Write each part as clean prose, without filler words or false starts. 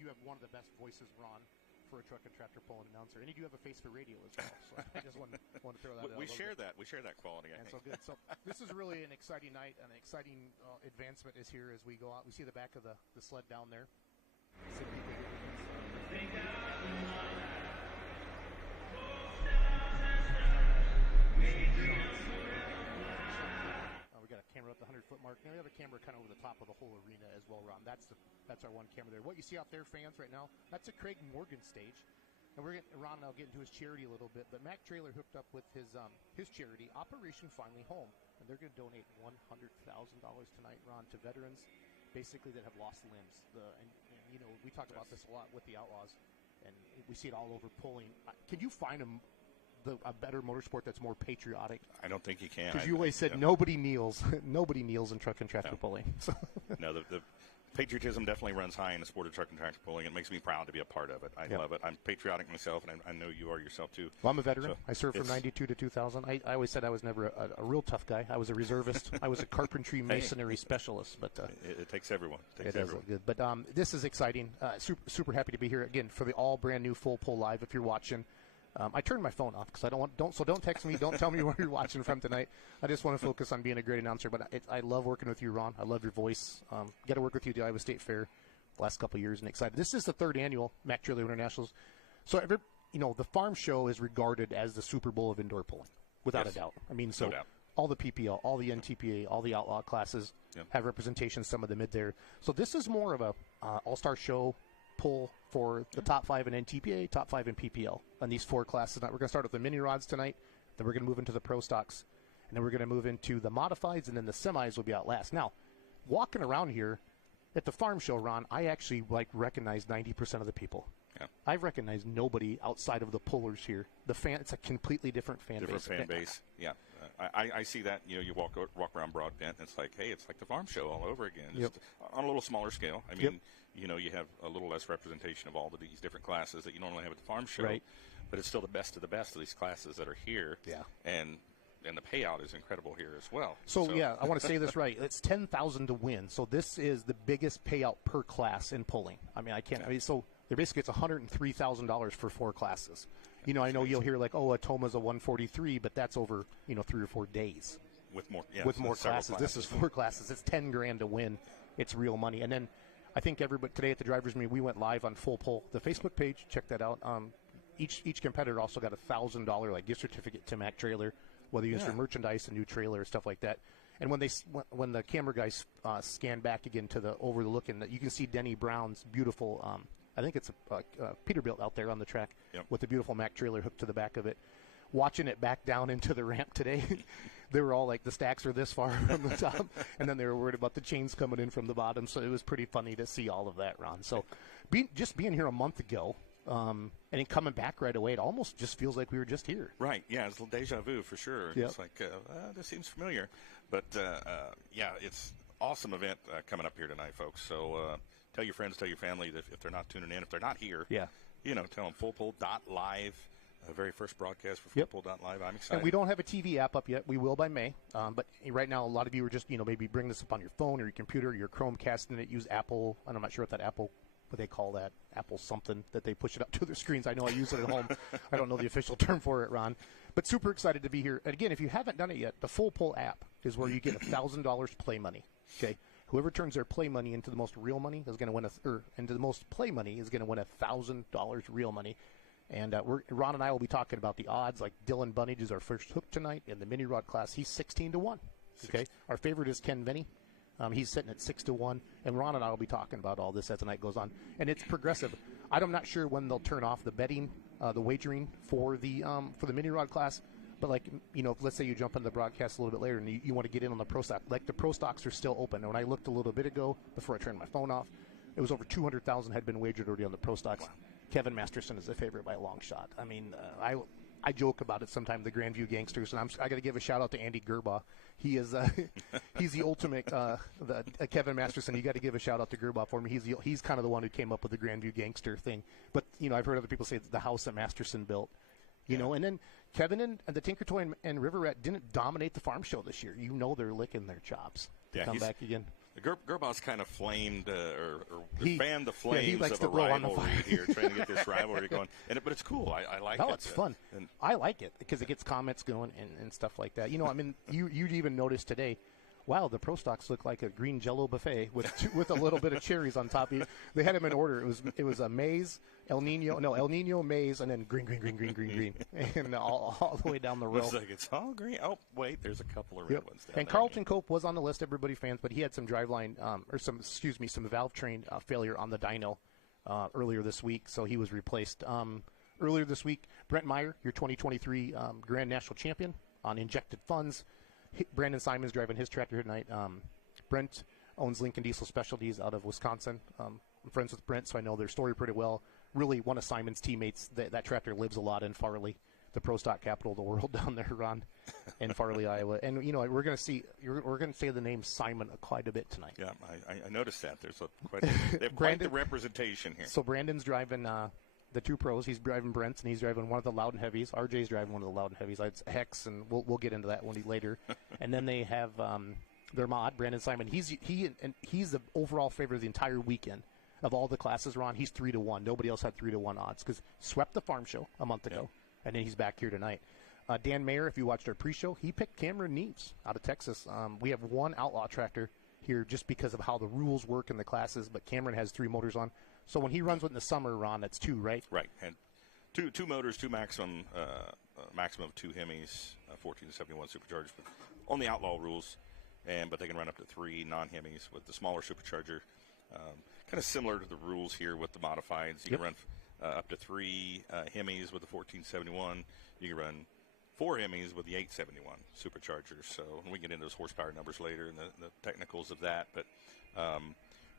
you have one of the best voices, Ron, for a truck and tractor pulling announcer, and you do have a face for radio as well. So I just want to throw that out. We share that. We share that quality. I think. So good. So this is really an exciting night. An exciting advancement is here as we go out. We see the back of the sled down there. Some people here with us. We got a camera at the 100-foot mark. Now we have a camera kind of over the top of the whole arena as well, Ron. That's our one camera there. What you see out there, fans, right now, that's a Craig Morgan stage. And Ron and I'll get into his charity a little bit, but Mac Trailer hooked up with his charity, Operation Finally Home, and they're going to donate $100,000 tonight, Ron, to veterans, basically that have lost limbs. And you know, we talk about this a lot with the Outlaws, and we see it all over pulling. Can you find a better motorsport that's more patriotic? I don't think you can. Because you always said nobody kneels. Nobody kneels in truck and tractor pulling. So. No, the patriotism definitely runs high in the sport of truck and tractor pulling. It makes me proud to be a part of it. I love it. I'm patriotic myself, and I know you are yourself too. Well, I'm a veteran. So I served from 92 to 2000. I always said I was never a real tough guy. I was a reservist. I was a carpentry masonry specialist. But it takes everyone. It does look good. But this is exciting. Super happy to be here again for the all brand new FullPull.live. If you're watching. I turned my phone off because don't text me. Don't tell me where you're watching from tonight. I just want to focus on being a great announcer. But I love working with you, Ron. I love your voice. Get to work with you at the Iowa State Fair the last couple of years and excited. This is the third annual Mac Trailer Internationals. So the farm show is regarded as the Super Bowl of indoor pulling, without a doubt. I mean, no doubt. All the PPL, all the NTPA, all the outlaw classes have representation. Some of them mid there. So this is more of a all-star show. Pull for the top 5 in NTPA, top 5 in PPL on these 4 classes tonight. We're going to start with the mini rods tonight, then we're going to move into the pro stocks, and then we're going to move into the modifieds, and then the semis will be out last. Now, walking around here at the farm show, Ron, I actually recognize 90% of the people. Yeah. I've recognized nobody outside of the pullers here. It's a completely different fan base. Different fan base, yeah. I see that. You walk around Broadbent, and it's like, hey, it's like the farm show all over again. Just on a little smaller scale. I mean, you have a little less representation of all of these different classes that you normally have at the farm show. Right. But it's still the best of these classes that are here. Yeah. And the payout is incredible here as well. So yeah, I want to say this right. It's $10,000 to win. So this is the biggest payout per class in pulling. I mean, so they basically it's $103,000 for 4 classes. I know you'll hear like, a Toma's a 143, but that's over 3 or 4 days. With more classes. This is 4 classes. It's $10,000 to win. It's real money. And then I think everybody today at the drivers' meeting we went live on FullPull, the Facebook page. Check that out. Each competitor also got $1,000 gift certificate to Mac Trailer, whether you use for merchandise, a new trailer, stuff like that. And when the camera guys scan back again to the over the look, and you can see Denny Brown's beautiful. I think it's a Peterbilt out there on the track with the beautiful Mac Trailer hooked to the back of it. Watching it back down into the ramp today, they were all like, the stacks are this far from the top, and then they were worried about the chains coming in from the bottom. So it was pretty funny to see all of that, Ron. So being here a month ago, and then coming back right away, it almost just feels like we were just here. Right, yeah, it's a little deja vu for sure. It's like, this seems familiar. But, it's awesome event coming up here tonight, folks. So tell your friends, tell your family if they're not tuning in, if they're not here, tell them FullPull.live. Very first broadcast for FullPull.live. I'm excited. And we don't have a TV app up yet. We will by May. But right now, a lot of you are just, maybe bring this up on your phone or your computer, or your Chromecast, and use Apple. And I'm not sure what they call that, Apple something, that they push it up to their screens. I know I use it at home. I don't know the official term for it, Ron. But super excited to be here. And again, if you haven't done it yet, the FullPull app is where you get $1,000 play money. Okay? Whoever turns their play money into the most real money is going to win into the most play money is going to win $1,000 real money. And Ron and I will be talking about the odds. Like Dylan Bunnage is our first hook tonight in the mini rod class. He's 16-1. Okay, our favorite is Ken Venny. He's sitting at 6-1. And Ron and I will be talking about all this as the night goes on. And it's progressive. I'm not sure when they'll turn off the betting, the wagering for the mini rod class. But let's say you jump into the broadcast a little bit later and you want to get in on the pro stock. The pro stocks are still open. And when I looked a little bit ago before I turned my phone off, it was over 200,000 had been wagered already on the pro stocks. Wow. Kevin Masterson is a favorite by a long shot. I mean, I joke about it sometimes, the Grandview Gangsters, and I got to give a shout out to Andy Gerbaugh. He is he's the ultimate Kevin Masterson. You got to give a shout out to Gerbaugh for me. He's kind of the one who came up with the Grandview Gangster thing. But I've heard other people say it's the house that Masterson built. And then Kevin and the Tinker Toy and River Rat didn't dominate the farm show this year. They're licking their chops to come back again. Gerbaugh's kind of flamed or fanned the flames he likes of to a blow on the rivalry fire. here, trying to get this rivalry going. But it's cool. I like it. Oh, it's fun. I like it because it gets comments going and stuff like that. I mean, you'd even notice today, wow, the Pro Stocks look like a green Jell-O buffet with a little bit of cherries on top. They had them in order. It was a maize, El Nino, maize, and then green, and all the way down the row. Looks like it's all green. Oh, wait, there's a couple of red ones down and there. Carlton Cope was on the list, everybody fans, but he had some driveline some valve train failure on the dyno earlier this week, so he was replaced. Earlier this week, Brent Meyer, your 2023 Grand National Champion on injected funds. Brandon Simon's driving his tractor here tonight. Brent owns Lincoln Diesel Specialties out of Wisconsin. I'm friends with Brent, so I know their story pretty well. Really, one of Simon's teammates. That tractor lives a lot in Farley, the pro stock capital of the world down there, Ron, in Farley, Iowa. And we're going to say the name Simon quite a bit tonight. Yeah, I noticed that. They have quite the representation here. So Brandon's driving the two pros. He's driving Brent's, and he's driving one of the Loudon Heavies. RJ's driving one of the Loudon Heavies. It's Hex, and we'll get into that one later. And then they have their mod, Brandon Simon. He's the overall favorite of the entire weekend of all the classes. Ron, he's 3-1. Nobody else had 3-1 odds because swept the farm show a month ago, and then he's back here tonight. Dan Mayer, if you watched our pre-show, he picked Cameron Neves out of Texas. We have one outlaw tractor here just because of how the rules work in the classes, but Cameron has 3 motors on. So when he runs in the summer, Ron, that's 2, right? Right, and two motors, two maximum of 2 Hemis, 1471 supercharged, but on the outlaw rules, but they can run up to 3 non-Hemis with the smaller supercharger. Kind of similar to the rules here with the modifieds. You can run up to 3 Hemis with the 1471. You can run 4 Hemis with the 871 supercharger. So we can get into those horsepower numbers later and the technicals of that, but.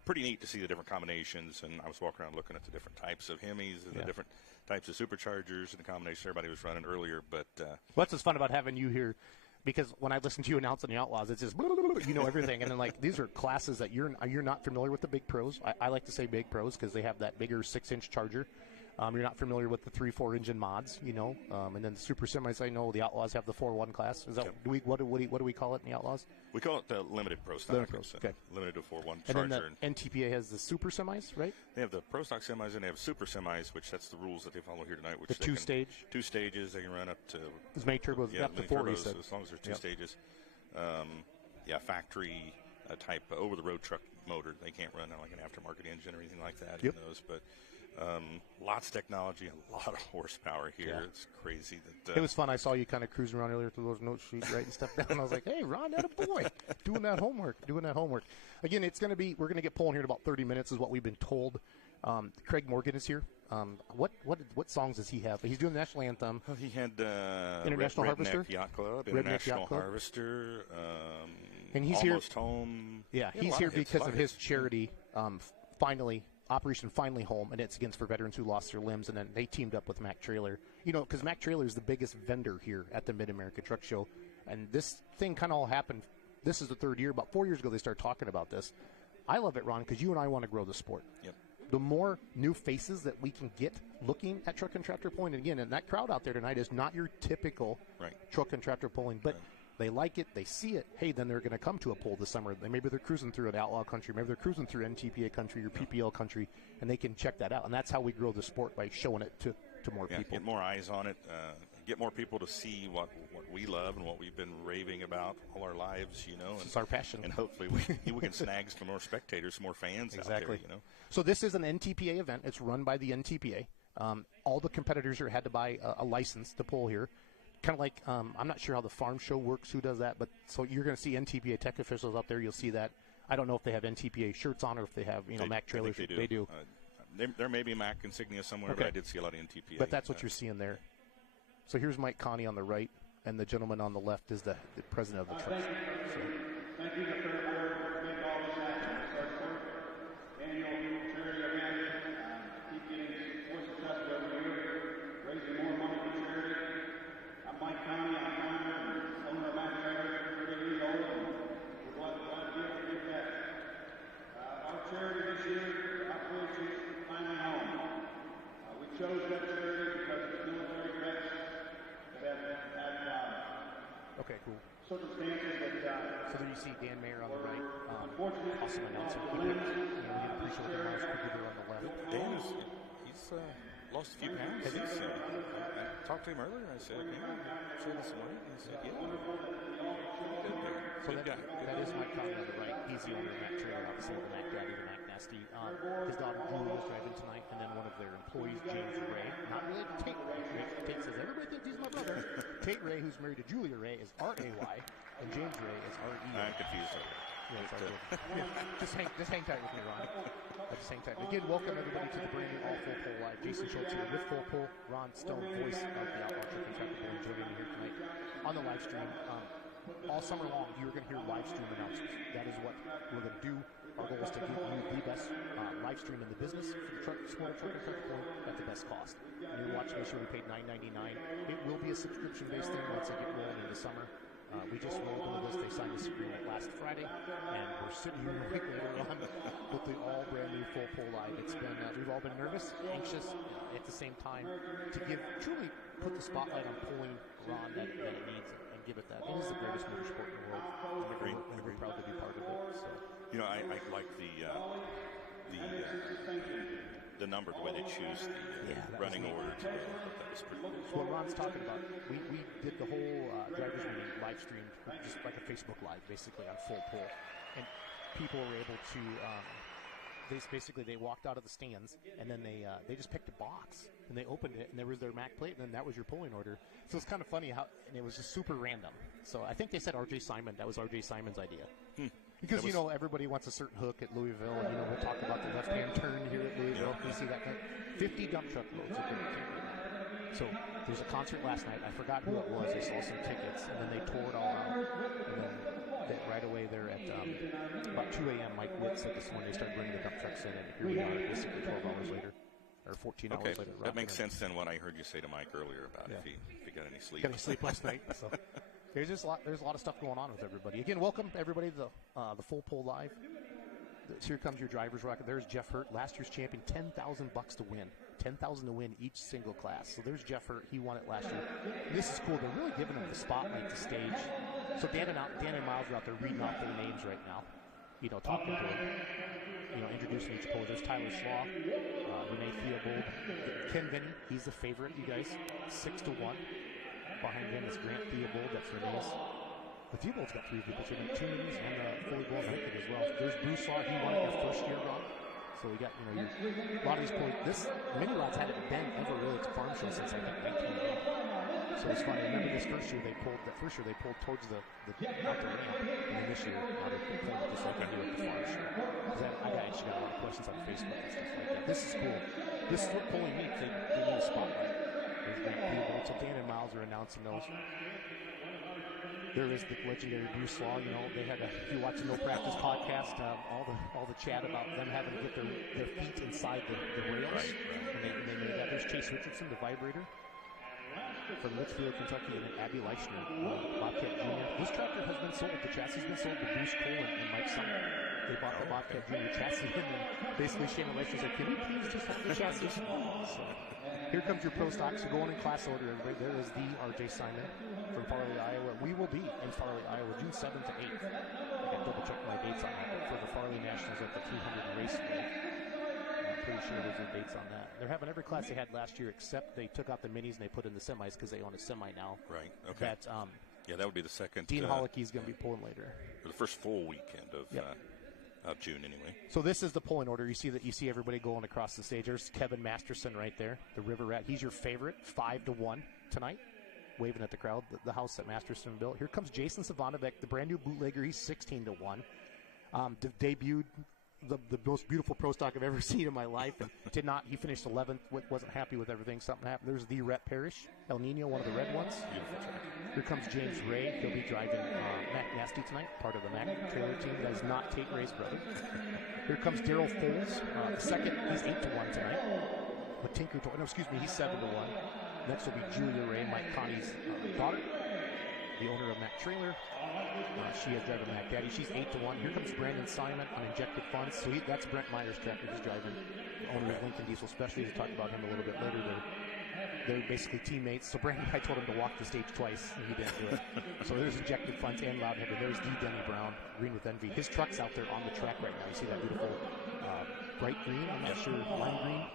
Pretty neat to see the different combinations, and I was walking around looking at the different types of Hemis and the different types of superchargers and the combinations everybody was running earlier. But what's what's fun about having you here, because when I listen to you announce on the Outlaws, it's just everything, and then these are classes that you're not familiar with the big pros. I like to say big pros because they have that bigger 6-inch charger. You're not familiar with the 3-4 engine mods, and then the super semis. I know the Outlaws have the 4-1 class. Is that what do we call it in the Outlaws? We call it the limited pro stock. Okay. Limited to 4-1 and charger. And then the NTPA has the super semis, right? They have the pro stock semis and they have super semis, which that's the rules that they follow here tonight. Which the 2-stage. 2 stages. They can run up to as many turbos up to 4. Turbos, as long as there's 2 stages. Factory type over the road truck motor. They can't run like an aftermarket engine or anything like that in those, but. Lots of technology, a lot of horsepower here. Yeah. It's crazy. It was fun. I saw you kind of cruising around earlier through those note sheets, writing stuff down. I was like, hey, Ron, that a boy. Doing that homework. Again, we're going to get pulling here in about 30 minutes is what we've been told. Craig Morgan is here. What songs does he have? He's doing the National Anthem. He had International Harvester Yacht Club, Redneck International Yacht Club. Harvester, and he's Almost here. Home. Yeah, he's here because of his charity. Operation Finally Home, and it's for veterans who lost their limbs, and then they teamed up with Mack Trailer. Because Mack Trailer is the biggest vendor here at the Mid-America Truck Show, and this thing kind of all happened. This is the 3rd year. About 4 years ago, they started talking about this. I love it, Ron, because you and I want to grow the sport. Yep. The more new faces that we can get looking at truck and tractor pulling, and again, and that crowd out there tonight is not your typical truck and tractor pulling, but they like it, they see it. Hey, then they're going to come to a pull this summer. Maybe they're cruising through an outlaw country. Maybe they're cruising through NTPA country or PPL country, and they can check that out. And that's how we grow the sport, by showing it to more people. Get more eyes on it. Get more people to see what we love and what we've been raving about all our lives. It's our passion. And hopefully we can snag some more spectators, some more fans out there. So this is an NTPA event. It's run by the NTPA. All the competitors here had to buy a license to pull here. Kind of like, I'm not sure how the farm show works, who does that, but so you're going to see NTPA tech officials out there. You'll see that. I don't know if they have NTPA shirts on or if they have, Mack trailers. They do. There may be Mack insignia somewhere, but I did see a lot of NTPA. But that's what you're seeing there. So here's Mike Connie on the right, and the gentleman on the left is the president of the truck. Thank you to Fair Board for making all this happen. It's our annual charity event. Keep getting more successful every year, raising more money for charity. I'm Mike Connie. I'm founder and owner of Mack Trailer, 30 years old, and we're glad to be able to give back. Our charity this year, Operation Finally Home. We chose that charity because it's military vets that have had Okay, cool. circumstances that So there you see Dan Mayer on the right, awesome announcer. He picked, we didn't appreciate the mouse quickly there on the left. Dan he's lost a few pounds. I talked to him earlier. I said, show us some weight. And he said, yeah. So that is Mike Conley on the right. He's the owner of Mac Trailer, obviously the Mac Daddy, the Mac Nasty. His daughter Julie is driving tonight, and then one of their employees, James Ray, not related to Tate Ray. Tate says, everybody thinks he's my brother. Tate Ray, who's married to Julia Ray, is R-A-Y, and James Ray is R-E-Y. I'm confused. Yeah, it's all good. Just hang tight with me, Ron. Just hang tight. Again, welcome everybody to the brand new All Full Pull Live. Jason Schultz here with Full Pull. Ron Stone, voice of the Outlaw Trucking Tractor Bowl, joining me here tonight on the live stream. All summer long, you're going to hear live stream announcers. That is what we're going to do. Our goal is to give you the best live stream in the business for the Small Trucking Tractor Bowl at the best cost. And you're watching this show, we paid $9.99. It will be a subscription-based thing once they get rolling in the summer. We just rolled into this. They signed this agreement last Friday, and we're sitting here right later on with the all brand new Full Pull Live. It's been we've all been nervous, anxious, at the same time to truly put the spotlight on pulling Ron that it needs and give it that. It is the greatest motorsport in the world. And we're proud to be part of it. So. I like the number, the way they choose the running order. That was pretty cool. So what Ron's talking about, we did the whole drivers meeting live stream, just like a Facebook Live, basically on Full Pull, and people were able to. They walked out of the stands, and then they just picked a box and they opened it, and there was their Mac plate, and then that was your pulling order. So it's kind of funny and it was just super random. So I think they said R.J. Simon. That was R.J. Simon's idea. Because, everybody wants a certain hook at Louisville, and, we'll talk about the left-hand turn here at Louisville. You see that 50 dump truck loads of dirt. So there's a concert last night. I forgot who it was. I saw some tickets, and then they tore it all out. And then right away there at about 2 a.m., Mike Witt said this morning they started bringing the dump trucks in, and here we are basically 12 hours later, or 14 hours later. That makes sense then what I heard you say to Mike earlier about if he got any sleep. Got any sleep last night, so... There's a lot of stuff going on with everybody. Again, welcome everybody to the Full Pull Live. Here comes your driver's rocket. There's Jeff Hurt, last year's champion, $10,000 to win. $10,000 to win each single class. So there's Jeff Hurt. He won it last year. And this is cool. They're really giving him the spotlight, the stage. So Dan and Miles are out there reading off their names right now. Talking to them. Introducing each puller. There's Tyler Slaw, Renee Theobald, Ken Vinny. He's the favorite, you guys. 6-1. Behind him is Grant Theobald. That's Renee's. The Theobald's got 3 people. So you got 2 minis and a fully blown Lincoln as well. There's Bruce Law. He won it your first year, Ron. So we got, a lot of these points. This mini lots hadn't been ever really to farm show since I think 1980. So it's funny. I remember this first year they pulled towards the out the ramp, and then this year they pulled just like they do at the farm show. I actually got a lot of questions on Facebook and stuff like that. This is cool. This is what pulling means. They need a spotlight. So Dan and Miles are announcing those. There is the legendary Bruce Law. They had if you watch the No Practice podcast, all the chat about them having to get their feet inside the rails. Right. And they made that. There's Chase Richardson, the vibrator from Litchfield, Kentucky, and Abby Leichner, Bobcat Jr. This tractor has been sold. The chassis has been sold to Bruce Cole and Mike Summer. They bought the Bobcat Jr. chassis, and then basically Shane Leichner said, "Can we please just have the chassis?" So here comes your pro stocks. You're going in class order, everybody. There is the R.J. Simon from Farley, Iowa. We will be in Farley, Iowa, June 7th to 8th. I got to double check my dates on that, but for the Farley Nationals at the 300 Raceway. I'm pretty sure there's dates on that. They're having every class they had last year, except they took out the minis and they put in the semis because they own a semi now. Right. Okay. That would be the second. Dean Hollicky's going to be pulling later. The first full weekend of June, anyway. So this is the pulling order. You see everybody going across the stage. There's Kevin Masterson right there, the River Rat. He's your favorite, 5-1 tonight, waving at the crowd. The house that Masterson built. Here comes Jason Savanovic, the brand new bootlegger. He's 16-1. Debuted the most beautiful pro stock I've ever seen in my life, and he finished 11th. Wasn't happy with everything. Something happened. There's the Rhett Parrish, El Nino, one of the red ones. Here comes James Ray. He'll be driving Mac Nasty tonight, part of the Mac trailer team. That is not Tate Ray's brother. Here comes Daryl Foles, the second. He's 8-1 tonight. But he's 7-1. Next will be Julia Ray, Mike Connie's daughter, the owner of Mac Trailer. She is driving Mac Daddy. She's 8-1. Here comes Brandon Simon on injected funds. So that's Brent Meyer's tractor. He's driving, owner of Lincoln Diesel Specialties. We'll talk about him a little bit later there. they're basically teammates. So Brandon, I told him to walk the stage twice, and he didn't do it. So there's Injected Funds and Loudheader. There's D. Denny Brown, Green with Envy. His truck's out there on the track right now. You see that beautiful bright green? I'm not sure, lime green.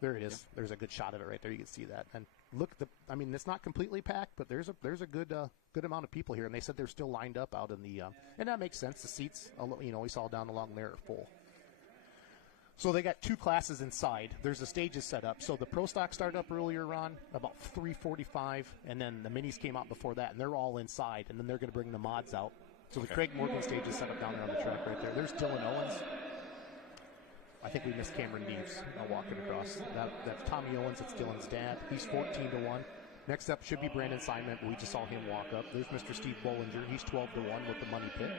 There it is. There's a good shot of it right there. You can see that. And look, I mean, it's not completely packed, but there's a good amount of people here. And they said they're still lined up out in the, and that makes sense. The seats, we saw down along there are full. So they got 2 classes inside. There's the stages set up. So the Pro Stock started up earlier on, about 3:45, and then the Minis came out before that, and they're all inside, and then they're going to bring the mods out. So the Craig Morgan stage is set up down there on the track right there. There's Dylan Owens. I think we missed Cameron Neves walking across. That's Tommy Owens. It's Dylan's dad. He's 14-1. Next up should be Brandon Simon, but we just saw him walk up. There's Mr. Steve Bollinger. He's 12-1 with the money pit.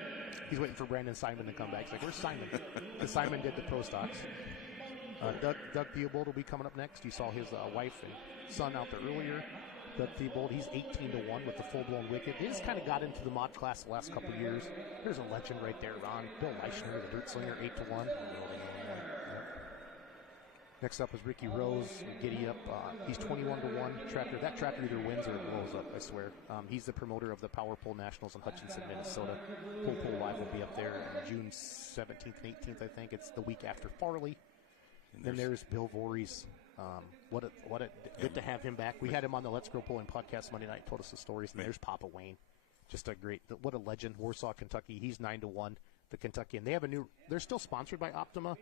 He's waiting for Brandon Simon to come back. He's like, where's Simon? Because Simon did the Pro Stocks. Doug Theobald will be coming up next. You saw his wife and son out there earlier. Doug Theobald, he's 18-1 with the full-blown Wicked. They just kind of got into the mod class the last couple of years. There's a legend right there, Ron. Bill Leichner, the Dirt Slinger, 8-1. Next up is Ricky Rose, Giddy Up. He's 21-1 tracker. That tracker either wins or rolls up, I swear. He's the promoter of the FullPull Nationals in Hutchinson, Minnesota. FullPull.live will be up there on June 17th and 18th, I think. It's the week after Farley. And then there's Bill Voorhees. What a good to have him back. We had him on the Let's Grow Pulling podcast Monday night. Told us the stories. And there's Papa Wayne, just a great. What a legend. Warsaw, Kentucky. He's 9-1. The Kentucky, and they have a new. They're still sponsored by Optima,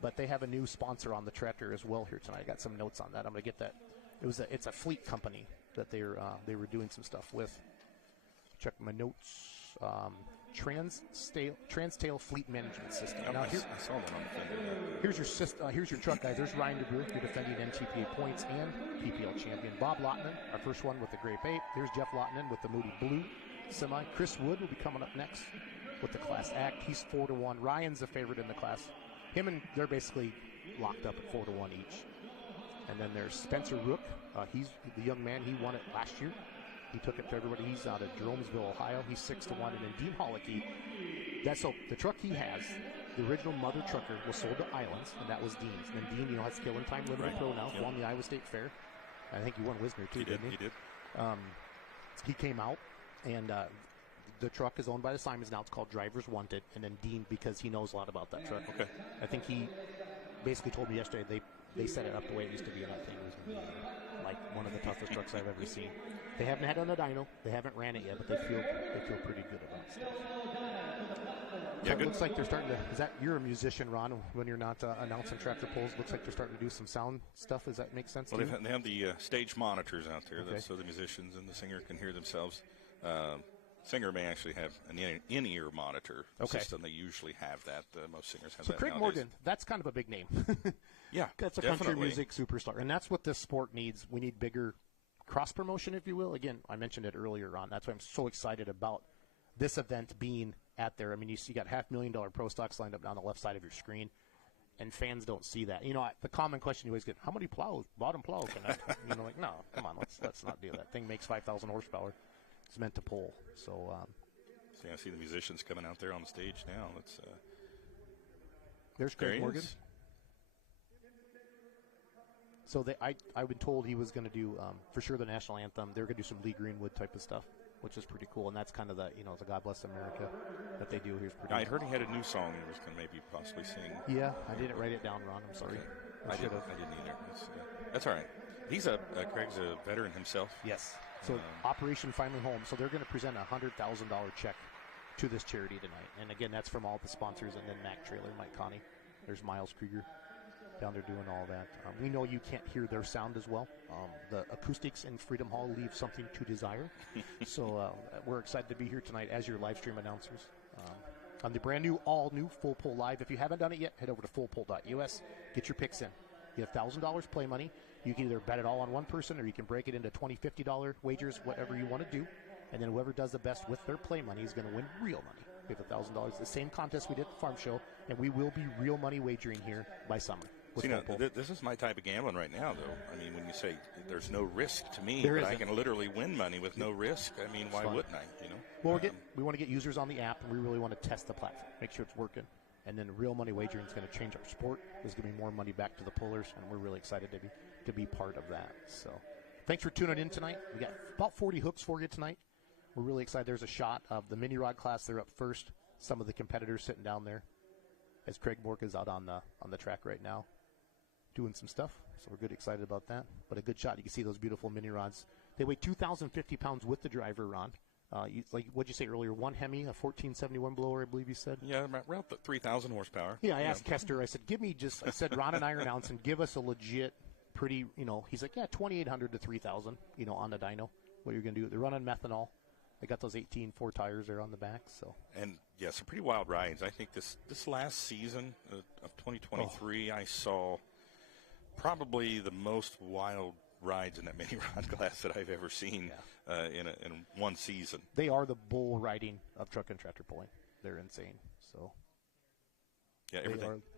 but they have a new sponsor on the tractor as well here tonight. I got some notes on that. I'm going to get that. It's a fleet company that they were doing some stuff with. Check my notes. Transtail Fleet Management System. Now, I saw that on the fender. Here's your truck, guys. There's Ryan DeBrew, your defending NTPA points and PPL champion. Bob Lottman, our first one with the Grape 8. There's Jeff Lottman with the Moody Blue semi. Chris Wood will be coming up next with the Class Act. He's 4-1. Ryan's the favorite in the class. They're basically locked up at 4-1 each. And then there's Spencer Rook. He's the young man. He won it last year. He took it to everybody. He's out of Jeromesville, Ohio. He's 6-1. And then Dean Hollicky. The truck he has, the original mother trucker, was sold to Islands, and that was Dean's. And then Dean, has Killing Time Limited Pro now. Won the Iowa State Fair. I think he won Wisner too, didn't he? He did. He came out, and the truck is owned by the Simons now. It's called Drivers Wanted. And then Dean, because he knows a lot about that truck. Okay. I think he basically told me yesterday they set it up the way it used to be, and that thing was like one of the toughest trucks I've ever seen. They haven't had it on the dyno. They haven't ran it yet, but they feel pretty good about stuff. Yeah, it looks like they're starting to. Is that you're a musician, Ron? When you're not announcing tractor pulls, looks like they're starting to do some sound stuff. Does that make sense? Well, they have the stage monitors out there, okay, so the musicians and the singer can hear themselves. Singer may actually have an in-ear monitor system. They usually have that. Most singers have that. So Craig nowadays. Morgan, that's kind of a big name. Yeah, that's a country music superstar, and that's what this sport needs. We need bigger cross promotion, if you will. Again, I mentioned it earlier on. That's why I'm so excited about this event being at there. I mean, you got $500,000 Pro Stocks lined up down the left side of your screen, and fans don't see that. The common question you always get: how many plows, bottom plow can that? No, come on, let's not do that. Thing makes 5,000 horsepower. It's meant to pull. So I see the musicians coming out there on the stage now. There's Craig Morgan. So I've been told he was going to do for sure the national anthem. They're going to do some Lee Greenwood type of stuff, which is pretty cool. And that's kind of the the God Bless America that they do here. Pretty. I heard he had a new song he was going to maybe possibly sing. Yeah, I didn't write it down, Ron. I'm sorry. I didn't either. That's all right. He's Craig's a veteran himself. Yes. So Operation Finally Home. So they're going to present a $100,000 check to this charity tonight. And again, that's from all the sponsors, and then Mac Trailer, Mike Connie. There's Miles Krieger down there doing all that. We know you can't hear their sound as well. The acoustics in Freedom Hall leave something to desire. So we're excited to be here tonight as your live stream announcers. On the brand new, all new FullPull Live. If you haven't done it yet, head over to FullPull.us. Get your picks in. You have $1,000 play money. You can either bet it all on one person, or you can break it into $20, $50 wagers, whatever you want to do. And then whoever does the best with their play money is going to win real money. We have $1,000. The same contest we did at the farm show, and we will be real money wagering here by summer. This is my type of gambling right now, though. I mean, when you say there's no risk to me, but I can literally win money with no risk. I mean, why wouldn't I? Well, we want to get users on the app, and we really want to test the platform, make sure it's working. And then real money wagering is going to change our sport. There's going to be more money back to the pullers, and we're really excited to be part of that. So thanks for tuning in tonight. We got about 40 hooks for you tonight. We're really excited. There's a shot of the mini rod class. They're up first. Some of the competitors sitting down there as Craig Morgan's out on the track right now doing some stuff. So we're good excited about that. But a good shot. You can see those beautiful mini rods. They weigh 2,050 pounds with the driver, Ron. Like what'd you say earlier? One Hemi, a 1471 blower, I believe you said. Yeah, around 3,000 horsepower. Yeah, I asked Kester. I said, I said, Ron and I are announcing, give us a legit, pretty, he's like, yeah, 2,800 to 3,000, on the dyno. What you're going to do? They're running methanol. They got those 18 4 tires there on the back. So. And yeah, some pretty wild rides. I think this last season of 2023, I saw probably the most wild rides in that mini rod class that I've ever seen in one season. They are the bull riding of truck and tractor pulling. They're insane. So yeah,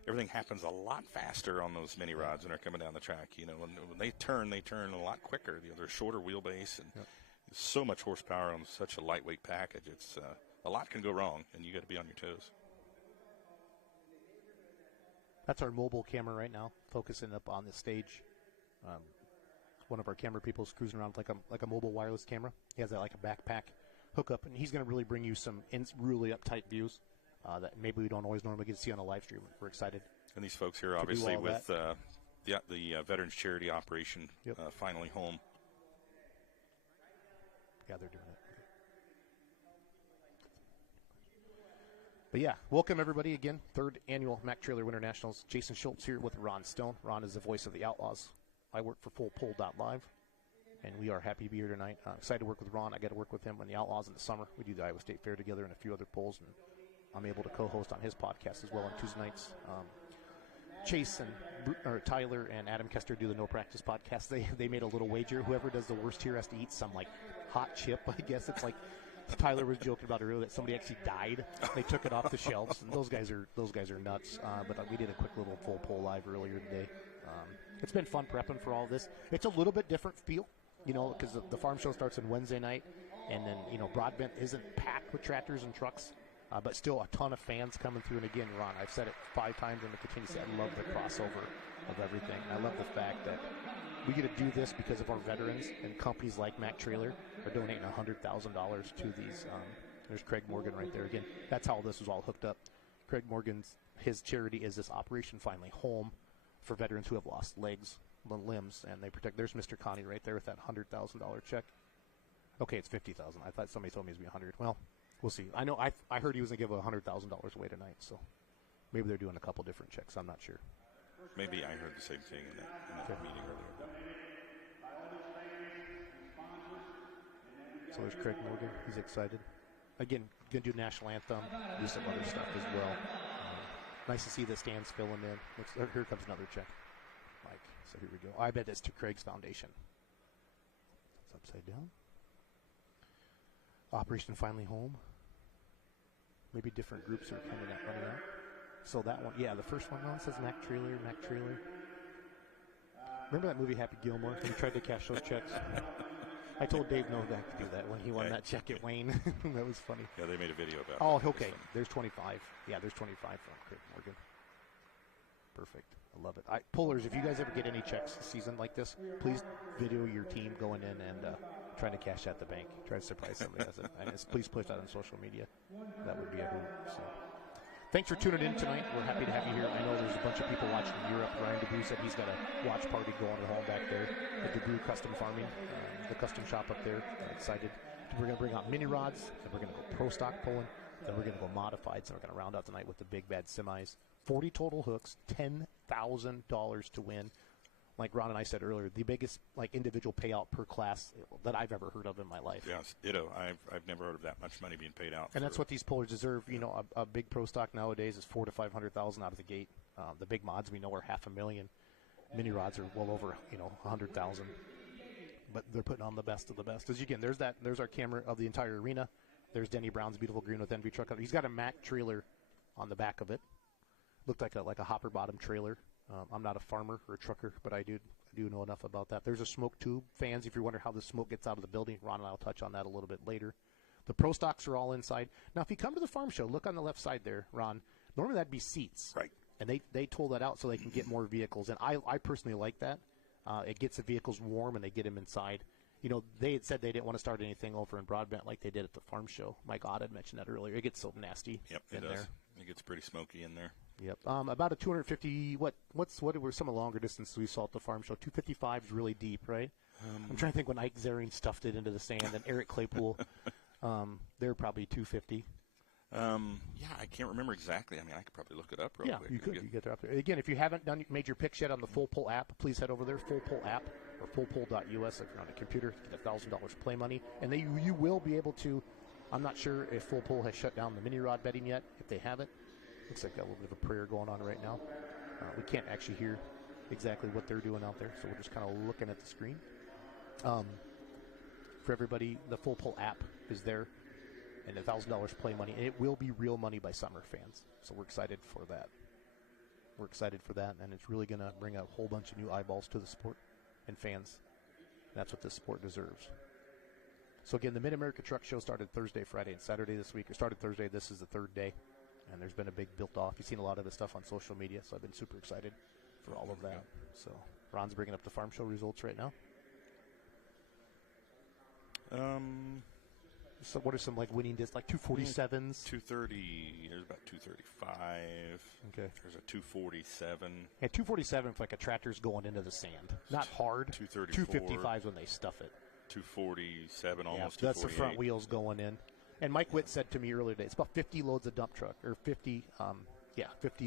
everything happens a lot faster on those mini rods when they're coming down the track. When they turn a lot quicker. They're shorter wheelbase and so much horsepower on such a lightweight package. It's a lot can go wrong, and you got to be on your toes. That's our mobile camera right now, focusing up on the stage. One of our camera people is cruising around with like a mobile wireless camera. He has that like a backpack hookup, and he's going to really bring you some really uptight views that maybe we don't always normally get to see on a live stream. We're excited. And these folks here, obviously, with the Veterans Charity Operation finally home. Yeah, they're doing it. But yeah, welcome everybody again. 3rd annual Mack Trailer Winter Nationals. Jason Schultz here with Ron Stone. Ron is the voice of the Outlaws. I work for FullPull.live, and we are happy to be here tonight. Excited to work with Ron. I got to work with him on the Outlaws in the summer. We do the Iowa State Fair together and a few other polls, and I'm able to co-host on his podcast as well on Tuesday nights. Chase and Tyler and Adam Kester do the No Practice podcast. They made a little wager. Whoever does the worst here has to eat some like hot chip. I guess it's like Tyler was joking about earlier that somebody actually died. They took it off the shelves, and those guys are nuts. But we did a quick little FullPull.live earlier today. It's been fun prepping for all this. It's a little bit different feel, because the farm show starts on Wednesday night, and then Broadbent isn't packed with tractors and trucks. But still a ton of fans coming through. And again, Ron, I've said it 5 times and I continue to say I love the crossover of everything. I love the fact that we get to do this because of our veterans, and companies like Mack Trailer are donating $100,000 to these. There's Craig Morgan right there. Again, that's how this was all hooked up. Craig Morgan's, his charity is this Operation Finally Home for veterans who have lost legs, limbs, and they protect. There's Mr. Connie right there with that $100,000 check. Okay, it's $50,000. I thought somebody told me it was $100. Well, we'll see. I know I heard he was going to give $100,000 away tonight, so maybe they're doing a couple different checks. I'm not sure. Maybe I heard the same thing in that meeting earlier. So there's Craig Morgan. He's excited. Again, going to do National Anthem, do some other stuff as well. Nice to see the stands filling in. Here comes another check. Mike, so here we go. I bet it's to Craig's Foundation. It's upside down. Operation Finally Home. Maybe different groups are coming up, running out. So that one, the first one says Mack Trailer. Remember that movie Happy Gilmore? He tried to cash those checks. I told Dave Novak to do that when he won that check at Wayne. That was funny. Yeah, they made a video about it. Oh, okay. There's 25. Yeah, there's 25 from Craig Morgan. Perfect. I love it. Pullers, if you guys ever get any checks this season like this, please video your team going in and trying to cash at the bank. Try to surprise somebody. Please push that on social media. That would be a hoot. So. Thanks for tuning in tonight. We're happy to have you here. I know there's a bunch of people watching in Europe. Ryan DeBrew said he's got a watch party going at home back there at DeBrew Custom Farming, the custom shop up there. Excited. We're going to bring out mini rods, and we're going to go pro stock pulling, then we're going to go modified, so we're going to round out tonight with the big bad semis. 40 total hooks, $10,000 to win. Like Ron and I said earlier, the biggest individual payout per class that I've ever heard of in my life. Yes, ditto. I've never heard of that much money being paid out. And that's what these pullers deserve. A big pro stock nowadays is $400,000 to $500,000 out of the gate. The big mods we know are $500,000. Mini rods are well over $100,000. But they're putting on the best of the best. As again, there's our camera of the entire arena. There's Denny Brown's beautiful green with Envy truck. He's got a Mack trailer on the back of it. Looked like a hopper bottom trailer. I'm not a farmer or a trucker, but I do know enough about that. There's a smoke tube. Fans, if you're wondering how the smoke gets out of the building, Ron and I will touch on that a little bit later. The pro stocks are all inside. Now, if you come to the farm show, look on the left side there, Ron. Normally that'd be seats. Right. And they told that out so they can get more vehicles. And I personally like that. It gets the vehicles warm, and they get them inside. You know, they had said they didn't want to start anything over in Broadbent like they did at the farm show. Mike Ott had mentioned that earlier. It gets so nasty in there. It gets pretty smoky in there. Yep. About a 250. What were some of the longer distances we saw at the farm show? 255 is really deep, right? I'm trying to think when Ike Zering stuffed it into the sand, and Eric Claypool. They're probably 250. Yeah, I can't remember exactly. I mean, I could probably look it up real quick. You could. You get there up there. Again, if you haven't made your picks yet on the FullPull app, please head over there, FullPull app, or FullPull.us if you're on a computer. Get $1,000 play money, and you will be able to. I'm not sure if FullPull has shut down the mini rod betting yet. If they haven't, looks like got a little bit of a prayer going on right now. We can't actually hear exactly what they're doing out there, so we're just kind of looking at the screen. For everybody, the FullPull app is there, and $1,000 play money, and it will be real money by summer fans. So we're excited for that. And it's really going to bring a whole bunch of new eyeballs to the sport and fans. That's what this sport deserves. So again, the Mid-America Truck Show started Thursday, Friday, and Saturday this week. It started Thursday. This is the third day, and there's been a big built-off. You've seen a lot of the stuff on social media, so I've been super excited for all of that. So Ron's bringing up the farm show results right now. So what are some like winning discs, like 247s? 230. There's about 235. Okay. There's a 247. And 247 for like a tractor's going into the sand. Not hard. 234. 255 when they stuff it. 247, almost. That's the front wheels going in. And Mike Witt said to me earlier today, it's about 50 loads of dump truck, or 50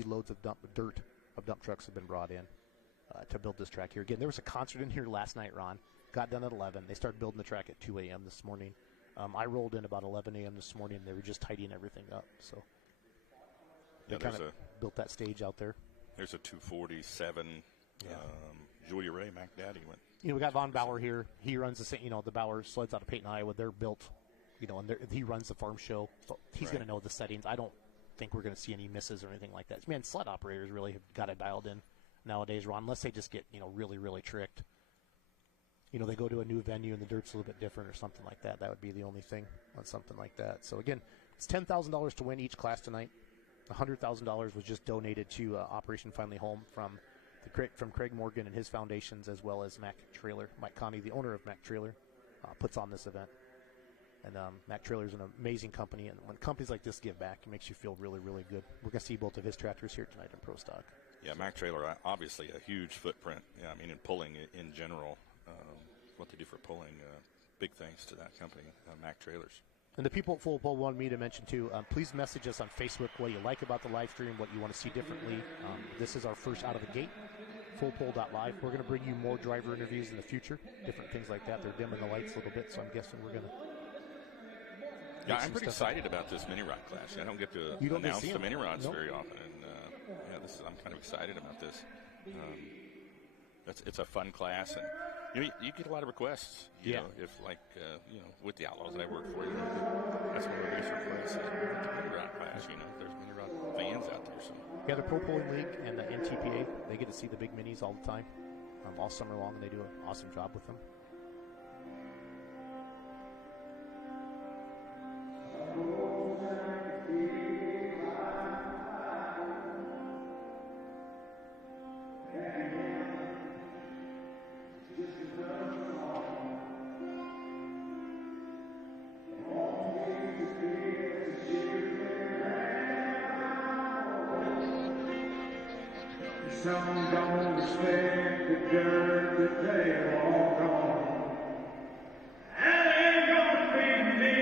loads of dirt of dump trucks have been brought in to build this track here. Again, there was a concert in here last night, Ron. Got done at 11. They started building the track at 2 a.m. this morning. I rolled in about 11 a.m. this morning, and they were just tidying everything up. So they kind of built that stage out there. There's a 247. Julia Ray, Mac Daddy went. You know, we got Von Bauer here. He runs the Bauer sleds out of Peyton, Iowa. They're built, and he runs the farm show. So he's going to know the settings. I don't think we're going to see any misses or anything like that. Man, sled operators really have got it dialed in nowadays, Ron, unless they just get, really, really tricked. They go to a new venue and the dirt's a little bit different or something like that. That would be the only thing on something like that. So, again, it's $10,000 to win each class tonight. $100,000 was just donated to Operation Finally Home from Craig Morgan and his foundations, as well as Mac Trailer. Mike Connie, the owner of Mac Trailer, puts on this event. And Mac Trailer is an amazing company. And when companies like this give back, it makes you feel really, really good. We're going to see both of his tractors here tonight in Pro Stock. Yeah, Mac Trailer, obviously a huge footprint. Yeah, I mean, in pulling in general. What they do for pulling, big thanks to that company, Mac Trailers. And the people at FullPull wanted me to mention, too, please message us on Facebook what you like about the live stream, what you want to see differently. This is our first out of the gate, FullPull.live. We're going to bring you more driver interviews in the future, different things like that. They're dimming the lights a little bit, so I'm guessing we're going to... Yeah, I'm pretty excited about this mini rod class. I don't get to announce the mini rods very often. And I'm kind of excited about this. It's a fun class, and you get a lot of requests. You know, if with the Outlaws that I work for, that's one of the biggest requests. The mini rod class, there's mini rod fans out there. So yeah, the Pro Pulling League and the NTPA, they get to see the big minis all the time, all summer long, and they do an awesome job with them. Some don't respect the dirt that they walk on. And ain't gonna be me.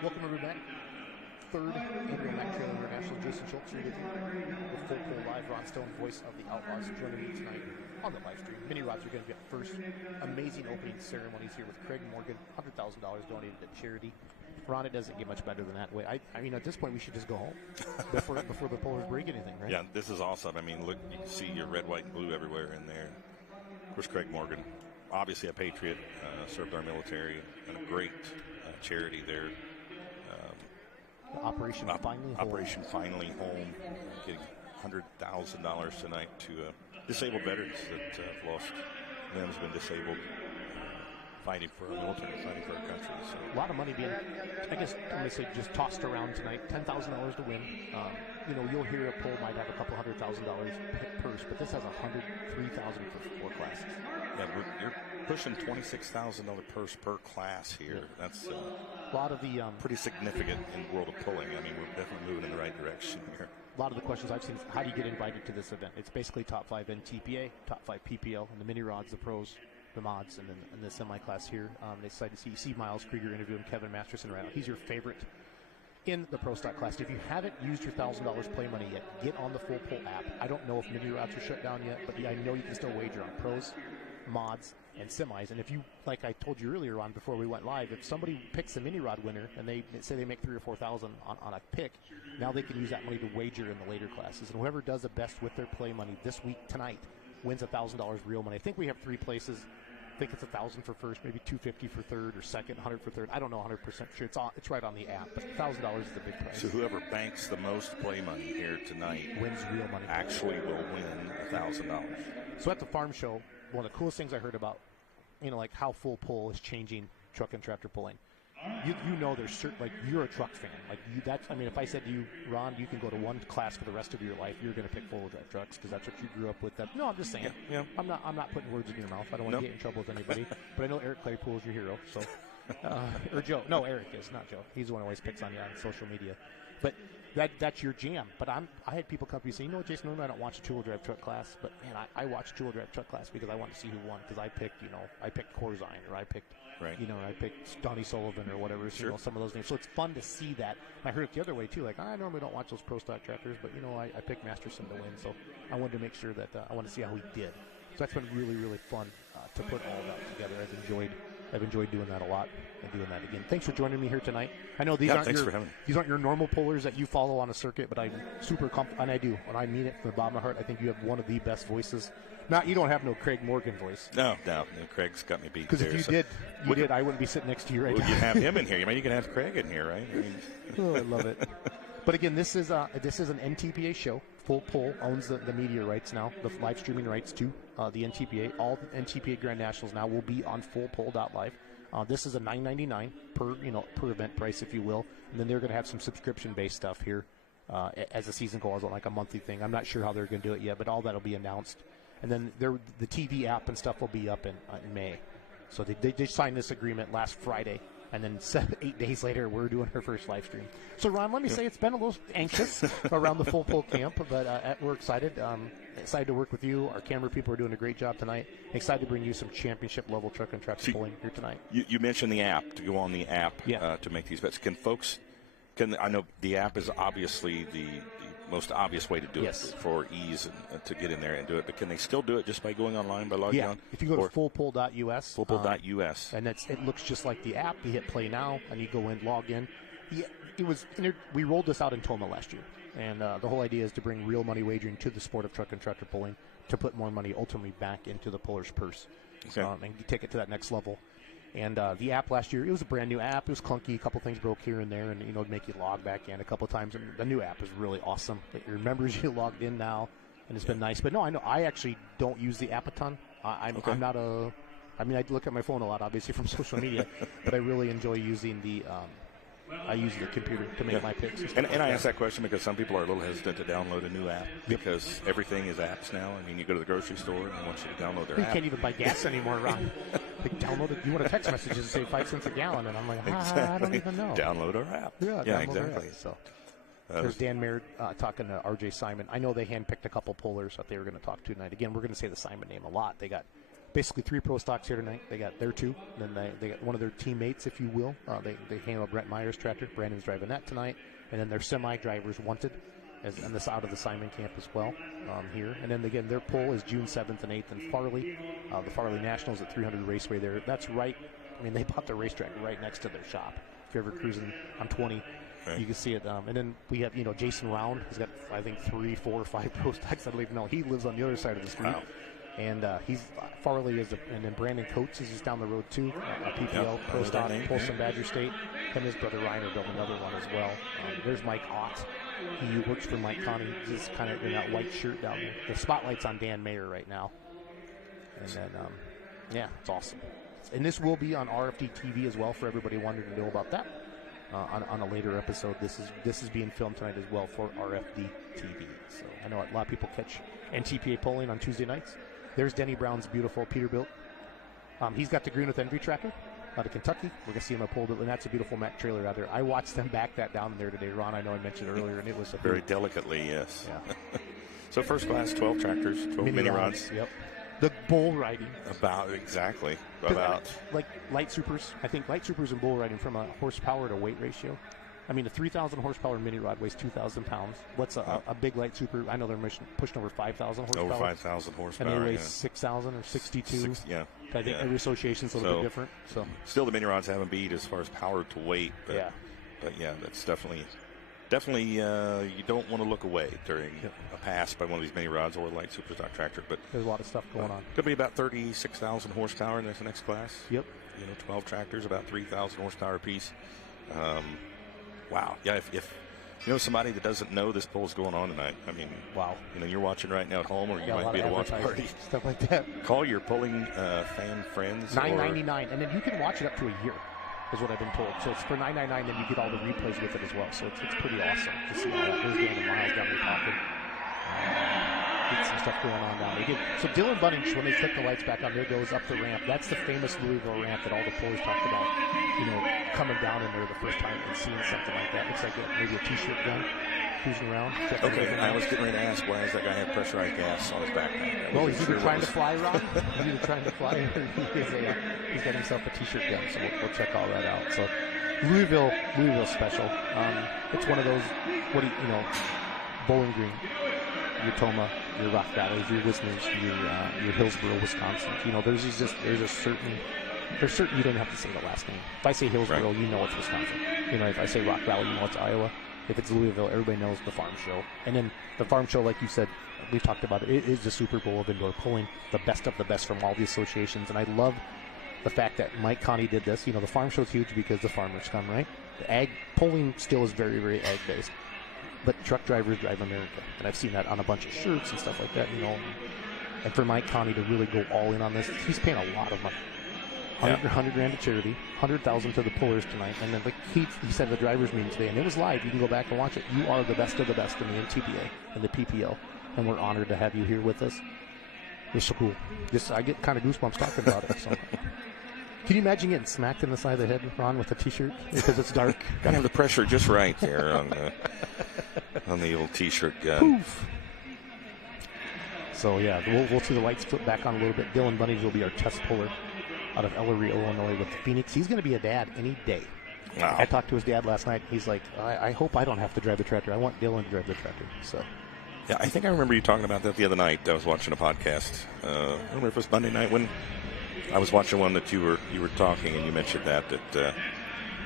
Welcome everybody. Third annual Mac Trailer International. Jason Schultz here with you. With FullPull.live, Ron Stone, voice of the Outlaws, joining me tonight on the live stream. Mini Rods are going to be up first. Amazing opening ceremonies here with Craig Morgan. $100,000 donated to charity. Ron, it doesn't get much better than that way. I mean, at this point, we should just go home before the Pullers break anything, right? Yeah, this is awesome. I mean, look, you see your red, white, and blue everywhere in there. Of course, Craig Morgan, obviously a patriot, served our military, and a great charity there. Operation Finally Home. Operation Finally Home, getting $100,000 tonight to disabled veterans that have lost limbs, been disabled. fighting for our military, fighting for our country. So. A lot of money being, I guess, I'm going to say just tossed around tonight. $10,000 to win. You'll hear a poll might have a couple $100,000 purse, but this has $103,000 for 4 classes. Yeah, you're pushing $26,000 purse per class here. Yeah. That's a lot of the pretty significant in the world of pulling. I mean, we're definitely moving in the right direction here. A lot of the questions I've seen is how do you get invited to this event? It's basically top 5 NTPA, top 5 PPO, and the mini rods, the pros, the mods, and then in the semi-class here. They decided to see Miles Krieger interviewing Kevin Masterson right now. He's your favorite in the Pro Stock class. If you haven't used your $1,000 play money yet, get on the FullPull app. I don't know if mini rods are shut down yet, but I know you can still wager on pros, mods, and semis. And if you, like I told you earlier on before we went live, if somebody picks a mini rod winner and they say they make $3,000 or $4,000 on a pick, now they can use that money to wager in the later classes. And whoever does the best with their play money this week tonight wins $1,000 real money. I think we have 3 places. I think it's $1,000 for first, maybe $250 for third, or second, $100 for third. I don't know 100% sure. It's right on the app, but $1,000 is the big prize. So whoever banks the most play money here tonight wins real money. Actually, will win $1,000. So at the farm show, one of the coolest things I heard about, like how FullPull is changing truck and tractor pulling. There's certain, like, you're a truck fan. Like, if I said to you, Ron, you can go to one class for the rest of your life, you're going to pick four-wheel drive trucks because that's what you grew up with. No, I'm just saying. Yeah. I'm not putting words in your mouth. I don't want to get in trouble with anybody. But I know Eric Claypool is your hero. So, or Joe. No, Eric is, not Joe. He's the one who always picks on you on social media. But that's your jam. But I had people come to me say, Jason, I don't watch a two-wheel drive truck class. But, man, I watch two-wheel drive truck class because I want to see who won. Because I picked Corzine, or I picked right. I picked Donnie Sullivan or whatever, sure. Some of those names. So it's fun to see that. I heard it the other way, too. Like, I normally don't watch those pro stock tractors, but, I picked Masterson to win. So I wanted to make sure that I want to see how he did. So that's been really, really fun to put all that together. I've enjoyed doing that a lot and doing that again. Thanks for joining me here tonight. I know these aren't your normal pullers that you follow on a circuit, but I'm super comfortable, and I do. When I mean it from the bottom of my heart, I think you have one of the best voices. You don't have no Craig Morgan voice. No, Craig's got me beat. Because if you did, I wouldn't be sitting next to you right now. You'd have him in here. You can have Craig in here, right? I love it. But again, this is an NTPA show. FullPull owns the media rights now, the live streaming rights to the NTPA. All the NTPA Grand Nationals now will be on FullPull.live. This is a $9.99 per event price, if you will, and then they're going to have some subscription-based stuff here as the season goes on, like a monthly thing. I'm not sure how they're going to do it yet, but all that will be announced. And then the TV app and stuff will be up in May. So they signed this agreement last Friday. And then 8 days later, we're doing our first live stream. So, Ron, let me say it's been a little anxious around the FullPull camp, but we're excited. Excited to work with you. Our camera people are doing a great job tonight. Excited to bring you some championship-level truck and tractor pulling here tonight. You mentioned the app, to go on the app to make these bets. I know the app is obviously the most obvious way to do it for ease and to get in there and do it. But can they still do it just by going online, by logging on? If you go to FullPull.us. FullPull.us. And it looks just like the app. You hit play now, and you go in, log in. We rolled this out in Toma last year. And the whole idea is to bring real money wagering to the sport of truck and tractor pulling, to put more money ultimately back into the puller's purse and take it to that next level. And the app last year, it was a brand new app. It was clunky. A couple things broke here and there, and it'd make you log back in a couple times. And the new app is really awesome. It remembers you logged in now, and it's been nice. But no, I actually don't use the app a ton. I'm not I look at my phone a lot, obviously, from social media, but I really enjoy using I use the computer to make my picks. And I ask that question because some people are a little hesitant to download a new app because everything is apps now. You go to the grocery store and they want you to download their app. You can't even buy gas anymore, Ron. Download it. You want a text message to say 5 cents a gallon, and I'm like, exactly. I don't even know. Download our app. Yeah, exactly. So there's Dan Mayer talking to R.J. Simon. I know they handpicked a couple pullers that they were going to talk to tonight. Again, we're going to say the Simon name a lot. They got basically 3 pro stocks here tonight. They got their 2. Then they got one of their teammates, if you will. They handle Brent Meyer's tractor. Brandon's driving that tonight. And then their semi-drivers wanted and this out of the Simon camp as well here. And then, again, their pull is June 7th and 8th in Farley. The Farley Nationals at 300 Raceway there. That's right. They bought the racetrack right next to their shop. If you're ever cruising on 20, you can see it. And then we have, Jason Round. He's got, I think, 3, 4, 5 pro stocks. I don't even know. He lives on the other side of the street. Wow. And Farley is, and then Brandon Coates is just down the road too. PPL, Pro Stock, Polson Badger State. And his brother Ryan are building another one as well. There's Mike Ott. He works for Mike Connie. He's kind of in that white shirt down there. The spotlight's on Dan Mayer right now. And then, it's awesome. And this will be on RFD TV as well for everybody wanting to know about that. On a later episode, this is being filmed tonight as well for RFD TV. So I know a lot of people catch NTPA polling on Tuesday nights. There's Denny Brown's beautiful Peterbilt. He's got the green with Envy tracker out of Kentucky. We're going to see him at Polebilt, and that's a beautiful Mack trailer out there. I watched them back that down there today, Ron. I know I mentioned earlier, and it was very delicately, yes. Yeah. So first class, 12 tractors, 12 mini rods. Yep. The bull riding. About like light supers. I think light supers and bull riding from a horsepower to weight ratio. I mean, a 3,000 horsepower mini rod weighs 2,000 pounds. What's a big light super? I know they're pushing over 5,000 horsepower. Over 5,000 horsepower. And they weigh 6,000 or 62. Yeah. I think every association's a little bit different. So still, the mini rods haven't beat as far as power to weight. But, But yeah, that's definitely. You don't want to look away during a pass by one of these mini rods or a light super stock tractor. But there's a lot of stuff going on. Could be about 36,000 horsepower in this next class. Yep. 12 tractors, about 3,000 horsepower apiece. Wow. Yeah. If somebody that doesn't know this poll is going on tonight, I mean, wow. You're watching right now at home, or you might be at a watch party, stuff like that. Call your polling fan friends. $9.99, and then you can watch it up to a year. Is what I've been told. So it's for $9.99, then you get all the replays with it as well. So it's pretty awesome to see all that. There's Dana Miles down there talking. Get some stuff going on down there. So Dylan Bunnings, when they click the lights back on, there goes up the ramp. That's the famous Louisville ramp that all the pollers talked about. Coming down in there the first time and seeing something like that. Looks like maybe a T-shirt gun cruising around. Okay, I was getting ready to ask, why does that guy have pressurized gas on his back? Well, he's either trying to fly, Ron. He's either trying to fly, or he's got himself a T-shirt gun. So we'll check all that out. So Louisville special. It's one of those. Bowling Green, your Toma, your Rock Valley, your Wisners, your Hillsboro, Wisconsin. There's certain you don't have to say the last name. If I say Hillsboro, you know it's Wisconsin. If I say Rock Valley, you know it's Iowa. If it's Louisville, everybody knows the farm show. And then the farm show, like you said, we've talked about it is the Super Bowl of indoor polling, the best of the best from all the associations. And I love the fact that Mike Connie did this. The farm show's huge because the farmers come, right? The ag polling still is very, very ag-based. But truck drivers drive America. And I've seen that on a bunch of shirts and stuff like that, And for Mike Connie to really go all in on this, he's paying a lot of money. $100,000 to charity, $100,000 to the pullers tonight, and then he said the drivers' meeting today, and it was live. You can go back and watch it. You are the best of the best in the NTPA and the PPO, and we're honored to have you here with us. It's so cool. I get kind of goosebumps talking about it. So. Can you imagine getting smacked in the side of the head, Ron, with a T-shirt because it's dark? Got to have the pressure just right there on the old T-shirt gun. Poof. So yeah, we'll see the lights flip back on a little bit. Dylan Bunnings will be our test puller out of Ellery, Illinois with Phoenix. He's going to be a dad any day. Wow. I talked to his dad last night. He's like, I hope I don't have to drive the tractor. I want Dylan to drive the tractor. So, yeah, I think I remember you talking about that the other night. I was watching a podcast. I don't remember if it was Monday night when I was watching one that you were talking, and you mentioned that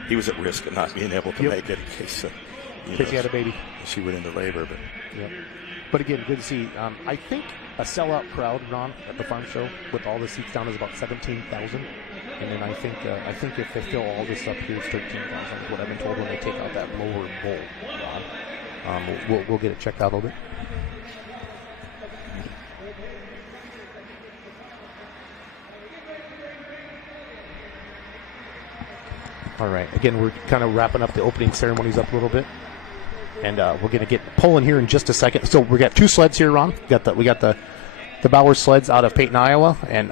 he was at risk of not being able to make it in case he had a baby. She went into labor, but But again, good to see. I think a sellout crowd, Ron, at the farm show with all the seats down is about 17,000. And then I think if they fill all this up here, it's 13,000 is what I've been told when they take out that lower bowl, Ron. We'll get it checked out a little bit. All right. Again, we're kind of wrapping up the opening ceremonies up a little bit. And we're going to get pulling here in just a second. So we got two sleds here, Ron. We got the Bauer sleds out of Peyton, Iowa, and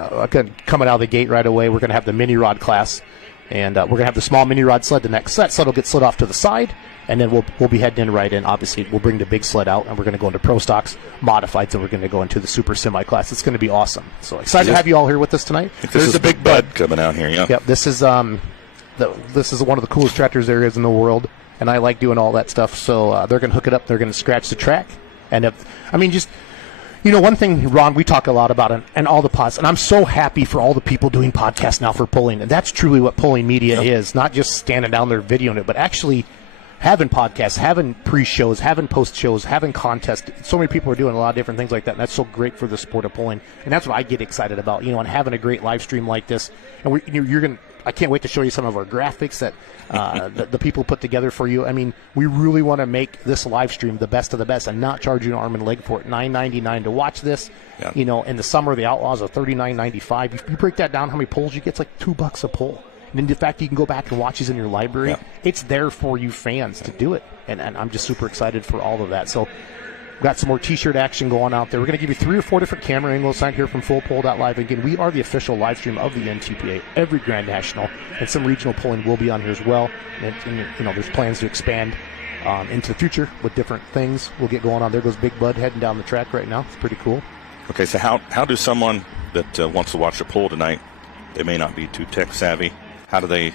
coming out of the gate right away, we're going to have the mini rod class, and we're going to have the small mini rod sled. The next sled will get slid off to the side, and then we'll be heading in right in. Obviously, we'll bring the big sled out, and we're going to go into pro stocks, modifieds, and we're going to go into the super semi class. It's going to be awesome. So excited to have you all here with us tonight. There's a big bud coming out here. Yeah. Yep. This is one of the coolest tractors there is in the world. And I like doing all that stuff, so they're going to hook it up. They're going to scratch the track. And one thing, Ron, we talk a lot about, and all the pods, and I'm so happy for all the people doing podcasts now for polling. And that's truly what polling media is, not just standing down there videoing it, but actually having podcasts, having pre-shows, having post-shows, having contests. So many people are doing a lot of different things like that, and that's so great for the sport of pulling. And that's what I get excited about, and having a great live stream like this. And I can't wait to show you some of our graphics that the people put together for you. I mean, we really want to make this live stream the best of the best and not charge you an arm and leg for it. $9.99 to watch this. Yep. In the summer, the Outlaws are $39.95. If you break that down, how many pulls you get? It's like $2 a pull. And in fact, you can go back and watch these in your library. Yeah. It's there for you fans to do it. And I'm just super excited for all of that. So we've got some more T-shirt action going out there. We're going to give you 3 or 4 different camera angles signed here from FullPull.live. Again, we are the official live stream of the NTPA, every Grand National. And some regional pulling will be on here as well. And there's plans to expand into the future with different things we'll get going on. There goes Big Bud heading down the track right now. It's pretty cool. Okay, so how does someone that wants to watch the pull tonight, they may not be too tech savvy, how do they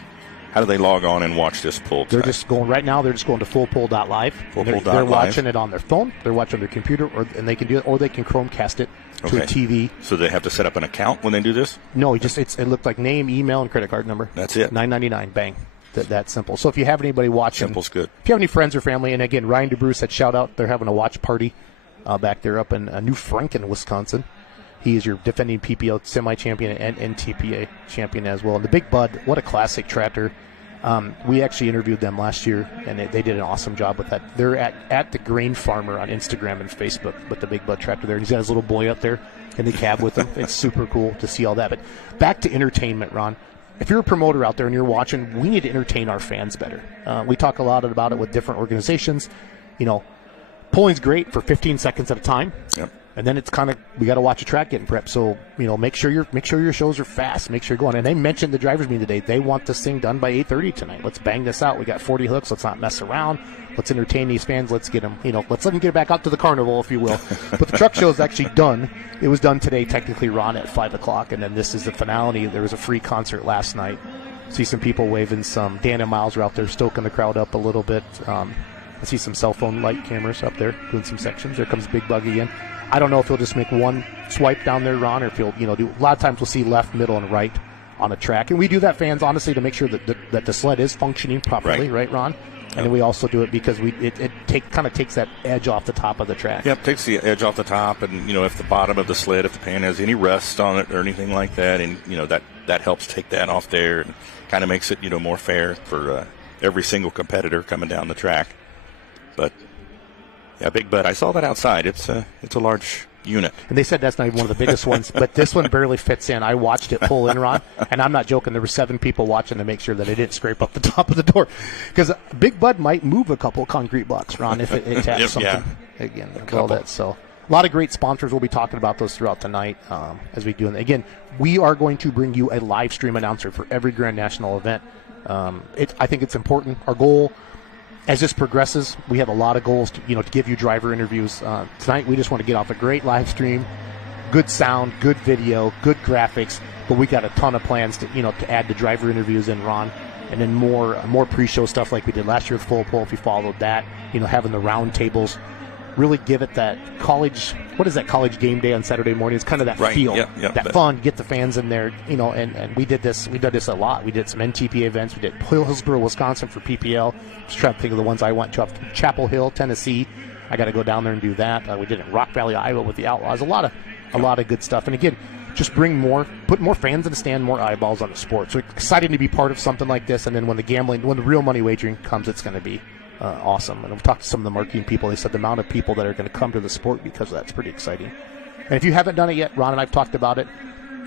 log on and watch this pull tonight? They're just going to FullPull.live. They're watching it on their phone, they're watching on their computer, and they can do it, or they can Chromecast it to a TV. So they have to set up an account when they do this? No, it looked like name, email, and credit card number. That's it. $9.99, bang. That's simple. So if you have anybody watching, simple's good. If you have any friends or family, and again, Ryan DeBruce said shout out. They're having a watch party back there up in New Franken, Wisconsin. He is your defending PPO semi-champion and NTPA champion as well. And the Big Bud, what a classic tractor. We actually interviewed them last year, and they did an awesome job with that. They're at the Grain Farmer on Instagram and Facebook with the Big Bud tractor there. He's got his little boy up there in the cab with him. It's super cool to see all that. But back to entertainment, Ron. If you're a promoter out there and you're watching, we need to entertain our fans better. We talk a lot about it with different organizations. Pulling's great for 15 seconds at a time. Yep. And then it's kind of, we got to watch a track getting prepped. So, make sure your shows are fast. Make sure you're going. And they mentioned the drivers meeting today. They want this thing done by 8:30 tonight. Let's bang this out. We got 40 hooks. Let's not mess around. Let's entertain these fans. Let's get them, let's let them get back out to the carnival, if you will. But the truck show is actually done. It was done today, technically, Ron, at 5 o'clock. And then this is the finale. There was a free concert last night. See some people waving some. Dan and Miles are out there stoking the crowd up a little bit. I see some cell phone light cameras up there doing some sections. There comes Big Bug again. I don't know if he'll just make one swipe down there, Ron, or if he'll, do. A lot of times we'll see left, middle, and right on a track, and we do that, fans, honestly, to make sure that the sled is functioning properly, right, Ron? And then we also do it because it kind of takes that edge off the top of the track. Yep, takes the edge off the top, and if the bottom of the sled, if the pan has any rust on it or anything like that, and that helps take that off there, and kind of makes it more fair for every single competitor coming down the track. But yeah, Big Bud. I saw that outside. It's a large unit. And they said that's not even one of the biggest ones, but this one barely fits in. I watched it pull in, Ron, and I'm not joking. There were 7 people watching to make sure that it didn't scrape up the top of the door. Because Big Bud might move a couple concrete blocks, Ron, if it taps something. Yeah. Again, all that. So a lot of great sponsors. We'll be talking about those throughout the night as we do. And again, we are going to bring you a live stream announcer for every Grand National event. I think it's important. Our goal, as this progresses, we have a lot of goals to give you driver interviews. Tonight, we just want to get off a great live stream, good sound, good video, good graphics. But we got a ton of plans to add the driver interviews in, Ron, and then more pre-show stuff like we did last year with FullPull. If you followed that, having the round tables, really give it that college. What is that college game day on Saturday morning? It's kind of that feel, that fun. Get the fans in there, and we did this. We did this a lot. We did some NTPA events. We did Hillsboro, Wisconsin for PPL. Just trying to think of the ones I went to. Chapel Hill, Tennessee. I got to go down there and do that. We did it in Rock Valley, Iowa with the Outlaws. A lot of good stuff. And again, just put more fans in the stand, more eyeballs on the sport. So excited to be part of something like this. And then when the real money wagering comes, it's going to be awesome. And we've talked to some of the marketing people. They said the amount of people that are going to come to the sport because of that's pretty exciting. And if you haven't done it yet, Ron and I've talked about it.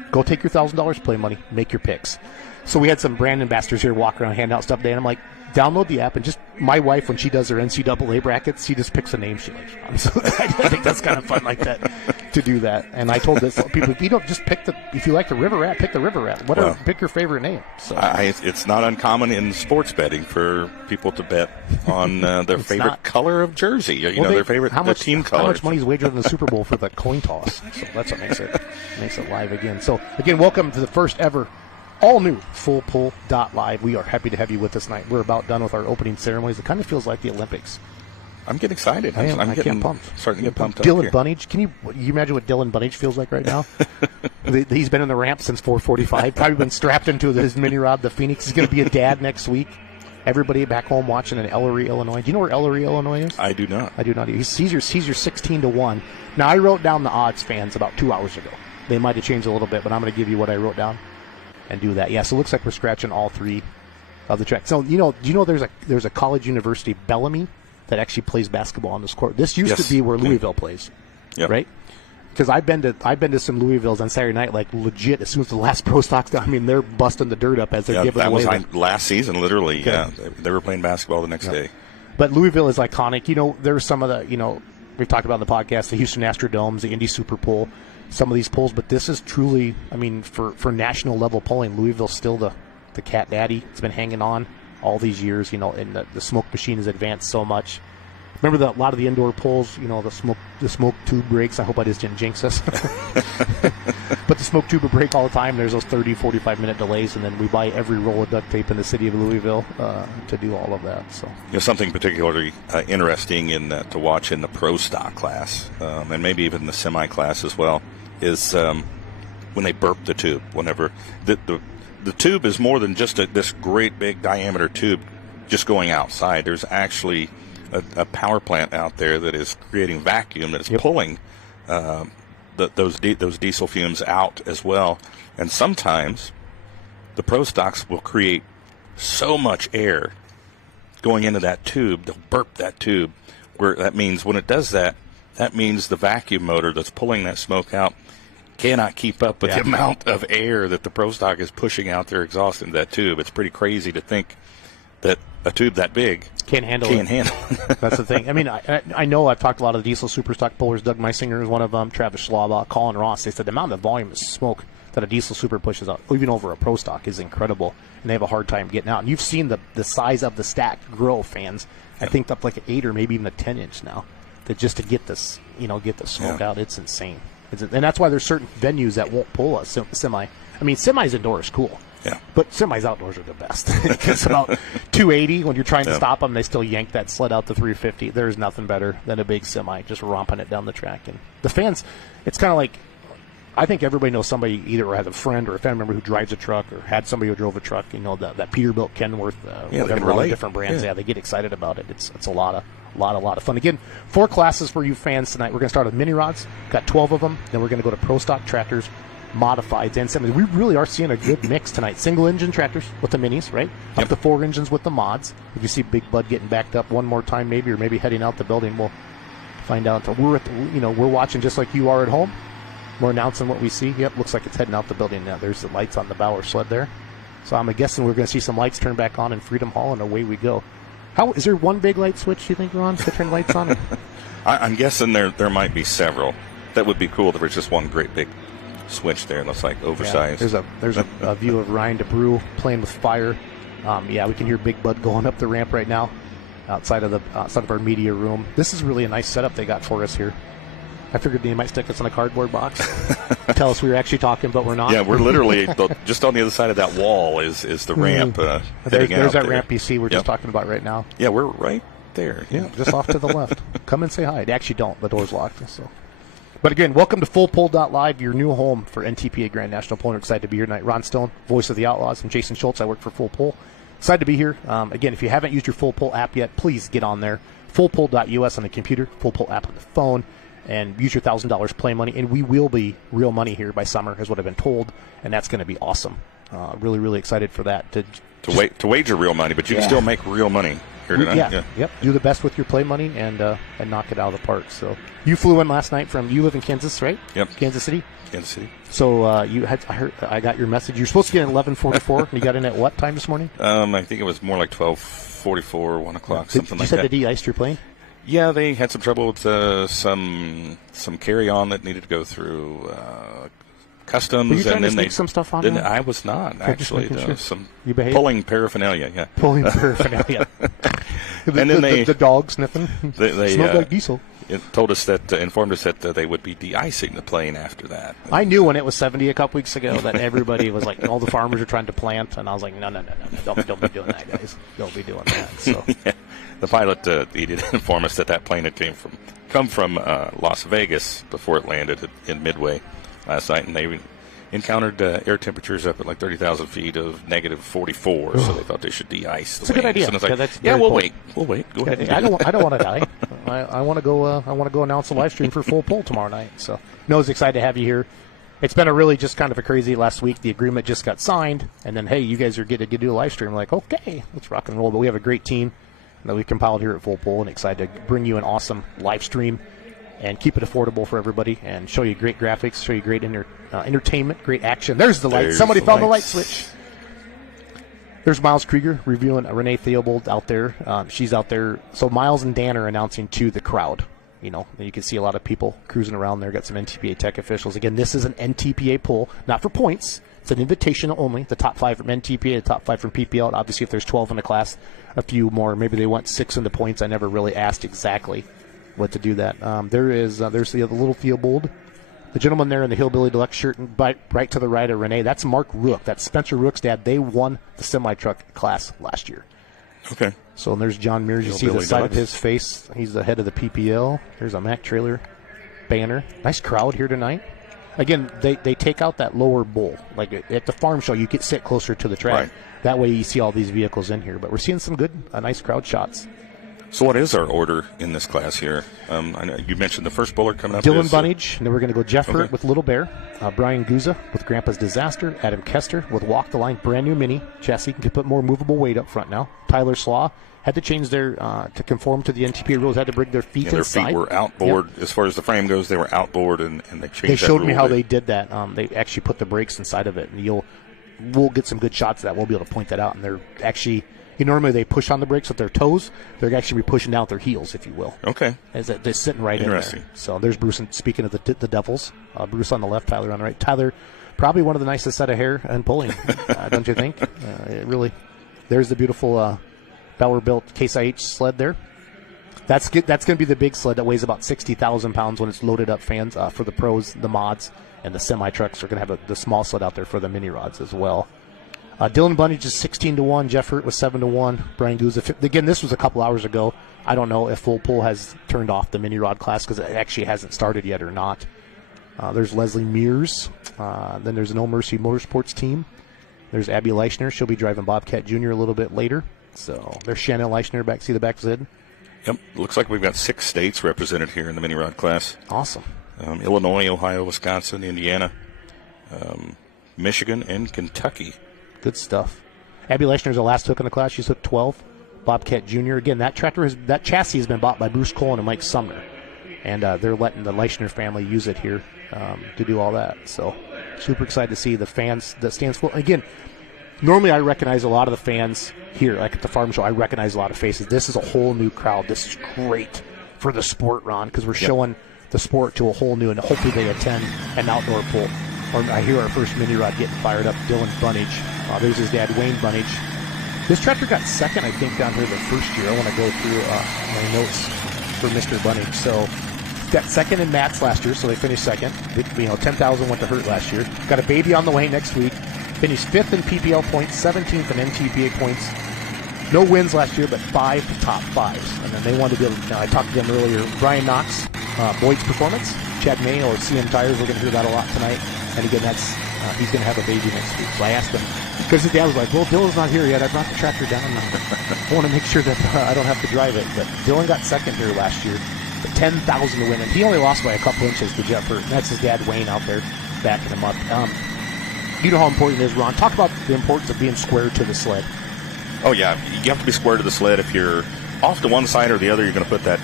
Go take your $1,000 play money, make your picks. So we had some brand ambassadors here walk around, hand out stuff today, and I'm like, download the app, and just my wife, when she does her NCAA brackets, she just picks a name she likes. So I think that's kind of fun like that to do that. And I told this people, if you don't just if you like the River Rat, pick the River Rat. Pick your favorite name. So it's not uncommon in sports betting for people to bet on their favorite color of jersey. Their favorite team color. How much money is wagered in the Super Bowl for the coin toss? So that's what makes it live again. So again, welcome to the first ever all new FullPull.live. We are happy to have you with us tonight. We're about done with our opening ceremonies. It kind of feels like the Olympics. I'm getting excited. I'm getting pumped. Starting to get pumped up. Dylan Bunnage, can you imagine what Dylan Bunnage feels like right now? He's been in the ramp since 4:45. Probably been strapped into his mini rod, the Phoenix. He's going to be a dad next week. everybody back home watching in Ellery, Illinois. Do you know where Ellery, Illinois is? I do not. I do not. He's your 16-1. Now, I wrote down the odds, fans, about 2 hours ago. They might have changed a little bit, but I'm going to give you what I wrote down and do that. Yeah, so it looks like we're scratching all 3 of the tracks. So, do you know there's a college university, Bellamy, that actually plays basketball on this court? This used to be where Louisville plays, right? Because I've been to some Louisvilles on Saturday night, like legit. As soon as the last pro stock's done, I mean, they're busting the dirt up as they're giving away. That was last season, literally. Okay. Yeah, they were playing basketball the next day. But Louisville is iconic. There's some of the, we've talked about in the podcast, the Houston Astrodomes, the Indy Super Bowl, some of these polls. But this is truly, I mean, for national level polling, Louisville's still the cat daddy. It's been hanging on all these years, and the smoke machine has advanced so much. Remember a lot of the indoor polls, the smoke tube breaks. I hope I just didn't jinx us. But the smoke tube would break all the time. There's those 30, 45-minute delays, and then we buy every roll of duct tape in the city of Louisville to do all of that. So, something particularly interesting to watch in the pro stock class, and maybe even the semi class as well, is when they burp the tube. Whenever the tube is more than just this great big diameter tube just going outside. There's actually a power plant out there that is creating vacuum that is pulling those diesel fumes out as well. And sometimes the pro stocks will create so much air going into that tube, they'll burp that tube, where that means when it does that, that means the vacuum motor that's pulling that smoke out cannot keep up with the amount of air that the pro stock is pushing out their exhaust into that tube. It's pretty crazy to think that a tube that big can't handle it. That's the thing. I mean, I know I've talked to a lot of the diesel super stock pullers. Doug Meisinger is one of them. Travis Schlaubaugh, Colin Ross. They said the amount of volume of smoke that a diesel super pushes out, even over a pro stock, is incredible, and they have a hard time getting out. And you've seen the size of the stack grow, fans. I think up like an 8 or maybe even a 10-inch now. That just to get this, get the smoke out, it's insane. And that's why there's certain venues that won't pull a semi. I mean, semis indoors cool. Yeah. But semis outdoors are the best. It's about 280 when you're trying to stop them. They still yank that sled out to 350. There's nothing better than a big semi just romping it down the track. And the fans, it's kind of like, I think everybody knows somebody either has a friend or a family member who drives a truck or had somebody who drove a truck. That Peterbilt, Kenworth, whatever, all the different brands. Yeah, they get excited about it. It's a lot of fun. Again, 4 classes for you fans tonight. We're going to start with mini rods. Got 12 of them. Then we're going to go to pro stock tractors, modifieds, and semis. We really are seeing a good mix tonight. Single engine tractors with the minis, right? Up to 4 engines with the mods. If you see Big Bud getting backed up one more time, maybe, or maybe heading out the building, we'll find out. We're watching just like you are at home. We're announcing what we see. Yep, looks like it's heading out the building now. There's the lights on the Bauer sled there. So I'm guessing we're going to see some lights turn back on in Freedom Hall, and away we go. Is there one big light switch you think, Ron, to turn lights on? I'm guessing there might be several. That would be cool if there's just one great big switch there. It looks like oversized. Yeah, there's a view of Ryan DeBrew playing with fire. We can hear Big Bud going up the ramp right now outside of our media room. This is really a nice setup they got for us here. I figured they might stick us in a cardboard box, tell us we were actually talking, but we're not. Yeah, we're literally just on the other side of that wall is the ramp. There's that ramp you see we're just talking about right now. Yeah, we're right there. Yeah, just off to the left. Come and say hi. They actually don't. The door's locked. So. But again, welcome to FullPull.live, your new home for NTPA Grand National Poll. Excited to be here tonight. Ron Stone, voice of the Outlaws, and Jason Schultz. I work for FullPull. Excited to be here. Again, if you haven't used your FullPull app yet, please get on there. FullPull.us on the computer, FullPull app on the phone. And use your $1,000 play money, and we will be real money here by summer, is what I've been told, and that's going to be awesome. Really, really excited for that. To wager real money, but you can still make real money here tonight. Yep. Do the best with your play money and knock it out of the park. So you flew in last night you live in Kansas, right? Yep. Kansas City. Kansas City. So I got your message. You're supposed to get in at 11:44. And you got in at what time this morning? I think it was more like 12:44, 1 o'clock, something like that. You said they de-iced your plane? Yeah, they had some trouble with some carry-on that needed to go through customs. Were you trying and to sneak some stuff on there? I was not, actually. Sure. Some you pulling paraphernalia, yeah. Pulling paraphernalia. And then the dog sniffing. They smelled like diesel. Informed us that they would be de-icing the plane after that. I knew when it was 70 a couple weeks ago that everybody was like, all the farmers are trying to plant, and I was like, no, don't be doing that, guys. Don't be doing that. So. Yeah. The pilot he did inform us that plane had come from Las Vegas before it landed in Midway last night, and encountered air temperatures up at like 30,000 feet of negative 44, so they thought they should de-ice the That's a good idea. And it's like, we'll wait. We'll wait. Go ahead. I don't want to die. I want to go. I want to go announce a live stream for Full Pull tomorrow night. So, no, I was excited to have you here. It's been a really just kind of a crazy last week. The agreement just got signed, and then hey, you guys are getting to do a live stream. Like, okay, let's rock and roll. But we have a great team that we compiled here at Full Pull, and excited to bring you an awesome live stream and keep it affordable for everybody, and show you great graphics, show you great entertainment, great action. There's the light. Somebody found the light switch. There's Miles Krieger reviewing Renee Theobald out there. She's out there. So Miles and Dan are announcing to the crowd. You know, you can see a lot of people cruising around there. Got some NTPA tech officials. Again, this is an NTPA poll, not for points. It's an invitational only. The top 5 from NTPA, the top 5 from PPL. Obviously, if there's 12 in the class, a few more. Maybe they want 6 into points. I never really asked exactly what to do that. There's the other little Theobald. The gentleman there in the Hillbilly Deluxe shirt, and right to the right of Renee, that's Mark Rook. That's Spencer Rook's dad. They won the semi-truck class last year. Okay. So there's John Mears. You see the side of his face. He's the head of the PPL. There's a Mack trailer banner. Nice crowd here tonight. Again, they take out that lower bowl. Like at the farm show, you get sit closer to the track. Right. That way you see all these vehicles in here. But we're seeing some good, nice crowd shots. So what is our order in this class here? I know you mentioned the first bowler coming up. Dylan Bunnage, and then we're going to go Jeff Hurt with Little Bear, Brian Guza with Grandpa's Disaster, Adam Kester with Walk the Line, brand new Mini chassis, can put more movable weight up front now. Tyler Slaw had to change their to conform to the NTPA rules, had to bring their feet inside. Their feet were outboard. Yep. As far as the frame goes, they were outboard, and they changed. They showed me how they did that. They actually put the brakes inside of it, and we'll get some good shots of that. We'll be able to point that out, and they're actually. Normally they push on the brakes with their toes. They're actually pushing down with their heels, if you will. Okay. They're sitting right in there. So there's Bruce. And speaking of the Devils, Bruce on the left, Tyler on the right. Tyler, probably one of the nicest set of hair and pulling, don't you think? Really. There's the beautiful Bauer-built Case IH sled there. That's going to be the big sled that weighs about 60,000 pounds when it's loaded up. Fans for the pros, the mods, and the semi-trucks are going to have the small sled out there for the mini rods as well. Dylan Bunnage is 16-1. Jeff Hurt was 7-1. Brian Guza. Again, this was a couple hours ago. I don't know if Full Pull has turned off the mini rod class because it actually hasn't started yet or not. There's Leslie Mears. Then there's an No Mercy Motorsports team. There's Abby Leichner. She'll be driving Bobcat Jr. a little bit later. So there's Shannon Leichner. See the back of his head? Yep. Looks like we've got 6 states represented here in the mini rod class. Awesome. Illinois, Ohio, Wisconsin, Indiana, Michigan, and Kentucky. Good stuff. Abby Leichner is the last hook in the class. She's hooked 12. Bobcat Jr. Again, that chassis has been bought by Bruce Cole and Mike Sumner, and they're letting the Leichner family use it here to do all that. So, super excited to see the fans that stands for. Again, normally I recognize a lot of the fans here, like at the farm show. I recognize a lot of faces. This is a whole new crowd. This is great for the sport, Ron, because we're showing the sport to a whole new, and hopefully they attend an outdoor pull. Or I hear our first mini rod getting fired up. Dylan Bunnage. There's his dad, Wayne Bunnage. This tractor got second, I think, down here the first year. I want to go through my notes for Mr. Bunnage. So, got second in Mats last year, so they finished second. 10,000 went to Hurt last year. Got a baby on the way next week. Finished 5th in PPL points, 17th in NTPA points. No wins last year, but 5 top 5s. And then they wanted to be able to, I talked to them earlier, Brian Knox, Boyd's Performance, Chad May, or CM Tires. We're going to hear that a lot tonight. And again, that's he's going to have a baby next week. So I asked him, because his dad was like, well, Dylan's not here yet. I brought the tractor down. I want to make sure that I don't have to drive it. But Dylan got second here last year. 10,000 to win. And he only lost by a couple inches to Jeff Hurt. And that's his dad, Wayne, out there backing him up. You know how important it is, Ron. Talk about the importance of being square to the sled. Oh, yeah. You have to be square to the sled. If you're off to one side or the other, you're going to put that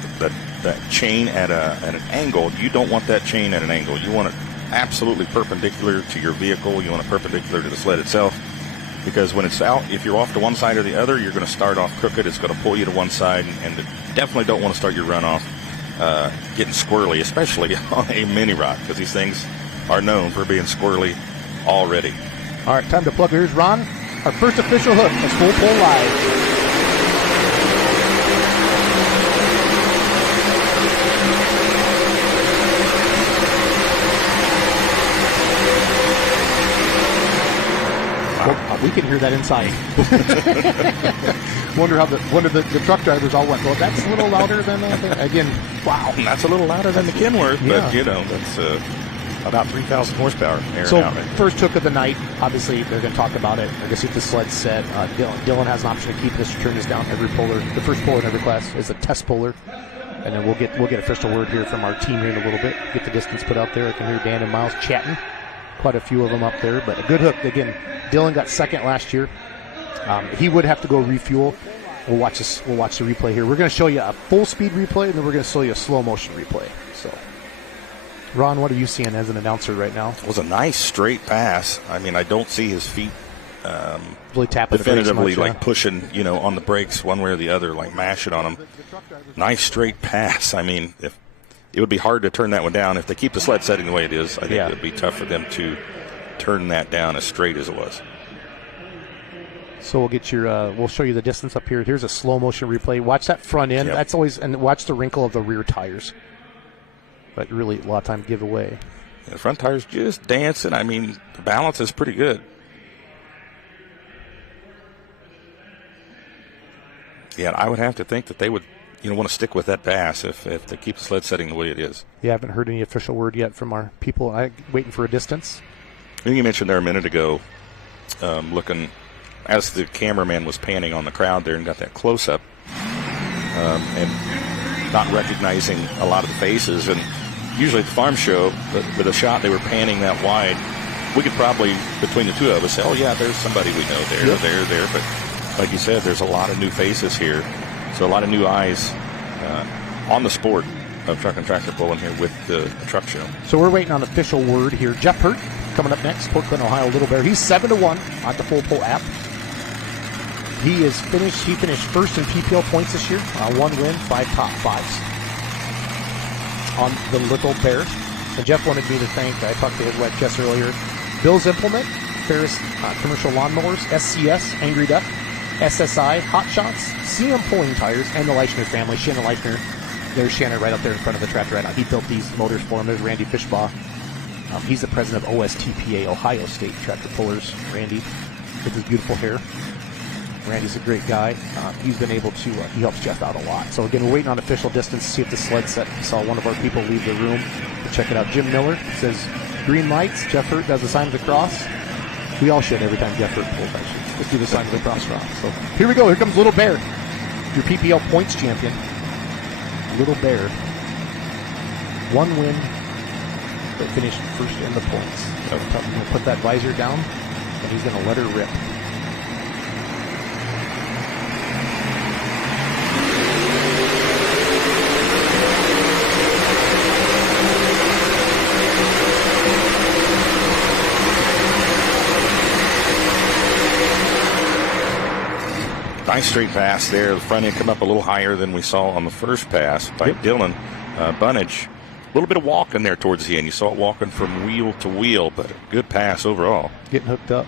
chain at an angle. You don't want that chain at an angle. You want it absolutely perpendicular to your vehicle. You want it perpendicular to the sled itself, because when it's out, if you're off to one side or the other, you're going to start off crooked. It's going to pull you to one side, and definitely don't want to start your run off getting squirrely, especially on a mini rod, because these things are known for being squirrely already. All right, time to plug. Here's Ron, our first official hook of FullPull.live. We can hear that inside. Wonder how the truck drivers all went, well, that's a little louder than again, wow. That's a little louder than the Kenworth, but, that's About 3,000 horsepower. So first hook of the night, obviously they're going to talk about it. They're going to see if the sled's set. Dylan has an option to keep this or turn this down. Every puller, the first puller in every class is a test puller. And then we'll get official word here from our team here in a little bit. Get the distance put out there. I can hear Dan and Miles chatting. Quite a few of them up there, but a good hook. Again, Dylan got second last year. He would have to go refuel. We'll watch this. We'll watch the replay here. We're going to show you a full speed replay, and then we're going to show you a slow motion replay. So, Ron, what are you seeing as an announcer right now? It was a nice straight pass. I mean, I don't see his feet really tapping definitively the brakes much, like pushing, on the brakes one way or the other, like mashing on them. Nice straight pass. I mean, if it would be hard to turn that one down. If they keep the sled setting the way it is, I think it would be tough for them to turn that down as straight as it was. So we'll get we'll show you the distance up here. Here's a slow motion replay. Watch that front end. Yep. That's always, and watch the wrinkle of the rear tires. But really, a lot of time give away. Yeah, the front tires just dancing. I mean, the balance is pretty good. Yeah, I would have to think that they would, want to stick with that pass if they keep the sled setting the way it is. You haven't heard any official word yet from our people. Waiting for a distance. I think you mentioned there a minute ago, looking as the cameraman was panning on the crowd there and got that close-up, and not recognizing a lot of the faces. And usually at the farm show, with a shot they were panning that wide, we could probably, between the two of us, say, oh, yeah, there's somebody we know there, there. But like you said, there's a lot of new faces here. So a lot of new eyes on the sport of truck and tractor pulling here with the truck show. So we're waiting on official word here. Jeff Hurt coming up next, Portland, Ohio, Little Bear. He's 7-1 on the FullPull app. He finished first in PPL points this year. 1 win, 5 top 5s on the Little Bear. And Jeff wanted me to thank, I talked to his wife Jess earlier, Bill's Implement, Ferris Commercial Lawnmowers, SCS, Angry Duck, SSI, Hot Shots, CM Pulling Tires, and the Leichner family. Shannon Leichner, there's Shannon right up there in front of the tractor right now. He built these motors for him. There's Randy Fishbaugh. He's the president of OSTPA, Ohio State Tractor Pullers. Randy, with his beautiful hair. Randy's a great guy. He's been able to, he helps Jeff out a lot. So again, we're waiting on official distance to see if the sled set. Saw one of our people leave the room to check it out. Jim Miller says, green lights. Jeff Hurt does the sign of the cross. We all should every time Jeff Hurt pulls, actually. Let's do the sign of the cross route. So here we go. Here comes Little Bear, your PPL points champion. Little Bear. 1 win, but finished first in the points. So he's going to put that visor down, and he's going to let her rip. Nice straight pass there. The front end come up a little higher than we saw on the first pass by Dylan Bunnage. A little bit of walking there towards the end. You saw it walking from wheel to wheel, but a good pass overall. Getting hooked up.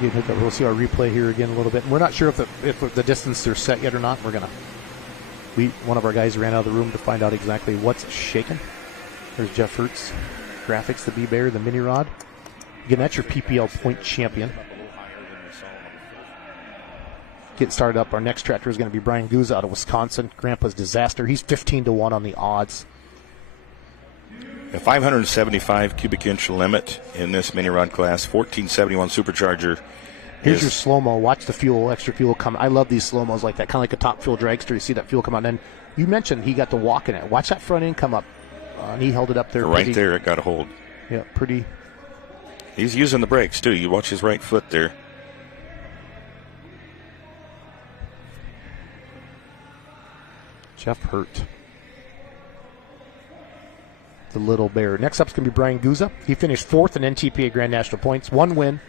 We'll see our replay here again a little bit. We're not sure if the distance they're set yet or not. One of our guys ran out of the room to find out exactly what's shaking. There's Jeff Hurt's graphics, the B-Bear, the mini rod. Again, that's your PPL point champion. Get started up. Our next tractor is going to be Brian Guzza out of Wisconsin. Grandpa's Disaster. He's 15-1 on the odds. A 575 cubic inch limit in this mini rod class. 1471 supercharger. Here's your slow-mo. Watch the extra fuel come. I love these slow-mos like that, kind of like a top fuel dragster. You see that fuel come out. And then you mentioned he got to walk in it. Watch that front end come up. And he held it up there. Right there, it got a hold. Yeah, pretty. He's using the brakes, too. You watch his right foot there. Jeff Hurt. The Little Bear. Next up is going to be Brian Guzza. He finished 4th in NTPA Grand National points. 1 win,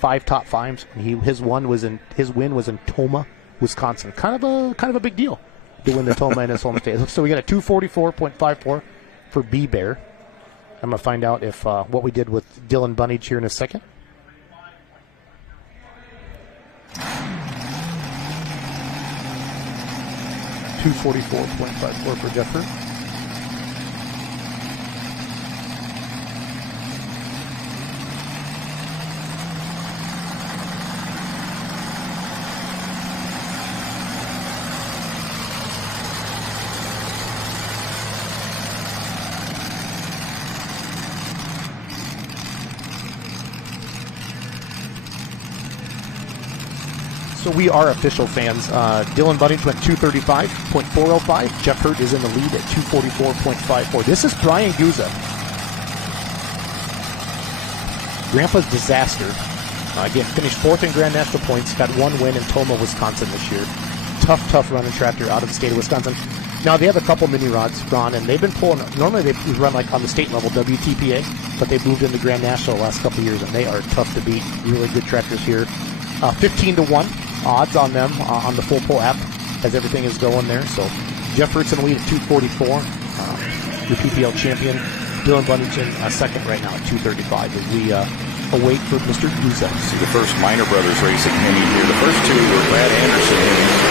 5 top 5s. His win was in Tomah, Wisconsin. Kind of a big deal to win the Tomah in his home state. So we got a 244.54 for B-Bear. I'm going to find out if what we did with Dylan Bunnage here in a second. $244.54 for Jeff Hurt. So we are official fans. Dylan Buddings went 235.405. Jeff Hurt is in the lead at 244.54. This is Brian Guza. Grandpa's disaster. Again, finished 4th in Grand National points. Got 1 win in Tomah, Wisconsin this year. Tough running tractor out of the state of Wisconsin. Now, they have a couple mini rods, Ron, and they've been pulling. Normally, they run like on the state level, WTPA, but they've moved into Grand National the last couple of years, and they are tough to beat. Really good tractors here. 15-1 odds on them on the FullPull app as everything is going there. So Jeff Hurt's in the lead at 244. Your PPL champion. Dylan Buddington second right now at 235 as we await for Mr. Guza. See the first Minor Brothers racing Hemi here. The first two were Brad Anderson Hemis.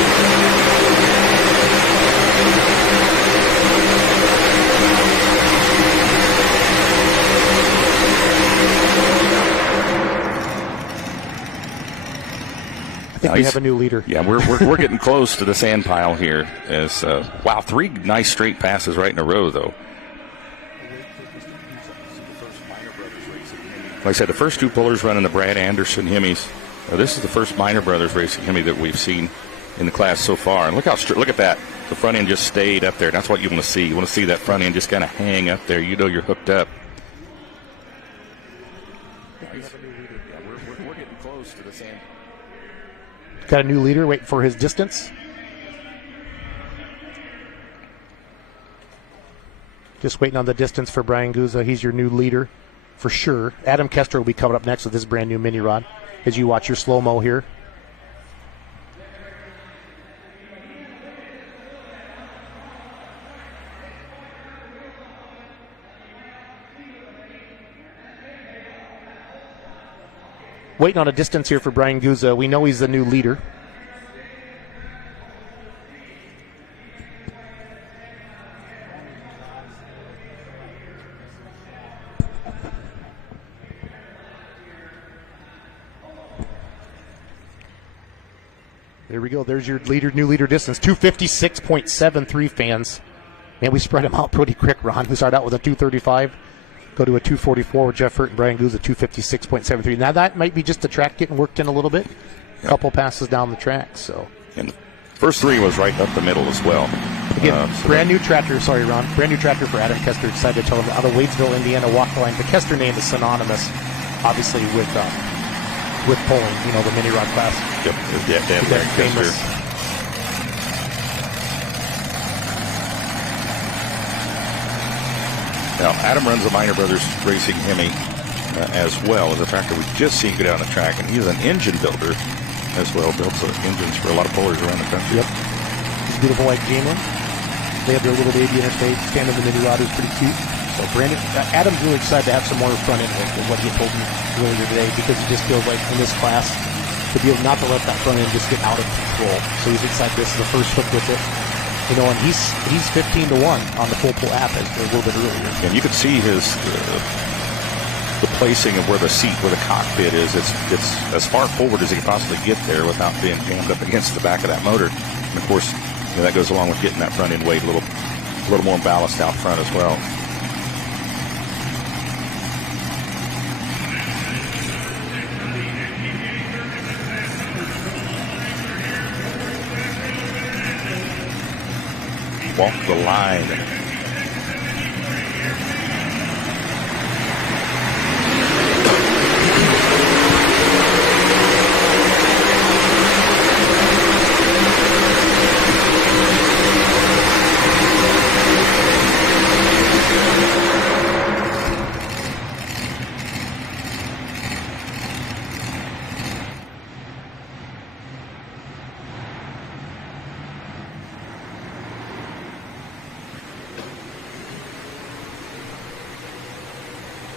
I think we have a new leader. Yeah, we're getting close to the sand pile here. As wow, 3 nice straight passes right in a row, though. Like I said, the first 2 pullers running the Brad Anderson Hemis. This is the first Minor Brothers racing Hemi that we've seen in the class so far. And look at that. The front end just stayed up there. That's what you want to see. You want to see that front end just kind of hang up there. You know you're hooked up. We're getting close to the sand. Got a new leader waiting for his distance. Just waiting on the distance for Brian Guza. He's your new leader for sure. Adam Kester will be coming up next with this brand new mini rod as you watch your slow-mo here. Waiting on a distance here for Brian Guza. We know he's the new leader. There we go. There's your new leader distance. 256.73 fans. Man, we spread them out pretty quick, Ron. We started out with a 235. Go to a 244 with Jeff Hurt and Brian Guza, 256.73. Now that might be just the track getting worked in a little bit. A couple passes down the track. So. And the first 3 was right up the middle as well. Again, brand new tractor. Sorry, Ron. Brand new tractor for Adam Kester. Excited to tell him out of Wadesville, Indiana, walk the line. The Kester name is synonymous, obviously, with pulling. You know, the mini rod class. Yep. That famous. Now, Adam runs the Minor Brothers Racing Hemi as well as a tractor we've just seen go down the track, and he's an engine builder as well. Builds engines for a lot of pullers around the country. Yep. He's beautiful like Jalen. They have their little baby interstate. Standing the mini rod is pretty cute. So Brandon, Adam's really excited to have some more front end work than what he told me earlier today, because he just feels like in this class to be able not to let that front end just get out of control. So he's excited. This is the first hook with it. You know, and he's 15-1 on the FullPull app as a little bit earlier. And you can see his the placing of where the seat, where the cockpit is. It's as far forward as he can possibly get there without being jammed up against the back of that motor. And of course, you know, that goes along with getting that front end weight a little more ballast out front as well. Walk the line.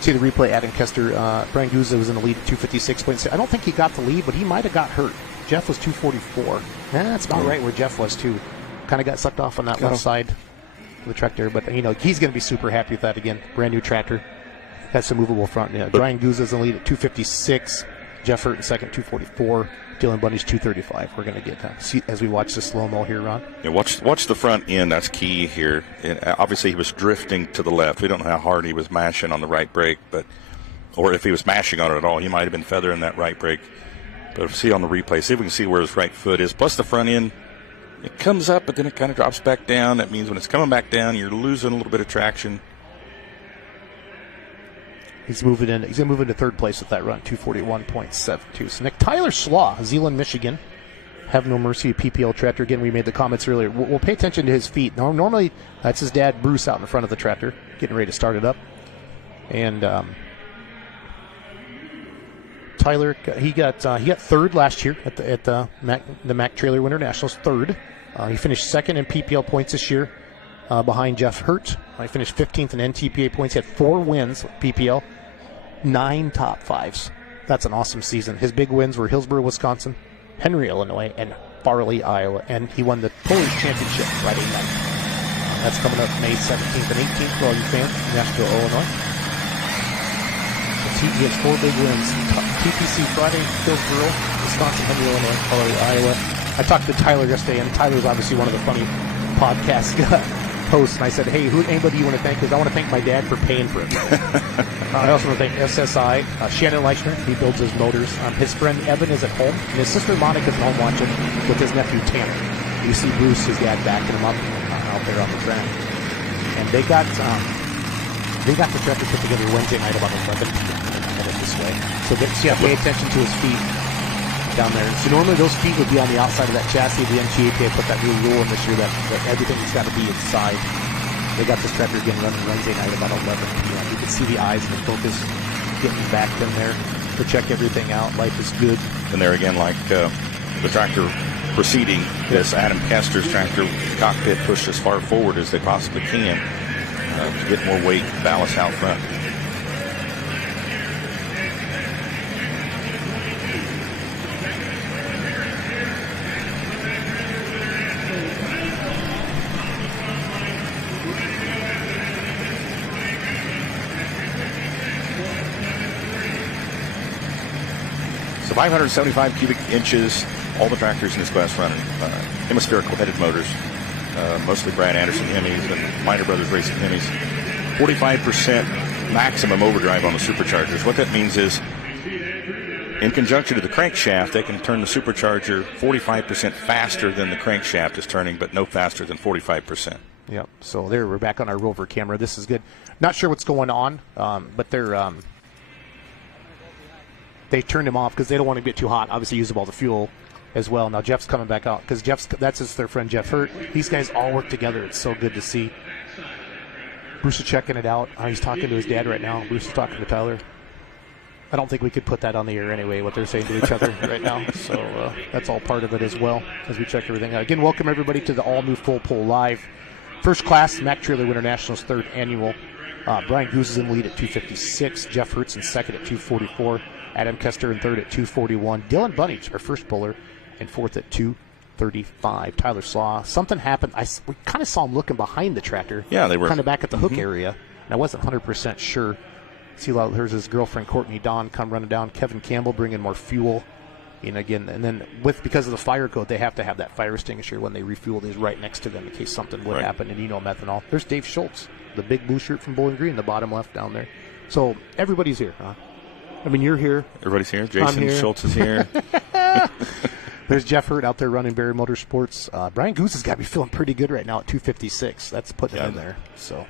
See the replay, Adam Kester. Brian Guza was in the lead at 256.6. I don't think he got the lead, but he might have got hurt. Jeff was 244. That's about right where Jeff was, too. Kind of got sucked off on that left side of the track there. But, you know, he's going to be super happy with that again. Brand new tractor. Has some movable front. Yeah, Brian Guza's in the lead at 256. Jeff Hurt in second, 244. Dylan Bundy's 235. We're going to get that. See as we watch the slow-mo here, Ron. Yeah, watch the front end. That's key here. And obviously, he was drifting to the left. We don't know how hard he was mashing on the right brake, or if he was mashing on it at all, he might have been feathering that right brake But see on the replay, see if we can see where his right foot is. Plus the front end, it comes up, but then it kind of drops back down. That means when it's coming back down, you're losing a little bit of traction. He's moving in. He's going to move into third place with that run, 241.72. So Nick Tyler Slaw, Zeeland, Michigan. Have no mercy, PPL tractor. Again, we made the comments earlier. We'll pay attention to his feet. Normally, that's his dad, Bruce, out in front of the tractor, getting ready to start it up. And Tyler, he got third last year at the Mac Trailer Winter Nationals. Third. He finished second in PPL points this year, behind Jeff Hurt. He finished 15th in NTPA points. He had 4 wins PPL, 9 top 5s. That's an awesome season. His big wins were Hillsborough, Wisconsin, Henry, Illinois, and Farley, Iowa. And he won the Polish Championship Friday night. That's coming up May 17th and 18th for all you fans in Nashville, Illinois. He has 4 big wins. TPC Friday, Hillsborough, Wisconsin, Henry, Illinois, Farley, Iowa. I talked to Tyler yesterday, and Tyler's obviously one of the funny podcast hosts. And I said, hey, anybody you want to thank? Because I want to thank my dad for paying for it. I also want to thank SSI, Shannon Leichner. He builds his motors. His friend Evan is at home, and his sister Monica's at home watching with his nephew Tanner. You see Bruce, his dad, backing him up out there on the track. And they got the tractor put together Wednesday night about 11 p.m. Headed this way. So pay attention to his feet down there. So normally those feet would be on the outside of that chassis. The NTPA put that new rule in this year that everything's got to be inside. They got this tractor again running Wednesday night about 11 p.m. You can see the eyes and the focus getting back in there to check everything out. Life is good. And there again, like the tractor preceding this Adam Kester's tractor, cockpit pushed as far forward as they possibly can to get more weight, ballast out front. So 575 cubic inches, all the tractors in this class running hemispherical headed motors, mostly Brad Anderson Hemis and Minor Brothers Racing Hemis. 45% maximum overdrive on the superchargers. What that means is, in conjunction to the crankshaft, they can turn the supercharger 45% faster than the crankshaft is turning, but no faster than 45%. Yep. So there, we're back on our rover camera. This is good. Not sure what's going on, but they turned him off because they don't want to get too hot. Obviously, use up all the fuel as well. Now Jeff's coming back out because that's their friend Jeff Hurt. These guys all work together. It's so good to see. Bruce is checking it out. He's talking to his dad right now. Bruce is talking to Tyler. I don't think we could put that on the air anyway, what they're saying to each other right now. So that's all part of it as well as we check everything out. Again, welcome everybody to the all-new FullPull.live. First class, Mac Trailer Winter Nationals, 3rd annual. Brian Goose is in lead at 256. Jeff Hurts in second at 244. Adam Kester in third at 241. Dylan Bunnage, our first puller, in fourth at 235. Tyler Slaw. Something happened. We kind of saw him looking behind the tractor. Yeah, they were kind of back at the hook area. And I wasn't 100% sure. See, there's his girlfriend Courtney Dawn come running down. Kevin Campbell bringing more fuel. And again, and then because of the fire code, they have to have that fire extinguisher when they refuel these right next to them in case something would happen. And methanol. There's Dave Schultz, the big blue shirt from Bowling Green, the bottom left down there. So everybody's here, huh? I mean, you're here. Everybody's here. Jason Schultz is here. There's Jeff Hurt out there running Barry Motorsports. Brian Goose has got me feeling pretty good right now at 256. That's putting it in there. So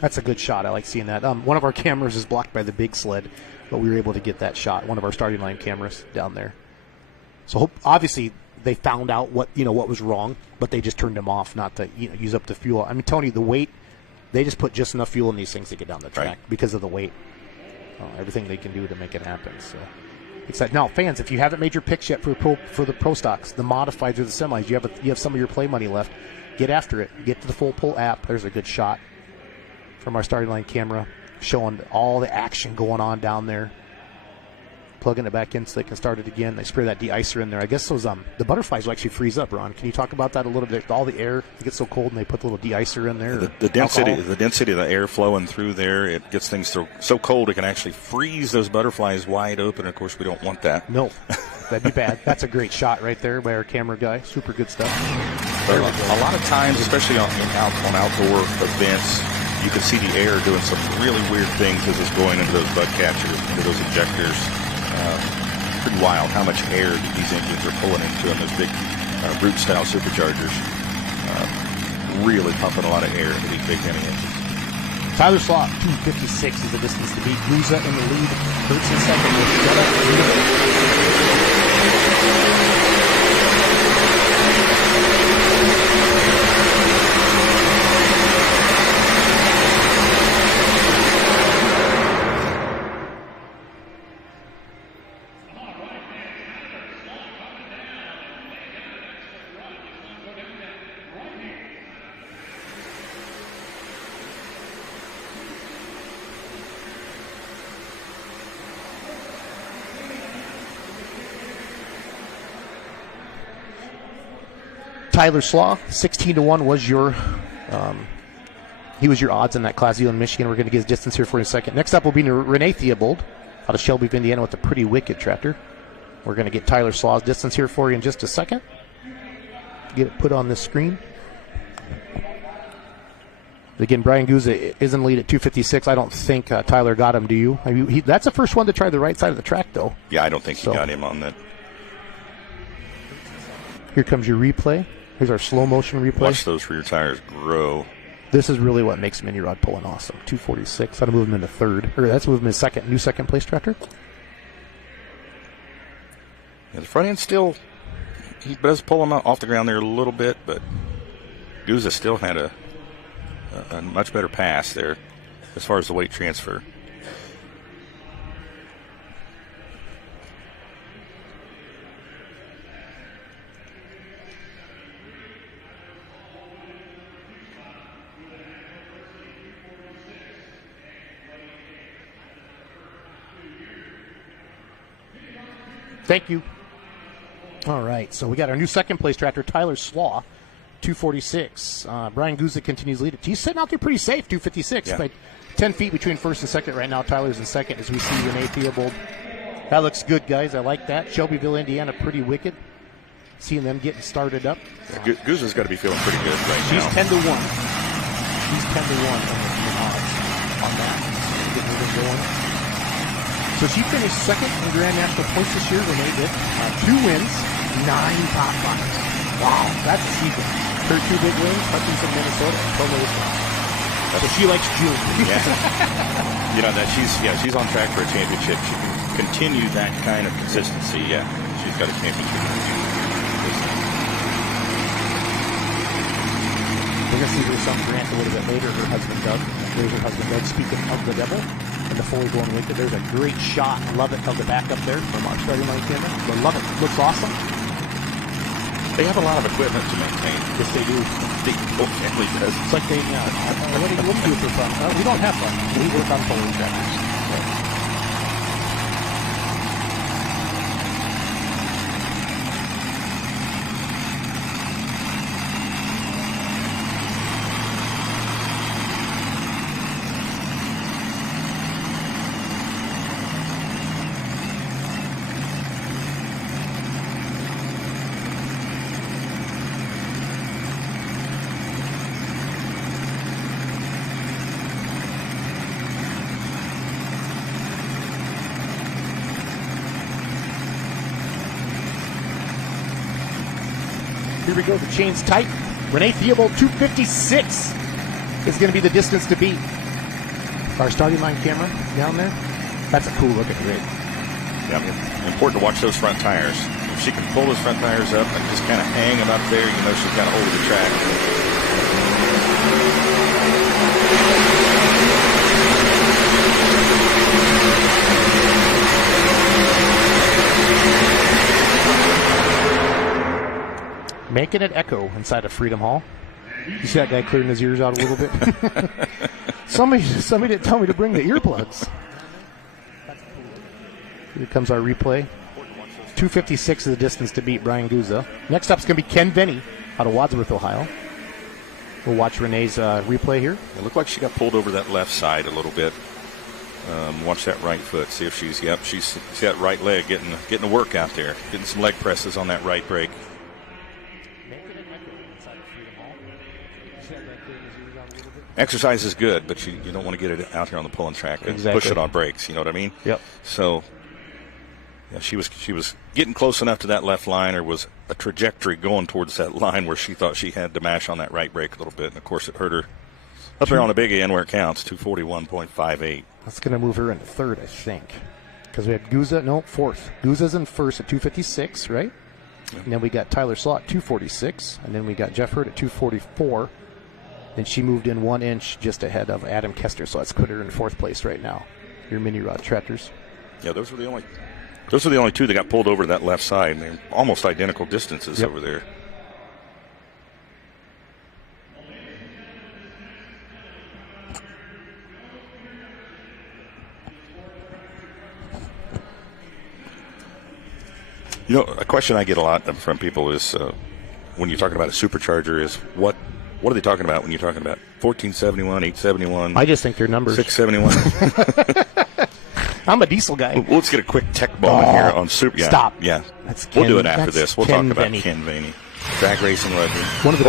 that's a good shot. I like seeing that. One of our cameras is blocked by the big sled, but we were able to get that shot. One of our starting line cameras down there. So obviously they found out what was wrong, but they just turned them off, not to use up the fuel. I mean, Tony, the weight, they just put just enough fuel in these things to get down the track because of the weight. Everything they can do to make it happen. So excited. Now, fans, if you haven't made your picks yet for the pro stocks, the modifieds or the semis, you have some of your play money left. Get after it. Get to the FullPull app. There's a good shot from our starting line camera showing all the action going on down there. Plugging it back in so they can start it again. They spray that de-icer in there. I guess those the butterflies will actually freeze up, Ron. Can you talk about that a little bit? All the air, it gets so cold, and they put the little de-icer in there. The density of the air flowing through there, it gets things so cold it can actually freeze those butterflies wide open. Of course, we don't want that. No, that'd be bad. That's a great shot right there by our camera guy. Super good stuff. A lot of times, especially on outdoor events, you can see the air doing some really weird things as it's going into those bud catchers, into those injectors. pretty wild how much air these engines are pulling into them. Those big brute-style superchargers, really pumping a lot of air into these big Hemi engines. Tyler Slaw, 2:56 is the distance to beat. Guza in the lead. Kurtz in second with Jetta. Tyler Slaw, 16-1 was your, he was your odds in that Class Zealand, Michigan. We're going to get his distance here for in a second. Next up will be Renee Theobald out of Shelbyville, Indiana, with a pretty wicked tractor. We're going to get Tyler Slaw's distance here for you in just a second. Get it put on this screen. Again, Brian Guza is in the lead at 2:56. I don't think Tyler got him, do you? I mean, that's the first one to try the right side of the track, though. Yeah, I don't think he got him on that. Here comes your replay. Here's our slow motion replay. Watch those rear tires grow. This is really what makes Mini Rod pulling awesome. 2:46. That'll move him into third. Or that's moving him second. New second place tractor. Yeah, the front end still, he does pull him out off the ground there a little bit, but Guza still had a much better pass there as far as the weight transfer. Thank you. All right, so we got our new second place tractor, Tyler Slaw, 2:46. Brian Guza continues to lead it. He's sitting out there pretty safe, 2:56. Yeah. But 10 feet between first and second right now. Tyler's in second as we see Renee Theobald. That looks good, guys. I like that. Shelbyville, Indiana, pretty wicked. Seeing them getting started up. Guza's got to be feeling pretty good right She's now. 10-1. She's 10-1 in odds on that. Getting her going. So she finished second in Grand National points this year. Renee did. 2 wins, 9 top 5s. Wow, that's a season. Her 2 big wins, Hutchinson, Minnesota, and Provo, Wisconsin. So she likes June. Yeah. You know that she's on track for a championship. She can continue that kind of consistency. Yeah, she's got a championship. We're going to see her son Grant a little bit later. Her husband Doug. There's her husband Doug. Speaking of the devil and the fully blown wicked, there's a great shot. Love it of the back up there from our starting line camera. But love it. Looks awesome. They have a lot of equipment to maintain. Yes, they do. The whole family does. It's like they, what do you do for fun? We don't have fun. We work on pulling tractors. Here we go. The chain's tight. Renee Theobald, 2:56 is going to be the distance to beat. Our starting line camera down there. That's a cool looking rig. Yeah, important to watch those front tires. If she can pull those front tires up and just kind of hang them up there, you know she's got a hold of the track. Making it echo inside of Freedom Hall. You see that guy clearing his ears out a little bit? somebody didn't tell me to bring the earplugs. Here comes our replay. 2:56 is the distance to beat Brian Guza. Next up is going to be Ken Venny out of Wadsworth, Ohio. We'll watch Renee's replay here. It looked like she got pulled over that left side a little bit. Watch that right foot. See if she's that right leg getting a work out there. Getting some leg presses on that right brake. Exercise is good, but you don't want to get it out here on the pulling track and push it on brakes. You know what I mean? Yep. So Yeah, she was getting close enough to that left line, or was a trajectory going towards that line where she thought she had to mash on that right brake a little bit, and of course it hurt her up there on the big end where it counts, 241.58. That's going to move her into third, I think, because we had fourth. Guza's in first at 256, right? Yep. And then we got Tyler Slott 246, and then we got Jeff Hurt at 244. And she moved in 1 inch just ahead of Adam Kester, so that's put her in fourth place right now. Your mini rod tractors. Yeah, those were the only two that got pulled over to that left side. And they're almost identical distances over there. You know, a question I get a lot from people is when you're talking about a supercharger is what are they talking about when you're talking about 1471, 871? I just think they're numbers. 671. I'm a diesel guy. Let's get a quick tech moment here on super. Yeah, stop. Yeah, we'll do it after this. We'll talk about Veney. Ken Veney, drag racing legend, one of the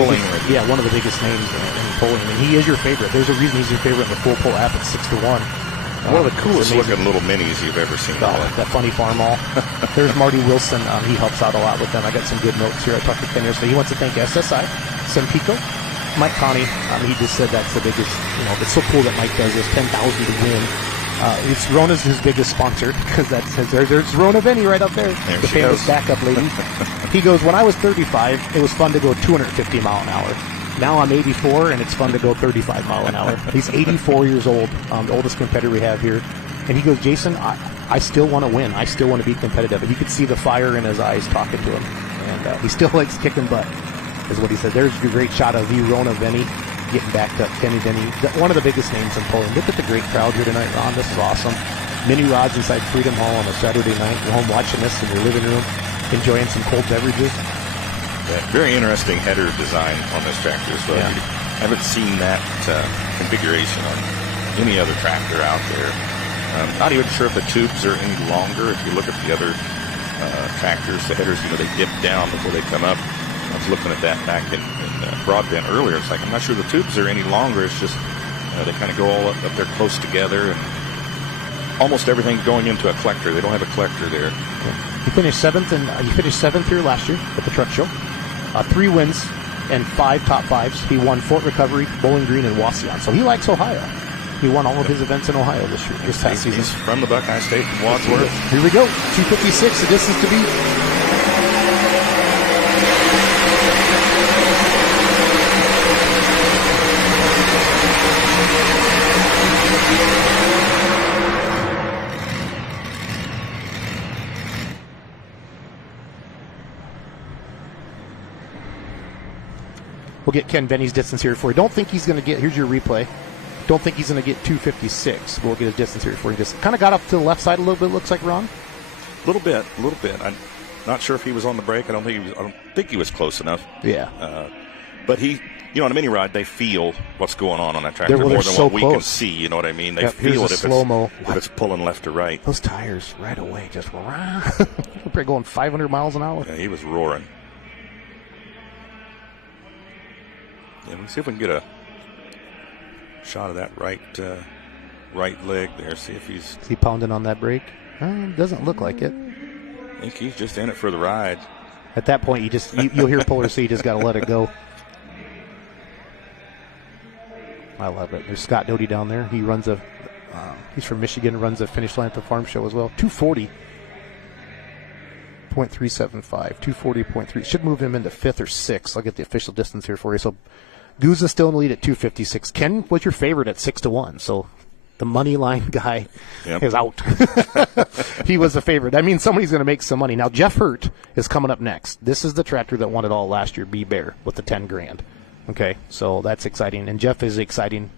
biggest names in polling, and he is your favorite. There's a reason he's your favorite in the FullPull app at 6-1. One of the coolest looking little minis you've ever seen. That funny farm mall. There's Marty Wilson. He helps out a lot with them. I got some good notes here. I talked to Ken yesterday. He wants to thank SSI, Sempico, Mike Connie. He just said that's the biggest. It's so cool that Mike does this. 10,000 to win. It's Rona's his biggest sponsor because there's Rona Veney right up there. The famous backup lady. He goes, when I was 35, it was fun to go 250 mile an hour. Now I'm 84, and it's fun to go 35 mile an hour. He's 84 years old, the oldest competitor we have here. And he goes, Jason, I still want to win. I still want to be competitive. And you could see the fire in his eyes talking to him. And he still likes kicking butt, is what he said. There's a great shot of you, Rona Veney, getting backed up. Kenny Veney, one of the biggest names in polling. Look at the great crowd here tonight, Ron. This is awesome. Mini rods inside Freedom Hall on a Saturday night. You're home watching this in your living room, enjoying some cold beverages. Very interesting header design on this tractor. So I haven't seen that configuration on any other tractor out there. Not even sure if the tubes are any longer. If you look at the other tractors, the headers, they dip down before they come up. I was looking at that back in broadband earlier. It's like, I'm not sure the tubes are any longer. It's just they kind of go all up there close together, and almost everything going into a collector. They don't have a collector there. He finished seventh, here last year at the truck show. 3 wins and 5 top 5s. He won Fort Recovery, Bowling Green, and Wauseon. So he likes Ohio. He won all of his events in Ohio this past season. He's from the Buckeye State, from Wadsworth. Here we go. 256, the distance to beat. We'll get Ken Veney's distance here for you. Don't think he's going to get, here's your replay. Don't think he's going to get 256. We'll get his distance here for you. Just kind of got up to the left side a little bit, looks like, Ron. A little bit. I'm not sure if he was on the break. I don't think he was close enough. Yeah. But he, on a mini rod, they feel what's going on that tractor more than what we can see. You know what I mean? They feel it if it's pulling left or right. Those tires right away just we're going 500 miles an hour. Yeah, he was roaring. Yeah, let's see if we can get a shot of that right leg there. See if he's... Is he pounding on that brake? Doesn't look like it. I think he's just in it for the ride. At that point, you'll hear puller, so you just got to let it go. I love it. There's Scott Doty down there. He runs he's from Michigan, runs a Finish Line at the farm show as well. 240.375, 240.3. Should move him into 5th or 6th. I'll get the official distance here for you. So Guza's still in the lead at 256. Ken was your favorite at 6-1. So the money line guy is out. He was a favorite. I mean, somebody's going to make some money. Now, Jeff Hurt is coming up next. This is the tractor that won it all last year, B-Bear, with the $10,000. Okay, so that's exciting. And Jeff is exciting.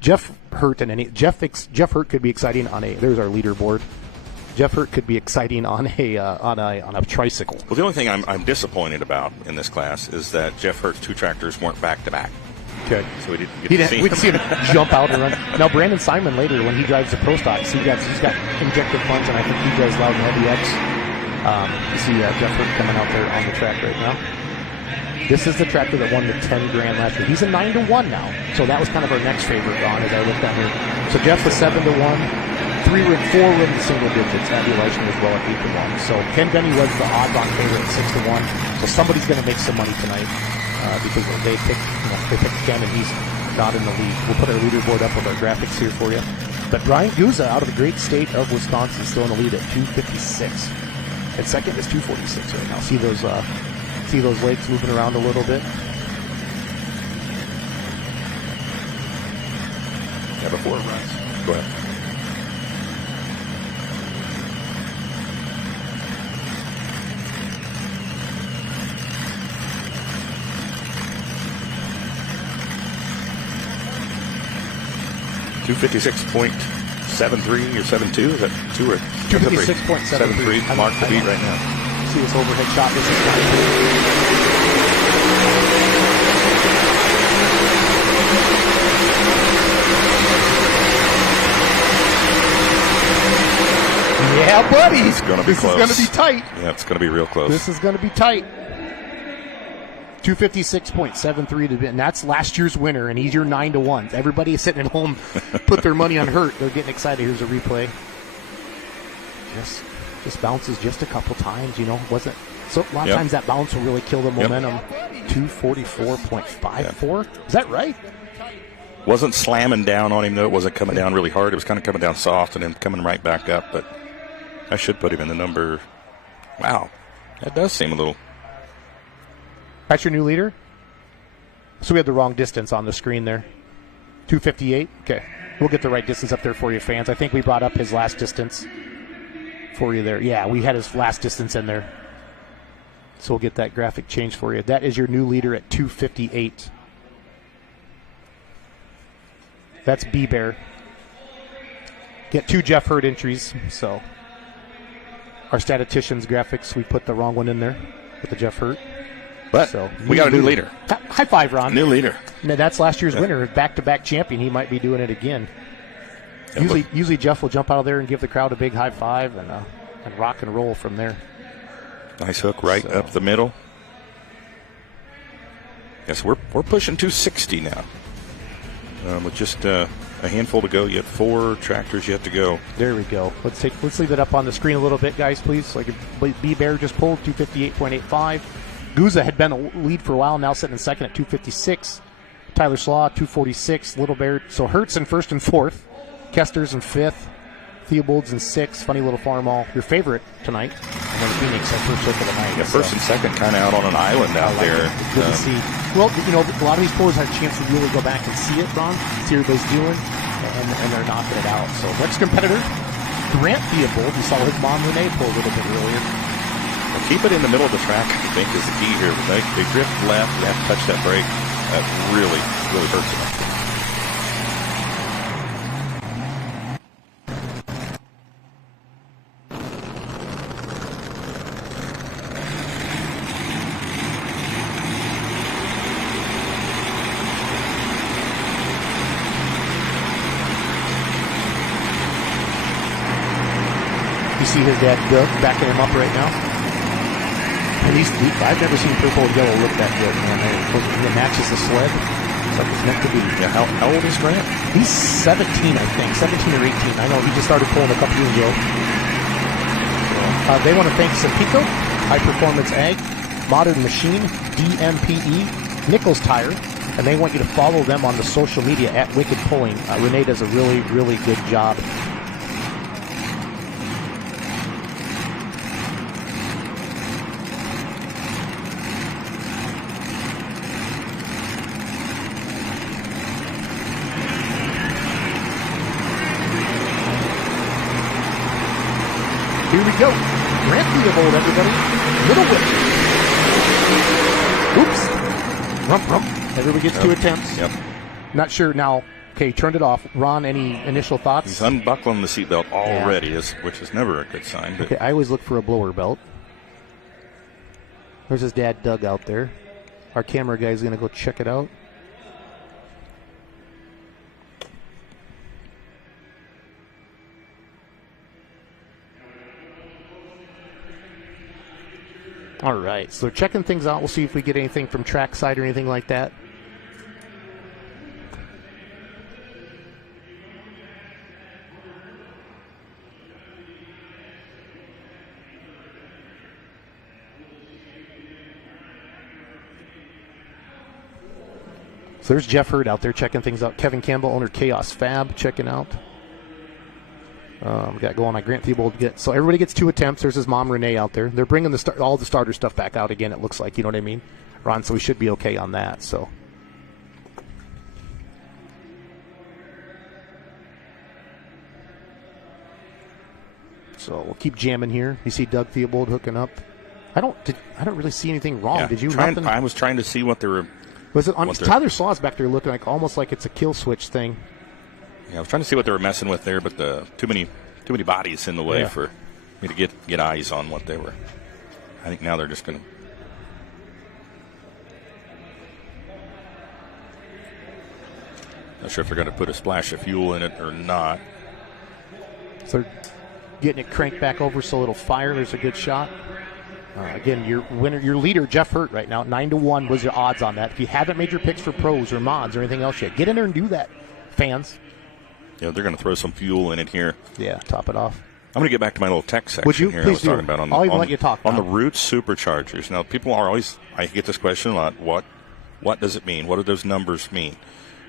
Jeff Hurt could be exciting on there's our leaderboard. Jeff Hurt could be exciting on a tricycle. Well, the only thing I'm disappointed about in this class is that Jeff Hurt's 2 tractors weren't back to back. Okay. So we didn't get to see him. We can see him jump out and run. Now, Brandon Simon later, when he drives the Pro Stocks, he's got injected funds, and I think he drives Loudon Heavy X. You see Jeff Hurt coming out there on the track right now. This is the tractor that won the $10,000 last year. He's a 9-1 now. So that was kind of our next favorite, Ron, as I look down here. So Jeff was 7-1. 4 were in the single digits. Abby Leishman as well at 8-1. So Ken Denny was the odds-on favorite at 6-1. So somebody's going to make some money tonight because they picked Ken and he's not in the lead. We'll put our leaderboard up with our graphics here for you. But Ryan Guza out of the great state of Wisconsin is still in the lead at 256. And second is 246 right now. See those legs moving around a little bit? Yeah, before it runs. Go ahead. .256.73 or 72? Is that 2 or 256.73? Mark the beat right now. See this overhead shot. This is yeah, buddy. It's going to be close. This is going to be tight. Yeah, it's going to be real close. This is going to be tight. 256.73 to and that's last year's winner, and he's your 9-1. Everybody sitting at home put their money on Hurt. They're getting excited. Here's a replay. Just bounces just a couple times, wasn't so a lot of times that bounce will really kill the momentum. 244.54. Is that right? Wasn't slamming down on him though. It wasn't coming down really hard. It was kind of coming down soft and then coming right back up. But I should put him in the number. Wow, that does seem a little. That's your new leader? So we had the wrong distance on the screen there. 258? Okay. We'll get the right distance up there for you, fans. I think we brought up his last distance for you there. Yeah, we had his last distance in there. So we'll get that graphic changed for you. That is your new leader at 258. That's B-Bear. Get 2 Jeff Hurt entries. So our statistician's graphics, we put the wrong one in there with the Jeff Hurt. But we got a new leader. High five, Ron. New leader. No, that's last year's winner, back-to-back champion. He might be doing it again. Usually Jeff will jump out of there and give the crowd a big high five and rock and roll from there. Nice hook right up the middle. Yes, we're pushing 260 now. With just a handful to go. You have 4 tractors yet to go. There we go. Let's leave it up on the screen a little bit, guys, please. Like B-Bear just pulled 258.85. Guza had been a lead for a while, now sitting in second at 256. Tyler Slaw, 246. Little Bear. So Hertz in first and fourth. Kester's in fifth. Theobald's in sixth. Funny little farm all. Your favorite tonight. And then Phoenix at first hook of the night. Yeah, first and second kind of out on an island out there. Good to see. Well, a lot of these pros have a chance to really go back and see it, Ron. See what everybody's doing. And they're knocking it out. So next competitor, Grant Theobald. You saw his mom Renee pull a little bit earlier. Keep it in the middle of the track, I think, is the key here. They drift left. They have to touch that brake. That really, really hurts them. You see his dad Doug backing him up right now? And I've never seen purple and yellow look that good, man. It matches the sled. It's like it's meant to be. Yeah, how old is Grant? He's 17, I think. 17 or 18. I know he just started pulling a couple years ago. They want to thank Simpico, High Performance Ag, Modern Machine, DMPE, Nichols Tire, and they want you to follow them on the social media at Wicked Pulling. Renee does a really, really good job. Here we go. Grant Theobald, everybody. Little whip. Oops. Rump, rump. Everybody gets 2 attempts. Yep. Not sure now. Okay, turned it off. Ron, any initial thoughts? He's unbuckling the seatbelt already, which is never a good sign. But. Okay, I always look for a blower belt. There's his dad, Doug, out there. Our camera guy's going to go check it out. All right, so checking things out. We'll see if we get anything from trackside or anything like that. So there's Jeff Hurd out there checking things out. Kevin Campbell, owner Chaos Fab, checking out. We got going on Grant Thiebold. So everybody gets 2 attempts. There's his mom, Renee, out there. They're bringing all the starter stuff back out again, it looks like. You know what I mean, Ron? So we should be okay on that. So we'll keep jamming here. You see Doug Theobald hooking up. I don't really see anything wrong. Yeah, did you? I was trying to see what they were. Was it on Tyler Saw's back there looking like almost like it's a kill switch thing? Yeah, I was trying to see what they were messing with there, but too many bodies in the way for me to get eyes on what they were. I think now they're just going to. Not sure if they're going to put a splash of fuel in it or not. So they're getting it cranked back over so it'll fire. There's a good shot. Again, your leader, Jeff Hurt, right now, 9-1 was your odds on that. If you haven't made your picks for pros or mods or anything else yet, get in there and do that, fans. Yeah, they're going to throw some fuel in it here. Yeah, top it off. I'm going to get back to my little tech section Would you? here. Please I was do. talking about I'll even let you talk on now. the Roots superchargers. Now, people are always. I get this question a lot. What does it mean? What do those numbers mean?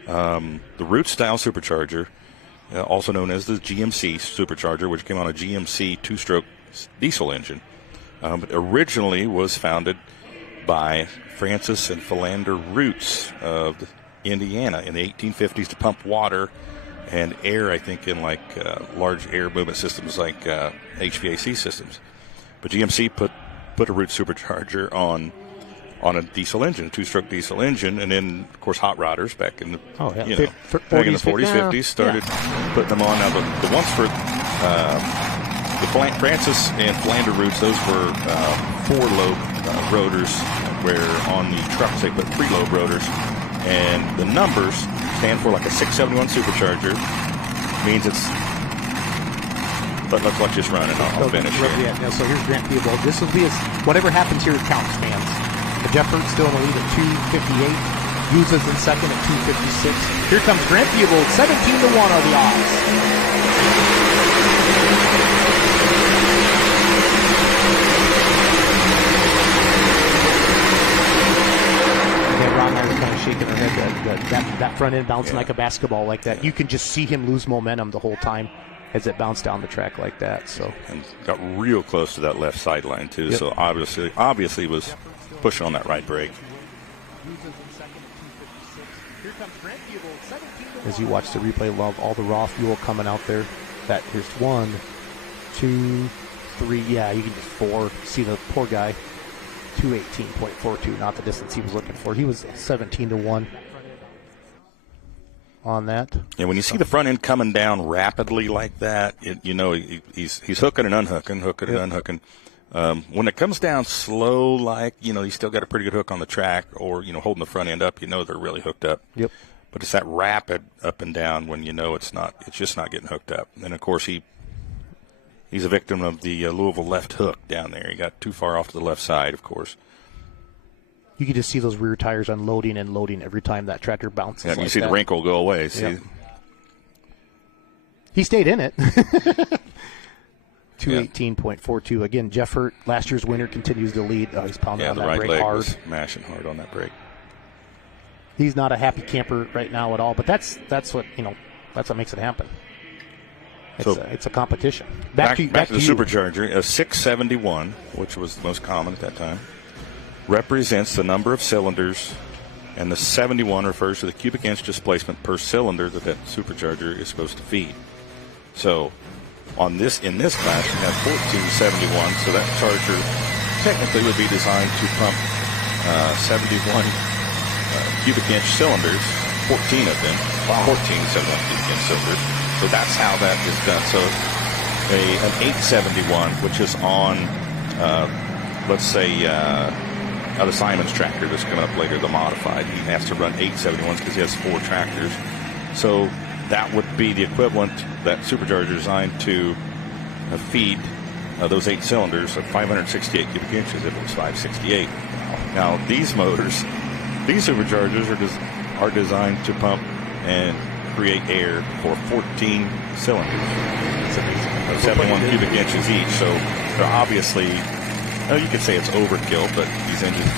The Roots style supercharger, also known as the GMC supercharger, which came on a GMC 2-stroke diesel engine, but originally was founded by Francis and Philander Roots of Indiana in the 1850s to pump water and air, I think, in like large air movement systems like HVAC systems. But GMC put a Roots supercharger on a diesel engine, a 2-stroke diesel engine, and then, of course, hot rodders back in the back in the 40s, 50s started putting them on. Now the ones for the Francis and Philander Roots, those were 4-lobe rotors, where on the trucks they put 3-lobe rotors, and the numbers stand for like a 671 supercharger. Means it's. But let's watch this run and I'll finish here. Yeah, so here's Grant Theobald. This will be whatever happens here, it counts, fans. Jeff Hurt's still in the lead at 258. Uses in second at 256. Here comes Grant Theobald. 17-1 are the odds. Ron and I were kind of shaking our head. That front end bouncing like a basketball like that. You can just see him lose momentum the whole time as it bounced down the track like that. So and got real close to that left sideline too. Yep. So obviously was pushing on that right brake. As you watch the replay, love all the raw fuel coming out there. Here's 1, 2, 3. Yeah, you can just 4. See the poor guy. 218.42, not the distance he was looking for. He was 17-1 on that. Yeah, when you see the front end coming down rapidly like that, he's hooking and unhooking, and unhooking. When it comes down slow, like, he's still got a pretty good hook on the track, or, holding the front end up, they're really hooked up. Yep. But it's that rapid up and down when it's just not getting hooked up. And, of course, he's a victim of the Louisville left hook down there. He got too far off to the left side, of course. You can just see those rear tires unloading and loading every time that tractor bounces. Yeah, you see the wrinkle go away. See? Yep. He stayed in it. 218.42. Again, Jeff Hurt, last year's winner, continues to lead. He's pounding on that right brake leg hard. Was mashing hard on that brake. He's not a happy camper right now at all, but that's what makes it happen. It's a competition. Back to the supercharger, a 671, which was the most common at that time, represents the number of cylinders, and the 71 refers to the cubic inch displacement per cylinder that supercharger is supposed to feed. So in this class, you have 1471, so that charger technically would be designed to pump 71 cubic inch cylinders, 14 of them, 14 71 cubic inch cylinders. So that's how that is done. So an 871, which is on, let's say, the Simon's tractor that's coming up later, the modified, he has to run 871s because he has 4 tractors. So that would be the equivalent, that supercharger designed to feed those 8 cylinders of 568 cubic inches if it was 568. Now, these superchargers are designed to pump and create air for 14 cylinders. That's amazing. 71 cubic inches each, so they're obviously, you could say it's overkill, but these engines...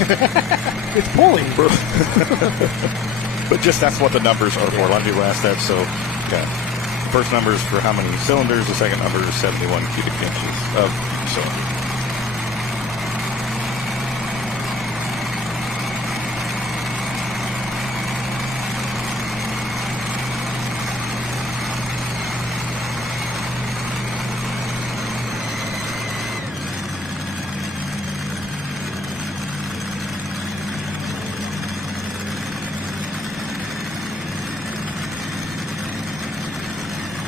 It's pulling. But just that's what the numbers are for. A lot of people ask that. So, yeah. First number is for how many cylinders. The second number is 71 cubic inches of cylinder.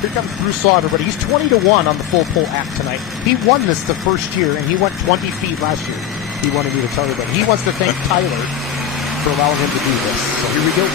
Here comes Bruce Law, everybody. He's 20-1 on the FullPull app tonight. He won this the first year, and he went 20 feet last year. He wanted me to tell everybody. He wants to thank Tyler for allowing him to do this. So here we go.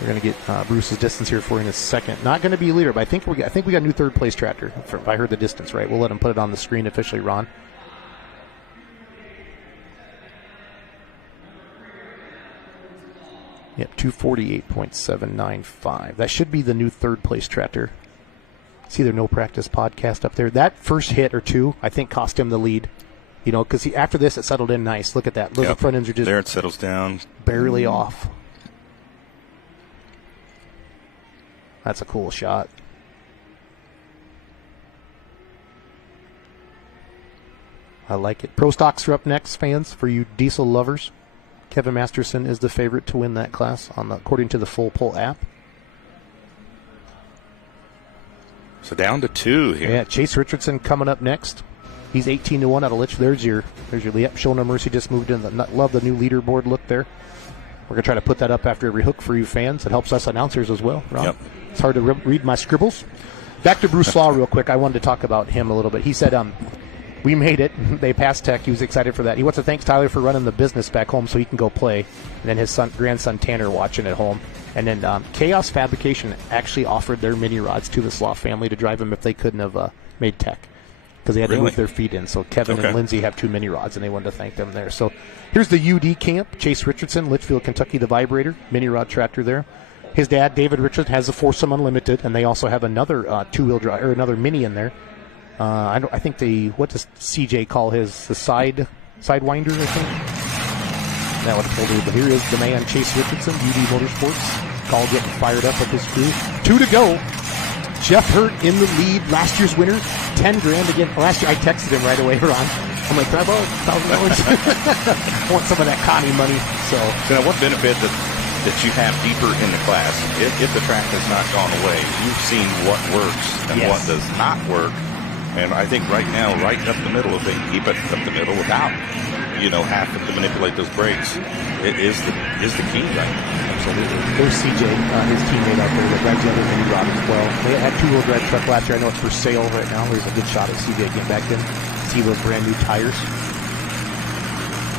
We're going to get Bruce's distance here for you in a second. Not going to be a leader, but I think we got a new third place tractor. If I heard the distance right, we'll let him put it on the screen officially, Ron. Yep, 248.795. That should be the new third place tractor. See their No Practice podcast up there. That first hit or two, I think, cost him the lead. You know, because after this, it settled in nice. Look at that. Those front ends are just there. It settles down, barely off. That's a cool shot. I like it. Pro stocks are up next, fans, for you diesel lovers. Kevin Masterson is the favorite to win that class according to the FullPull app. So down to 2 here. Yeah, Chase Richardson coming up next. He's 18-1 out of Litchfield. There's your Yep, Show No Mercy just moved in. Love the new leaderboard look there. We're going to try to put that up after every hook for you fans. It helps us announcers as well, Ron. Yep. It's hard to read my scribbles. Back to Bruce Law real quick. I wanted to talk about him a little bit. He said, we made it. They passed tech. He was excited for that. He wants to thank Tyler for running the business back home so he can go play. And then his grandson Tanner watching at home. And then Chaos Fabrication actually offered their mini rods to the Slaw family to drive them if they couldn't have made tech, because they had to move their feet in. So Kevin and Lindsay have 2 mini rods, and they wanted to thank them there. So here's the UD camp. Chase Richardson, Litchfield, Kentucky, the Vibrator, mini rod tractor there. His dad, David Richardson, has the Foursome Unlimited, and they also have another 2-wheel drive or another mini in there. I think what does CJ call his? The sidewinder, I think. That would have told you. But here is the man, Chase Richardson, UD Motorsports. Call getting fired up with his crew. 2 to go. Jeff Hurt in the lead. Last year's winner, $10,000 again. Last year I texted him right away, Ron. I'm like, can I borrow $1,000? I want some of that Connie money. So now, what benefit that you have deeper in the class, if the track has not gone away, you've seen what works and what does not work. And I think right now, right up the middle, if they keep it up the middle without, having to manipulate those brakes, it is the key right now. Absolutely. There's CJ, his teammate out there that drives the other mini rod as well. They had 2-wheel drive truck last year. I know it's for sale right now. There's a good shot at CJ getting back in. See those brand new tires.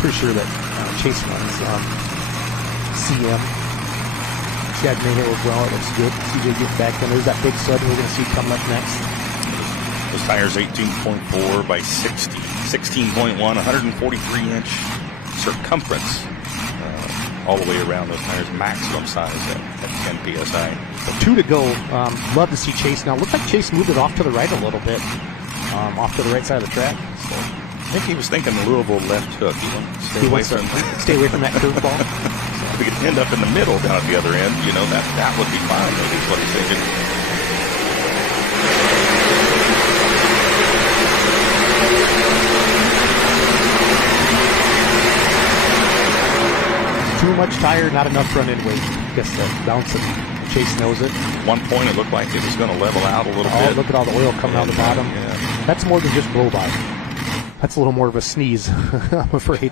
Pretty sure that Chase runs CM. Chad Mayhill as well. It looks good. CJ getting back in. There's that big stud we're going to see coming up next. Those tires 18.4 by 60, 16.1, 143-inch circumference. All the way around those tires, maximum size at 10 PSI. So 2 to go. Love to see Chase now. Looks like Chase moved it off to the right a little bit, off to the right side of the track. So I think he was thinking Louisville left hook. He wants to stay away from that curveball. If we could end up in the middle down at the other end, that would be fine. Maybe is what he's thinking. Too much tire, not enough front end weight. Guess that's bouncing. Chase knows it. At one point, it looked like it was going to level out a little bit. Look at all the oil coming out the bottom. Yeah. That's more than just blow by. That's a little more of a sneeze, I'm afraid,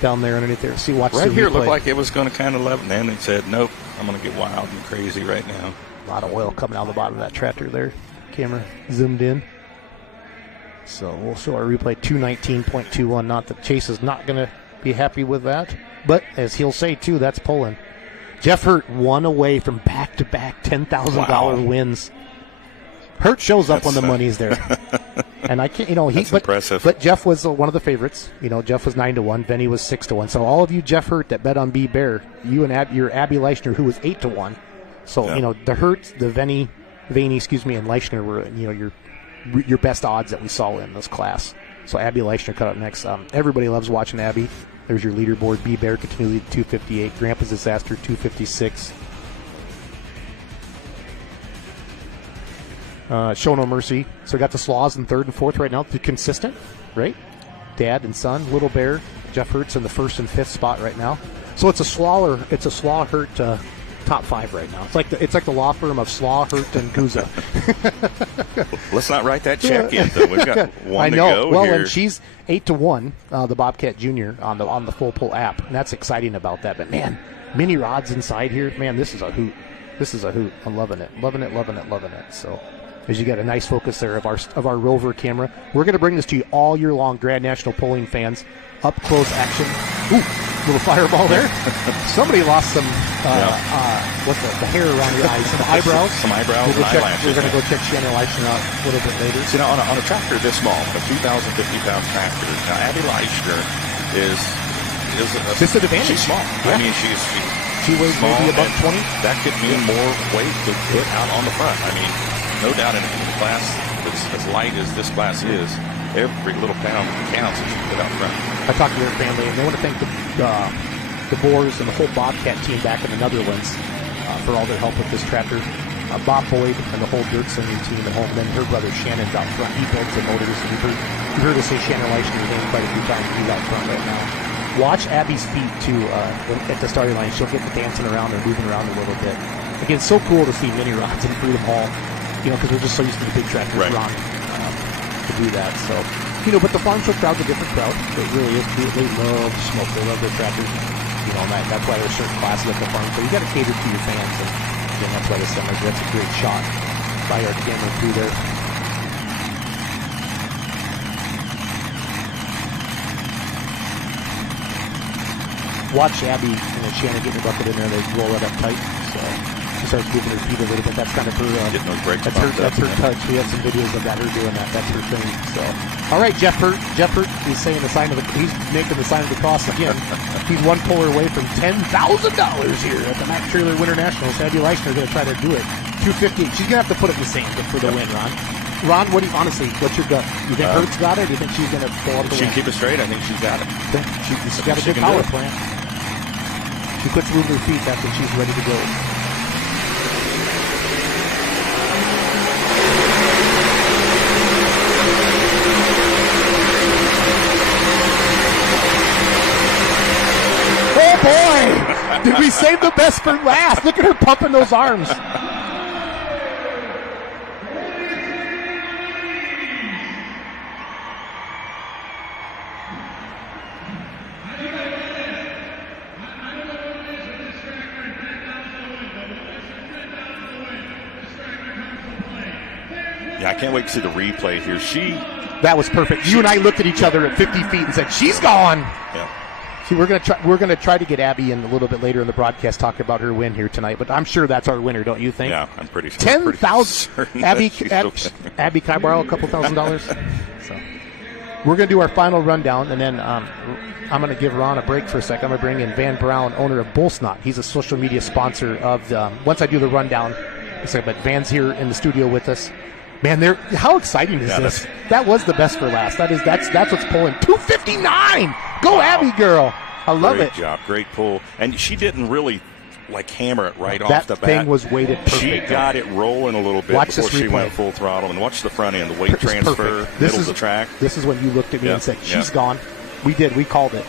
down there underneath there. See, watch right the here. replay. It looked like it was going to kind of level, and then it said, "Nope, I'm going to get wild and crazy right now." A lot of oil coming out the bottom of that tractor there. Camera zoomed in. So we'll show our replay 219.21. Not that Chase is not going to be happy with that. But, as he'll say, too, that's pulling. Jeff Hurt, 1 away from back-to-back $10,000 wins. Hurt shows up when the money's there. And I can't, That's impressive. But Jeff was one of the favorites. Jeff was 9-1. Venny was 6-1. So all of you Jeff Hurt that bet on B Bear, you and your Abby Leichner, who was 8-1. So the Hurt, the Venny, and Leichner were your best odds that we saw in this class. So Abby Leichner cut up next. Everybody loves watching Abby. There's your leaderboard. B Bear continually 258. Grandpa's Disaster 256. Show No Mercy. So we got the Slaws in 3rd and 4th right now. They're consistent, right? Dad and son. Little Bear. Jeff Hurt's in the 1st and 5th spot right now. So it's a Slaw Hurt top 5 right now. It's like the law firm of Slaw, Hurt, and Guza. Let's not write that check yet, though. We've got one to go well, here. And she's 8-1, the Bobcat Junior on the Full Pull app, and that's exciting about that. But man, mini rods inside here, man, this is a hoot. This is a hoot. I'm loving it. So, as you get a nice focus there of our Rover camera, we're going to bring this to you all year long, Grand National Pulling fans. Up close action. Ooh, little fireball there. Somebody lost some the hair around the eyes, some eyebrows. Some eyebrows and eyelashes. We're going to go check Shannon Leichner out a little bit later. So, on a tractor this small, a 2,050-pound tractor, now Abby Leichner is a disadvantage. She's small. Yeah. I mean, she weighs small, maybe above 20. That could mean more weight to put out on the front. I mean, no doubt in a class that's as light as this class is, every little pound counts as you put out front. I talked to their family, and they want to thank the Boers and the whole Bobcat team back in the Netherlands for all their help with this tractor. Bob Boyd and the whole dirt singing team at home. Then her brother Shannon's out front. He builds the motors. And you heard us say Shannon Leichner's name quite a few times. He's out front right now. Watch Abby's feet, too, at the starting line. She'll get the dancing around or moving around a little bit. Again, it's so cool to see mini rods in Freedom Hall, because we're just so used to the big tractors, right. Ron, to do that. So, but the farm show crowd's a different crowd. It really is. They love smoke. They love their tractors. That's why there's certain classes at the farm show. You got to cater to your fans, and that's why this summer, that's a great shot by our camera crew there. Watch Abby and Shannon get the bucket in there. They roll it up tight. So she starts moving her feet a little bit. That's kind of her. Getting those brakes. That's her touch. We have some videos of her doing that. That's her thing. So, all right, Jeff Hurt. Jeff Hurt is saying he's making the sign of the cross again. He's one puller away from $10,000 here at the Mack Trailer Winter Nationals. Abby Leichner going to try to do it. 250. She's going to have to put it in the sand for the win, Ron. Ron, what's your gut? You think Hurt's got it? Or do you think she's going to pull up the win? She keep it straight. I think she's got it. She's got a good power plant. She quits moving her feet. That's when she's ready to go. Oh boy! Did we save the best for last? Look at her pumping those arms. Yeah, I can't wait to see the replay here. That was perfect. You and I looked at each other at 50 feet and said, "She's gone." Yeah. See, we're gonna try to get Abby in a little bit later in the broadcast, talk about her win here tonight. But I'm sure that's our winner, don't you think? Yeah, I'm pretty sure. 10,000. Abby, can I borrow a couple $1,000? So we're gonna do our final rundown, and then I'm gonna give Ron a break for a second. I'm gonna bring in Van Brown, owner of Bullsnot. He's a social media sponsor of the. Once I do the rundown, but Van's here in the studio with us. Man, how exciting is this? That was the best for last. That's what's pulling. 259. Go, wow. Abby girl. I love it. Great job. Great pull. And she didn't really hammer it right off the bat. That thing was weighted perfect. She got it rolling a little bit before she went full throttle. And watch the front end, the weight transfer, middle of the track. This is when you looked at me and said, she's gone. We did. We called it.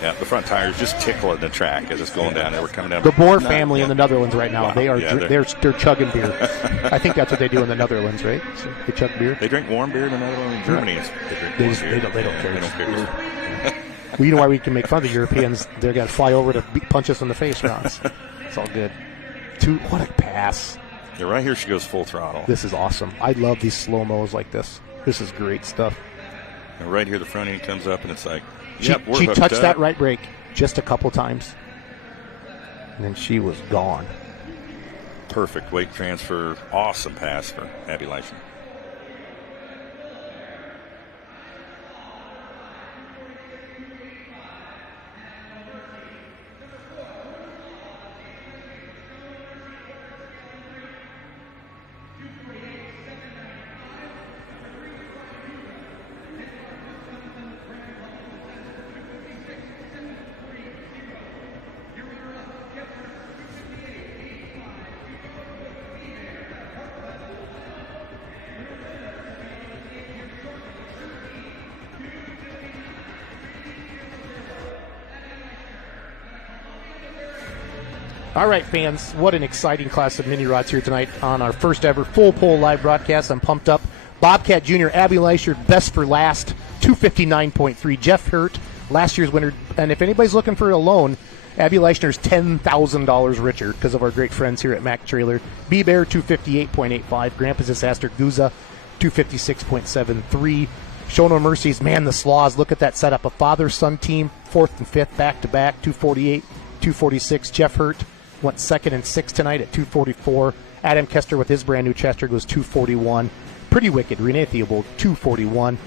Yeah, the front tires just tickling the track as it's going down. They were coming down. The Boer family in the Netherlands right now, they're chugging beer. I think that's what they do in the Netherlands, right? So they chug beer. They drink warm beer in the Netherlands. In Germany, they don't care. Well, you know why we can make fun of the Europeans? They're going to fly over to punch us in the face, Ron. It's all good. What a pass. Yeah, right here she goes full throttle. This is awesome. I love these slow-mos like this. This is great stuff. And right here the front end comes up, and it's like, she touched that right brake just a couple times. And she was gone. Perfect weight transfer. Awesome pass for Abby Leishner. All right, fans, what an exciting class of mini rods here tonight on our first ever Full Pull live broadcast. I'm pumped up. Bobcat Jr., Abby Leishner, best for last, 259.3. Jeff Hurt, last year's winner. And if anybody's looking for a loan, Abby Leishner's $10,000 richer because of our great friends here at Mac Trailer. B-Bear, 258.85. Grandpa's Disaster, Guza, 256.73. Show no mercies. Man, the Slaws, look at that setup. A father-son team, 4th and 5th, back-to-back, 248, 246. Jeff Hurt went 2nd and 6th tonight at 244. Adam Kester with his brand new Chester goes 241. Pretty wicked. Renee Theobald, 241.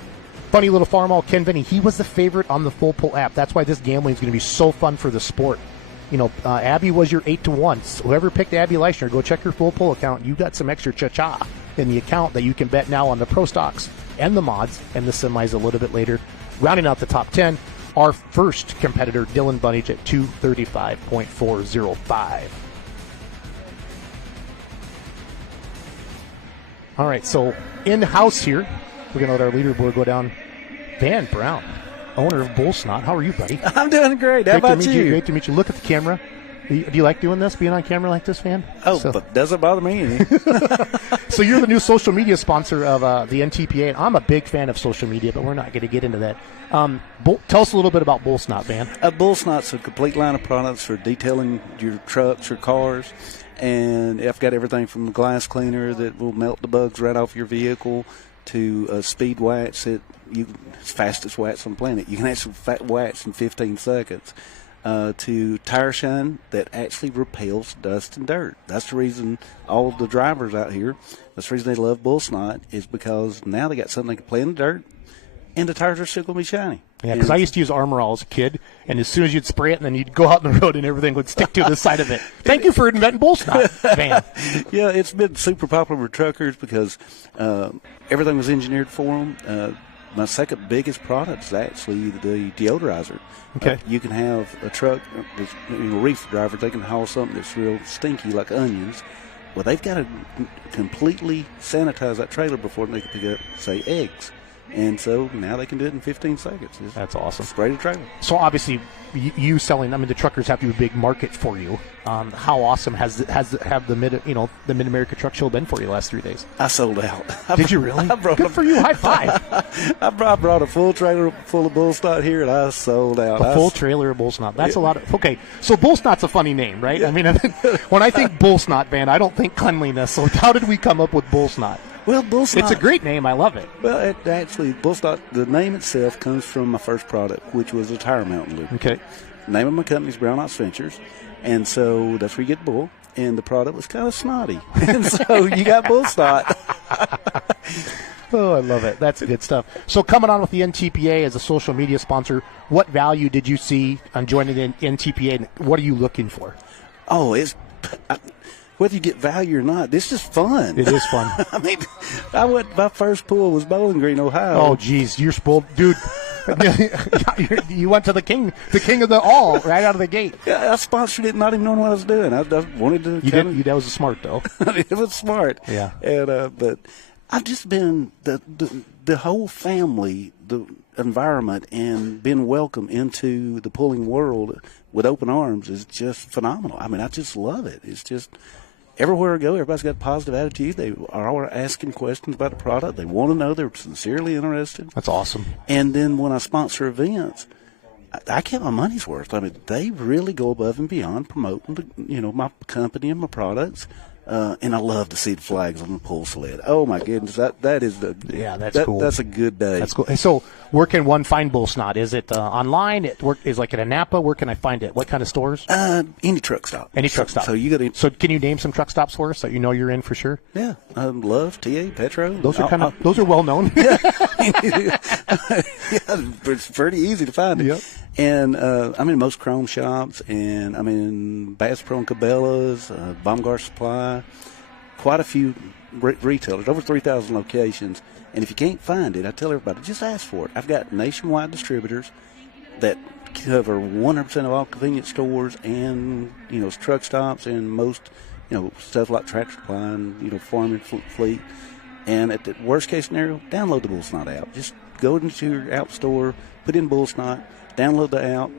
Funny little farm all Ken Vinny. He was the favorite on the Full Pull app. That's why this gambling is going to be so fun for the sport. You know, Abby was your 8-1. So whoever picked Abby Leishner, go check your Full Pull account. You got some extra cha-cha in the account that you can bet now on the pro stocks and the mods and the semis a little bit later. Rounding out the top 10, our first competitor, Dylan Bunnage, at 235.405. All right, so in-house here, we're going to let our leaderboard go down. Van Brown, owner of Bull Snot. How are you, buddy? I'm doing great. How about you? Great to meet you. Look at the camera. Do you like doing this, being on camera like this, Van? Oh, but doesn't bother me any. So you're the new social media sponsor of the NTPA, and I'm a big fan of social media, but we're not going to get into that. Tell us a little bit about Bull Snot, Van. Bull Snot's a complete line of products for detailing your trucks or cars, and I've got everything from a glass cleaner that will melt the bugs right off your vehicle to speed wax that fastest wax on the planet. You can actually wax in 15 seconds. To tire shine that actually repels dust and dirt. That's the reason all the drivers out here, that's the reason they love Bull Snot, is because now they got something they can play in the dirt, and the tires are still going to be shiny. Yeah, because I used to use Armor All as a kid, and as soon as you'd spray it, and then you'd go out on the road, and everything would stick to the side of it. Thank you for inventing Bull Snot, Van. Yeah, it's been super popular with truckers because everything was engineered for them. My second biggest product is actually the deodorizer. Okay. You can have a truck, reefer drivers, they can haul something that's real stinky like onions. Well, they've got to completely sanitize that trailer before they can pick up, say, eggs. And so now they can do it in 15 seconds. That's awesome. Spray the trailer. So obviously, you selling, I mean, the truckers have to be a big market for you. How awesome have the Mid-America Truck Show been for you the last 3 days? I sold out. Did you really? Good for you. High five. I brought a full trailer full of Bull Snot here, and I sold out. A full trailer of Bull Snot. That's a lot of. Okay, so Bull Snot's a funny name, right? Yeah. I mean, when I think Bull Snot, Van, I don't think cleanliness. So how did we come up with Bull Snot? Well, Bull Snot. It's a great name. I love it. Well, actually, Bull Snot, the name itself comes from my first product, which was a tire mounting lube. Okay. The name of my company is Brown Ox Ventures, and so that's where you get Bull. And the product was kind of snotty, and so you got Bull Snot. Oh, I love it. That's good stuff. So coming on with the NTPA as a social media sponsor, what value did you see on joining the NTPA, and what are you looking for? Oh, whether you get value or not, this is fun. It is fun. I mean, my first pool was Bowling Green, Ohio. Oh, geez, you're spoiled, dude. You went to the king of the all right out of the gate. Yeah, I sponsored it, not even knowing what I was doing. I wanted to. That was smart, though. It was smart. Yeah. And but I've just been the whole family, the environment, and being welcomed into the pulling world with open arms is just phenomenal. I mean, I just love it. It's just. Everywhere I go, everybody's got a positive attitude. They are all asking questions about the product. They want to know. They're sincerely interested. That's awesome. And then when I sponsor events, I get my money's worth. I mean, they really go above and beyond promoting, my company and my products. And I love to see the flags on the pull sled. Oh my goodness, that is cool. That's a good day. That's cool. So, where can one find bull snot? Is it online? Is like at a Napa? Where can I find it? What kind of stores? Any truck stop. Any truck stop. So you got to. So can you name some truck stops for us that you know you're in for sure? Yeah, Love, TA, Petro. Those are those are well known. Yeah, it's pretty easy to find it. Yep. And I'm in most chrome shops, and I'm in Bass Pro and Cabela's, Baumgar Supply, quite a few retailers, over 3,000 locations. And if you can't find it, I tell everybody, just ask for it. I've got nationwide distributors that cover 100% of all convenience stores and, truck stops and most, stuff like Tractor Supply and, farming fleet. And at the worst case scenario, download the Bull Snot app. Just go into your app store, put in Bull Snot, download the app,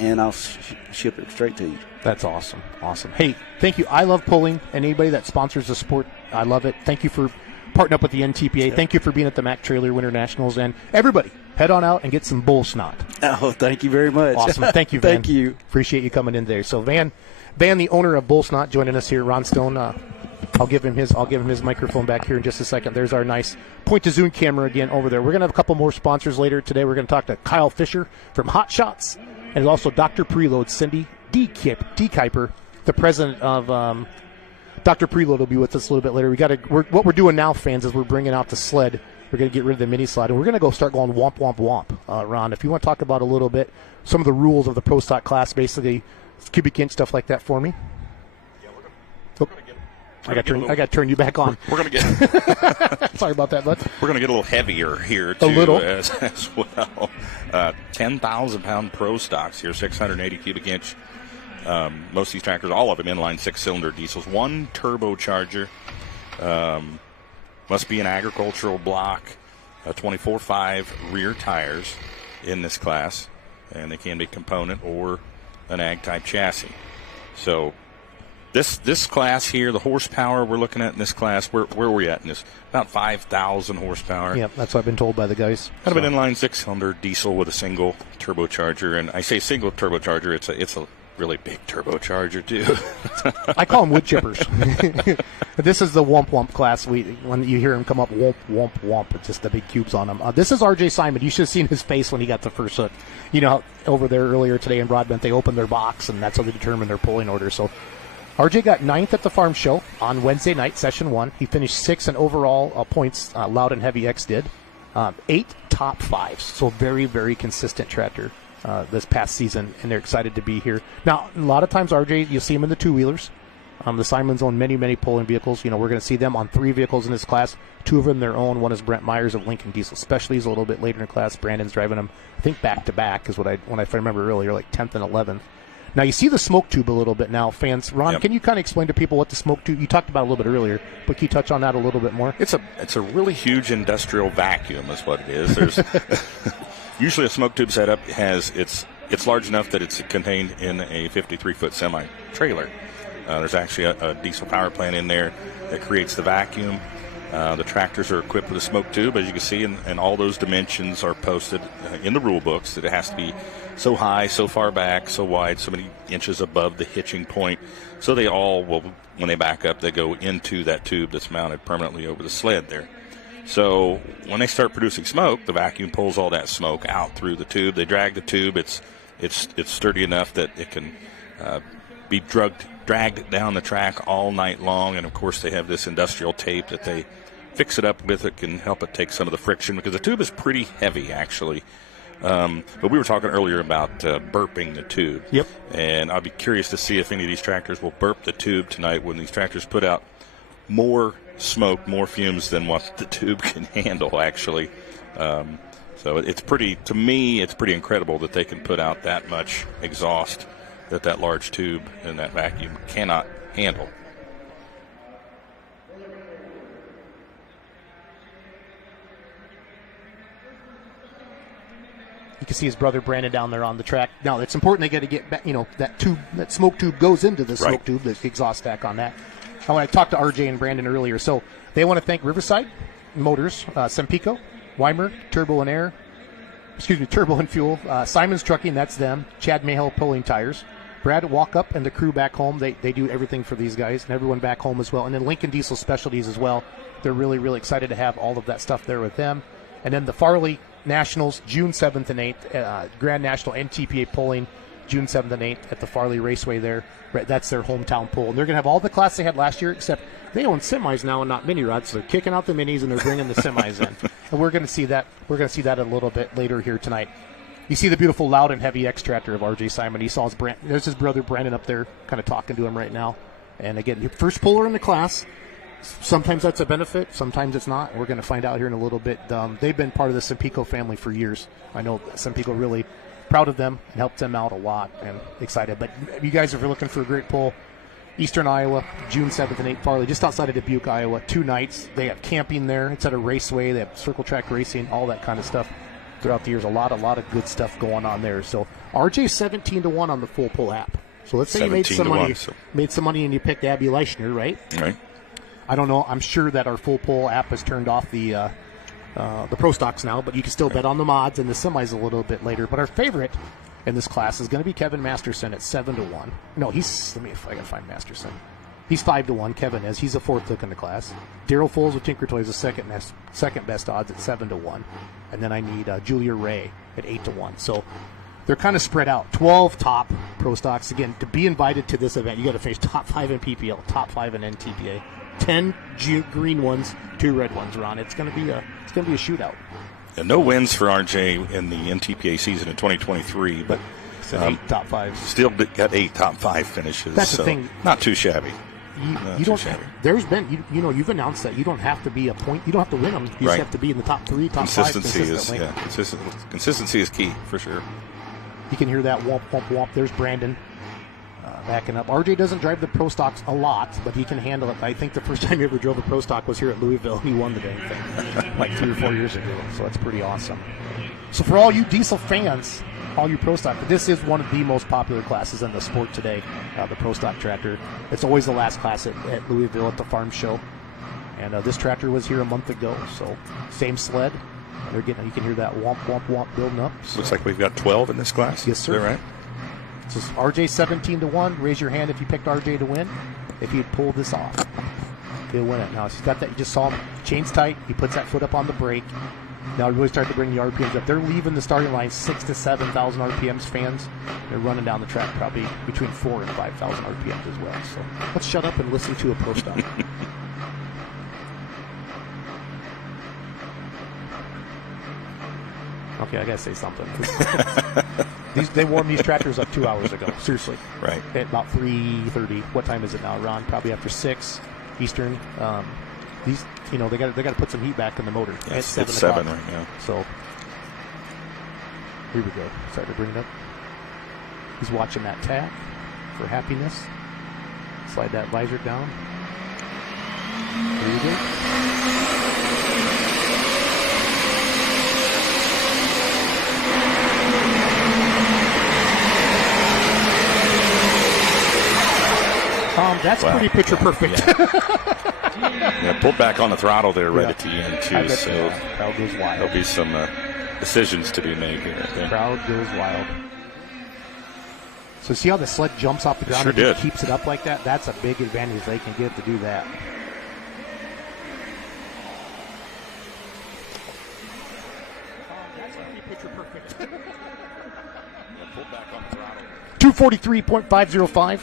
and I'll ship it straight to you. That's awesome. Awesome. Hey, thank you. I love pulling, and anybody that sponsors the sport, I love it. Thank you for partnering up with the NTPA. Thank you for being at the Mack Trailer Winter Nationals. And everybody, head on out and get some bull snot. Oh, thank you very much. Awesome. Thank you, Van. Thank you. Appreciate you coming in there. So, Van, the owner of Bull Snot, joining us here. Ron Stone. I'll give him his microphone back here in just a second. There's our nice point-to-zoom camera again over there. We're going to have a couple more sponsors later today. We're going to talk to Kyle Fisher from Hot Shots and also Dr. Preload, Cindy D. Kuiper, the president of Dr. Preload will be with us a little bit later. What we're doing now, fans, is we're bringing out the sled. We're going to get rid of the mini slide, and we're going to start going womp, womp, womp. Ron, if you want to talk about a little bit some of the rules of the Pro Stock class, basically cubic inch, stuff like that for me. Yeah, we're going to get I got to turn you back on. We're going to get. Sorry about that, bud. We're going to get a little heavier here too, a little as well. 10,000-pound Pro Stocks here, 680 cubic inch. Most of these tractors, all of them inline 6-cylinder diesels. One turbocharger. Must be an agricultural block. 24.5 rear tires in this class, and they can be component or an ag type chassis. So. This class here, the horsepower we're looking at in this class, where are we at in this? About 5,000 horsepower. Yep, that's what I've been told by the guys. Kind of an inline 6-cylinder diesel with a single turbocharger, and I say single turbocharger, it's a really big turbocharger too. I call them wood chippers. This is the womp womp class. When you hear him come up, womp womp womp, it's just the big cubes on them. This is R.J. Simon. You should have seen his face when he got the first hook. Over there earlier today in Broadbent, they opened their box, and that's how they determine their pulling order. So. RJ got 9th at the farm show on Wednesday night, session 1. He finished 6th in overall points, Loud and Heavy X did. 8 top 5s, so very, very consistent tractor this past season, and they're excited to be here. Now, a lot of times, RJ, you'll see him in the two-wheelers. The Simons own many, many pulling vehicles. We're going to see them on 3 vehicles in this class. 2 of them their own. One is Brent Myers of Lincoln Diesel Specialties a little bit later in the class. Brandon's driving them, I think, back-to-back is when I remember earlier, like 10th and 11th. Now, you see the smoke tube a little bit now, fans. Ron, Yep. Can you kind of explain to people what the smoke tube, you talked about a little bit earlier, but can you touch on that a little bit more? It's a really huge industrial vacuum is what it is. There's usually a smoke tube setup it's large enough that it's contained in a 53-foot semi-trailer. There's actually a diesel power plant in there that creates the vacuum. The tractors are equipped with a smoke tube, as you can see, and all those dimensions are posted in the rule books that it has to be so high, so far back, so wide, so many inches above the hitching point. So they all will, when they back up, they go into that tube that's mounted permanently over the sled there. So when they start producing smoke, the vacuum pulls all that smoke out through the tube. They drag the tube. It's sturdy enough that it can be dragged down the track all night long. And, of course, they have this industrial tape that they fix it up with. It can help it take some of the friction because the tube is pretty heavy, actually. But we were talking earlier about burping the tube. Yep. And I'll be curious to see if any of these tractors will burp the tube tonight when these tractors put out more smoke, more fumes than what the tube can handle, actually. So to me, it's pretty incredible that they can put out that much exhaust that large tube and that vacuum cannot handle. You can see his brother Brandon down there on the track. Now, it's important they got to get back, that tube, that smoke tube goes into the smoke tube, the exhaust stack on that. Now, when I talked to RJ and Brandon earlier, so they want to thank Riverside Motors, Sempico, Weimer, Turbo and Fuel, Simon's Trucking, that's them, Chad Mayhell Pulling Tires, Brad Walkup and the crew back home, they do everything for these guys, and everyone back home as well. And then Lincoln Diesel Specialties as well. They're really, really excited to have all of that stuff there with them. And then the Farley Nationals, June 7th and 8th, Grand National NTPA pulling June 7th and 8th at the Farley Raceway there. That's their hometown pull. And they're going to have all the class they had last year, except they own semis now and not mini rods. So they're kicking out the minis and they're bringing the semis in. And we're going to see that. We're going to see that a little bit later here tonight. You see the beautiful Loud and Heavy X tractor of R.J. Simon. He saw there's his brother Brandon up there kind of talking to him right now. And again, your first puller in the class. Sometimes that's a benefit. Sometimes it's not. We're going to find out here in a little bit. They've been part of the Sempico family for years. I know Sempico really proud of them and helped them out a lot and excited. But you guys are looking for a great pull. Eastern Iowa, June 7th and 8th, Farley, just outside of Dubuque, Iowa. 2 nights. They have camping there. It's at a raceway. They have circle track racing, all that kind of stuff. Throughout the years, a lot of good stuff going on there. So RJ 17-1 on the FullPull app. So let's say you made some money, and you picked Abby Leichner, right? Right. I don't know. I'm sure that our FullPull app has turned off the pro stocks now, but you can still bet on the mods and the semis a little bit later. But our favorite in this class is going to be Kevin Masterson at 7-1. No, let me if I can find Masterson. He's 5-1. Kevin is. He's a 4th look in the class. Daryl Foles with Tinker Toys is second best odds at 7-1. And then I need Julia Ray at 8-1. So they're kind of spread out. 12 top pro stocks. Again, to be invited to this event, you got to face top 5 in PPL, top 5 in NTPA, 10 green ones, 2 red ones. Ron, it's going to be a shootout. And no wins for RJ in the NTPA season in 2023, but 8 top 5s. Still got 8 top 5 finishes. That's the thing. Not too shabby. You don't. There's been you've announced that you don't have to be a point. You don't have to win them. You just have to be in the top 3, top 5 consistently. Consistency is key for sure. You can hear that womp womp womp. There's Brandon backing up. RJ doesn't drive the pro stocks a lot, but he can handle it. I think the first time he ever drove a pro stock was here at Louisville, and he won the dang thing like 3 or 4 years ago. So that's pretty awesome. So for all you diesel fans, all you pro stock, this is one of the most popular classes in the sport today, the pro stock tractor. It's always the last class at Louisville at the farm show. And this tractor was here a month ago, so same sled. You can hear that womp womp womp building up. So. Looks like we've got 12 in this class. Yes, sir. Is that right? So RJ 17-1. Raise your hand if you picked RJ to win. If he pulled this off, he'll win it. Now he's got that. You just saw him. Chain's tight. He puts that foot up on the brake. Now really start to bring the RPMs up. They're leaving the starting line 6,000 to 7,000 RPMs. Fans, they're running down the track probably between 4,000 and 5,000 RPMs as well. So let's shut up and listen to a pro stock. Okay, I gotta say something. They warmed these tractors up 2 hours ago. Seriously, right? At about 3:30. What time is it now, Ron? Probably after 6 Eastern. These, they got to put some heat back in the motor. Yes, at 7 it's 7 right now. So here we go. Sorry to bring it up. He's watching that tach for happiness. Slide that visor down. Here you go. That's pretty picture perfect. Yeah, pulled back on the throttle there right at the end, too. So crowd goes wild. There'll be some decisions to be made here. The crowd goes wild. So see how the sled jumps off the ground and keeps it up like that? That's a big advantage they can get to do that. That's pretty picture perfect. Pulled back on the throttle. 243.505.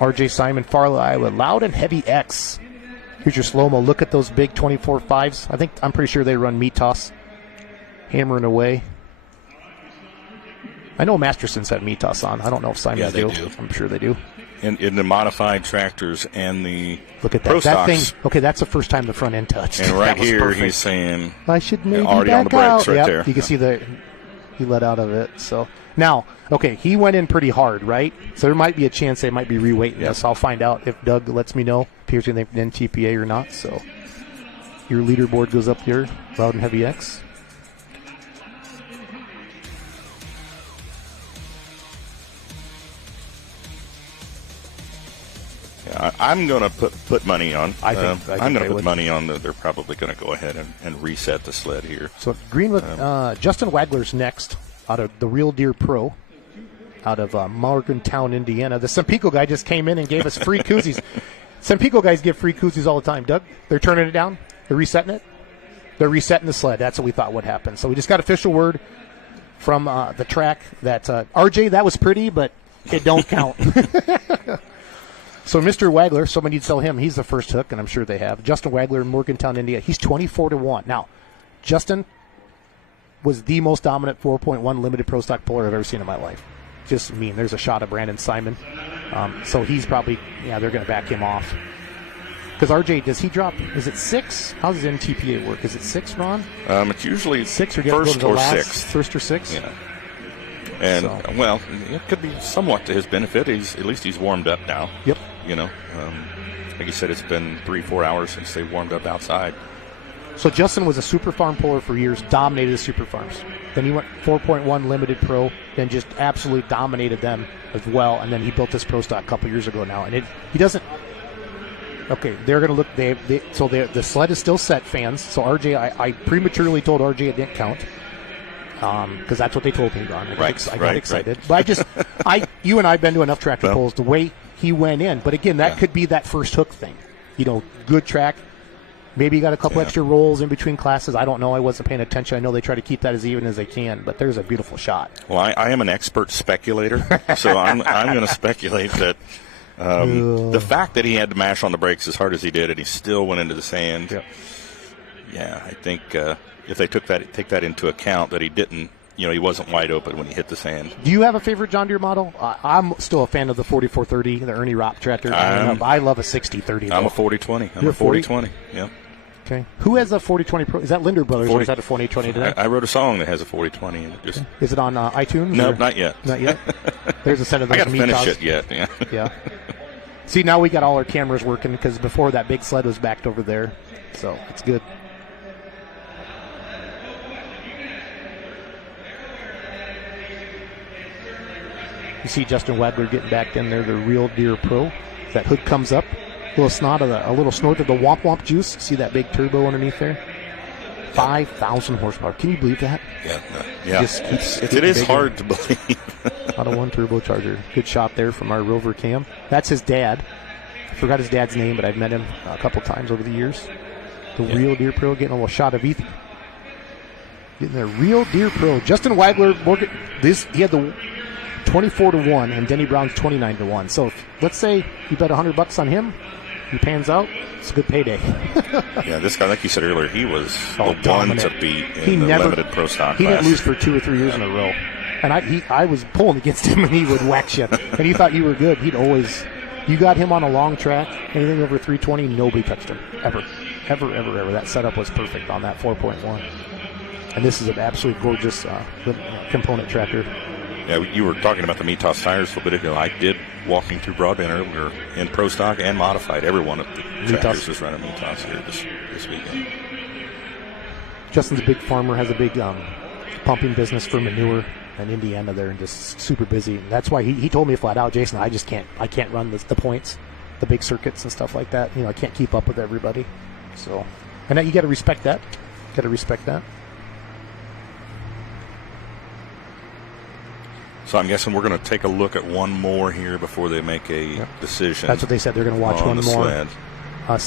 RJ Simon, Farley, Iowa, Loud and Heavy X. Here's your slow-mo. Look at those big 24.5s. I'm pretty sure they run meat toss, hammering away. I know Masterson's had meat toss on. I don't know if Simon's do. I'm sure they do. In the modified tractors and the look at that. pro that stocks. Thing. Okay, that's the first time the front end touched. And right here, perfect. he's saying I should maybe already back on the brakes out. right there. You can see he let out of it. So now, okay, he went in pretty hard, right? So there might be a chance they might be reweighting this. I'll find out if Doug lets me know if he's going to NTPA or not. So your leaderboard goes up here, Loud and Heavy X. Yeah, I'm going to put money on. I'm going to put money on that they're probably going to go ahead and reset the sled here. So Greenwood, Justin Wagler's next out of the Real Deer Pro, out of Morgantown, Indiana. The Sempico guy just came in and gave us free koozies. Sempico guys give free koozies all the time. Doug, they're turning it down. They're resetting it. They're resetting the sled. That's what we thought would happen. So we just got official word from the track that RJ, that was pretty, but it don't count. So Mr. Wagler, somebody needs to tell him he's the first hook, and I'm sure they have. Justin Wagler in Morgantown, Indiana. He's 24-1. Now, Justin was the most dominant 4.1 limited pro stock puller I've ever seen in my life. Just mean. There's a shot of Brandon Simon. So he's probably, they're going to back him off. Because RJ, does he drop? Is it 6? How does NTPA work? Is it 6, Ron? It's usually 6 or first or sixth. First or 6? Yeah. And, well, it could be somewhat to his benefit. At least he's warmed up now. Yep. Like you said, it's been 3-4 hours since they warmed up outside. So Justin was a super farm puller for years, dominated the super farms. Then he went 4.1 limited pro, then just absolutely dominated them as well. And then he built this pro stock a couple years ago now. And he doesn't. Okay, they're going to look. The sled is still set, fans. So RJ, I prematurely told RJ it didn't count because that's what they told me, Ron. I got excited. But you and I have been to enough tractor pulls. The way he went in, but again, that could be that first hook thing. Good track. Maybe you got a couple extra rolls in between classes. I don't know. I wasn't paying attention. I know they try to keep that as even as they can, but there's a beautiful shot. Well, I am an expert speculator, so I'm going to speculate that the fact that he had to mash on the brakes as hard as he did and he still went into the sand, I think if they take that into account, that he didn't, he wasn't wide open when he hit the sand. Do you have a favorite John Deere model? I'm still a fan of the 4430, the Ernie Ropp tractor. I love a 6030. I'm a 4020. I'm a 4020, yeah. Okay. Who has a 4020 Pro? Is that Linder Brothers or is that a 4020 today? I wrote a song that has a 4020. Is it on iTunes? No, not yet. Not yet? There's a set of those. I got to finish it yet. Yeah. See, now we got all our cameras working because before that big sled was backed over there. So it's good. You see Justin Wagler getting back in there, the Real Deer Pro. That hood comes up. A little snort of the Womp Womp juice. See that big turbo underneath there? 5,000 horsepower. Can you believe that? Yeah. It is hard to believe. Auto 1 turbocharger. Good shot there from our Rover Cam. That's his dad. I forgot his dad's name, but I've met him a couple times over the years. The Real Deer Pro, getting a little shot of Ethan. Getting the Real Deer Pro. Justin Wagler, he had the 24-1, and Denny Brown's 29-1. So let's say you bet $100 on him. He pans out. It's a good payday. This guy, like you said earlier, he was the one to beat in the limited pro stock He class. didn't lose for 2 or 3 years in a row. And I was pulling against him, and he would whack you. And he thought you were good. He'd always... You got him on a long track, anything over 320, nobody touched him. Ever. That setup was perfect on that 4.1. And this is an absolutely gorgeous component tractor. Yeah, you were talking about the Mitas tires a little bit ago. I did walking through Broadband earlier in pro stock and modified. Every one of the tractors is running Mitas here this weekend. Justin's a big farmer, has a big pumping business for manure in Indiana there, and just super busy. And that's why he told me flat out, Jason, I can't run the points, the big circuits and stuff like that. I can't keep up with everybody. So, and you got to respect that. So I'm guessing we're going to take a look at one more here before they make a decision. That's what they said. They're going to watch one more.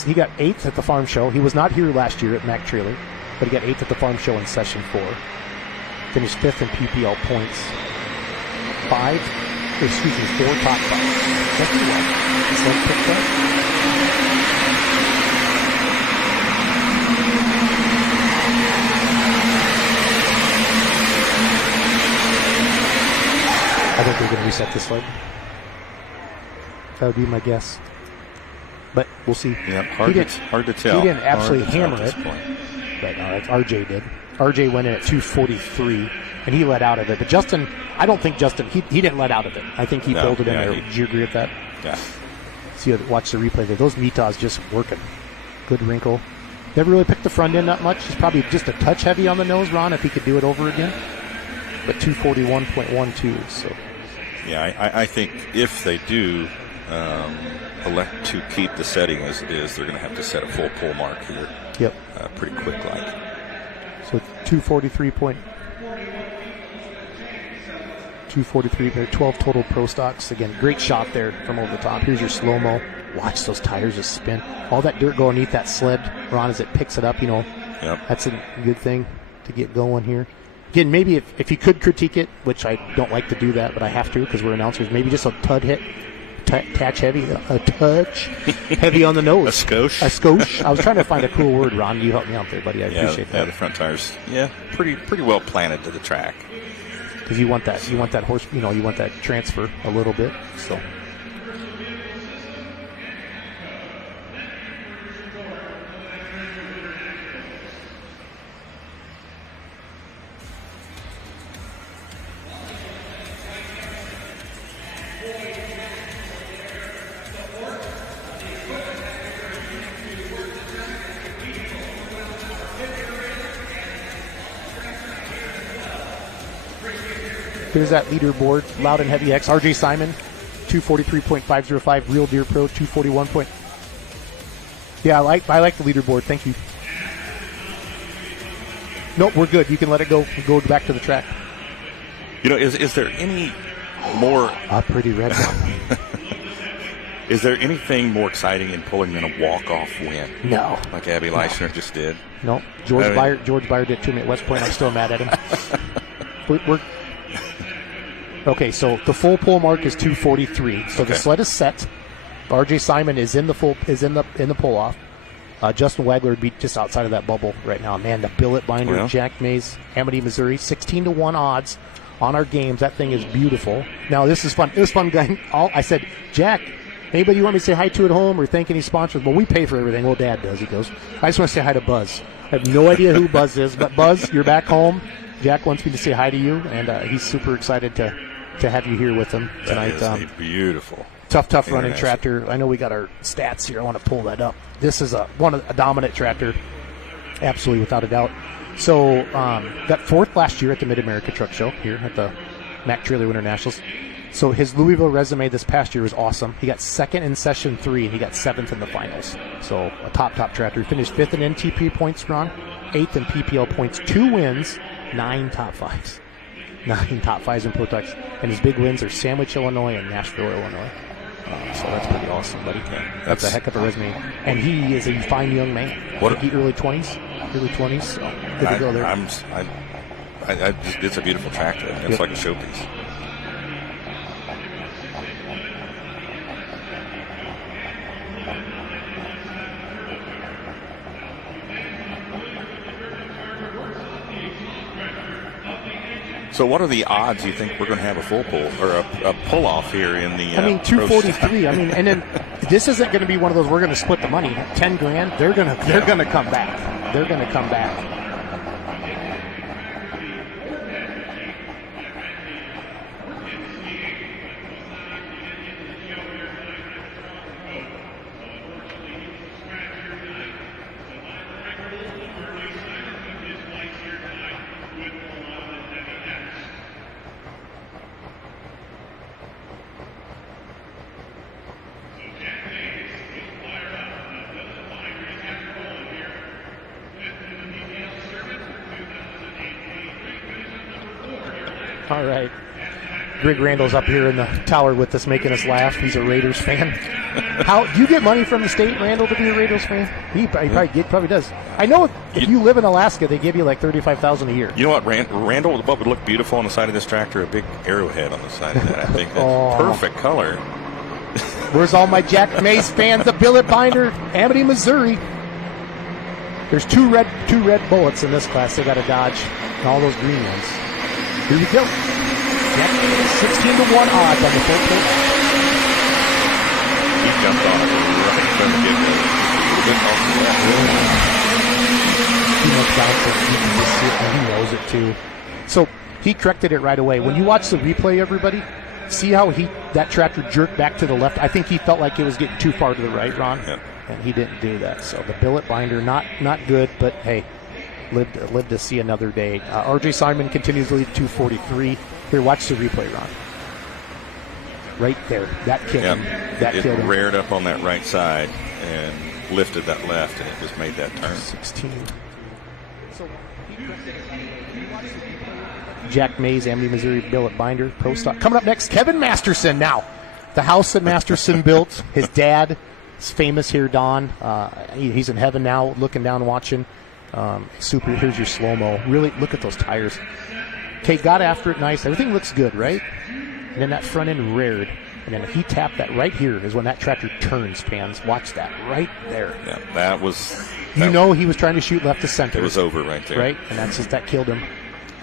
He got 8th at the farm show. He was not here last year at Mac Trailer, but he got 8th at the farm show in session 4. Finished 5th in PPL points. 4 top 5. That's pretty well. This one picked up. I think they're going to reset this sled. That would be my guess. But we'll see. Yeah, hard to tell. He didn't absolutely hammer it. But RJ did. RJ went in at 243, and he let out of it. But Justin, I don't think Justin, he didn't let out of it. I think he pulled it in there. Do you agree with that? Yeah. See, watch the replay there. Those Mitas just working. Good wrinkle. Never really picked the front end that much. He's probably just a touch heavy on the nose, Ron, if he could do it over again. But 241.12, so. Yeah, I think if they do elect to keep the setting as it is, they're going to have to set a full pull mark here. Yep. Pretty quick like. So 243 there, 12 total pro stocks. Again, great shot there from over the top. Here's your slow-mo. Watch those tires just spin. All that dirt go underneath that sled, Ron, as it picks it up, Yep. That's a good thing to get going here. Again, maybe if you could critique it, which I don't like to do that, but I have to because we're announcers, maybe just a touch heavy on the nose. A skosh. A skosh. I was trying to find a cool word, Ron. You helped me out there, buddy. I appreciate that. Yeah, the front tires, pretty well planted to the track. Because you want that horse, you want that transfer a little bit. So. Here's that leaderboard, Loud and Heavy X. RJ Simon, 243.505. Real Deer Pro, 241. Yeah, I like the leaderboard. Thank you. Nope, we're good. You can let it go. Go back to the track. Is there any more? A pretty red one. Is there anything more exciting in pulling than a walk-off win? No. Like Abby Leishner just did? No. George Byer did to me at West Point. I'm still mad at him. we're Okay, so the full pull mark is 243. So the sled is set. RJ Simon is in the pull off. Justin Wagler would be just outside of that bubble right now. Man, the billet binder, Jack Mays, Amity, Missouri, 16-1 odds on our games. That thing is beautiful. Now this is fun. It was fun. I said, Jack, anybody you want me to say hi to at home or thank any sponsors? Well, we pay for everything. Well, Dad does. He goes, I just want to say hi to Buzz. I have no idea who Buzz is, but Buzz, you're back home. Jack wants me to say hi to you, and he's super excited to have you here with him tonight. That is beautiful. Tough running tractor. I know we got our stats here. I want to pull that up. This is a dominant tractor, absolutely without a doubt. So got fourth last year at the Mid-America Truck Show here at the Mack Trailer Winter Nationals. So his Louisville resume this past year was awesome. He got second in session 3, and he got seventh in the finals. So a top tractor. He finished fifth in NTPA points, Ron, eighth in PPL points, 2 wins, 9 top 5s. 9 top 5s in Protex. And his big wins are Sandwich, Illinois, and Nashville, Illinois. So that's pretty awesome, buddy. That's a heck of a resume. And he is a fine young man. Early 20s. So good to go there. It's a beautiful tractor. It's like a showpiece. So what are the odds you think we're going to have a full pull or a pull off here in the 243. And then this isn't going to be one of those we're going to split the money. $10,000. They're going to come back. They're going to come back. All right. Greg Randall's up here in the tower with us, making us laugh. He's a Raiders fan. How do you get money from the state, Randall, to be a Raiders fan? He probably does. I know if you live in Alaska, they give you like $35,000 a year. You know what, Randall, what would look beautiful on the side of this tractor? A big arrowhead on the side of that. I think that's perfect color. Where's all my Jack Mays fans? The billet binder, Amity, Missouri. There's two red bullets in this class. They got to dodge, and all those green ones. Here we go. 16-1 odds on the full pull. He jumped on it right from the get-go. He much bounces. You can just see it, and he knows it too. So he corrected it right away. When you watch the replay, everybody, see how that tractor jerked back to the left. I think he felt like it was getting too far to the right, Ron, and he didn't do that. So the billet binder, not good, but hey. Lived to see another day. RJ Simon continues to lead 243. Here, watch the replay, Ron. right there. That killed him. That killed him. It reared up on that right side and lifted that left, and it just made that turn. 16. Jack Mays, Amity, Missouri, billet binder, pro stock. Coming up next, Kevin Masterson. Now, the house that Masterson built, his dad is famous here, Don. He's in heaven now, looking down, watching. Super. Here's your slow-mo. Really, look at those tires. Okay, got after it nice. Everything looks good, right? And then that front end reared. And then if he tapped that right here is when that tractor turns, fans. Watch that right there. Yeah, that was... he was trying to shoot left to center. It was over right there. Right? And that killed him.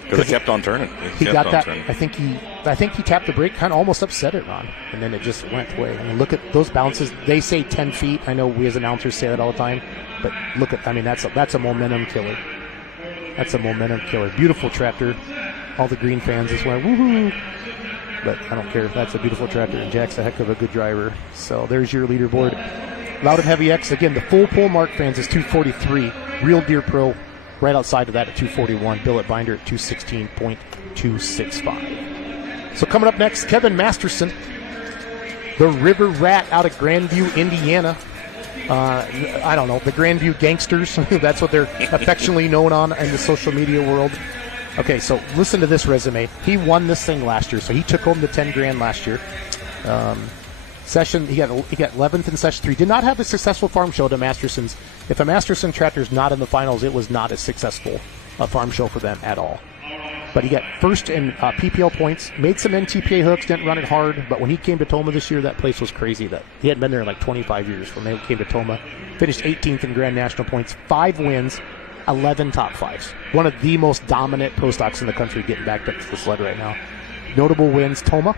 Because it kept on turning. He got that. Turning. I think he tapped the brake, kind of almost upset it, Ron. And then it just went away. I mean, look at those bounces. They say 10 feet. I know we as announcers say that all the time. But look at, I mean, that's a momentum killer. That's a momentum killer. Beautiful tractor. All the green fans just went, woohoo. But I don't care. That's a beautiful tractor, and Jack's a heck of a good driver. So there's your leaderboard. Loud and Heavy X, again, the full pull mark fans is 243. Real Deer Pro right outside of that at 241. Billet Binder at 216.265. So coming up next, Kevin Masterson, the River Rat out of Grandview, Indiana. I don't know, the Grandview Gangsters. That's what they're affectionately known on in the social media world. Okay, so listen to this resume. He won this thing last year, so he took home the $10,000 last year. He got 11th in Session 3. Did not have a successful farm show to Masterson's. If a Masterson tractor's not in the finals, it was not a successful farm show for them at all. But he got first in PPL points, made some NTPA hooks, didn't run it hard, but when he came to Toma this year, that place was crazy. That he hadn't been there in like 25 years when they came to Toma. Finished 18th in Grand National points, 5 wins, 11 top 5s. One of the most dominant pro stocks in the country getting backed up to the sled right now. Notable wins, Toma,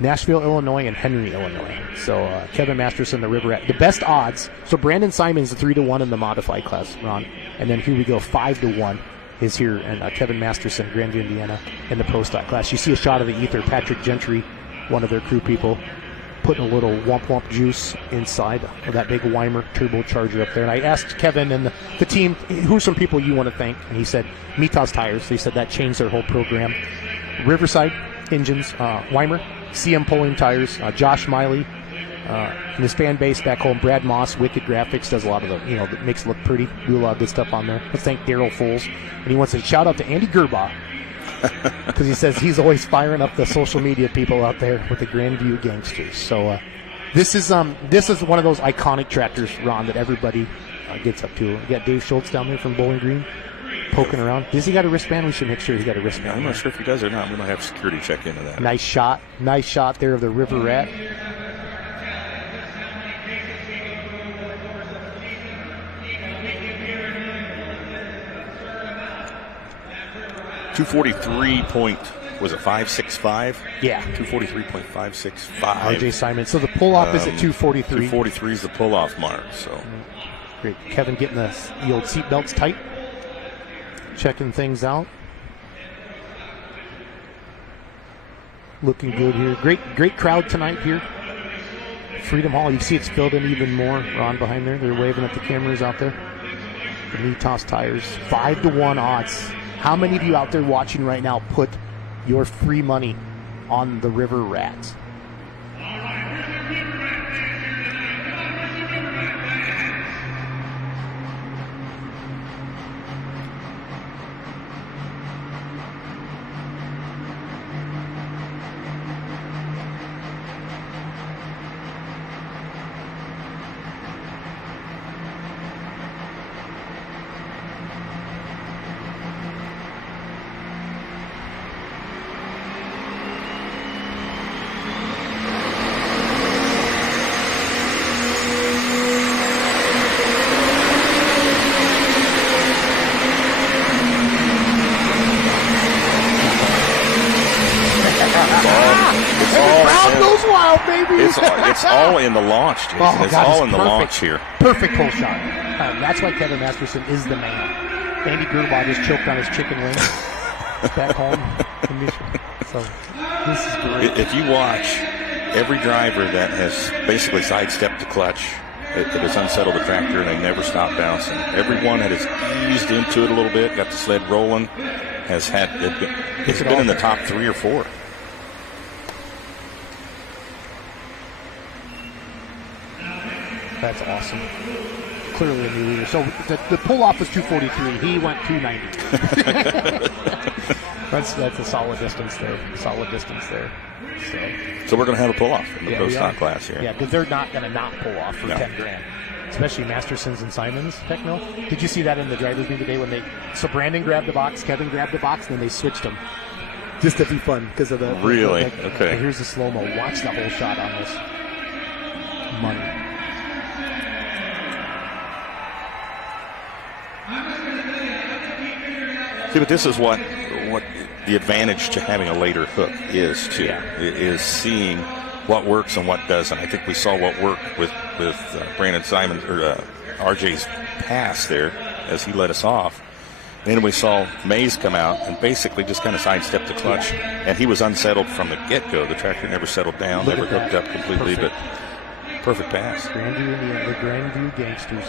Nashville, Illinois, and Henry, Illinois. So Kevin Masterson, the River Rat. The best odds. So Brandon Simon's 3-1 in the modified class, Ron. And then here we go, 5-1 is here. And Kevin Masterson, Grandview, Indiana, in the pro stock class. You see a shot of the ether. Patrick Gentry, one of their crew people, putting a little womp juice inside of that big Weimer turbocharger up there. And I asked Kevin and the team, who are some people you want to thank? And he said, Mitas Tires. He said that changed their whole program. Riverside Engines, Weimer, CM Pulling Tires, Josh Miley, and his fan base back home, Brad Moss, Wicked Graphics, does a lot of that makes it look pretty, do a lot of good stuff on there. Let's thank Daryl Foles. And he wants to shout out to Andy Gerbaugh, because he says he's always firing up the social media people out there with the Grandview Gangsters. So this is one of those iconic tractors, Ron, that everybody gets up to. You got Dave Schultz down there from Bowling Green poking around. Does he got a wristband? We should make sure he got a wristband. I'm not sure if he does or not. We might have security check into that. Nice shot there of the River Rat. Was it 565? Yeah. 243.565. RJ Simon. So the pull-off is at 243. 243 is the pull-off mark. So great. Kevin getting the old seat belts tight. Checking things out. Looking good here. Great crowd tonight here. Freedom Hall. You see it's filled in even more. Ron behind there. They're waving at the cameras out there. The Mitas Tires. 5-1 odds. How many of you out there watching right now put your free money on the River Rats? It's all in the launch, Jason. Oh, it's God, all in the perfect. Launch here. Perfect hole shot. That's why Kevin Masterson is the man. Andy Gerbaugh just choked on his chicken wings back home. So this is great. If you watch every driver that has basically sidestepped the clutch, it has unsettled the tractor, and they never stop bouncing. Everyone that has eased into it a little bit, got the sled rolling, has had it's been in the top 3 or 4. That's awesome. Clearly a new leader. So the pull-off was 243. He went 290. That's a solid distance there. So we're going to have a pull-off in the pro stock class here. Yeah, because they're not going to not pull off for 10 grand. Especially Masterson's and Simons, Techno. Did you see that in the drivers meet today when so Brandon grabbed the box, Kevin grabbed the box, and then they switched them. Just to be fun because of the... Really? Okay. Here's the slow-mo. Watch the whole shot on this. Money. See, but this is what the advantage to having a later hook is, too. Yeah. Is seeing what works and what doesn't. I think we saw what worked with Brandon Simons, or RJ's pass there as he let us off. Then we saw Mays come out and basically just kind of sidestepped the clutch, and he was unsettled from the get-go. The tractor never settled down, never hooked up completely, but perfect pass. Grandview, the Grandview gangsters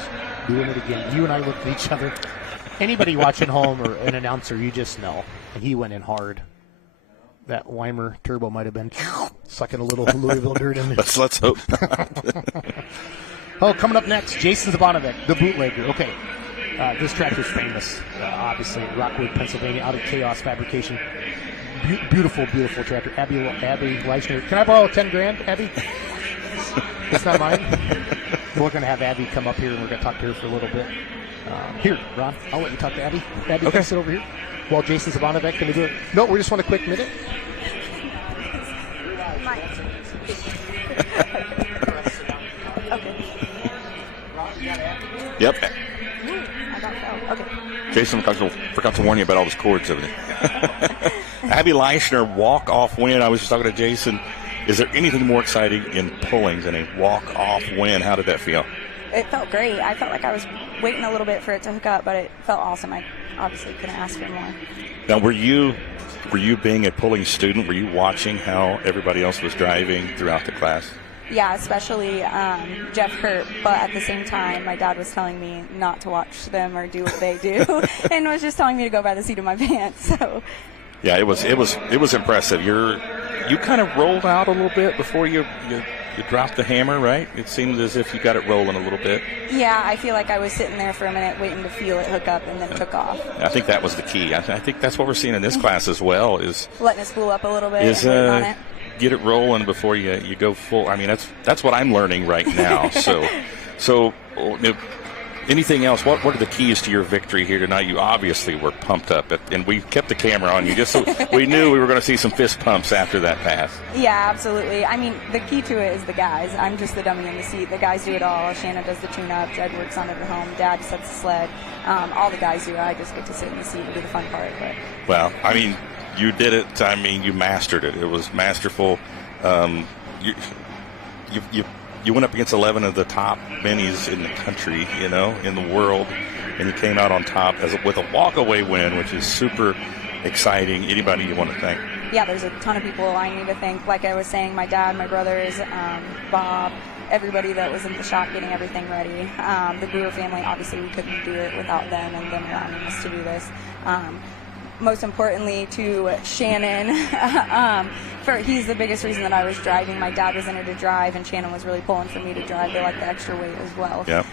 doing it again. You and I looked at each other. Anybody watching home or an announcer, you just know. And he went in hard. That Weimer turbo might have been sucking a little Louisville dirt in there. Let's hope. Oh, coming up next, Jason Zabanovic, the bootlegger. Okay. This tractor's famous, obviously, Rockwood, Pennsylvania, out of Chaos Fabrication. Beautiful, beautiful tractor. Abby Leichner. Can I borrow 10 grand, Abby? It's not mine. We're going to have Abby come up here, and we're going to talk to her for a little bit. Here, Ron, I'll let you talk to Abby. Abby, okay. Can sit over here while Jason Zabanovic can do it. No, we just want a quick minute. Okay. Yep. Okay. Jason forgot to warn you about all those cords over there. Abby Leichner, walk-off win. I was just talking to Jason. Is there anything more exciting in pulling than a walk-off win? How did that feel? It felt great. I felt like I was waiting a little bit for it to hook up, but it felt awesome. I obviously couldn't ask for more. Now, were you being a pulling student? Were you watching how everybody else was driving throughout the class? Yeah, especially Jeff Hurt, but at the same time, my dad was telling me not to watch them or do what they do, and was just telling me to go by the seat of my pants. So, yeah, it was impressive. You kind of rolled out a little bit before you dropped the hammer, right? It seemed as if you got it rolling a little bit. Yeah, I feel like I was sitting there for a minute waiting to feel it hook up, and then took off. I think that was the key. I think that's what we're seeing in this class as well. Is letting it spool up a little bit. And waiting on it. Get it rolling before you go full. I mean, that's what I'm learning right now. So anything else? What are the keys to your victory here tonight? You obviously were pumped up, and we kept the camera on you just so we knew we were going to see some fist pumps after that pass. Yeah, absolutely. I mean, the key to it is the guys. I'm just the dummy in the seat. The guys do it all. Shanna does the tune-up. Jed works on it at home. Dad sets the sled. All the guys do it. I just get to sit in the seat and do the fun part. But. Well, I mean, you did it. I mean, you mastered it. It was masterful. You went up against 11 of the top minis in the country, in the world, and you came out on top with a walk-away win, which is super exciting. Anybody you want to thank? Yeah, there's a ton of people I need to thank. Like I was saying, my dad, my brothers, Bob, everybody that was in the shop getting everything ready. The Brewer family, obviously we couldn't do it without them and them allowing us to do this. Most importantly to Shannon, he's the biggest reason that I was driving. My dad was in it to drive, and Shannon was really pulling for me to drive. They like the extra weight as well. Yep.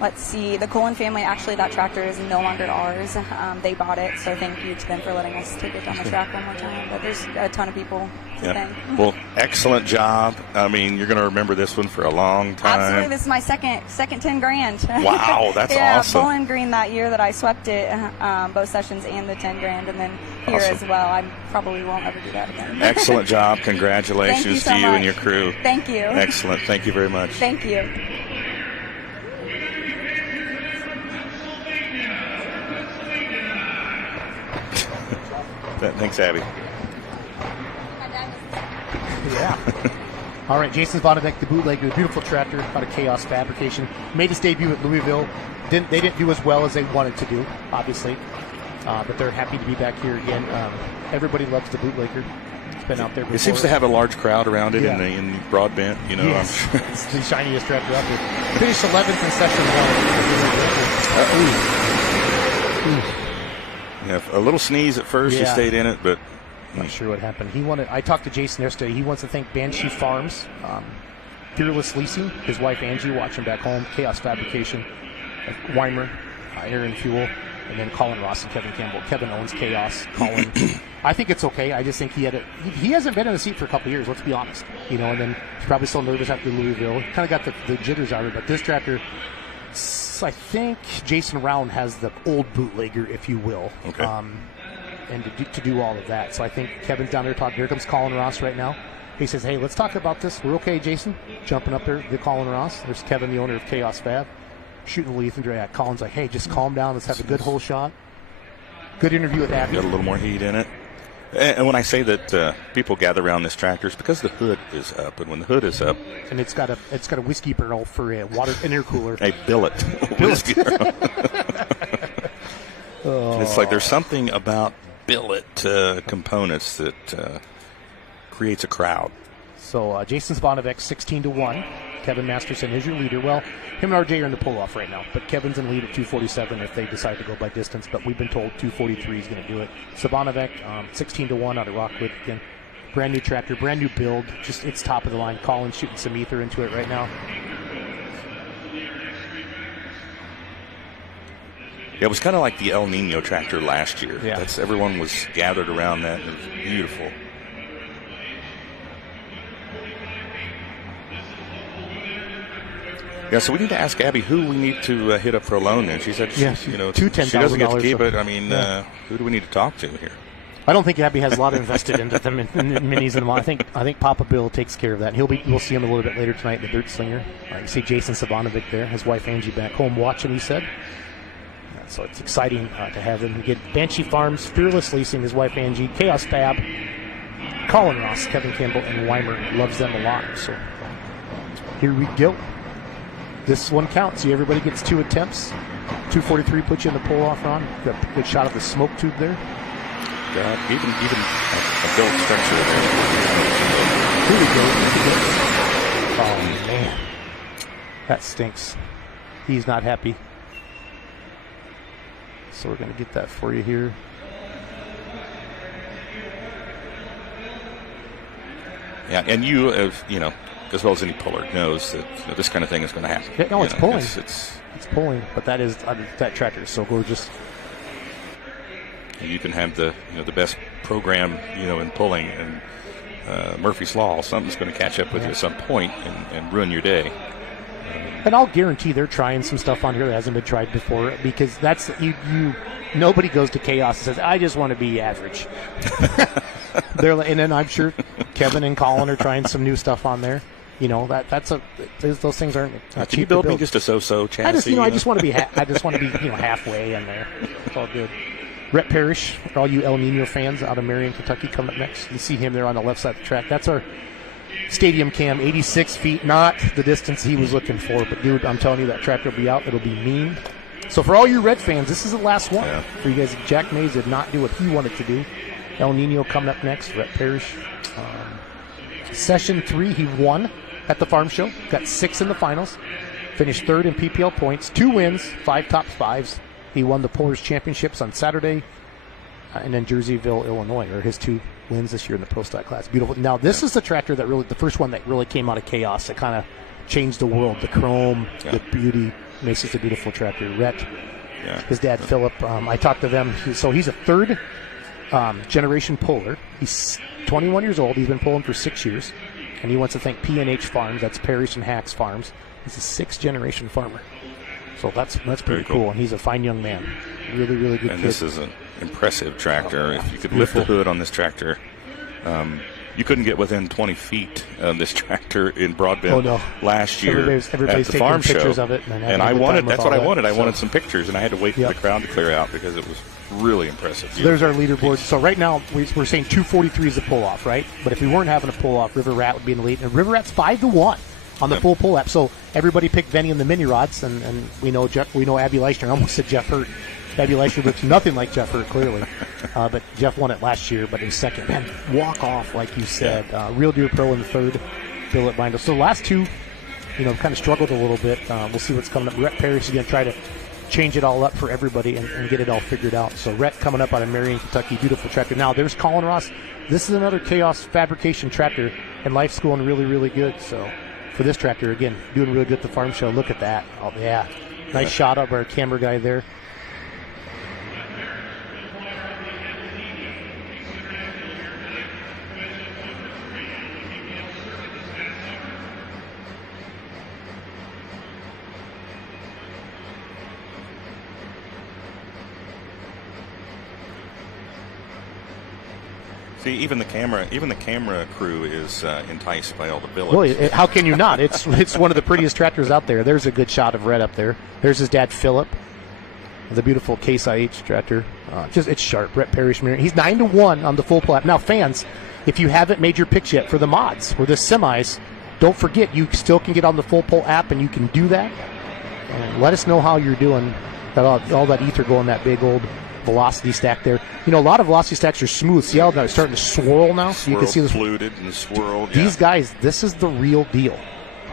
Let's see, the Cullen family, actually that tractor is no longer ours. They bought it, so thank you to them for letting us take it down the track one more time. But there's a ton of people to thank. Well, excellent job. I mean, you're going to remember this one for a long time. Absolutely. This is my second 10 grand. Wow, that's awesome. Yeah, Bowling Green that year that I swept it, both sessions and the 10 grand, and then here as well. I probably won't ever do that again. Excellent job. Congratulations to you and your crew. Thank you. Excellent. Thank you very much. Thank you. Thanks, Abby. Yeah. All right, Jason Zabanovic, the bootlegger, the beautiful tractor out of Chaos Fabrication, made his debut at Louisville. They didn't do as well as they wanted to do, obviously, but they're happy to be back here again. Everybody loves the bootlegger. It's been out there before. It seems to have a large crowd around it in Broadbent. Yes. It's the shiniest tractor out there. Finished 11th in session 1. Yeah, a little sneeze at first. He stayed in it, but not sure what happened. I talked to Jason yesterday. He wants to thank Banshee Farms. Fearless Leasing, his wife Angie, watching back home. Chaos Fabrication, Weimer, Aaron Fuel, and then Colin Ross and Kevin Campbell. Kevin owns Chaos. Colin, I think it's okay. I just think he hasn't been in the seat for a couple of years. Let's be honest, and then he's probably still nervous after Louisville. Kind of got the jitters out of it. But this tractor, I think Jason Round has the old bootlegger, if you will. Okay. And to do all of that. So I think Kevin's down there talking. Here comes Colin Ross right now. He says, hey, let's talk about this. We're okay, Jason. Jumping up there, the Colin Ross. There's Kevin, the owner of Chaos Fab, shooting the leaf and drag. Colin's like, hey, just calm down. Let's have a good whole shot. Good interview with Abby. Got a little more heat in it. And when I say that people gather around this tractor, it's because the hood is up. And when the hood is up, and it's got a whiskey barrel for a water intercooler. A billet. Whiskey barrel. It's like there's something about billet components that creates a crowd. So Jason Zvonovic, 16-1. Kevin Masterson is your leader. Well, him and RJ are in the pull-off right now, but Kevin's in lead at 247 if they decide to go by distance, but we've been told 243 is going to do it. Zvonovic, 16-1 out of Rockwood. Again, brand new tractor, brand new build. Just it's top of the line. Colin's shooting some ether into it right now. Yeah, it was kind of like the El Nino tractor last year. Yeah. Everyone was gathered around that. It was beautiful. Yeah, so we need to ask Abby who we need to hit up for a loan. And she said, two she doesn't get to keep it. I mean, who do we need to talk to here? I don't think Abby has a lot invested into them in minis and I think Papa Bill takes care of that. And we'll see him a little bit later tonight in the Dirt Slinger. You see Jason Zvonovic there, his wife Angie back home watching. He said. So it's exciting to have him. Get Banshee Farms, Fearless Leasing, his wife Angie, Chaos Fab, Colin Ross, Kevin Campbell, and Weimer. Loves them a lot. So here we go. This one counts. See, everybody gets 2 attempts. 243 puts you in the pull-off run. Got a good shot of the smoke tube there. Yeah, even a built structure there. Here we go. Oh, man. That stinks. He's not happy. So we're going to get that for you here. Yeah, and you, as well as any puller, knows that this kind of thing is going to happen. Yeah, no, it's pulling. It's pulling, but that tractor is so gorgeous. You can have the best program in pulling, and Murphy's Law, something's going to catch up with you at some point and ruin your day. And I'll guarantee they're trying some stuff on here that hasn't been tried before, because that's nobody goes to Chaos and says, I just want to be average. And then I'm sure Kevin and Colin are trying some new stuff on there. Those things aren't Can cheap you build to build. me just a so-so chassis? I just want to be halfway in there. It's all good. Rhett Parrish, for all you El Nino fans out of Marion, Kentucky, coming up next. You see him there on the left side of the track. That's our stadium cam, 86 feet, not the distance he was looking for. But, dude, I'm telling you, that tractor will be out. It'll be mean. So for all you Red fans, this is the last one. Yeah. For you guys, Jack Mays did not do what he wanted to do. El Nino coming up next, Rhett Parrish. Session 3, he won at the farm show. Got 6 in the finals. Finished 3rd in PPL points. 2 wins, 5 top 5s. He won the Pullers Championships on Saturday. And then Jerseyville, Illinois, are his 2 wins this year in the Pro Stock class. Beautiful. Now, this is the tractor that the first one that really came out of Chaos. That kind of changed the world. The chrome, the beauty, makes this a beautiful tractor. Rhett, his dad, Philip, I talked to them. So he's a 3rd generation puller. He's 21 years old. He's been pulling for 6 years. And he wants to thank P&H Farms. That's Parrish and Hacks Farms. He's a 6th generation farmer. So that's pretty cool. And he's a fine young man. Really, really good kid. This is an impressive tractor. If you could lift the hood on this tractor, you couldn't get within 20 feet of this tractor in Broadbent last year everybody's at the farm show. Pictures of it and I wanted, that's what I wanted. I wanted some pictures, and I had to wait for the crowd to clear out because it was really impressive. So there's our leaderboard. So right now, we're saying 243 is the pull-off, right? But if we weren't having a pull-off, River Rat would be in the lead. And River Rat's 5-1 on the full pull-up. So everybody picked Venny in the mini rods, and we know Abby Leishner. I almost said Jeff Hurt. Abby Leishner looks nothing like Jeff Hurt, clearly. But Jeff won it last year, but in 2nd. Man, walk off, like you said. Real Deer Pro in the 3rd, Billet Binder. So the last 2, kind of struggled a little bit. We'll see what's coming up. Rhett Parrish is going to try to change it all up for everybody and get it all figured out. So Rhett coming up out of Marion, Kentucky. Beautiful tractor. Now, there's Colin Ross. This is another Chaos Fabrication tractor, and life's going really, really good. So for this tractor. Again, doing really good at the farm show. Look at that. Oh, yeah. Nice shot of our camera guy there. See, even the camera crew is enticed by all the billets. Well, how can you not? It's one of the prettiest tractors out there. There's a good shot of Red up there. There's his dad, Philip, the beautiful Case IH tractor. It's sharp. Rhett Parrish mirror. He's 9-1 on the FullPull app. Now, fans, if you haven't made your picks yet for the mods or the semis, don't forget you still can get on the FullPull app and you can do that. And let us know how you're doing. Got all that ether going that big old velocity stack there. You know, a lot of velocity stacks are smooth. See how they're starting to swirl now? So you can see this fluted and swirled. These guys, this is the real deal.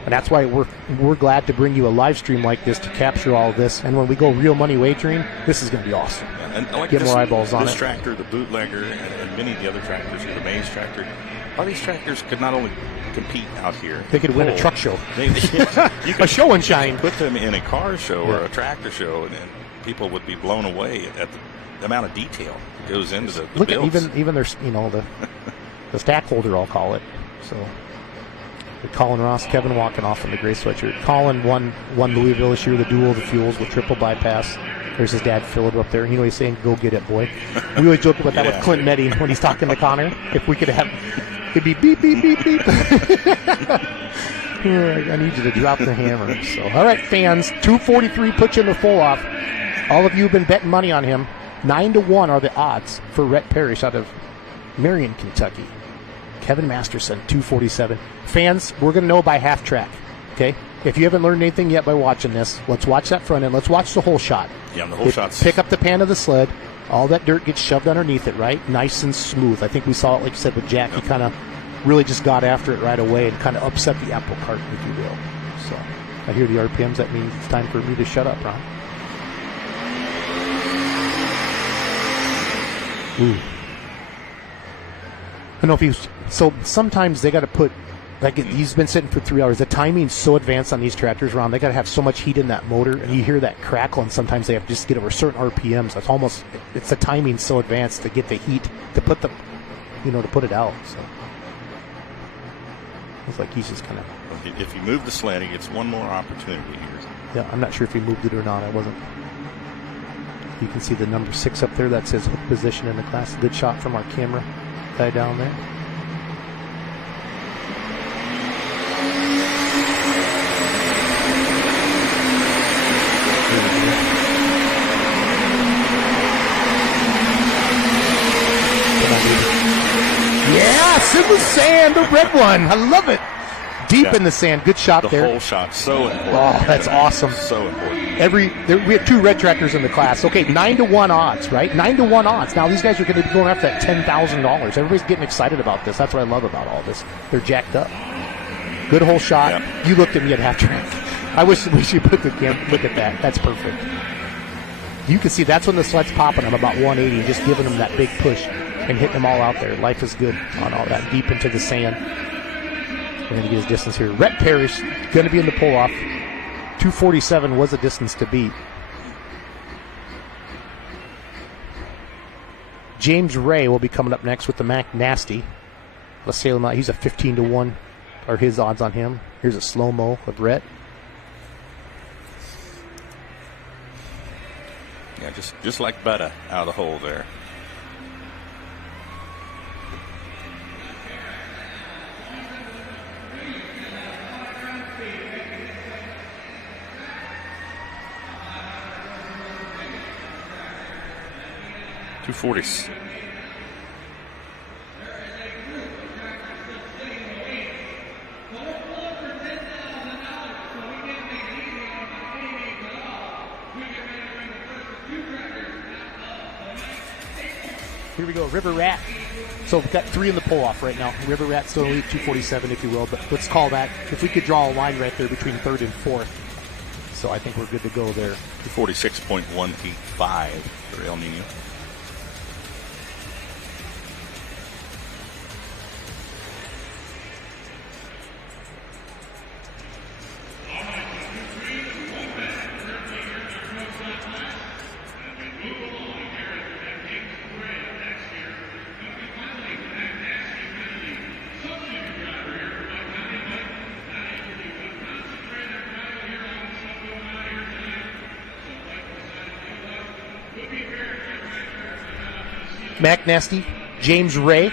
And that's why we're glad to bring you a live stream like this to capture all of this. And when we go real money wagering, this is going to be awesome. Yeah, and like get more eyeballs on it. This tractor, the bootlegger, and many of the other tractors, the Maze tractor, all these tractors could not only compete out here. They could win a truck show. A show and shine. Put them in a car show or a tractor show, and people would be blown away at the amount of detail that goes into the Look builds. at even their, the stack holder, I'll call it. So Colin Ross, Kevin walking off in the gray sweatshirt. Colin won Louisville this year, the duel of the fuels with triple bypass. There's his dad, Philip, up there. You know what he's saying? Go get it, boy. We always joke about that with Clint Meddy when he's talking to Connor. If we could have, it'd be beep, beep, beep, beep. I need you to drop the hammer. So, all right, fans, 243 puts you in the full off. All of you have been betting money on him. 9-1 are the odds for Rhett Parrish out of Marion, Kentucky. Kevin Masterson, 247. Fans, we're going to know by half track, okay? If you haven't learned anything yet by watching this, let's watch that front end. Let's watch the whole shot. Yeah, the whole shot. Pick up the pan of the sled. All that dirt gets shoved underneath it, right? Nice and smooth. I think we saw it, like you said, with Jack. He kind of really just got after it right away and kind of upset the apple cart, if you will. So I hear the RPMs. That means it's time for me to shut up, Ron. Ooh. I don't know if he's... So sometimes they got to put... Like, he's been sitting for 3 hours. The timing's so advanced on these tractors, Ron. They got to have so much heat in that motor, and you hear that crackle, and sometimes they have to just get over certain RPMs. That's almost... It's the timing so advanced to get the heat, to put the... to put it out, so... It's like he's just kind of... If you move the sled, he gets one more opportunity here. Yeah, I'm not sure if he moved it or not. I wasn't... You can see the number 6 up there. That says hook position in the class. Good shot from our camera guy down there. Yes, in the sand, the red one. I love it. Deep in the sand. Good shot there. The whole shot, so important. Oh, that's awesome. So important. We have 2 red tractors in the class. Okay, 9-1 odds, right? 9-1 odds. Now these guys are going to be going after that $10,000. Everybody's getting excited about this. That's what I love about all this. They're jacked up. Good whole shot. Yep. You looked at me at half track. I wish you put the camera. Look at that. That's perfect. You can see that's when the sled's popping. I'm about 180, just giving them that big push and hitting them all out there. Life is good on all that, deep into the sand. We're going to get his distance here. Rhett Parrish going to be in the pull-off. 247 was a distance to beat. James Ray will be coming up next with the Mac Nasty. Let's sail him out. He's a 15-1, are his odds on him. Here's a slow-mo of Rhett. Yeah, just like butter out of the hole there. .240s. Here we go, River Rat. So we've got 3 in the pull-off right now. River Rat still elite 247, if you will, but let's call that, if we could draw a line right there between 3rd and 4th. So I think we're good to go there. 246.185 for El Nino. McNasty, James Ray,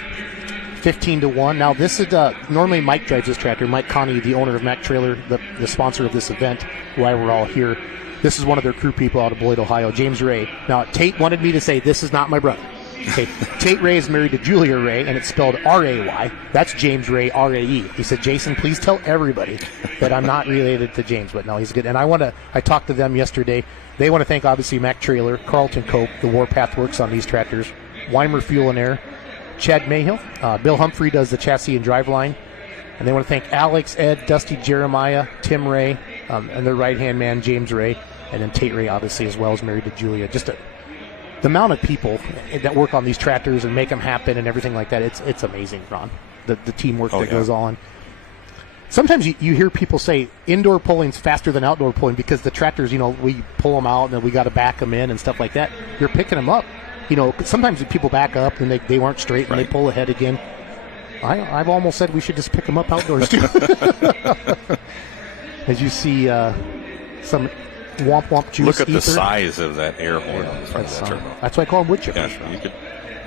15-1. Now, this is normally Mike drives this tractor. Mike Connie, the owner of Mac Trailer, the sponsor of this event, why we're all here. This is one of their crew people out of Beloit, Ohio, James Ray. Now, Tate wanted me to say this is not my brother. Okay. Tate Ray is married to Julia Ray, and it's spelled R-A-Y. That's James Ray, R-A-E. He said, Jason, please tell everybody that I'm not related to James, but no, he's good. And I talked to them yesterday. They want to thank, obviously, Mac Trailer, Carlton Cope, the Warpath Works on these tractors, Weimer Fuel and Air, Chad Mayhill, Bill Humphrey does the chassis and driveline, and they want to thank Alex, Ed, Dusty, Jeremiah, Tim Ray, and their right-hand man, James Ray, and then Tate Ray, obviously, as well, as married to Julia. Just the amount of people that work on these tractors and make them happen and everything like that, it's amazing, Ron, the teamwork that goes on. Sometimes you hear people say indoor pulling's faster than outdoor pulling because the tractors, we pull them out and then we got to back them in and stuff like that. You're picking them up. Sometimes people back up and they weren't straight and they pull ahead again. I've almost said we should just pick them up outdoors too. As you see some womp womp juice. Look at ether. the size of that air horn on the front of that turbo. That's why I call them wood chippers. Yeah, you could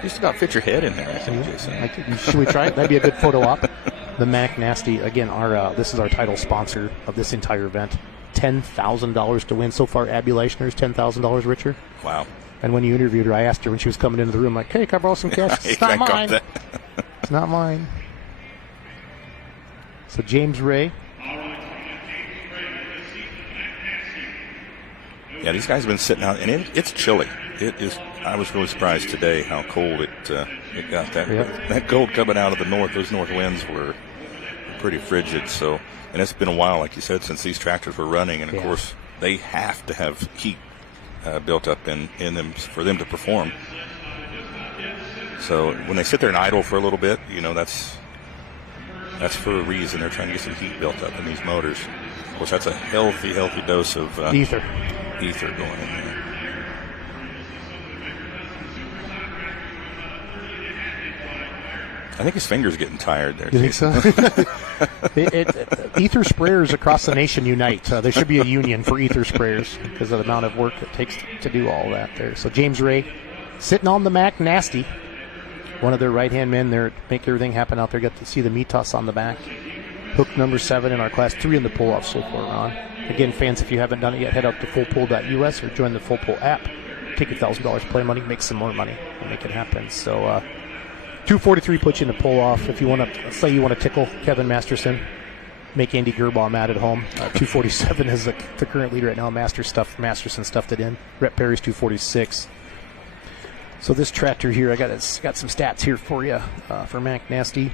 just about fit your head in there, I think, Jason. Should we try it? That'd be a good photo op. The Mac Nasty, again, this is our title sponsor of this entire event. $10,000 to win. So far, Abby Leichner's $10,000 richer. Wow. And when you interviewed her, I asked her when she was coming into the room, like, hey, can I borrow some cash? It's not mine. It's not mine. So James Ray. Yeah, these guys have been sitting out, and it's chilly. It is. I was really surprised today how cold it got. That cold coming out of the north. Those north winds were pretty frigid. So, and it's been a while, like you said, since these tractors were running, and of course they have to have heat built up in them for them to perform. So when they sit there and idle for a little bit, that's for a reason. They're trying to get some heat built up in these motors. Of course, that's a healthy dose of ether going in there. I think his finger's getting tired there. You think so? Ether sprayers across the nation unite. There should be a union for ether sprayers because of the amount of work it takes to do all that there. So James Ray sitting on the Mac Nasty, one of their right-hand men there, make everything happen out there. Got to see the Mitas on the back. Hook number 7 in our Class 3 in the pull-off so far, Ron. Again, fans, if you haven't done it yet, head up to FullPull.us or join the FullPull app. Take your $1,000 play money, make some more money, and make it happen. So 243 puts you in the pull-off. If you want to, say you want to tickle Kevin Masterson, make Andy Gerbaugh mad at home. 247 is the current leader right now. Masterson stuffed it in. Rhett Perry's 246. So this tractor here, I got some stats here for you for Mac Nasty.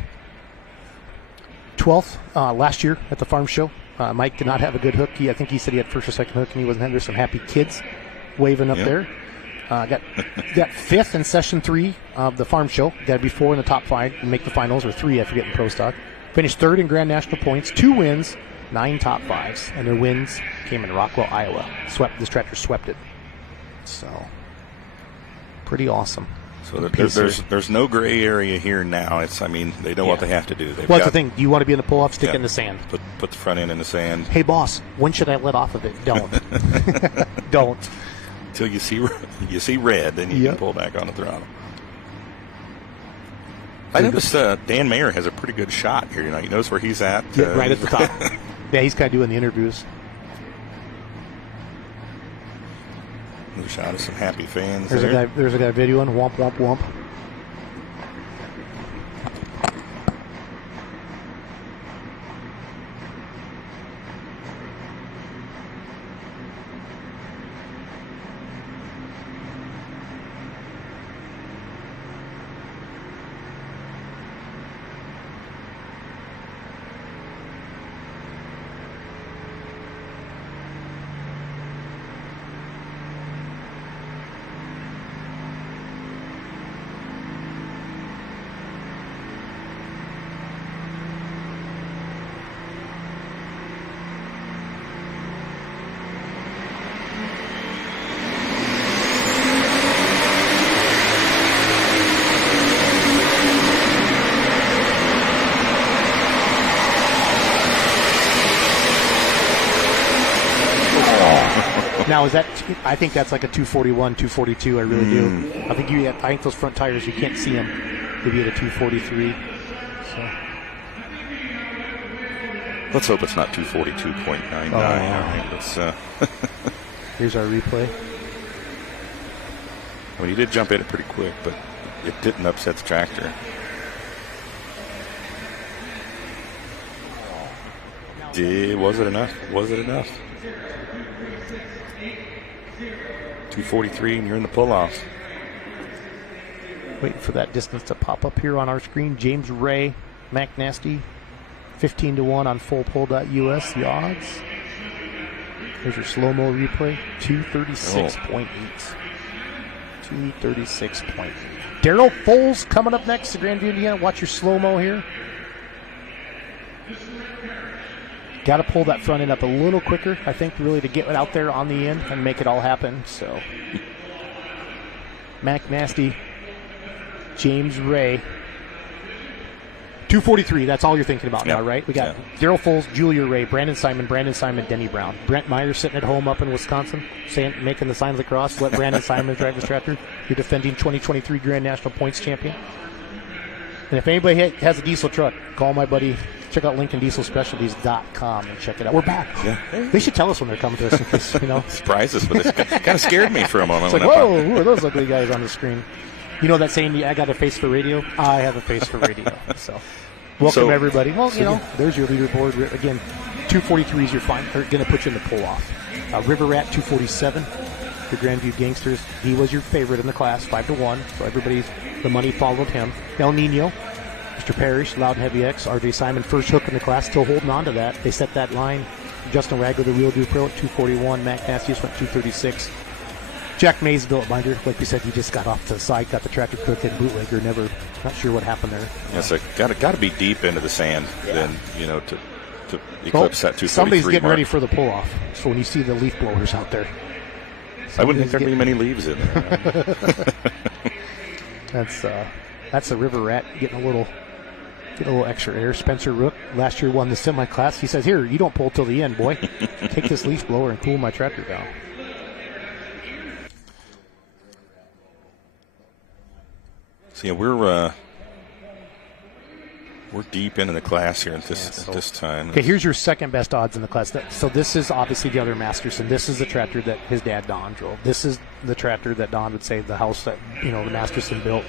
12th last year at the farm show. Mike did not have a good hook. I think he said he had first or second hook, and he wasn't having. There's some happy kids waving up there. Got 5th in session 3 of the farm show. Got to be 4 in the top 5 and make the finals, or 3 if you get in pro stock. Finished 3rd in Grand National points, 2 wins, 9 top 5s, and their wins came in Rockwell, Iowa. This tractor swept it. So pretty awesome. So there's no gray area here now. They know what they have to do. That's the thing. Do you want to be in the pull-off? Stick in the sand. Put the front end in the sand. Hey, boss, when should I let off of it? Don't. Don't. Until you see red, then you can pull back on the throttle. I noticed Dan Mayer has a pretty good shot here. He knows where he's at. Right at the top. Yeah, he's kind of doing the interviews. Another shot of some happy fans. There's a guy videoing. Womp, womp, womp. Now, is that? I think that's like a 241, 242. I really do. I think those front tires, you can't see them. Maybe at a 243. So. Let's hope it's not 242.99. Oh, All right, let's. Here's our replay. I mean, he did jump in it pretty quick, but it didn't upset the tractor. Was it enough? Was it enough? 243, and you're in the pull-off. Waiting for that distance to pop up here on our screen. James Ray, Mac Nasty, 15-1 on FullPull.us. The odds. Here's your slow-mo replay. 236.8. 236.8. Daryl Foles coming up next to Grandview, Indiana. Watch your slow-mo here. Got to pull that front end up a little quicker, I think, really, to get it out there on the end and make it all happen. So, Mac Nasty, James Ray, 243. That's all you're thinking about now, right? We got Daryl Foles, Julia Ray, Brandon Simon, Denny Brown. Brent Meyer sitting at home up in Wisconsin, making the sign of the cross. Let Brandon Simon drive his tractor. Your defending 2023 Grand National Points champion. And if anybody has a diesel truck, call my buddy. Check out LincolnDieselSpecialties.com and check it out. We're back. Yeah. They should tell us when they're coming to us because, surprise us, but it kind of scared me for a moment. It's like, whoa, who are those ugly guys on the screen? You know that saying, I got a face for radio? I have a face for radio. So, welcome everybody. Well, there's your leaderboard. Again, 243 is your fine. They're going to put you in the pull-off. River Rat, 247. The Grandview Gangsters, he was your favorite in the class, 5-1. So the money followed him. El Nino, Mr. Parrish, Loud and Heavy X, RJ Simon, first hook in the class, still holding on to that. They set that line. Justin Wagler, the Real Do Pro, at 241. Mac Nasty just went 236. Jack Mays, Billet Binder, like we said, he just got off to the side, got the tractor cooked and bootlegger. Not sure what happened there. Yes, got to be deep into the sand, then to eclipse that 243. Somebody's getting ready for the pull off. So when you see the leaf blowers out there, I wouldn't think there'd be many leaves in there. That's the River Rat getting a little extra air. Spencer Rook last year won the semi class. He says, "Here, you don't pull till the end, boy. Take this leaf blower and cool my tractor down." So we're deep into the class here at this time. Okay, here's your second best odds in the class. So this is obviously the other Masterson. This is the tractor that his dad Don drove. This is the tractor that Don would say the house that the Masterson built.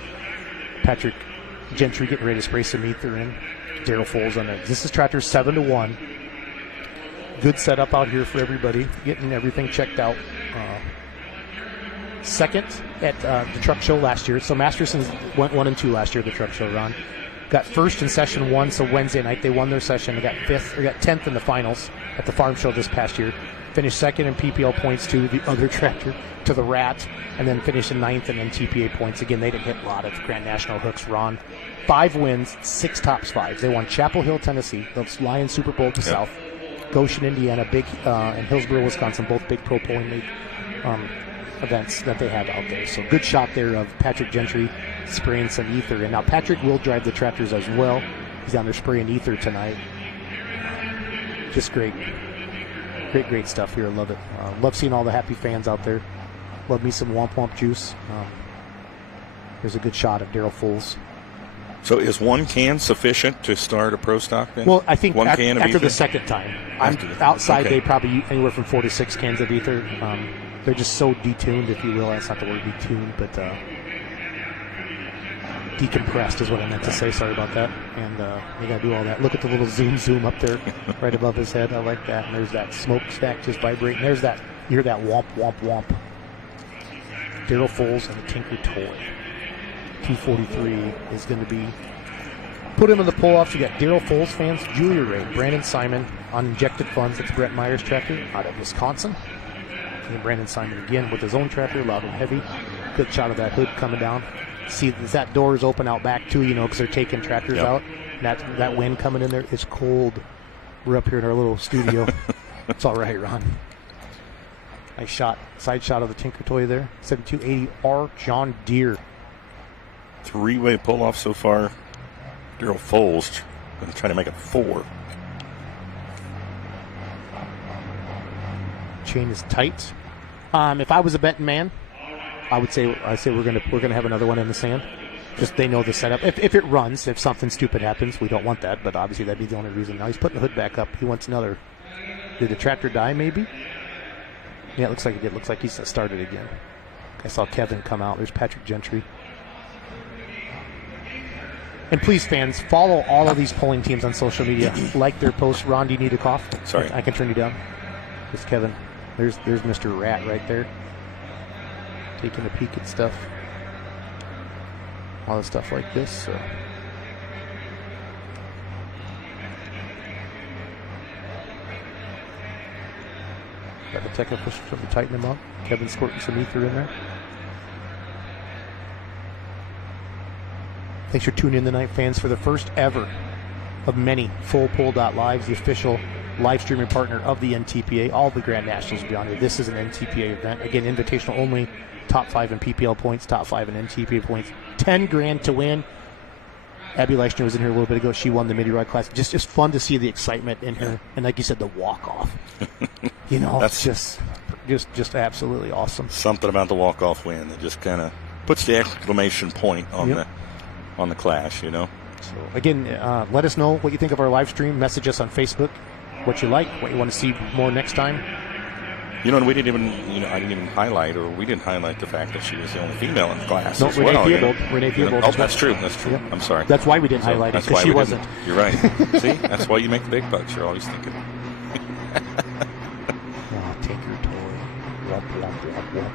Patrick Gentry getting ready to spray some ether in. Daryl Foles on it. This is tractor 7-1. Good setup out here for everybody. Getting everything checked out. Second at the truck show last year. So Masterson went 1 and 2 last year at the truck show, Ron. Got first in session 1, so Wednesday night they won their session. They got 10th in the finals at the farm show this past year. Finished second in PPL points to the other tractor, to the Rat, and then finished in 9th in NTPA points. Again, they didn't hit a lot of Grand National hooks, Ron. 5 wins, 6 tops 5. They won Chapel Hill, Tennessee, the Lions Super Bowl to South, Goshen, Indiana, and Hillsboro, Wisconsin, both big pro polling league events that they have out there. So good shot there of Patrick Gentry spraying some ether. And now Patrick will drive the tractors as well. He's down there spraying ether tonight. Just great stuff here. I love it. Love seeing all the happy fans out there. Love me some Womp Womp juice. There's a good shot of Daryl Foles. So is 1 can sufficient to start a pro stock then? Well, I think can of after ether? The second time. Outside they probably use anywhere from 4 to 6 cans of ether. They're just so detuned, if you will. That's not the word detuned, but decompressed is what I meant to say. Sorry about that. And you got to do all that. Look at the little zoom up there right above his head. I like that. And there's that smokestack just vibrating. There's that. You hear that womp, womp, womp. Daryl Foles and the Tinker Toy. 243 is going to be. Put him in the pull-offs. You got Daryl Foles fans, Julia Ray, Brandon Simon on injected funds. That's Brett Meyer's tractor out of Wisconsin. And Brandon Simon again with his own tractor, loud and heavy. Good shot of that hood coming down. See, that door is open out back too, because they're taking tractors out. And that wind coming in there is cold. We're up here in our little studio. It's all right, Ron. Nice shot. Side shot of the Tinker Toy there. 7280R John Deere. 3-way pull-off so far. Daryl Foles going to try to make it 4. Chain is tight. If I was a betting man, I'd say we're gonna have another one in the sand. Just they know the setup. If it runs, if something stupid happens, we don't want that. But obviously that'd be the only reason. Now he's putting the hood back up. He wants another. Did the tractor die? Maybe. Yeah, it looks like it did. Looks like he's started again. I saw Kevin come out. There's Patrick Gentry. And please, fans, follow all of these polling teams on social media. Like their posts. Ron, do you need a cough? Sorry. I can turn you down. There's Kevin. There's Mr. Rat right there. Taking a peek at stuff. All the stuff like this. So. Got the technical push to tighten him up. Kevin's squirting some ether in there. Thanks for tuning in tonight, fans, for the first ever of many FullPull.live, the official live streaming partner of the NTPA. All the Grand Nationals will be on here. This is an NTPA event. Again, invitational only. Top 5 in PPL points, top 5 in NTPA points. 10 grand to win. Abby Leichner was in here a little bit ago. She won the midi-ride class. Just fun to see the excitement in her. And like you said, the walk-off. You know, that's just absolutely awesome. Something about the walk-off win that just kind of puts the exclamation point on the clash, you know. So again, let us know what you think of our live stream. Message us on Facebook, what you like, what you want to see more next time. You know, and I didn't even highlight the fact that she was the only female in the class. No, as Renee well, Theobald. Renee Theobald. Oh, that's true. Yep. I'm sorry. That's why we didn't highlight it, because she wasn't. You're right. See, that's why you make the big bucks. You're always thinking. Take your toy. Wop, wop, wop, wop.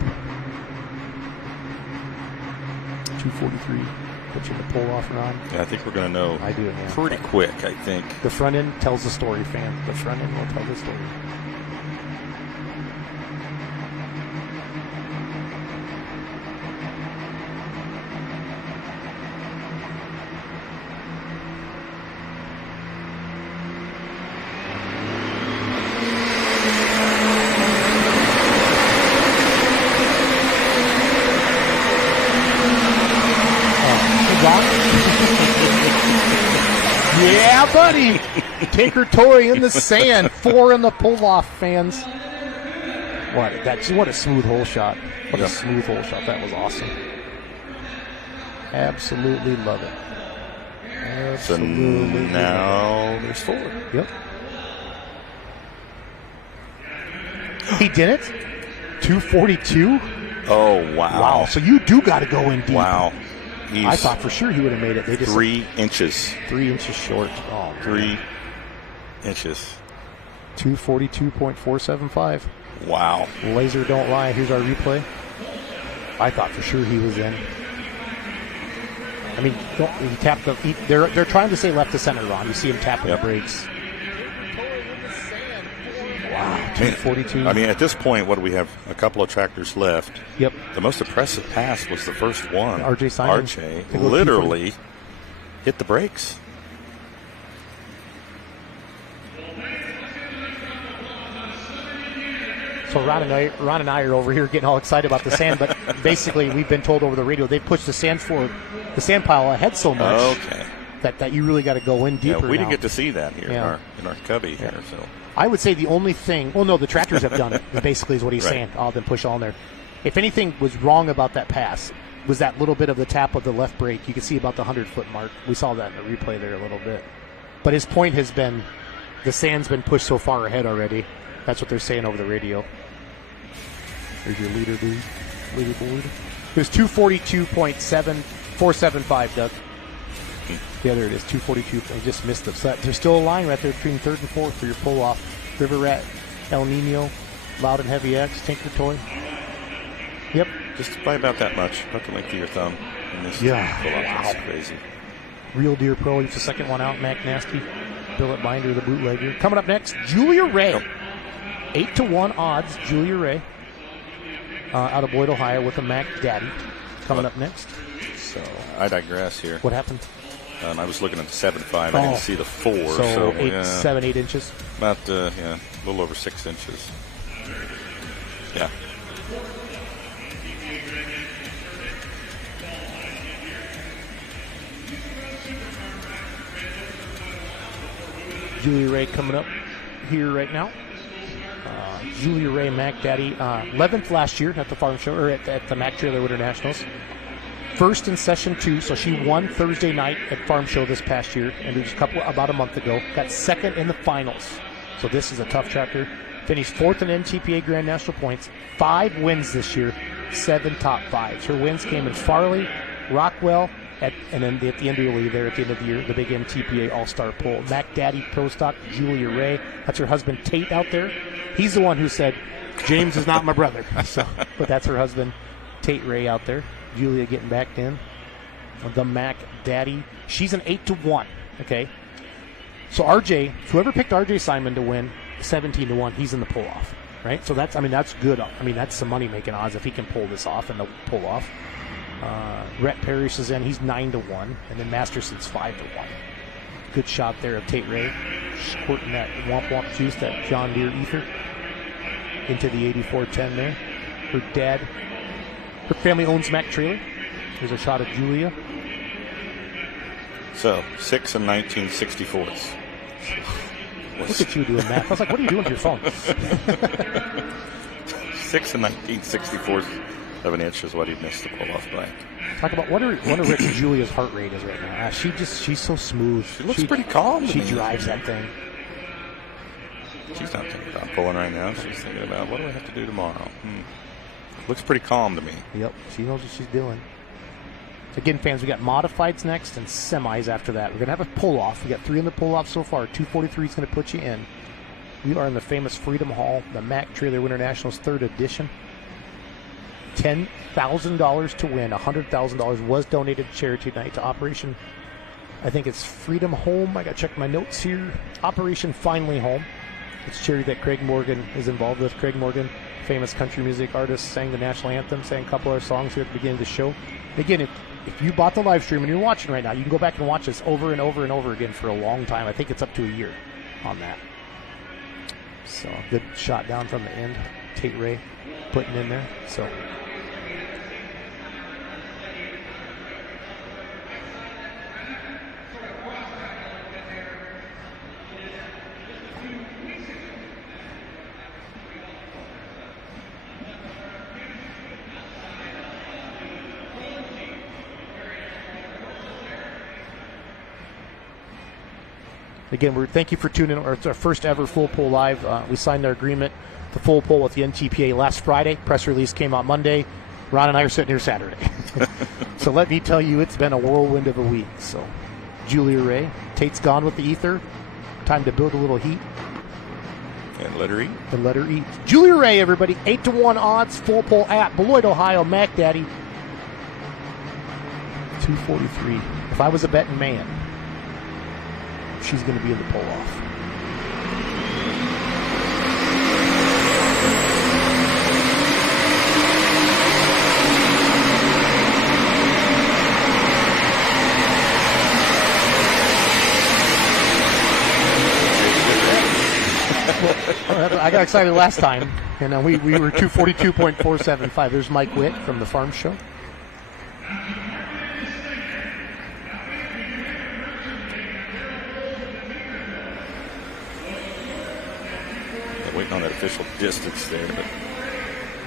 243. Put you in the pull-off run. Yeah, I think we're going to know I do, man. Pretty quick, I think. The front end tells the story, fam. The front end will tell the story. Yeah, buddy. Tinker Toy in the sand. 4 in the pull-off, fans. What a smooth hole shot. What a smooth hole shot. That was awesome. Absolutely love it. Absolutely. So now there's 4. Yep. He did it? 242? Oh, wow. Wow. So you do got to go in deep. Wow. I thought for sure he would have made it. They just 3 inches. 3 inches short. Oh, 3 inches. 242.475. Wow. Laser don't lie. Here's our replay. I thought for sure he was in. I mean, he tapped the. They're trying to say left to center, Ron. You see him tapping the brakes. Wow, 242. I mean, at this point, what do we have? A couple of tractors left. Yep. The most impressive pass was the first one. RJ Simon. RJ literally hit the brakes. So Ron and I are over here getting all excited about the sand, but basically we've been told over the radio they pushed the sand pile ahead so much that you really got to go in deeper. Yeah, we didn't get to see that here in our cubby here. So I would say the only thing, well, no, the tractors have done it. Basically, is what he's saying. All of them push all in there. If anything was wrong about that pass, was that little bit of the tap of the left brake. You could see about the 100-foot mark. We saw that in the replay there a little bit. But his point has been the sand's been pushed so far ahead already. That's what they're saying over the radio. There's your leaderboard. It was 242.475, Doug. Yeah, there it is, 242. I just missed the set. There's still a line right there between 3rd and 4th for your pull-off. River Rat, El Nino, Loud and Heavy X, Tinker Toy. Yep. Just by about that much. About the length of your thumb. Yeah. Wow. That's crazy. Real Deer Pro, he's the second one out. Mac Nasty, Billet Binder, the bootlegger. Coming up next, Julia Ray. 8-1 odds, Julia Ray. Out of Boyd, Ohio, with a Mac Daddy. Coming up next. So I digress here. What happened? I was looking at the 7.5. I didn't see the 4. So 7, 8 inches? About, a little over 6 inches. Yeah. Julia Ray coming up here right now. Julia Ray, Mac Daddy. 11th last year at the farm show, or at the Mac Trailer Winter Nationals. First in session 2, so she won Thursday night at farm show this past year, and it was about a month ago. Got second in the finals, so this is a tough chapter. Finished 4th in NTPA Grand National points. 5 wins this year, 7 top 5s. Her wins came in Farley, Rockwell, and then at the end of the year, at the end of the year, the big NTPA All-Star Poll. Mac Daddy Pro Stock, Julia Ray. That's her husband Tate out there. He's the one who said, James is not my brother. So, but that's her husband Tate Ray out there. Julia getting back in. The Mac Daddy. She's an 8-1. Okay. So RJ, whoever picked RJ Simon to win 17-1, he's in the pull-off. Right? So that's good. That's some money-making odds if he can pull this off and the pull-off. Rhett Parrish is in. He's 9-1, and then Masterson's 5-1. Good shot there of Tate Ray, squirting that womp womp juice, that John Deere ether, into the 8410 there. Her family owns Mac Trailer. There's a shot of Julia. So 6 and 1964s. Look at you doing math. I was like, what are you doing with your phone? 6 and 1964s of an inch is what he missed the pull-off by. Talk about what Rick and Julia's heart rate is right now. She's so smooth. She looks pretty calm. She drives that thing. She's not thinking about pulling right now. She's thinking about, what do I have to do tomorrow? Looks pretty calm to me. Yep, she knows what she's doing. So again, fans, we got modifieds next and semis after that. We're going to have a pull-off. We got 3 in the pull-off so far. 243 is going to put you in. We are in the famous Freedom Hall, the Mac Trailer Winter Nationals 3rd edition. $10,000 to win. $100,000 was donated to charity tonight to Operation, I think it's Freedom Home. I got to check my notes here. Operation Finally Home. It's charity that Craig Morgan is involved with. Craig Morgan, famous country music artist, sang the National Anthem, sang a couple of our songs here at the beginning of the show. Again, if you bought the live stream and you're watching right now, you can go back and watch this over and over and over again for a long time. I think it's up to a year on that. So, good shot down from the end. Tate Ray putting in there. So, again, thank you for tuning in. It's our first ever FullPull Live. We signed our agreement to FullPull with the NTPA last Friday. Press release came out Monday. Ron and I are sitting here Saturday. So let me tell you, it's been a whirlwind of a week. So Julia Ray, Tate's gone with the ether. Time to build a little heat. And let her eat. And let her eat. Julia Ray, everybody. 8-1 odds. FullPull at Beloit, Ohio. Mac Daddy. 243. If I was a betting man, she's going to be in the pull-off. I got excited last time, and we were 242.475. There's Mike Witt from the Farm Show. Waiting on that official distance there, but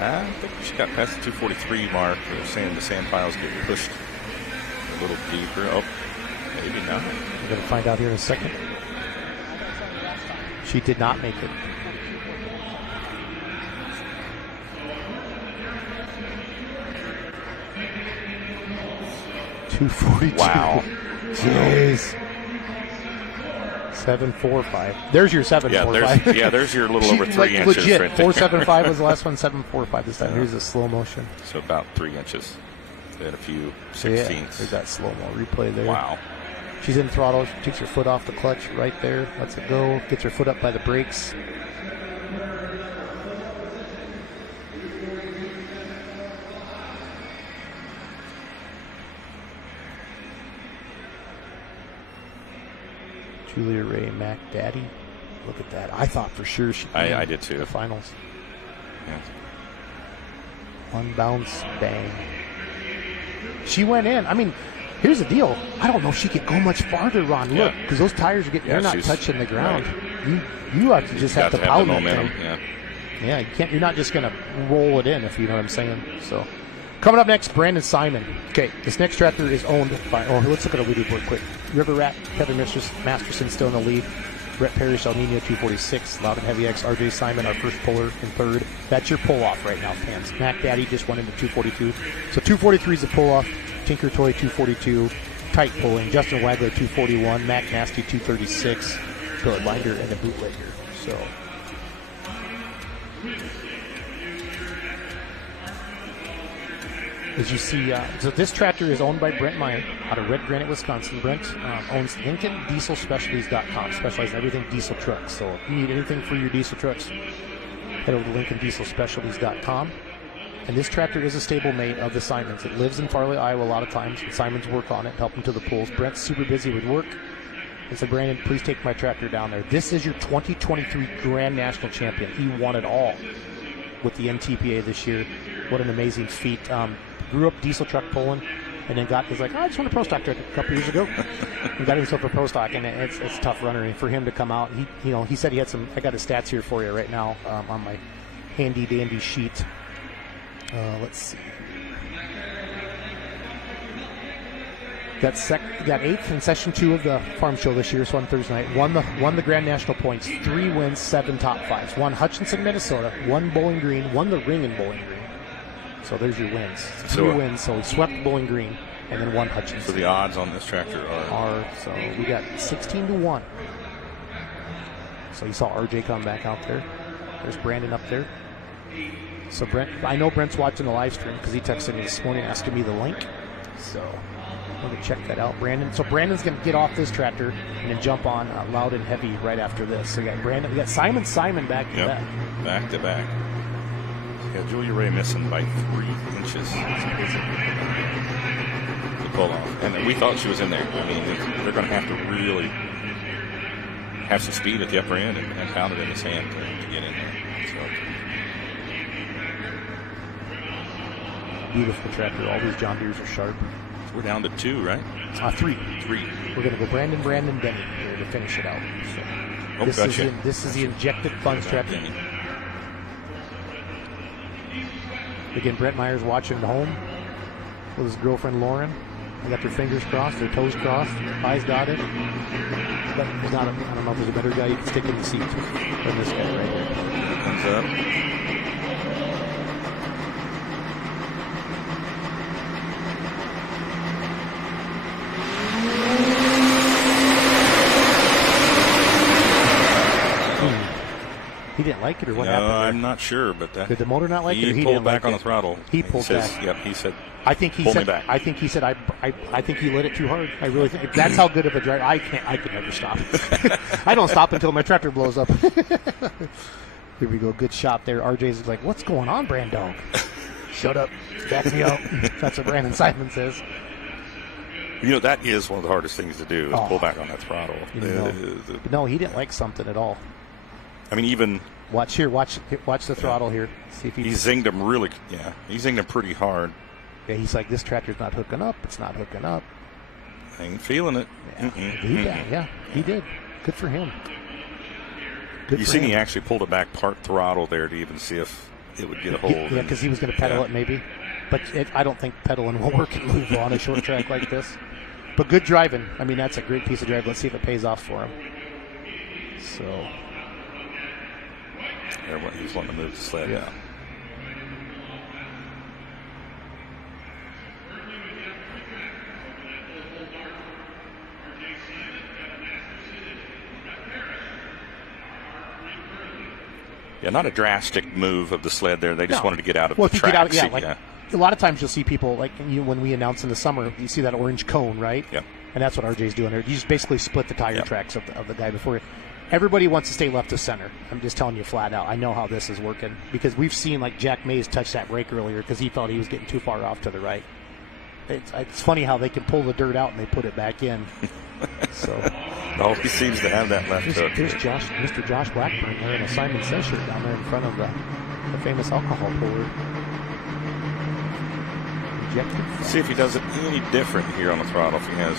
I think she got past the 243 mark. They're saying the sand piles get pushed a little deeper. Oh, maybe not. We're going to find out here in a second. She did not make it. $242. Wow. Jeez. 745. There's your 745. Yeah, there's your little over 3 inches. Legit. Right there. 475 was the last one. 745 this time. Here's a slow motion. So about 3 inches. And a few 16ths. Yeah, there's that slow mo replay there. Wow. She's in throttle. She takes her foot off the clutch right there. Lets it go. Gets her foot up by the brakes. Julia Ray, Mac Daddy. Look at that. I thought for sure she could I did too. The finals. Yeah. One bounce, bang. She went in. I mean, here's the deal. I don't know if she could go much farther, Ron. Look, because those tires are they're not touching the ground. Right. You have to just have to pound that thing. Yeah. Yeah, you're not just going to roll it in, if you know what I'm saying. So, coming up next, Brandon Simon. Okay, this next tractor is owned by, let's look at a leaderboard quick. River Rat, Heather Masterson still in the lead. Brett Parrish, El Nino, 246. Loud and Heavy X, RJ Simon, our first puller in third. That's your pull-off right now, fans. Mac Daddy just went into 242. So 243 is the pull-off. Tinker Toy, 242. Tight pulling. Justin Wagler, 241. Mac Nasty, 236. Bill Linder and the bootlegger. So... as you see, so this tractor is owned by Brent Meyer out of Red Granite, Wisconsin. Brent owns LincolnDieselSpecialties.com, specializes in everything diesel trucks. So if you need anything for your diesel trucks, head over to LincolnDieselSpecialties.com. And this tractor is a stablemate of the Simons. It lives in Farley, Iowa a lot of times. The Simons work on it, help them to the pulls. Brent's super busy with work. And said, Brandon, please take my tractor down there. This is your 2023 Grand National Champion. He won it all with the NTPA this year. What an amazing feat. Grew up diesel truck pulling, and then he's like, I just won a pro stock truck a couple years ago. He got himself a pro stock, and it's a tough runner. And for him to come out, he said he had some. I got his stats here for you right now on my handy dandy sheet. Let's see. Got 8th in session 2 of the farm show this year, so on Thursday night. Won the Grand National points. 3 wins, 7 top 5s. Won Hutchinson, Minnesota. Won Bowling Green. Won the ring in Bowling Green. So there's your wins. 3 wins. So he swept Bowling Green and then won Hutchinson. So the odds on this tractor are so we got 16-1. So you saw RJ come back out there. There's Brandon up there. So Brent, I know Brent's watching the live stream because he texted me this morning asking me the link. So I'm going to check that out. So Brandon's going to get off this tractor and then jump on Loud and Heavy right after this. So we got Simon back to back. Back to back. Yeah, Julia Ray missing by 3 inches. The pull off. And we thought she was in there. I mean, they're going to have to really have some speed at the upper end and pound it in the sand to get in there. So. Beautiful tractor. All these John Deeres are sharp. So we're down to 2, right? 3. 3. We're going to go Brandon, Denny here to finish it out. So this is the injected funds tractor. Again, Brett Meyer's watching at home with his girlfriend Lauren. They got their fingers crossed, their toes crossed, eyes dotted. But I don't know if there's a better guy you can stick in the seat than this guy right here. Comes up. He didn't like it, or what happened? No, I'm not sure, but did the motor not like it? Or he pulled back on the throttle. He pulled back. Yep, he said. I think he said. I think he said. I think he lit it too hard. I really think that's how good of a driver. I can never stop. I don't stop until my tractor blows up. Here we go. Good shot there. RJ's like, "What's going on, Brando? Shut up. Back me up." That's what Brandon Simon says. You know, that is one of the hardest things to do is pull back on that throttle. No, he didn't like something at all. I mean, even watch the throttle here. See if he zinged him really. Yeah, he zinged him pretty hard. Yeah, he's like, this tractor's not hooking up. It's not hooking up. I ain't feeling it. Yeah, he did. Good for him. You see, he actually pulled it back part throttle there to even see if it would get a hold. Yeah, because he was going to pedal it maybe, but I don't think pedaling will work in Louisville on a short track like this. But good driving. I mean, that's a great piece of driving. Let's see if it pays off for him. So. He's wanting to move the sled down. Yeah, not a drastic move of the sled there. They just wanted to get out of the track. A lot of times you'll see people, like when we announce in the summer, you see that orange cone, right? Yeah. And that's what RJ's doing there. You just basically split the tire tracks of the guy before. Everybody wants to stay left to center. I'm just telling you flat out. I know how this is working because we've seen like Jack Mays touch that brake earlier because he thought he was getting too far off to the right. It's funny how they can pull the dirt out and they put it back in. So it always seems to have that left hook. There's Mr. Josh Blackburn there in a Simon Says shirt down there in front of the famous alcohol puller. See if he does it any different here on the throttle if he has.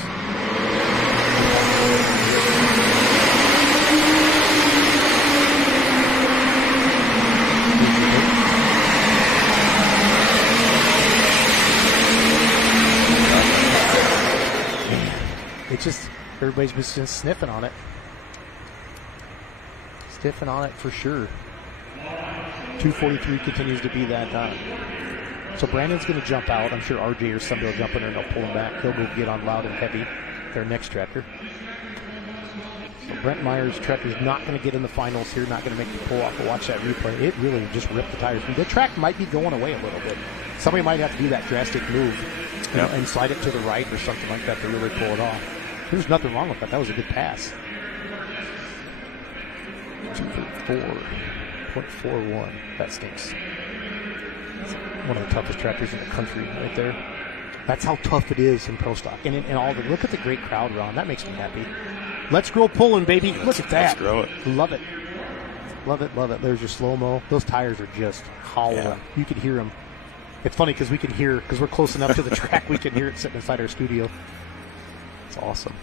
It's just everybody's just sniffing on it. Sniffing on it for sure. 2:43 continues to be that time. So Brandon's going to jump out. I'm sure RJ or somebody will jump in there and they'll pull him back. He'll go get on Loud and Heavy, their next tractor. So Brent Meyer's tractor's not going to get in the finals here, not going to make the pull off. But watch that replay. It really just ripped the tires. The track might be going away a little bit. Somebody might have to do that drastic move and slide it to the right or something like that to really pull it off. There's nothing wrong with that. That was a good pass. 2.41. That stinks. One of the toughest tractors in the country right there. That's how tough it is in Pro Stock. And all the look at the great crowd, Ron. That makes me happy. Let's grow pulling, baby. Look at that. Let's grow it. Love it. Love it, love it. There's your slow-mo. Those tires are just howling. Yeah. You can hear them. It's funny because we can hear, because we're close enough to the track, we can hear it sitting inside our studio. It's awesome.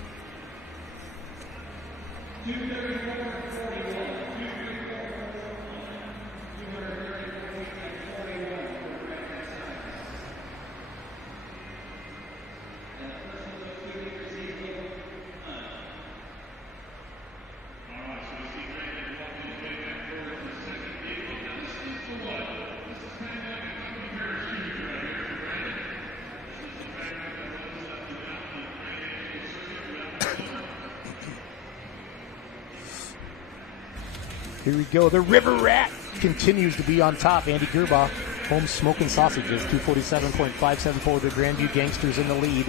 Here we go. The River Rat continues to be on top. Andy Gerbaugh, home smoking sausages. 247.574. The Grandview Gangsters in the lead.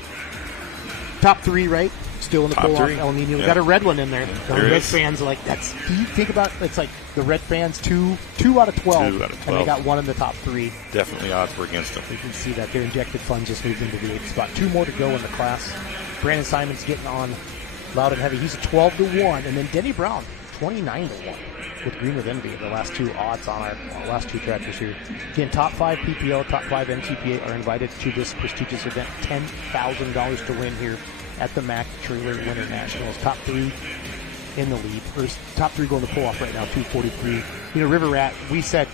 Top three, right? Still in the pull off El Nino. Yeah. Got a red one in there. The red fans are like, that's. You think about it, it's like the red fans, two out of 12. 2 out of 12. And they got one in the top three. Definitely odds were against them. You can see that their injected funds just moved into the 8th spot. 2 more to go in the class. Brandon Simon's getting on Loud and Heavy. He's a 12-1. And then Denny Brown, 29-1. With Green with Envy, the last 2 odds on our last 2 tractors here. Again, top 5 PPO, top 5 NTPA are invited to this prestigious event. $10,000 to win here at the MAC Trailer Winter Nationals. Top 3 in the lead. Or top 3 going to pull off right now, 243. You know, River Rat, we said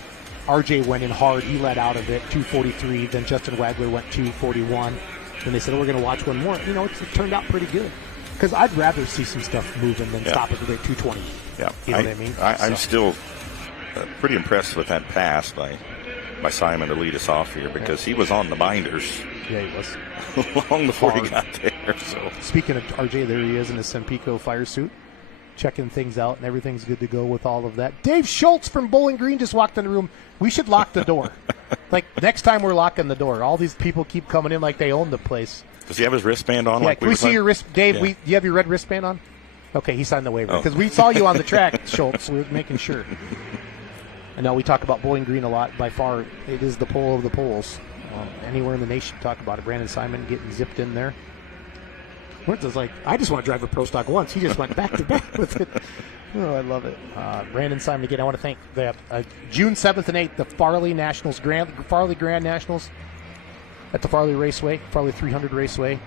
RJ went in hard. He let out of it, 243. Then Justin Wagler went 241. Then they said, oh, we're going to watch one more. You know, it turned out pretty good. Because I'd rather see some stuff moving than stop it at 220. Yeah, you know what I mean? I'm still pretty impressed with that pass by Simon to lead us off here because he was on the binders. Yeah, he was. Long before he got there. So speaking of RJ, there he is in his Sempico fire suit, checking things out, and everything's good to go with all of that. Dave Schultz from Bowling Green just walked in the room. We should lock the door. Like, next time we're locking the door. All these people keep coming in like they own the place. Does he have his wristband on? Yeah, like can we see your wrist, Dave? Yeah. You have your red wristband on? Okay, he signed the waiver because we saw you on the track, Schultz. We were making sure. And now we talk about Bowling Green a lot. By far, it is the pole of the poles. Anywhere in the nation, talk about it. Brandon Simon getting zipped in there. Wentz like, I just want to drive a Pro Stock once. He just went back to back with it. Oh, I love it. Brandon Simon again. I want to thank the June 7th and 8th, the Farley Nationals, Farley Grand Nationals at the Farley Raceway, Farley 300 Raceway.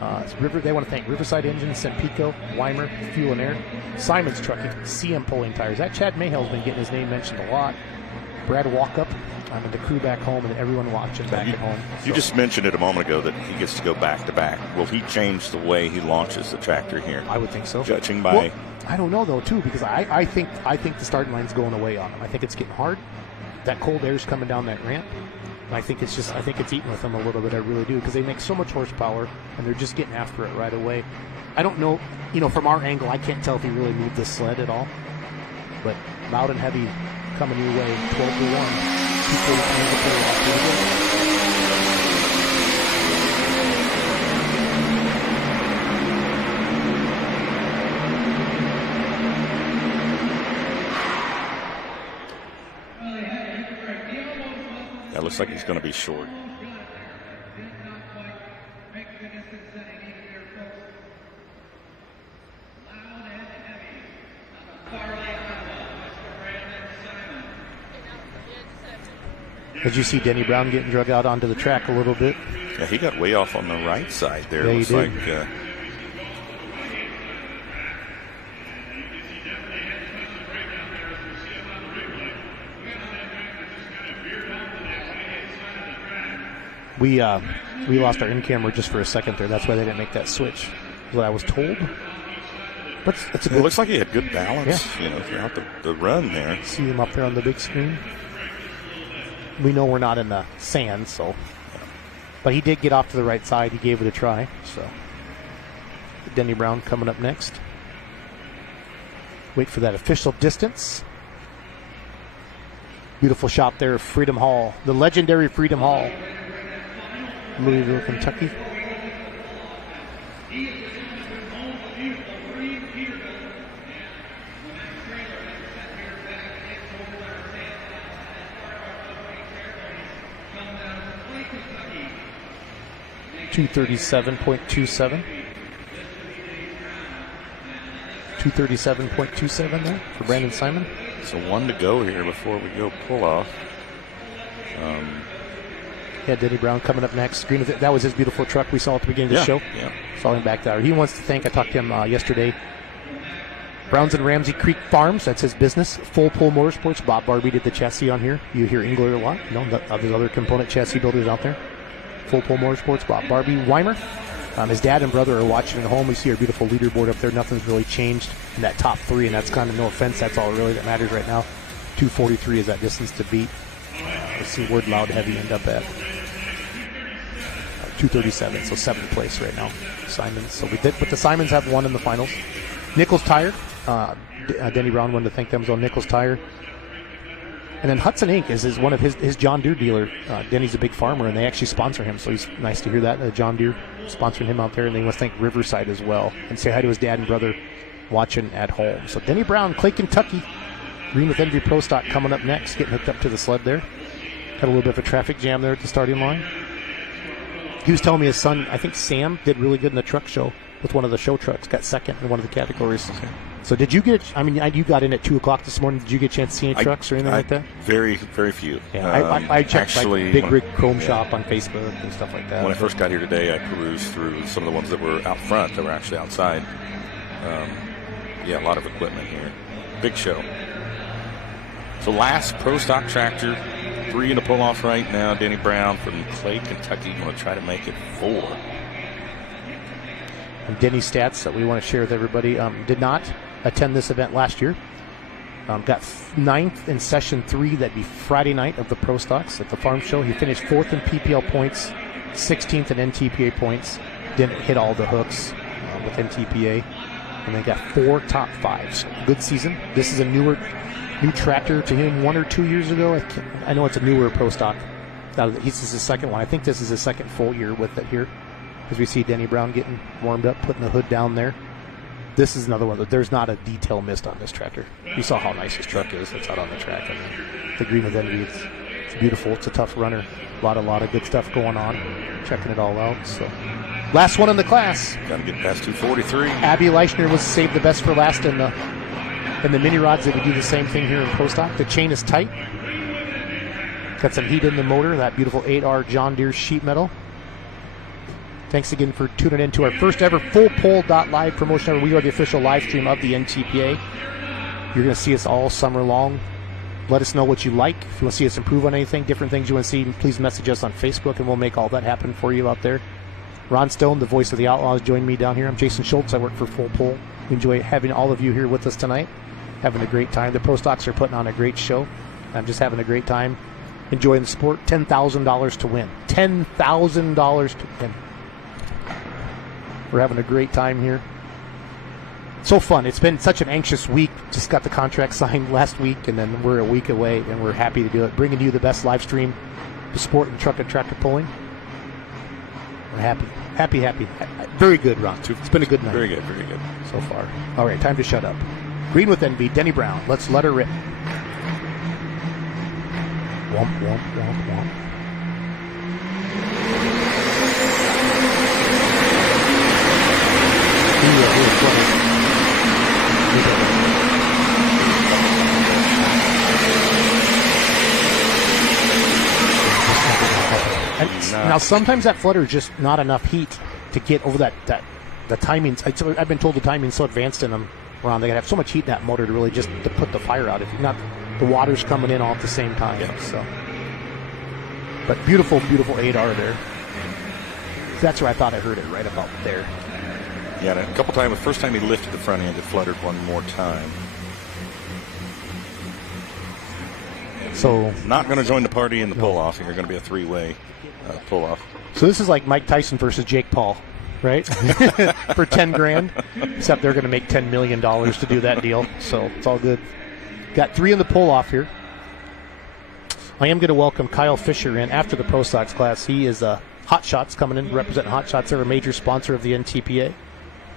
They want to thank Riverside Engine, Sempico, Weimer, Fuel and Air, Simon's Trucking, CM Pulling Tires. That Chad Mayhell's been getting his name mentioned a lot. Brad Walkup, and the crew back home, and everyone watching back at home. You just mentioned it a moment ago that he gets to go back to back. Will he change the way he launches the tractor here? I would think so. Judging by, well, I don't know though too, because I think the starting line's going away on him. I think it's getting hard. That cold air's coming down that ramp. And I think it's eating with them a little bit. I really do, because they make so much horsepower and they're just getting after it right away. I don't know, from our angle, I can't tell if he really moved this sled at all. But Loud and Heavy coming your way, 12-1. 243 in the playoff. Here we go. That looks like he's going to be short. Did you see Denny Brown getting drug out onto the track a little bit? Yeah, he got way off on the right side there. Yeah, it looks he did. Like, we lost our in camera just for a second there. That's why they didn't make that switch. is what I was told. But it's a good. It looks like he had good balance, throughout the run there. See him up there on the big screen. We know we're not in the sand, so. But he did get off to the right side. He gave it a try. So, Denny Brown coming up next. Wait for that official distance. Beautiful shot there of Freedom Hall, the legendary Freedom Hall, Louisville, Kentucky. .27. 237.27 there for Brandon Simon. So 1 to go here before we go pull off. Denny Brown coming up next. That was his beautiful truck we saw at the beginning of the show. Yeah. Saw him back there. He wants to thank, I talked to him yesterday, Browns and Ramsey Creek Farms, that's his business. FullPull Motorsports, Bob Barbie did the chassis on here. You hear Engler a lot. There's other component chassis builders out there. FullPull Motorsports, Bob Barbie. Weimer. His dad and brother are watching at home. We see our beautiful leaderboard up there. Nothing's really changed in that top 3, and that's kind of, no offense, that's all really that matters right now. 2:43 is that distance to beat. Let's see where Loud Heavy end up at. 2:37, so 7th place right now. Simons. So but the Simons have won in the finals. Nichols Tire. Denny Brown wanted to thank them. So Nichols Tire. And then Hudson Inc. is one of his John Deere dealer. Denny's a big farmer, and they actually sponsor him, so he's nice to hear that. John Deere sponsoring him out there, and they want to thank Riverside as well. And say hi to his dad and brother watching at home. So Denny Brown, Clay, Kentucky. Green with Envy Pro Stock coming up next, getting hooked up to the sled there. Had a little bit of a traffic jam there at the starting line. He was telling me his son, I think Sam, did really good in the truck show with one of the show trucks, got second in one of the categories. So did you get, you got in at 2 o'clock this morning. Did you get a chance to see any trucks or anything like that? Very, very few. Yeah, I checked Big Rig Chrome Shop on Facebook and stuff like that. When I first got here today, I perused through some of the ones that were out front that were actually outside. A lot of equipment here. Big show. So last Pro Stock tractor, 3 in the pull-off right now. Denny Brown from Clay, Kentucky, going to try to make it 4. And Denny stats that we want to share with everybody. Did not attend this event last year. Got 9th in session 3. That'd be Friday night of the Pro Stocks at the farm show. He finished 4th in PPL points, 16th in NTPA points. Didn't hit all the hooks with NTPA. And they got 4 top 5s. Good season. This is a new tractor to him 1 or 2 years ago. I know it's a newer Pro Stock. This is his second one. I think this is his second full year with it here. As we see Denny Brown getting warmed up, putting the hood down there. This is another one. There's not a detail missed on this tractor. You saw how nice his truck is. It's out on the track. The Green with Envy, it's beautiful. It's a tough runner. A lot of good stuff going on. Checking it all out. So, last one in the class. Got to get past 243. Abby Leichner was saved the best for last in the mini rods. That we do the same thing here in Pro Stock. The chain is tight. Got some heat in the motor. That beautiful 8R John Deere sheet metal. Thanks again for tuning in to our first ever FullPull.live promotion. We are the official live stream of the NTPA. You're going to see us all summer long. Let us know what you like. If you want to see us improve on anything, different things you want to see, please message us on Facebook, and we'll make all that happen for you out there. Ron Stone, the voice of the Outlaws, joined me down here. I'm Jason Schultz. I work for FullPull. We enjoy having all of you here with us tonight, having a great time. The Pro Stocks are putting on a great show. I'm just having a great time, enjoying the sport. $10,000 to win. $10,000 to win. We're having a great time here. So fun. It's been such an anxious week. Just got the contract signed last week, and then we're a week away, and we're happy to do it. Bringing you the best live stream, the sport and truck and tractor pulling. We're happy. Happy. Very good, Ron. It's been a good night. Very good. So far. All right, time to shut up. Green with Envy, Denny Brown. Let's let her rip. Womp, womp, womp, womp. Now sometimes that flutter is just not enough heat to get over the timing. I've been told the timing's so advanced in them, Ron, they gotta have so much heat in that motor to really just to put the fire out. If not, the water's coming in all at the same time. Yeah. So, but beautiful 8R there. That's where I thought I heard it, right about there. Yeah, a couple times. The first time he lifted the front end, it fluttered one more time. So not going to join the party in the pull-off. You're going to be a three-way pull-off. So this is like Mike Tyson versus Jake Paul, right? For $10,000, except they're going to make $10 million to do that deal. So it's all good. Got 3 in the pull-off here. I am going to welcome Kyle Fisher in after the Pro Stocks class. He is Hot Shots coming in, representing Hot Shots. They're a major sponsor of the NTPA.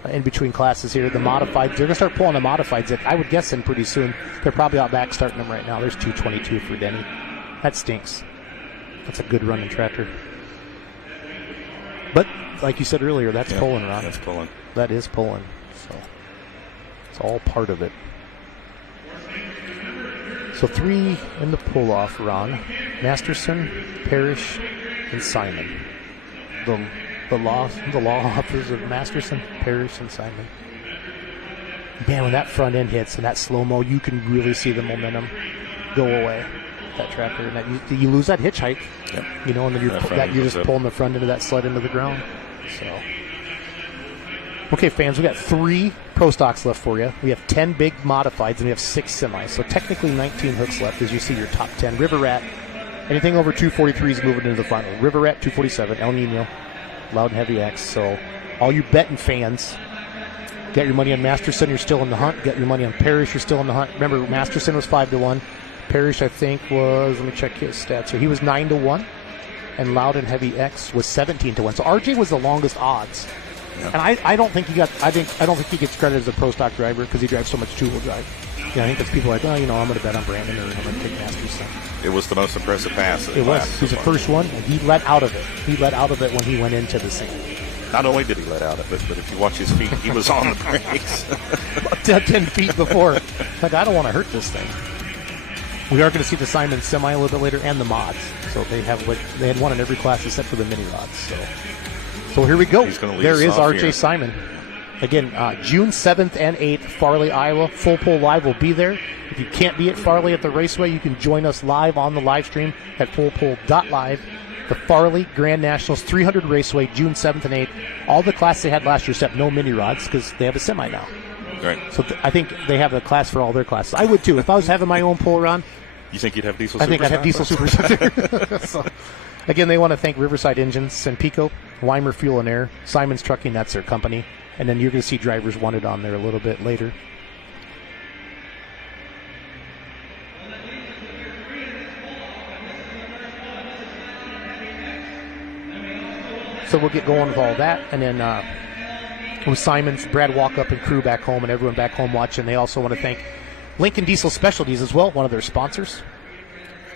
In between classes here, the modifieds, they're going to start pulling the modifieds. I would guess in pretty soon. They're probably out back starting them right now. There's 222 for Denny. That stinks. That's a good running tractor. But like you said earlier, that's pulling, Ron. That's pulling. That is pulling. So it's all part of it. So 3 in the pull-off, Ron. Masterson, Parrish, and Simon. The law officers of Masterson, Parrish, and Simon. Man, when that front end hits and that slow-mo, you can really see the momentum go away. That tractor, and that you lose that hitch height. Yep. You know, and then you're just pulling the front end of that sled into the ground. So, okay, fans, we got 3 Pro Stocks left for you. We have 10 big modifieds, and we have 6 semis. So technically 19 hooks left as you see your top 10. River Rat, anything over 243 is moving into the final. River Rat, 247, El Nino, Loud and Heavy X. So all you betting fans, get your money on Masterson, you're still in the hunt. Get your money on Parrish, you're still in the hunt. Remember, Masterson was 5-1. Parrish, I think, was, let me check his stats here. He was 9-1, and Loud and Heavy X was 17-1. So RJ was the longest odds. Yep. And I don't think he got. I don't think he gets credit as a pro stock driver because he drives so much two-wheel drive. I think that's people like, I'm going to bet on Brandon or I'm going to take Masterson. It was the most impressive pass. It was. He was the first one, and he let out of it. He let out of it when he went into the scene. Not only did he let out of it, but if you watch his feet, he was on the brakes. About 10 feet before. Like, I don't want to hurt this thing. We are going to see the Simon Semi a little bit later and the mods. So they had one in every class except for the mini rods. So here we go. There is RJ here. Simon. Again, June 7th and 8th, Farley, Iowa. FullPull.live will be there. If you can't be at Farley at the Raceway, you can join us live on the live stream at FullPull.live. The Farley Grand Nationals 300 Raceway, June 7th and 8th. All the class they had last year except no mini rods because they have a semi now. Right. So I think they have a class for all their classes. I would too. If I was having my own pull run. You think you'd have diesel Supers? I think I'd have diesel Supers there. So, again, they want to thank Riverside Engines, Senpico, Weimer Fuel and Air, Simon's Trucking, that's their company. And then you're going to see drivers wanted on there a little bit later. So we'll get going with all that. And then with Simon's, Brad Walkup and crew back home and everyone back home watching, they also want to thank Lincoln Diesel Specialties as well, one of their sponsors.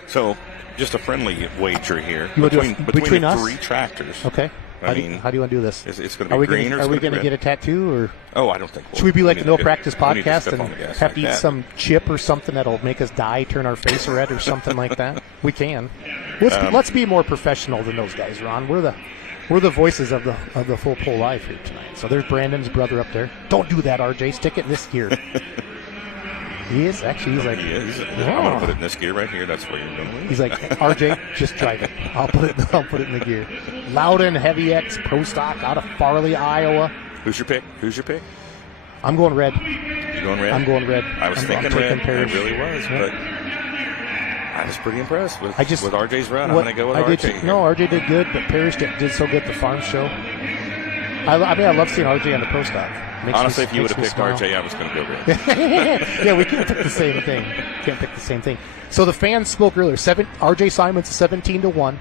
So just a friendly wager here between the us? 3 tractors. Okay. How do you want to do this? It's going to be green or are we going to get a tattoo? Or? Oh, I don't think Should we be like the No Practice podcast and have to eat some chip or something that'll make us die, turn our face red or something like that? We can. Let's be more professional than those guys, Ron. We're the voices of the FullPull.live here tonight. So there's Brandon's brother up there. Don't do that, RJ. Stick it in this gear. He is actually. He's like, I'm going to put it in this gear right here. That's where you're going. He's like, RJ, just drive it. I'll put it in the gear. Loudon Heavy X Pro Stock out of Farley, Iowa. Who's your pick? I'm going red. You going red? I'm going red. I was thinking red. Parrish. I really was, but I was pretty impressed with RJ's run. I'm going to go with RJ. No, RJ did good, but Parrish did so good at the farm show. I love seeing RJ on the Pro Stock. Honestly, if you would have picked RJ, I was going to go red. Yeah, we can't pick the same thing. So the fans spoke earlier. RJ Simon's a 17-1.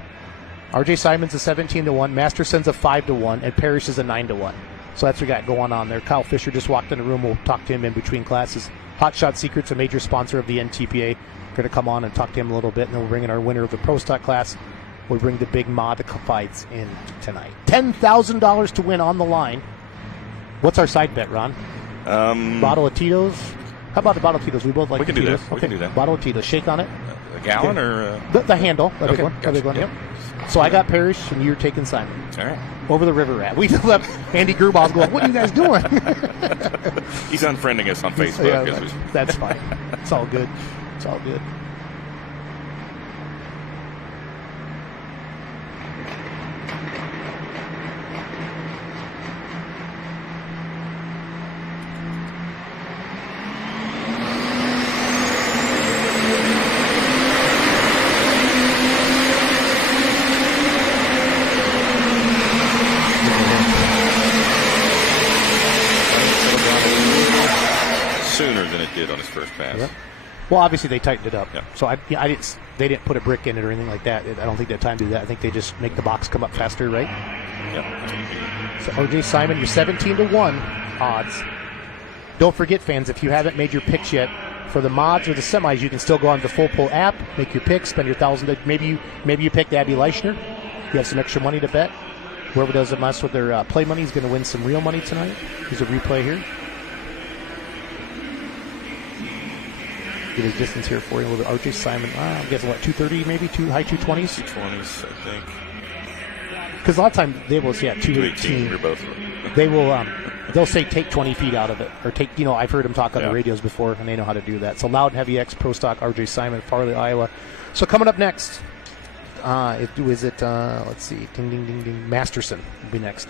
RJ Simon's a 17-1. Masterson's a 5-1, and Parrish is a 9-1. So that's what we got going on there. Kyle Fisher just walked in the room. We'll talk to him in between classes. Hot Shot Secrets, a major sponsor of the NTPA. We're going to come on and talk to him a little bit, and then we'll bring in our winner of the Pro Stock class. We'll bring the big modifieds in tonight. $10,000 to win on the line. What's our side bet, Ron? Bottle of Tito's. How about the bottle of Tito's? We both like we can Tito's. We can do that. Bottle of Tito's. Shake on it. A gallon or the handle? Okay. Big one. Yep. So I got Parrish, and you're taking Simon. All right. Over the River Rat. We left Andy Gerbaugh's going, what are you guys doing? He's unfriending us on Facebook. Yeah, that's fine. It's all good. has. Yep. Well, obviously they tightened it up. Yep. So they didn't put a brick in it or anything like that. I don't think they had time to do that. I think they just make the box come up faster, right? Yep. So RJ Simon, you're 17-1 odds. Don't forget, fans, if you haven't made your picks yet for the mods or the semis, you can still go on the FullPull app, make your picks, spend your $1,000. Maybe you picked Abby Leichner. You have some extra money to bet. Whoever does the most with their play money is going to win some real money tonight. Here's a replay here. Get his distance here for you. A little bit. RJ Simon, I'm guessing what, 230 maybe? High 220s? 220s, I think. Because a lot of times they will say 218. We're both. They will. They'll say take 20 feet out of it, or take. I've heard them talk on the radios before, and they know how to do that. So Loud and Heavy X Pro Stock RJ Simon, Farley, Iowa. So coming up next, let's see, ding ding ding ding, Masterson will be next.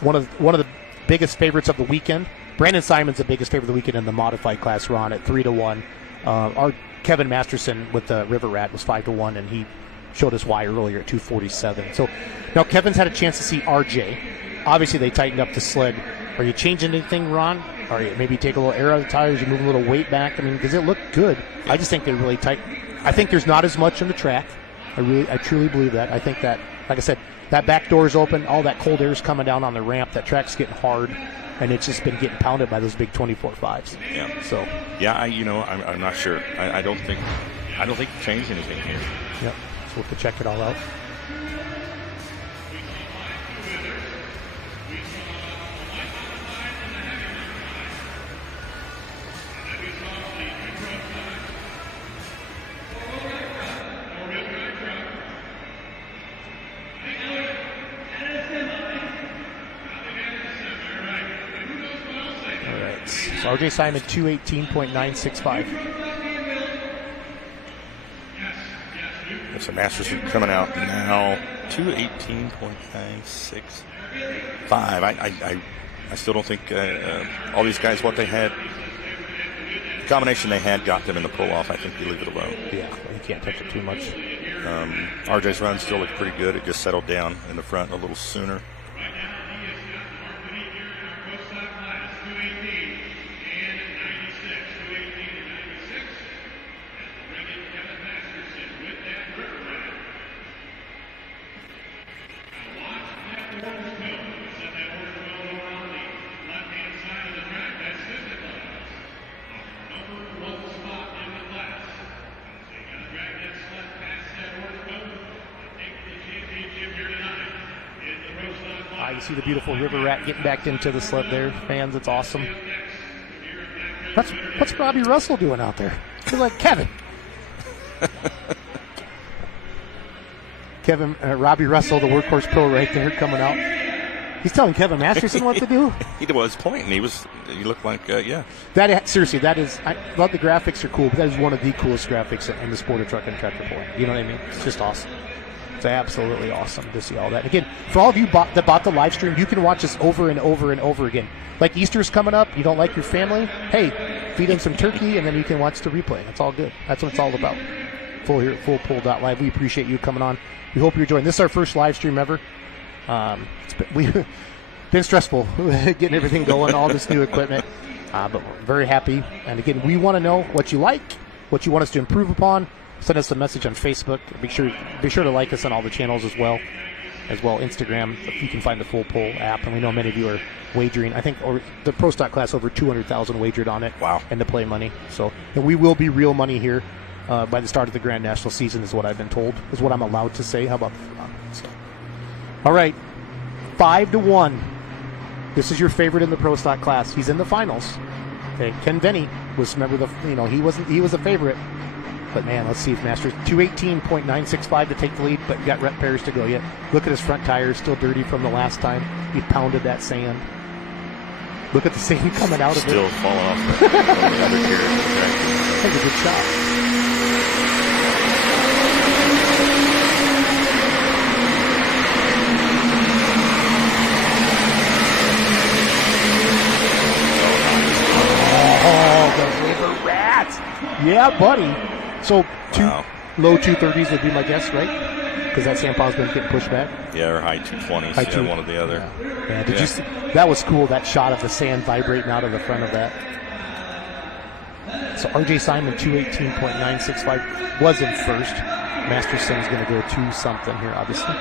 One of the biggest favorites of the weekend. Brandon Simon's the biggest favorite of the weekend in the modified class. We're on at 3-1. Our Kevin Masterson with the River Rat was 5-1, and he showed us why earlier at 247. So now Kevin's had a chance to see RJ. Obviously, they tightened up the sled. Are you changing anything, Ron? Or you maybe take a little air out of the tires, you move a little weight back? I mean, because it looked good. I just think they're really tight. I think there's not as much on the track. I truly believe that. I think that, like I said, that back door is open. All that cold air is coming down on the ramp. That track's getting hard, and it's just been getting pounded by those big 24.5s. Yeah. So. Yeah, I'm not sure. I don't think you changed anything here. Yep. So we'll have to check it all out. RJ Simon, 218.965. It's a Masterson coming out now, 218.965. I still don't think all these guys, what they had, the combination they had got them in the pull-off. I think you leave it alone. Yeah, you can't touch it too much. RJ's run still looked pretty good. It just settled down in the front a little sooner. You see the beautiful River Rat getting back into the sled there, fans. It's awesome. What's Robbie Russell doing out there? He's like, Kevin. Robbie Russell, the workhorse pro right there coming out. He's telling Kevin Masterson what to do. He was pointing. He looked like, yeah. Seriously, that is, I love the graphics are cool, but that is one of the coolest graphics in the sport of truck and tractor pulling. You know what I mean? It's just awesome. It's absolutely awesome to see all that. Again, for all of you that bought the live stream, you can watch this over and over and over again. Like Easter's coming up, you don't like your family? Hey, feed in some turkey, and then you can watch the replay. It's all good. That's what it's all about. Full here at FullPull.live. We appreciate you coming on. We hope you're enjoying. This is our first live stream ever. We've been stressful getting everything going, all this new equipment, but we're very happy. And again, we want to know what you like, what you want us to improve upon. Send us a message on Facebook. Be sure to like us on all the channels as well Instagram. You can find the FullPull app, and we know many of you are wagering. I think the Pro Stock class, over 200,000 wagered on it. Wow. And the play money. So, and we will be real money here by the start of the Grand National season, is what I've been told, is what I'm allowed to say. How about so. All right, 5-1. This is your favorite in the Pro Stock class. He's in the finals. Okay, Ken Venny was, remember, he was a favorite. But man, let's see if Masters 218.965 to take the lead, but got rep pairs to go yet. Look at his front tires, still dirty from the last time he pounded that sand. Look at the sand coming out of it. Still falling off the other gear. That's a good shot. Oh, the River Rats! Yeah, buddy. So low 230s would be my guess, right? Because that sand pile's been getting pushed back. Yeah, or high 220s. One or the other. Yeah. Did you see? That was cool. That shot of the sand vibrating out of the front of that. So R.J. Simon, 218.965, was in first. Masterson's going to go 2-something here, obviously.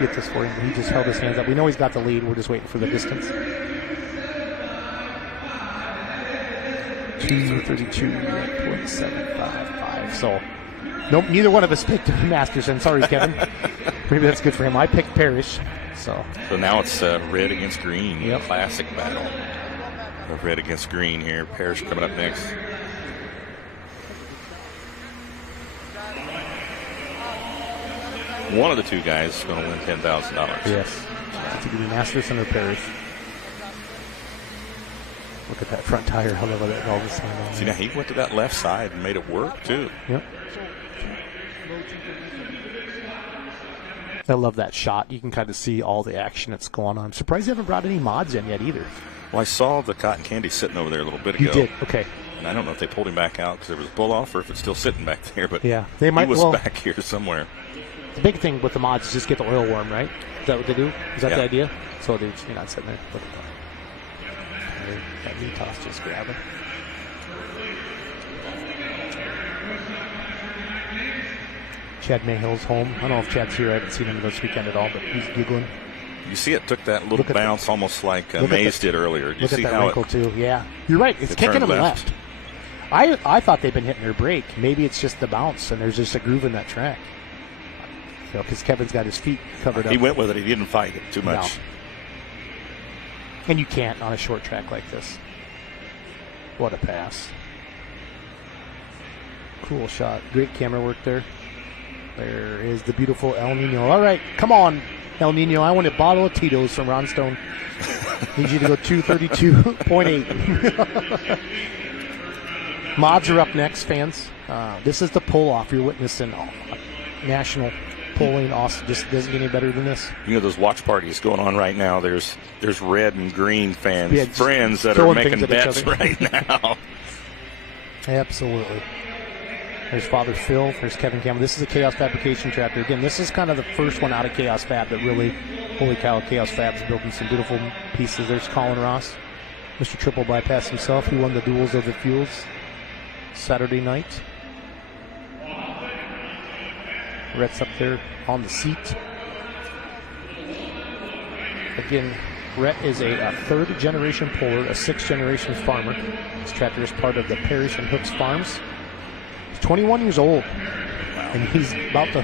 Get this for him. He just held his hands up. We know he's got the lead. We're just waiting for the distance. 232.755. So, nope, neither one of us picked Masterson. Sorry, Kevin. Maybe that's good for him. I picked Parrish. So now it's red against green. Yep. Classic battle of red against green here. Parrish coming up next. One of the two guys is going to win $10,000. Yes. It's either Masterson or Parrish. Look at that front tire. How about that all this time. See, now he went to that left side and made it work, too. Yep. I love that shot. You can kind of see all the action that's going on. I'm surprised they haven't brought any mods in yet either. Well, I saw the cotton candy sitting over there a little bit ago. You did? Okay. And I don't know if they pulled him back out because there was bull off or if it's still sitting back there. But yeah, they might, he was back here somewhere. The big thing with the mods is just get the oil warm, right? Is that what they do? Is that the idea? So you're not sitting there. Look at that. That knee toss just grabbing. Chad Mayhill's home. I don't know if Chad's here. I haven't seen him this weekend at all, but he's giggling. You see it took that little bounce almost like Mays did earlier. You look see at that how wrinkle, too. Yeah. You're right. It's kicking him left. I thought they'd been hitting their brake. Maybe it's just the bounce, and there's just a groove in that track. Because Kevin's got his feet covered up. He went with it. He didn't fight it too much. No. And you can't on a short track like this. What a pass. Cool shot. Great camera work there. There is the beautiful El Nino. All right, come on, El Nino. I want a bottle of Tito's from Ron Stone. Need you to go 232.8. Mods are up next, fans. This is the pull-off you're witnessing. National polling also just doesn't get any better than this. You know, those watch parties going on right now, there's red and green fans, friends that are making bets right now. Absolutely. There's Father Phil. There's Kevin Campbell. This is a Chaos Fabrication tractor. Again, this is kind of the first one out of Chaos Fab that really, holy cow, Chaos Fab's building some beautiful pieces. There's Colin Ross, Mr. Triple Bypass himself. He won the Duels of the Fuels Saturday night. Rhett's up there on the seat. Again, Rhett is a third-generation puller, a sixth-generation farmer. This tractor is part of the Parrish and Hooks Farms. He's 21 years old, and he's about to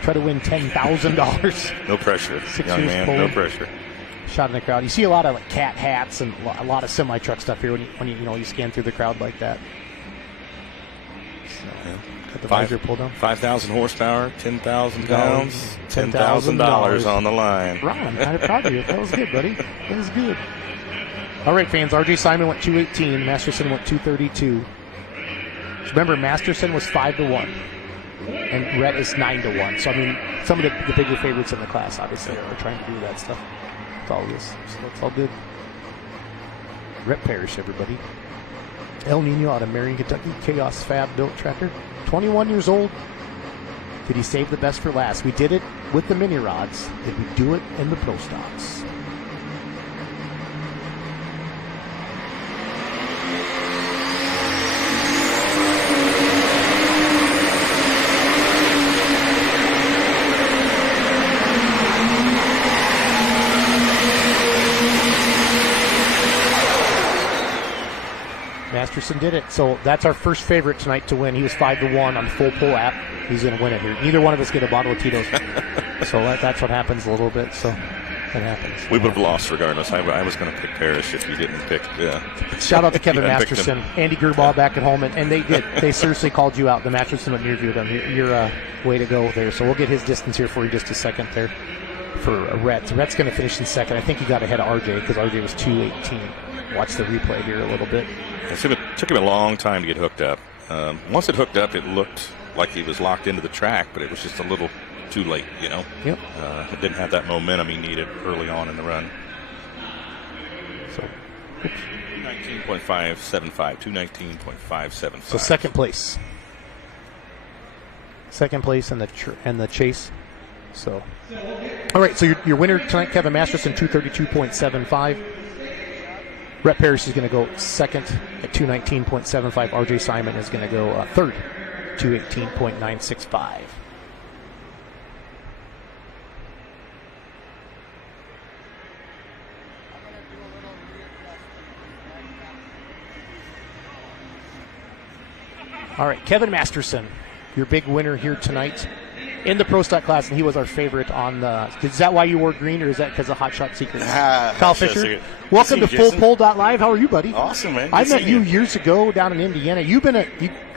try to win $10,000. No pressure, 6 young years man, pulled. no pressure. Shot in the crowd. You see a lot of cat hats and a lot of semi-truck stuff here when you scan through the crowd like that. So, got the visor pulled down. 5,000 horsepower, 10,000 pounds, $10,000 on the line. Ron, I'm kind of proud of you. That was good, buddy. That was good. All right, fans. R.J. Simon went 218. Masterson went 232. Remember, Masterson was 5-1, and Rhett is 9-1. So I mean, some of the bigger favorites in the class obviously are trying to do that stuff. It's all this. So it's all good. Rhett Parrish, everybody. El Nino out of Marion, Kentucky. Chaos Fab built tractor. 21 years old. Did he save the best for last? We did it with the mini rods. Did we do it in the pro stocks? Masterson did it. So that's our first favorite tonight to win. He was 5-1 on the FullPull app. He's going to win it here. Neither one of us get a bottle of Tito's. So that's what happens a little bit. So that happens. We would have lost regardless. I was going to pick Parrish if you didn't pick. Shout out to Kevin Masterson, Andy Gerbaugh back at home. And they did. They seriously called you out. The Masterson went interviewed him. You're way to go there. So we'll get his distance here for you just a second there for Rhett. So Rhett's going to finish in second. I think he got ahead of RJ because RJ was 2:18. Watch the replay here a little bit. It took him a long time to get hooked up. Once it hooked up, it looked like he was locked into the track, but it was just a little too late, you know? Yep. It didn't have that momentum he needed early on in the run. So, 219.575, 219.575. So second place. Second place in the chase. So, all right, so your winner tonight, Kevin Masterson, 232.75. Rhett Parrish is going to go second at 219.75. RJ Simon is going to go third, 218.965. All right, Kevin Masterson, your big winner here tonight in the Pro Stock class, and he was our favorite on the. Is that why you wore green, or is that because of Hot Shot Secrets? Kyle Fisher, welcome to FullPull.live. How are you, buddy? Awesome, man. I met you years ago down in Indiana. You've been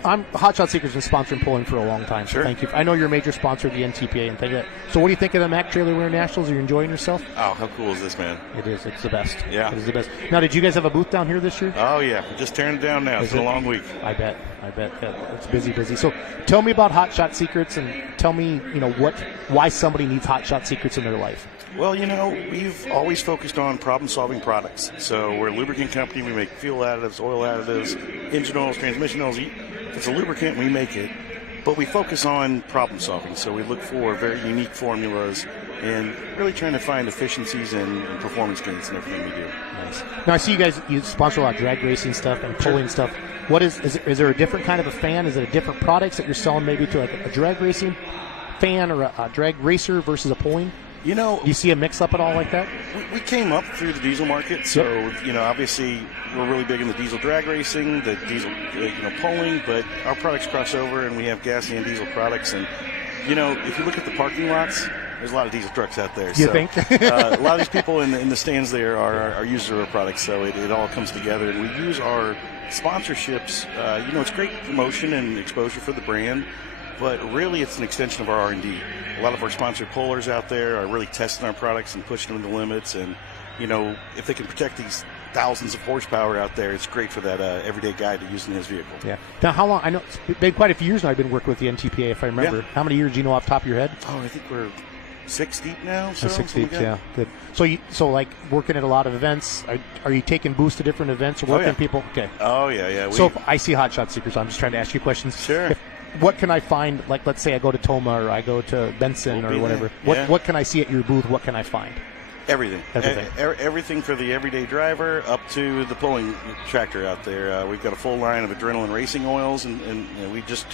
I'm Hot Shot Secrets has been sponsoring pulling for a long time. So sure. Thank you. I know you're a major sponsor of the NTPA, and thank you. So, what do you think of the Mack Trailer Winter Nationals? Are you enjoying yourself? Oh, how cool is this, man? It is. It's the best. Yeah, it is the best. Now, did you guys have a booth down here this year? Oh yeah, we're just tearing it down now. It's been a long week. I bet. It's busy. So, tell me about Hot Shot Secrets, and tell me, why somebody needs Hot Shot Secrets in their life. Well, we've always focused on problem-solving products. So we're a lubricant company. We make fuel additives, oil additives, engine oils, transmission oils. If it's a lubricant, we make it. But we focus on problem-solving. So we look for very unique formulas and really trying to find efficiencies and performance gains in everything we do. Nice. Now, I see you sponsor a lot of drag racing stuff and pulling stuff. What is there a different kind of a fan? Is it a different products that you're selling maybe to like a drag racing fan or a drag racer versus a pulling? Do you see a mix-up at all like that? We came up through the diesel market, so obviously we're really big in the diesel drag racing, the diesel pulling, but our products cross over, and we have gas and diesel products. And if you look at the parking lots, there's a lot of diesel trucks out there. You think? A lot of these people in the stands there are users of our products, so it all comes together. And we use our sponsorships. It's great promotion and exposure for the brand, but really it's an extension of our R&D. A lot of our sponsored pullers out there are really testing our products and pushing them to the limits. And, if they can protect these thousands of horsepower out there, it's great for that everyday guy to use in his vehicle. Yeah. Now, how long? I know it's been quite a few years now I've been working with the NTPA, if I remember. Yeah. How many years do you know off the top of your head? Oh, I think we're 6 deep now. So 6 deep, yeah. Good. So like working at a lot of events, are you taking booths to different events or working people? Okay. Oh, yeah. So if I see Hot Shot Secrets, I'm just trying to ask you questions. Sure. What can I find? Like, let's say I go to Toma or I go to Benson or whatever. What can I see at your booth? What can I find? Everything. Everything for the everyday driver up to the pulling tractor out there. We've got a full line of adrenaline racing oils, and we just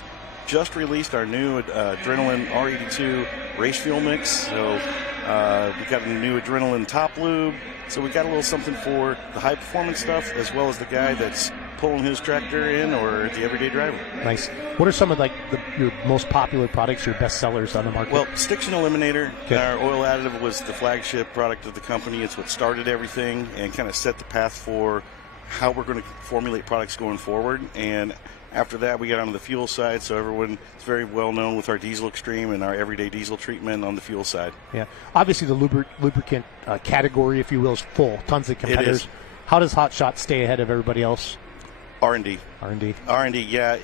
released our new adrenaline R82 race fuel mix. So we've got a new adrenaline top lube. So we got a little something for the high performance stuff as well as the guy that's pulling his tractor in or the everyday driver. Nice. What are some of your most popular products, your best sellers on the market? Well, Stiction Eliminator, our oil additive, was the flagship product of the company. It's what started everything and kind of set the path for how we're going to formulate products going forward. And after that, we got onto the fuel side, so everyone is very well known with our Diesel Extreme and our everyday diesel treatment on the fuel side. Yeah. Obviously, the lubricant category, if you will, is full. Tons of competitors. How does Hot Shot stay ahead of everybody else? R&D, yeah.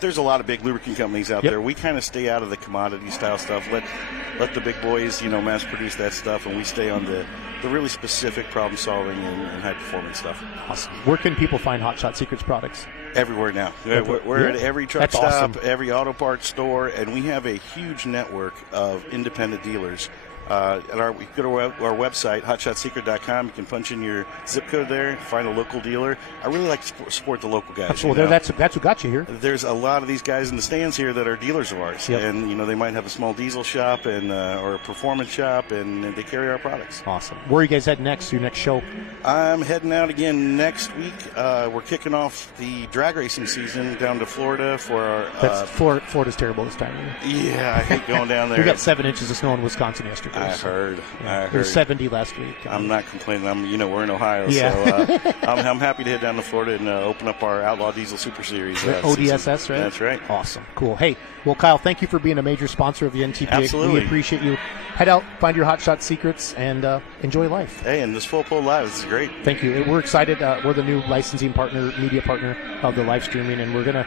There's a lot of big lubricant companies out there. We kind of stay out of the commodity style stuff. Let the big boys, mass produce that stuff, and we stay on the really specific problem solving and high performance stuff. Awesome. Where can people find Hot Shot Secrets products? Everywhere now. We're at every truck stop, every auto parts store, and we have a huge network of independent dealers. You go to our website, hotshotsecret.com. You can punch in your zip code there, find a local dealer. I really like to support the local guys. Well, that's what got you here. There's a lot of these guys in the stands here that are dealers of ours, and they might have a small diesel shop and or a performance shop, and they carry our products. Awesome. Where are you guys heading next? Your next show? I'm heading out again next week. We're kicking off the drag racing season down to Florida for our. Florida's terrible this time. Yeah, I hate going down there. We got 7 inches of snow in Wisconsin yesterday. I heard. It was 70 last week. I'm not complaining. We're in Ohio, yeah. So I'm happy to head down to Florida and open up our Outlaw Diesel Super Series. ODSS, right? That's right. Awesome. Cool. Hey, well, Kyle, thank you for being a major sponsor of the NTPA. Absolutely. We appreciate you. Head out, find your Hot Shot Secrets, and enjoy life. Hey, and this FullPull.live, this is great. Thank you. We're excited. We're the new licensing partner, media partner of the live streaming, and we're going to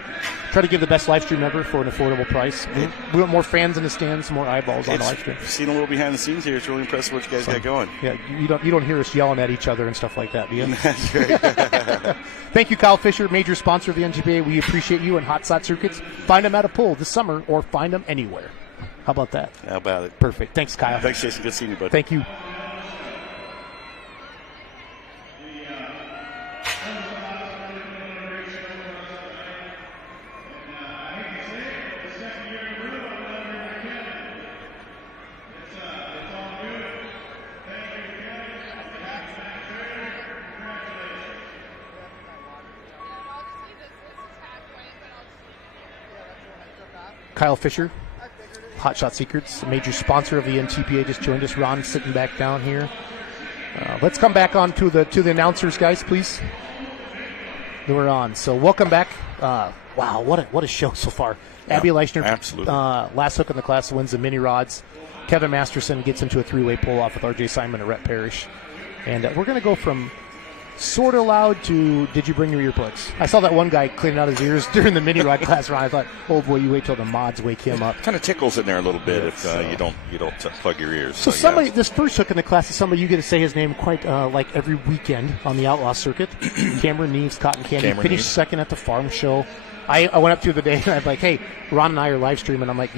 try to give the best live stream ever for an affordable price. We want more fans in the stands, more eyeballs on the live stream. Seen a little behind the scenes here. It's really impressive what you guys got going. Yeah, you don't hear us yelling at each other and stuff like that, do you? That's right. Thank you, Kyle Fisher, major sponsor of the NTPA. We appreciate you and Hot Shot Circuits. Find them at a pull this summer or find them anywhere. How about that? How about it? Perfect. Thanks, Kyle. Thanks, Jason. Good seeing you, buddy. Thank you. Kyle Fisher, Hot Shot Secrets, a major sponsor of the NTPA, just joined us. Ron sitting back down here. Let's come back on to the announcers, guys, please. We're on. So welcome back. Wow, what a show so far. Yeah, Abby Leichner, absolutely. Last hook in the class, wins the mini rods. Kevin Masterson gets into a three-way pull-off with R.J. Simon and Rhett Parrish. And we're going to go from sort of loud to did you bring your earplugs? I saw that one guy cleaning out his ears during the mini rod class run. I thought, oh boy, you wait till the mods wake him up. Kind of tickles in there a little bit if you don't plug your ears. So somebody, this first hook in the class is somebody you get to say his name quite like every weekend on the Outlaw circuit. Cameron Neves, Cotton Candy, finished second at the farm show. I went up to the day and I'm like, hey, Ron and I are live streaming. I'm like,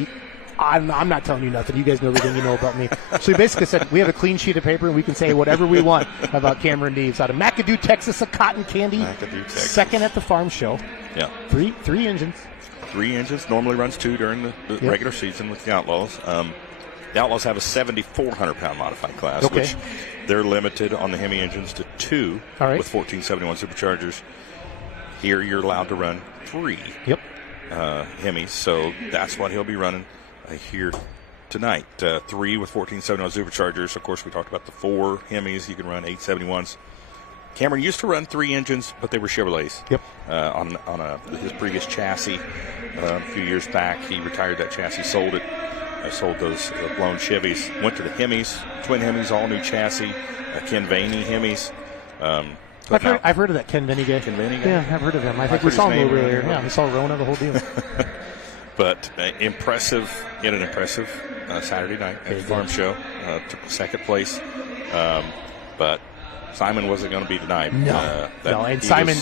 I'm not telling you nothing. You guys know everything you know about me. So he basically said, we have a clean sheet of paper and we can say whatever we want about Cameron Neves out of McAdoo, Texas, a Cotton Candy. McAdoo, Texas. Second at the farm show. Yeah. Three engines. 3 engines. Normally runs 2 during the regular season with the Outlaws. The Outlaws have a 7,400-pound modified class, which they're limited on the Hemi engines to 2 with 1471 superchargers. Here you're allowed to run 3 Hemis, so that's what he'll be running here tonight. 3 with 1471 superchargers. Of course, we talked about the 4 Hemis. You can run 871s. Cameron used to run 3 engines, but they were Chevrolets. On his previous chassis a few years back, he retired that chassis, sold it. Sold those blown Chevys. Went to the Hemis, twin Hemis, all new chassis. Ken Vaney Hemis. I've heard of that Ken Vaney guy. Yeah, I've heard of him. I think we saw him a little earlier. Yeah, we saw Rona, the whole deal. But impressive, he had an impressive Saturday night at the farm show. Took second place. But Simon wasn't going to be tonight. No, and Simon,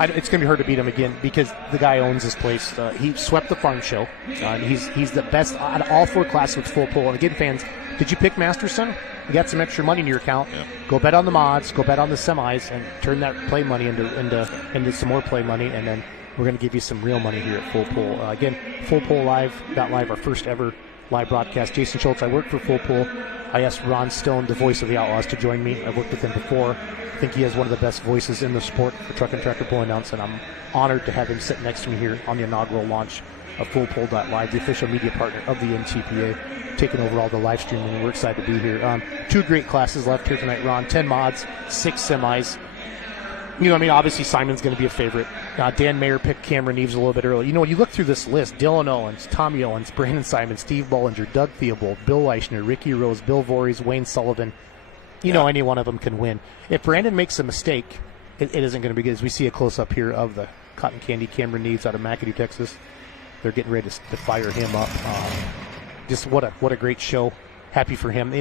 it's going to be hard to beat him again because the guy owns this place. He swept the farm show. He's the best out of all 4 classes with full pull. And again, fans, did you pick Masterson? You got some extra money in your account. Yeah. Go bet on the mods. Go bet on the semis, and turn that play money into some more play money. And then we're going to give you some real money here at Full Pull. Again, FullPull.live, our first ever live broadcast. Jason Schultz, I work for Full Pull. I asked Ron Stone, the voice of the Outlaws, to join me. I've worked with him before. I think he has one of the best voices in the sport for truck and tractor pull announce, and I'm honored to have him sit next to me here on the inaugural launch of FullPull.live, the official media partner of the NTPA, taking over all the live streaming, and we're excited to be here. 2 great classes left here tonight, Ron. 10 mods, 6 semis. Obviously Simon's going to be a favorite. Dan Mayer picked Cameron Neves a little bit early. When you look through this list, Dylan Owens, Tommy Owens, Brandon Simon, Steve Bollinger, Doug Theobald, Bill Leichner, Ricky Rose, Bill Voorhees, Wayne Sullivan. Any one of them can win. If Brandon makes a mistake, it isn't going to be good. As we see a close-up here of the Cotton Candy Cameron Neves out of McAdoo, Texas. They're getting ready to fire him up. Just what a great show. Happy for him.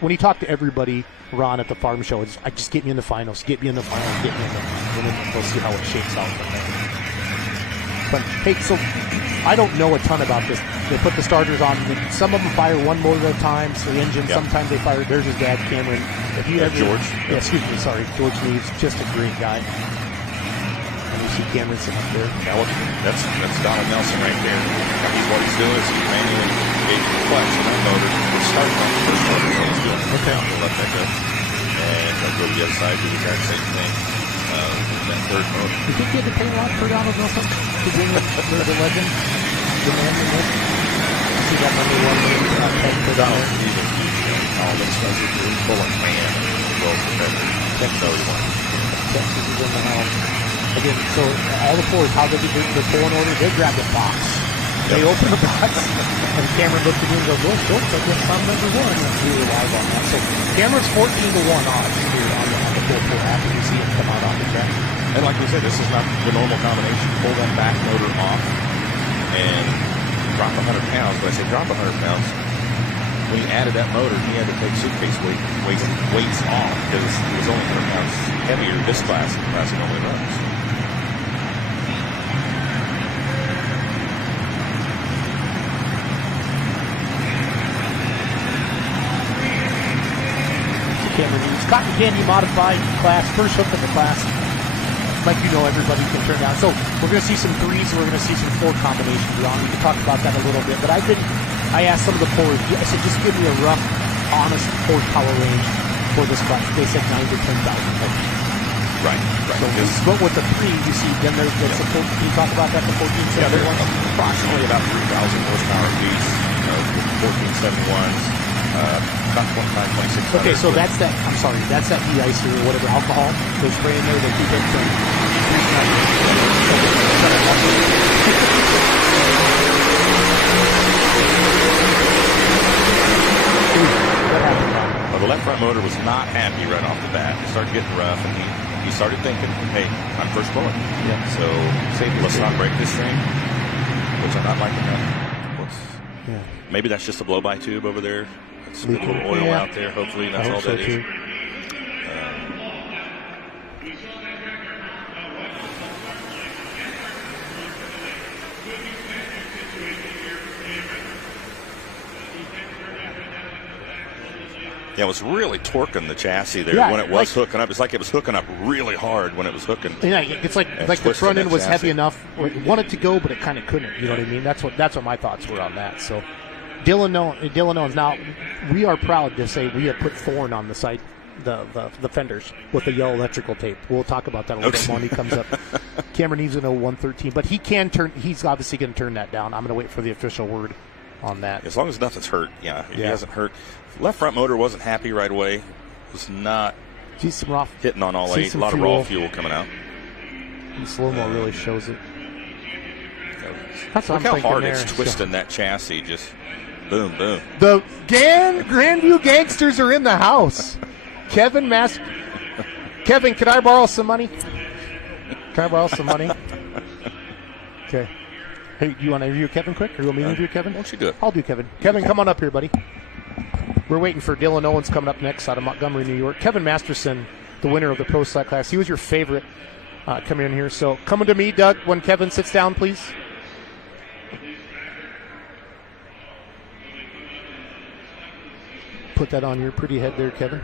When you talk to everybody, Ron, at the farm show, it's just get me in the finals, get me in the finals, get me in the finals. And then we'll see how it shakes out from there. But, hey, so I don't know a ton about this. They put the starters on. Some of them fire one motor at a time, so the engine, sometimes they fire. There's his dad, Cameron. If you George. Yeah, George Neves, just a great guy. And you see Cameron sitting up there. Now, that's Donald Nelson right there. What he's doing is he's manually engaging the clutch in that motor. We're starting on the first motor. He's doing it. We'll let that go. And I'll go to the other side, do the exact same thing. That third motor. You think you had to pay a lot for Donald Nelson to bring up the legend? The man in this? See that number 1 peg for Donald? He's a huge fan. All this does is he's full of man. Well, Texas is in the house. Again, so all the pulls, how they do the pulling order, they grab the box. They open the box, and Cameron looks at me and goes, well, Schultz, I guess I'm number 1. And we were live on that. So Cameron's 14-1 odds here on the full pull after you see him come out on the track. And like we said, this is not the normal combination. Pull that back motor off and drop 100 pounds. When I say drop 100 pounds, when he added that motor, he had to take suitcase weights off because it was only 100 pounds heavier this class than the class he normally runs. Cameron Neves, Cotton Candy modified class, first hook of the class. Like everybody can turn down. So we're going to see some 3s, we're going to see some 4 combinations, Ron. We can talk about that a little bit. But I asked some of the pullers, I said, just give me a rough, honest horsepower range for this class. They said 9,000 to 10,000 horsepower. Right. So, but with the 3, you see, then there's the can you talk about that, the 1471? Yeah, they're approximately about 3,000 horsepower piece, with 1471s, about 25, 26. Okay, so that's that, I'm sorry, that's that de-icer or whatever, alcohol, they spray in there, they keep it from Well, the left front motor was not happy right off the bat. It started getting rough, and he started thinking, hey, I'm first pulling. Yeah. So let's not break this thing, which I'm not liking that. Yeah. Maybe that's just a blow-by tube over there. It's a little oil out there. Hopefully that's all that is. Yeah, it was really torquing the chassis there when it was hooking up. It's like it was hooking up really hard when it was hooking. Yeah, it's like the front end was heavy enough where it wanted to go, but it kind of couldn't. You know what I mean? That's what my thoughts were on that. So, Dylan Owens. Now, we are proud to say we have put Thorn on the side, the fenders with the yellow electrical tape. We'll talk about that a little bit more when he comes up. Cameron needs to know 113, but he can turn. He's obviously going to turn that down. I'm going to wait for the official word on that. As long as nothing's hurt, he hasn't hurt. Left front motor wasn't happy right away. Was not hitting on all 8. A lot of raw fuel coming out. And slow-mo really shows it. That's Look how hard it's twisting that chassis. Just boom, boom. The Grandview Gangsters are in the house. Kevin, can I borrow some money? Okay. Hey, you want to interview Kevin quick? Or you want me to interview Kevin? Why don't you do it? I'll do Kevin. Kevin, come on up here, buddy. We're waiting for Dylan Owens coming up next out of Montgomery, New York. Kevin Masterson, the winner of the Pro Select class. He was your favorite coming in here. So coming to me, Doug, when Kevin sits down, please. Put that on your pretty head there, Kevin.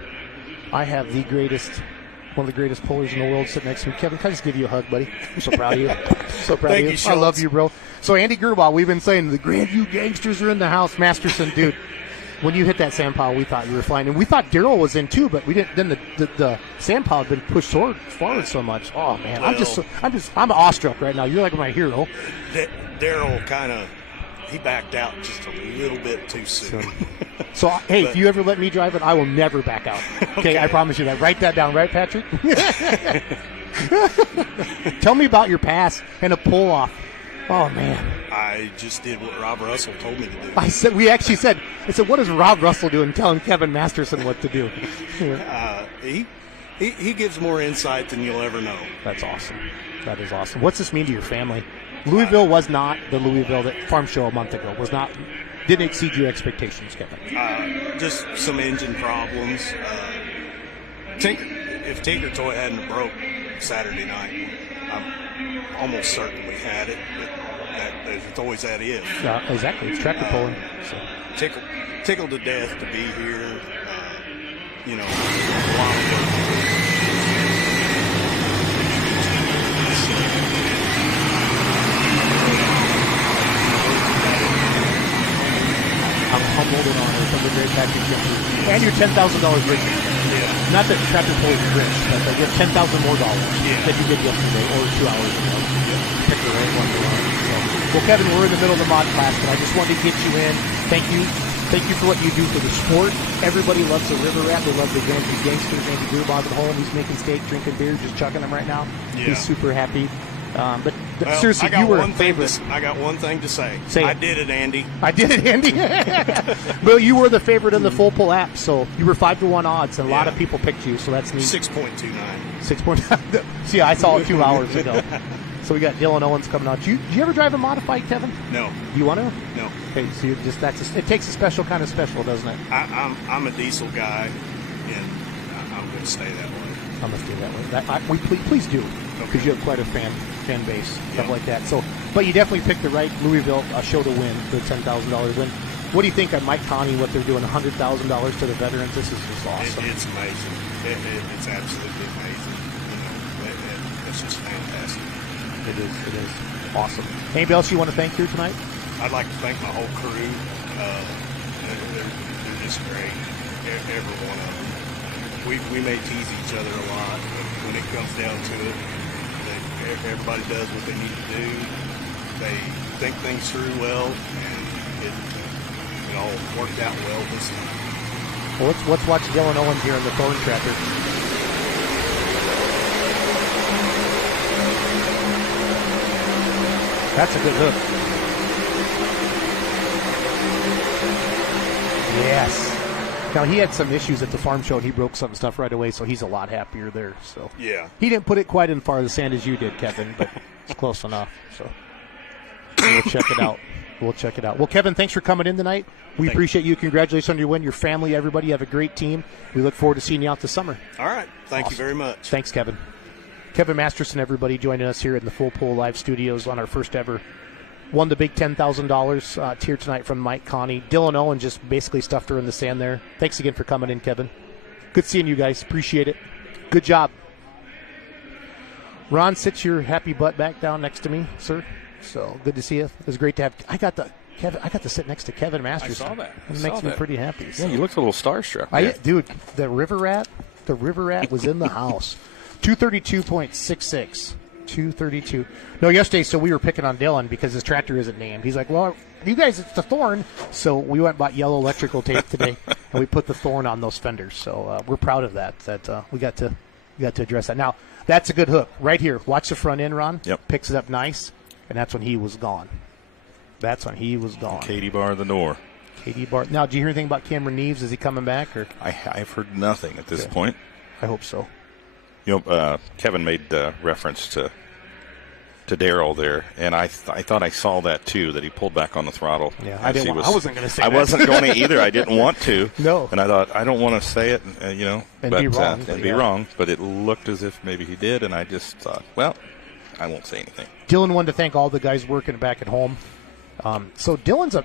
I have one of the greatest pullers in the world sitting next to me. Kevin, can I just give you a hug, buddy? I'm so proud of you. Thank you, Schultz. I love you, bro. So Andy Gerbaugh, we've been saying the Grandview Gangsters are in the house. Masterson, dude. When you hit that sand pile, we thought you were flying, and we thought Darrell was in too, but we didn't. Then the sand pile had been pushed forward so much. Oh man, well, I'm awestruck right now. You're like my hero. Darrell he backed out just a little bit too soon. So hey, if you ever let me drive it, I will never back out. Okay, I promise you that. Write that down, right, Patrick? Tell me about your pass and a pull off. Oh man. I just did what Rob Russell told me to do. I said, what does Rob Russell do in telling Kevin Masterson what to do? He gives more insight than you'll ever know. That's awesome. That is awesome. What's this mean to your family? Louisville was not the Louisville that farm show a month ago. Didn't exceed your expectations, Kevin. Just some engine problems. If Tinker Toy hadn't broke Saturday night, I'm almost certain we had it. It's always that if. Exactly. It's tractor pulling. So. Tickled to death to be here. A lot of work. I'm humbled and honored from the great Patrick Jeffrey. And your $10,000 rich. Yeah. Not that tractor pull is rich, but you have $10,000 more that you did yesterday or 2 hours ago. Pick the right one to run. Well, Kevin, we're in the middle of the mod class, but I just wanted to get you in. Thank you. Thank you for what you do for the sport. Everybody loves the river rat. They love the Grandview Gangsters. Andy Grubaugh's at home. He's making steak, drinking beer, just chucking them right now. Yeah. He's super happy. But seriously, you were a favorite. I got one thing to say. I did it, Andy. I did it, Andy. Well, you were the favorite in the FullPull app, so you were 5-1 odds, and a lot of people picked you, so that's neat. 6.29. 6.9. See, I saw it 2 hours ago. So we got Dylan Owens coming out. Do you ever drive a modified, Kevin? No. You want to? No. Okay, so it takes a special kind of special, doesn't it? I'm a diesel guy, and I'm going to stay that way. I'm going to stay that way. Please do, because you have quite a fan base, stuff like that. So, but you definitely picked the right Louisville show to win, the $10,000 win. What do you think of Mike Connie, what they're doing, $100,000 to the veterans? This is just awesome. It's amazing. It's absolutely amazing. It's just fantastic. It is awesome. Anybody else you want to thank here tonight? I'd like to thank my whole crew. They're just great. Every one of them. we may tease each other a lot, but when it comes down to it, everybody does what they need to do. They think things through well, and it all worked out well this time. Well, let's watch Dylan Owens here in the Thorn tractor. That's a good hook. Yes. Now, he had some issues at the farm show, and he broke some stuff right away, so he's a lot happier there. So yeah. He didn't put it quite in far as the sand as you did, Kevin, but it's close enough. So we'll check it out. Well, Kevin, thanks for coming in tonight. We appreciate you. Congratulations on your win. Your family, everybody, you have a great team. We look forward to seeing you out this summer. All right. Thank you very much. Thanks, Kevin. Kevin Masterson, everybody, joining us here in the FullPull.live studios on our first ever. Won the big $10,000 tier tonight from Mike Connie. Dylan Owen just basically stuffed her in the sand there. Thanks again for coming in, Kevin. Good seeing you guys. Appreciate it. Good job. Ron, sit your happy butt back down next to me, sir. So good to see you. It was great to have. I got to sit next to Kevin Masterson. I saw that. It makes me pretty happy. So. Yeah, you looked a little starstruck. Dude, the River Rat was in the house. 232.66. 232. No, yesterday, so we were picking on Dylan because his tractor isn't named. He's like, well, you guys, it's the Thorn. So we went and bought yellow electrical tape today, and we put the Thorn on those fenders. So we're proud of that we got to address that. Now, that's a good hook. Right here. Watch the front end, Ron. Yep. Picks it up nice, and that's when he was gone. Katie bar the door. Katie bar. Now, do you hear anything about Cameron Neves? Is he coming back? Or I've heard nothing at this point. I hope so. You know, Kevin made reference to Darrell there, and I thought I saw that too, that he pulled back on the throttle. Yeah, I wasn't going to say that. I wasn't going to either. I didn't want to. No. And I thought, I don't want to say it, and be wrong. Be wrong, but it looked as if maybe he did, and I just thought, well, I won't say anything. Dylan wanted to thank all the guys working back at home. So Dylan's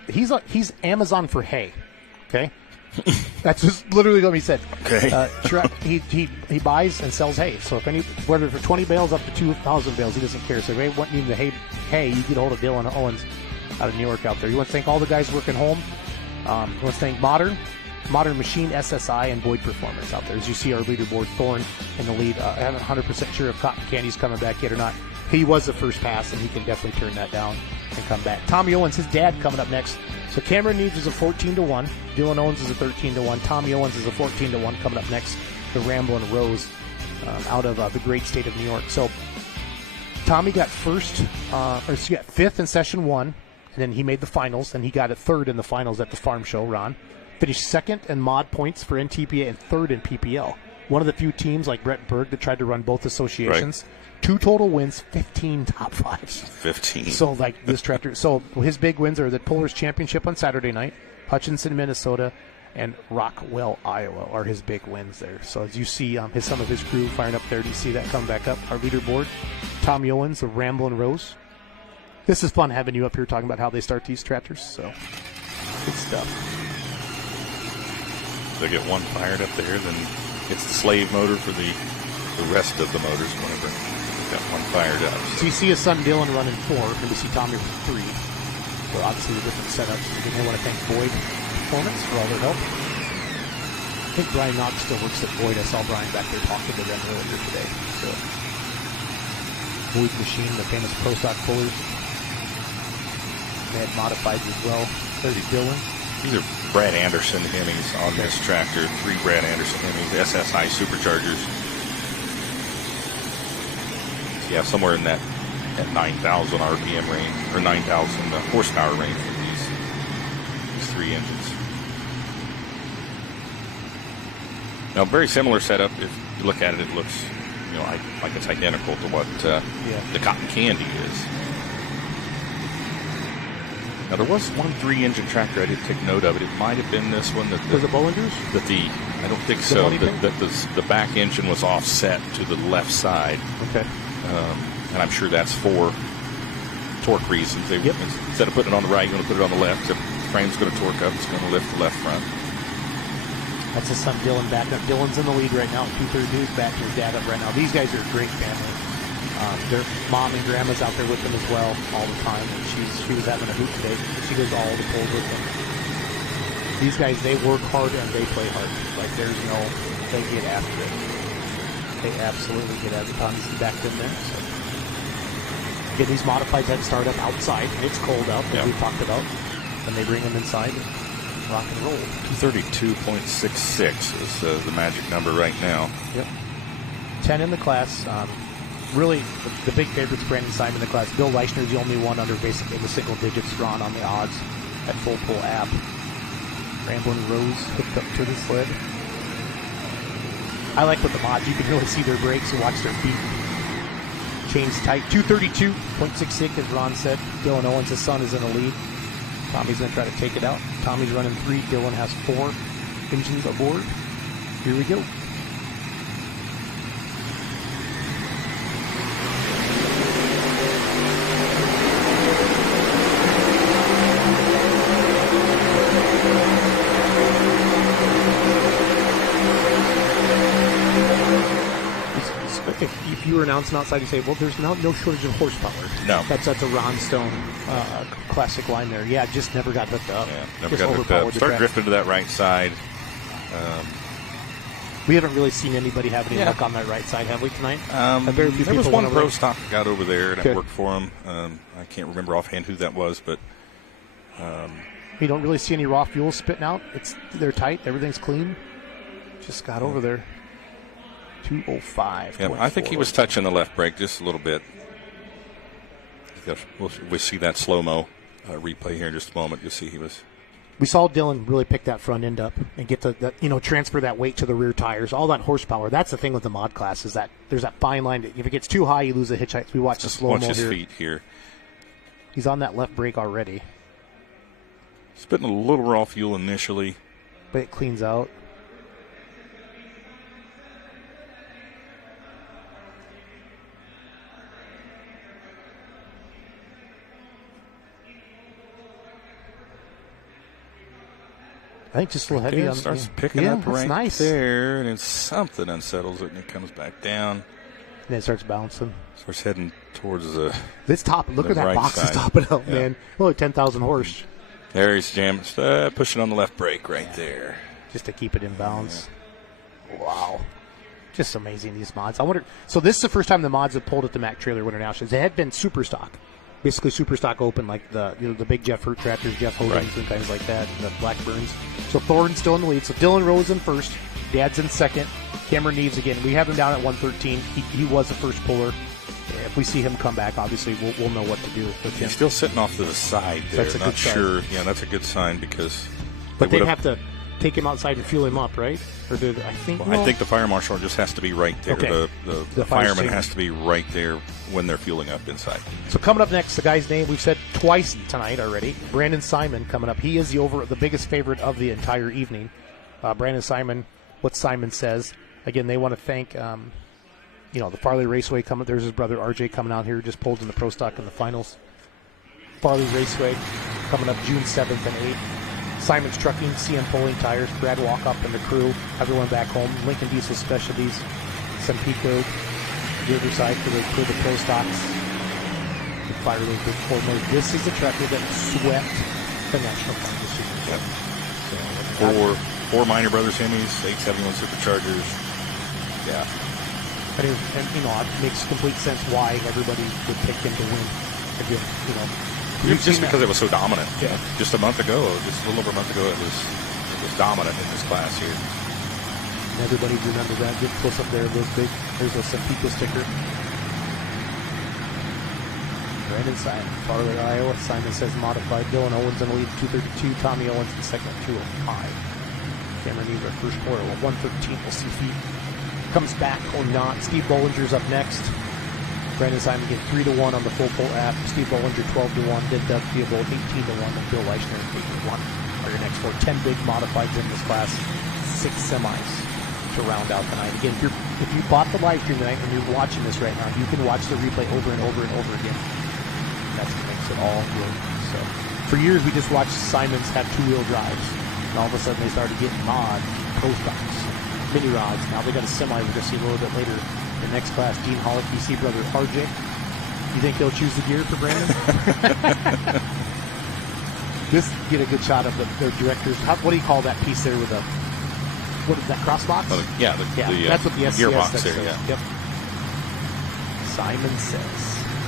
he's Amazon for hay, okay? That's just literally what he said. Okay. He buys and sells hay. So whether for 20 bales up to 2,000 bales, he doesn't care. So if you want the hay, you get a hold of Dylan Owens out of New York out there. You want to thank all the guys working home. You want to thank Modern Machine, SSI, and Boyd Performance out there. As you see our leaderboard, Thorn in the lead. I'm not 100% sure if Cotton Candy's coming back yet or not. He was the first pass, and he can definitely turn that down and come back. Tommy Owens, his dad, coming up next. So Cameron Neves is a 14-1. Dylan Owens is a 13-1. Tommy Owens is a 14-1 coming up next. The Ramblin' Rose out of the great state of New York. So Tommy got fifth in session one, and then he made the finals, and he got a third in the finals at the farm show, Ron. Finished second in mod points for NTPA and third in PPL. One of the few teams like Brett Berg that tried to run both associations. Right. 2 total wins, 15 top fives. 15. So, like this tractor. So, his big wins are the Pullers Championship on Saturday night, Hutchinson, Minnesota, and Rockwell, Iowa are his big wins there. So, as you see some of his crew firing up there, do you see that come back up? Our leaderboard, Tommy Owens, the Ramblin' Rose. This is fun having you up here talking about how they start these tractors. So, good stuff. They get one fired up there, then it's the slave motor for the rest of the motors whenever. Got one fired up. So you see his son Dylan running 4, and we see Tommy running 3. So obviously the different setups. Again, I want to thank Boyd Performance for all their help. I think Brian Knox still works at Boyd. I saw Brian back there talking to them earlier today. So Boyd Machine, the famous Pro Stock pullers. They had modifieds as well. There's Dylan. These are Brad Anderson Hemis on this tractor. 3 Brad Anderson Hemis, SSI superchargers. Yeah, somewhere in that 9,000 RPM range, or 9,000 horsepower range with these 3 engines. Now, very similar setup. If you look at it, it looks, like it's identical to what the Cotton Candy is. Now, there was one 3-engine tractor I did take note of it. It might have been this one. Was it Bollinger's? I don't think so. The back engine was offset to the left side. Okay. And I'm sure that's for torque reasons. Instead of putting it on the right, you're going to put it on the left. The frame's going to torque up. It's going to lift the left front. That's his son Dylan back up. Dylan's in the lead right now. 2/3 dudes back to his dad up right now. These guys are a great family. Their mom and grandma's out there with them as well all the time. And she was having a hoot today. She does all the pulls with them. These guys, they work hard and they play hard. Like, they get after it. They absolutely get after it. Tommy's back in there. So. Again, these modifieds that start up outside. It's cold out, as we talked about. And they bring them inside and rock and roll. 232.66 is the magic number right now. Yep. 10 in the class. Really, the big favorite's Brandon Simon in the class. Bill Leichner's the only one under basically the single digits drawn on the odds at FullPull app. Ramblin' Rose hooked up to the sled. I like with the mods, you can really see their brakes and watch their feet. Chains tight. 232.66, as Ron said. Dylan Owens, his son, is in the lead. Tommy's going to try to take it out. Tommy's running 3. Dylan has 4 engines aboard. Here we go. If you were announcing outside, you say, well, there's no shortage of horsepower. No. That's a Ron Stone classic line there. Yeah, just never got hooked up. Yeah, never got hooked up. Start drifting to that right side. We haven't really seen anybody have any luck on that right side, have we, tonight? There was one pro stock that got over there, and it worked for him. I can't remember offhand who that was, but... you don't really see any raw fuel spitting out. They're tight. Everything's clean. Just got over there. 205. Yeah, I think he was touching the left brake just a little bit. We'll see that slow-mo replay here in just a moment. You'll see he was... We saw Dylan really pick that front end up and get transfer that weight to the rear tires. All that horsepower. That's the thing with the mod class is that there's that fine line. If it gets too high, you lose the hitch height. We watch the slow-mo here. Watch his feet here. He's on that left brake already. Spitting a little raw fuel initially. But it cleans out. I think just a little heavy. Starts picking up right there, and then something unsettles it, and it comes back down. And then it starts bouncing. Starts heading towards the this top. Look at that right box side. Is topping out, man. Only 10,000 horse. There he's jamming, pushing on the left brake right there. Just to keep it in balance. Yeah. Wow. Just amazing, these mods. I wonder. So this is the first time the mods have pulled at the Mack Trailer Winter Nationals. They had been super stock. Basically super stock open, like the big Jeff Hurt tractors, Jeff Hogan's and things like that, the Blackburns. So Thornton's still in the lead. So Dylan Rose in first, Dad's in second, Cameron Neves again. We have him down at 113. He was the first puller. If we see him come back, obviously we'll know what to do with him. He's still sitting off to the side there. That's a Not good sure. sign. Yeah, that's a good sign because. But they'd have to take him outside and fuel him up, right? Or did I think? Well, I think the fire marshal just has to be right there. Okay. The fireman has to be right there when they're fueling up inside. So coming up next, the guy's name we've said twice tonight already. Brandon Simon coming up. He is the biggest favorite of the entire evening. Brandon Simon, what Simon says. Again, they want to thank the Farley Raceway coming. There's his brother RJ coming out here, just pulled in the pro stock in the finals. Farley Raceway coming up June 7th and 8th. Simon's Trucking, CM Pulling Tires, Brad Walkup and the crew, everyone back home, Lincoln Diesel Specialties, Sempico, Riverside for the pro stocks, the Fire Relief Big Coordinator. This is the tractor that swept the National Farm this year. Yep. Four Minor Brothers Hemis, 871 Superchargers. Yeah. And it makes complete sense why everybody would pick him to win. Just because it was so dominant. Yeah. Just a little over a month ago, it was dominant in this class here. And everybody remember that. Get close up there, those big. There's a Sempico sticker. Brandon Simon, Farley, Iowa. Simon says modified. Dylan Owens in the lead, 232. Tommy Owens in second, 205. Cameron Neves, our first quarter, 113. We'll see if he comes back or not. Steve Bollinger's up next. Brandon Simon get 3-1 on the FullPull app. Steve Bollinger 12-1. Then Doug Theobald 18-1. And Bill Leichner 8-1 are your next four. 10 big modifieds in this class. 6 semis to round out tonight. Again, if you bought the live stream tonight and you're watching this right now, you can watch the replay over and over and over again. That's what makes it all good. So for years we just watched Simons have 2-wheel drives, and all of a sudden they started getting mod pro stocks, mini rods. Now they got a semi. We're going to see a little bit later. The next class, Dean Hollick, BC brother RJ. You think he'll choose the gear for Brandon? Just get a good shot of their directors. What do you call that piece there with what is that, crossbox? Oh, yeah, that's what the SCS gearbox there. Yeah. Yep. Simon Says.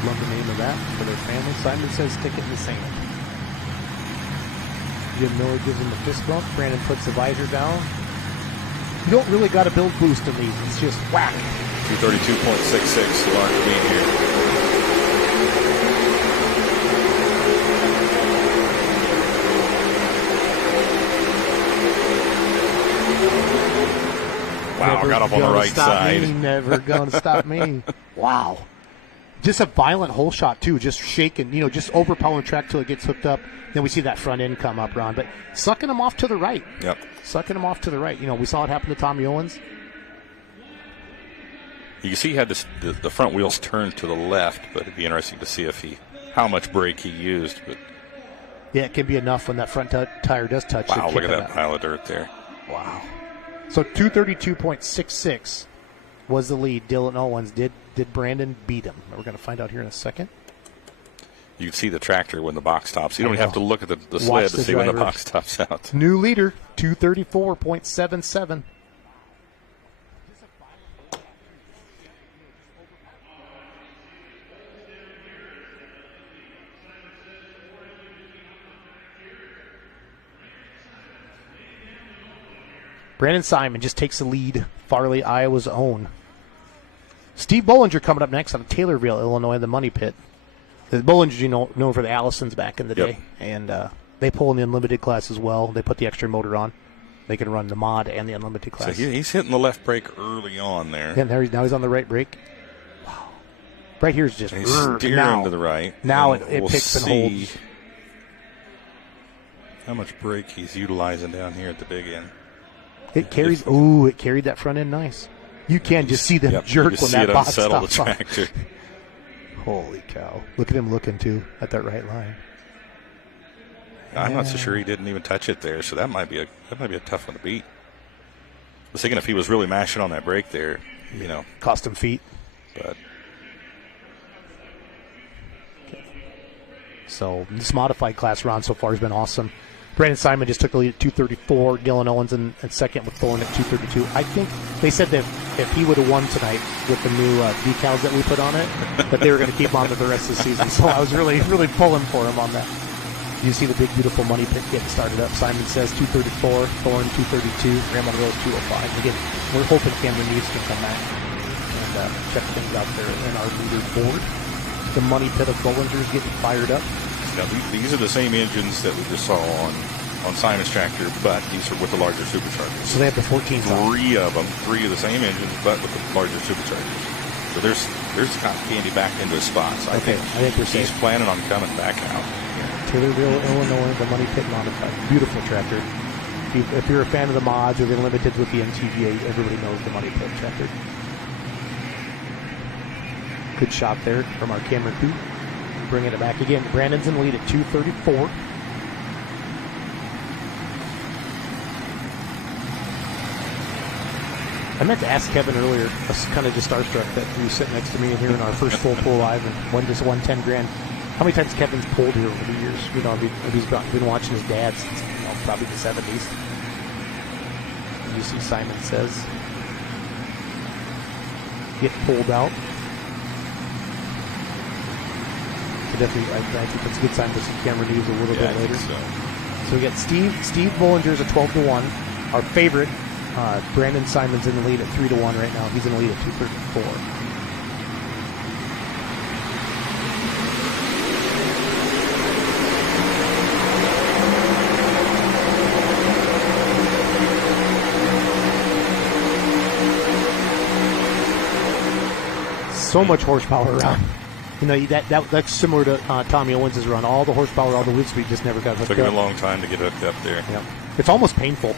Love the name of that for their family. Simon Says, stick it in the sand. Jim Miller gives him a fist bump. Brandon puts the visor down. You don't really got to build boost in these. It's just whack. 232.66 large lead here. Wow, never got up on the right side. Never going to stop me. Wow. Just a violent hole shot, too. Just shaking, just overpowering the track till it gets hooked up. Then we see that front end come up, Ron. But sucking him off to the right. Yep. Sucking him off to the right. We saw it happen to Tommy Owens. You can see he had the front wheels turned to the left, but it'd be interesting to see how much brake he used. But yeah, it can be enough when that front tire does touch. Wow, look at that pile of dirt there. Wow. So 232.66 was the lead. Dylan Owens. Did Brandon beat him? We're going to find out here in a second. You can see the tractor when the box stops. You don't even have to look at the sled to see when the box tops out. New leader, 234.77. Brandon Simon just takes the lead. Farley, Iowa's own. Steve Bollinger coming up next out of Taylorville, Illinois, the Money Pit. The Bollinger, known for the Allisons back in the day, and they pull in the unlimited class as well. They put the extra motor on. They can run the mod and the unlimited class. So he's hitting the left brake early on there. Yeah, now he's on the right brake. Wow. Right here is just steering to the right. Now it picks and holds. How much brake he's utilizing down here at the big end. It carries. It carried that front end nice. You can just see them jerk when that box stops. The tractor. Holy cow! Look at him looking too at that right line. I'm not so sure he didn't even touch it there, so that might be a tough one to beat. I was thinking if he was really mashing on that brake there, cost him feet. But okay. So this modified class round so far has been awesome. Brandon Simon just took the lead at 234. Dylan Owens in second with Thorne at 232. I think they said that if he would have won tonight with the new decals that we put on it, that they were going to keep him on for the rest of the season. So I was really, really pulling for him on that. You see the big, beautiful Money Pit getting started up. Simon Says 234, Thorne 232, Grandma Rose 205. Again, we're hoping Cameron Neves can come back and check things out there in our leaderboard. The Money Pit of Bollinger is getting fired up. Now, these are the same engines that we just saw on Simon's tractor, but these are with the larger superchargers. So they have the 14. Three of the same engines, but with the larger superchargers. So there's cotton candy back into his spots. I think he's planning on coming back out. Taylorville, Illinois, the Money Pit modified. Beautiful tractor. If you're a fan of the mods or the limited with the NTPA, everybody knows the Money Pit tractor. Good shot there from our camera crew. Bringing it back again. Brandon's in the lead at 234. I meant to ask Kevin earlier. I was kind of just starstruck that he was sitting next to me here in our first FullPull.live and won 10 grand. How many times Kevin's pulled here over the years? If he's been watching his dad since probably the 70s. And you see Simon Says get pulled out. Definitely, I think that's a good time to see Cameron Neves a little bit later. So we got Steve Bollinger's at 12-1. Our favorite, Brandon Simon's in the lead at 3-1 right now. He's in the lead at 234. So much horsepower around. That's similar to Tommy Owens' run. All the horsepower, all the wind speed just never got hooked up. Took him a long time to get hooked up there. Yeah. It's almost painful.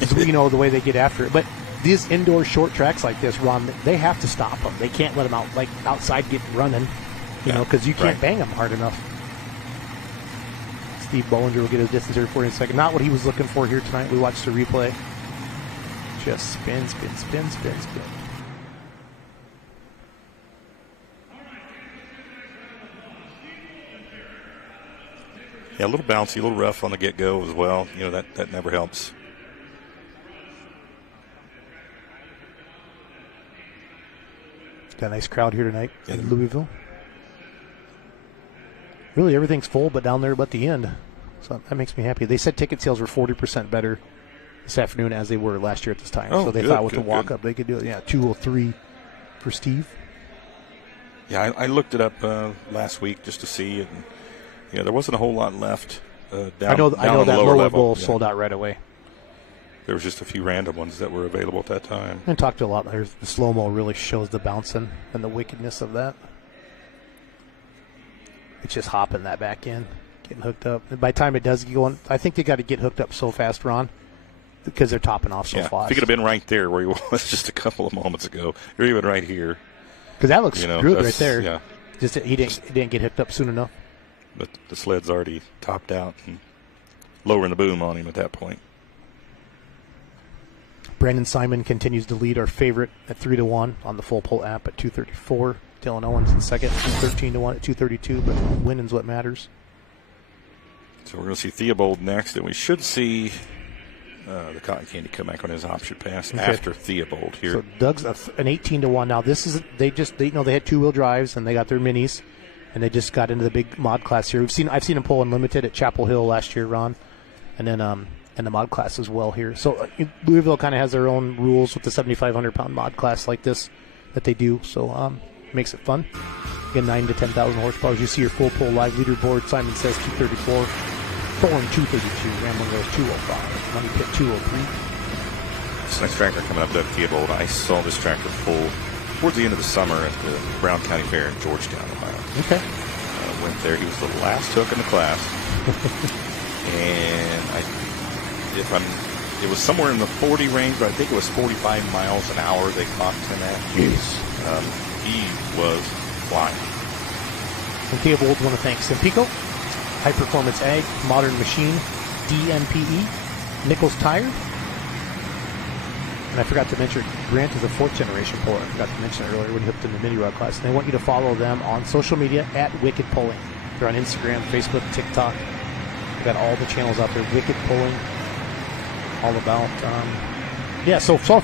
The way they get after it. But these indoor short tracks like this, Ron, they have to stop them. They can't let them out, like outside get running, because you can't bang them hard enough. Steve Bollinger will get his distance here for you in a second. Not what he was looking for here tonight. We watched the replay. Just spin, spin, spin, spin, spin. Yeah, a little bouncy, a little rough on the get-go as well. You know, that never helps. Got a nice crowd here tonight in Louisville. Really, everything's full, but down there at the end. So that makes me happy. They said ticket sales were 40% better this afternoon as they were last year at this time. Oh, so they thought with the walk-up they could do it. Yeah, 203 for Steve. Yeah, I looked it up last week just to see it. And, yeah, there wasn't a whole lot left down. I know down that lower lower level. bowl sold out right away. There was just a few random ones that were available at that time. And talked to a lot. The slow-mo really shows the bouncing and the wickedness of that. It's just hopping that back in, getting hooked up. And by the time it does go on, I think they got to get hooked up so fast, Ron, because they're topping off so fast. If he could have been right there where he was just a couple of moments ago, or even right here. Because that looks good right there. Yeah. Just he didn't get hooked up soon enough. But the sled's already topped out and lowering the boom on him at that point. Brandon Simon continues to lead our favorite at 3-1 on the FullPull app at 234. Dylan Owens in second, 13-1 at 232. But winning's what matters. So we're going to see Theobald next, and we should see the Cotton Candy come back on his option pass after Theobald here. So Doug's an 18-1. Now this is they had 2-wheel drives and they got their minis, and they just got into the big mod class here. I've seen them pull unlimited at Chapel Hill last year, Ron, and then and the mod class as well here. So Louisville kind of has their own rules with the 7,500-pound mod class like this that they do. So makes it fun. Again, 9 to 10,000 horsepower. As you see your FullPull.live leaderboard, Simon says 234, Thorne 232, Ramblin' goes 205, Money Pit 203. This next tractor coming up, Doug Theobald. I saw this tractor pull towards the end of the summer at the Brown County Fair in Georgetown, Ohio. Okay. Went there. He was the last hook in the class. And it was somewhere in the 40 range, but I think it was 45 miles an hour they clocked him at. Jeez. He was flying. And Theobald want to thank Simpico, High Performance Ag, Modern Machine, DNPE, Nichols Tire. And I forgot to mention, Grant is a 4th-generation puller. I forgot to mention it earlier when he hooked in the mini rod class. And they want you to follow them on social media at Wicked Pulling. They're on Instagram, Facebook, TikTok. They've got all the channels out there. Wicked Pulling. All about, so far,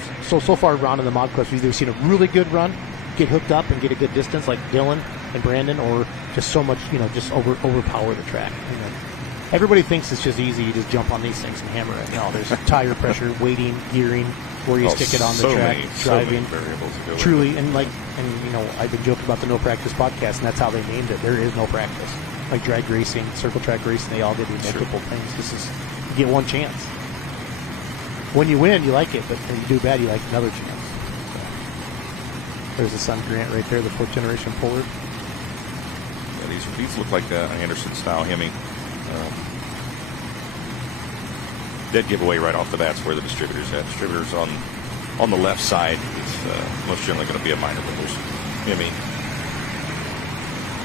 Ron in the mod class, we've either seen a really good run, get hooked up and get a good distance like Dylan and Brandon, or just so much, just overpower the track. Everybody thinks it's just easy. You just jump on these things and hammer it. No, there's tire pressure, weighting, gearing, where you stick it on the track, driving. So many variables truly, I've been joking about the No Practice podcast, and that's how they named it. There is no practice. Like drag racing, circle track racing, they all give you multiple things. This is, you get one chance. When you win, you like it, but when you do bad, you like another chance. So, there's the son Grant right there, the 4th-generation puller. Yeah, these look like Anderson-style hemming. Dead giveaway right off the bat where the distributor's at. Distributor's on the left side. It's most generally going to be a minor, but there's hemming.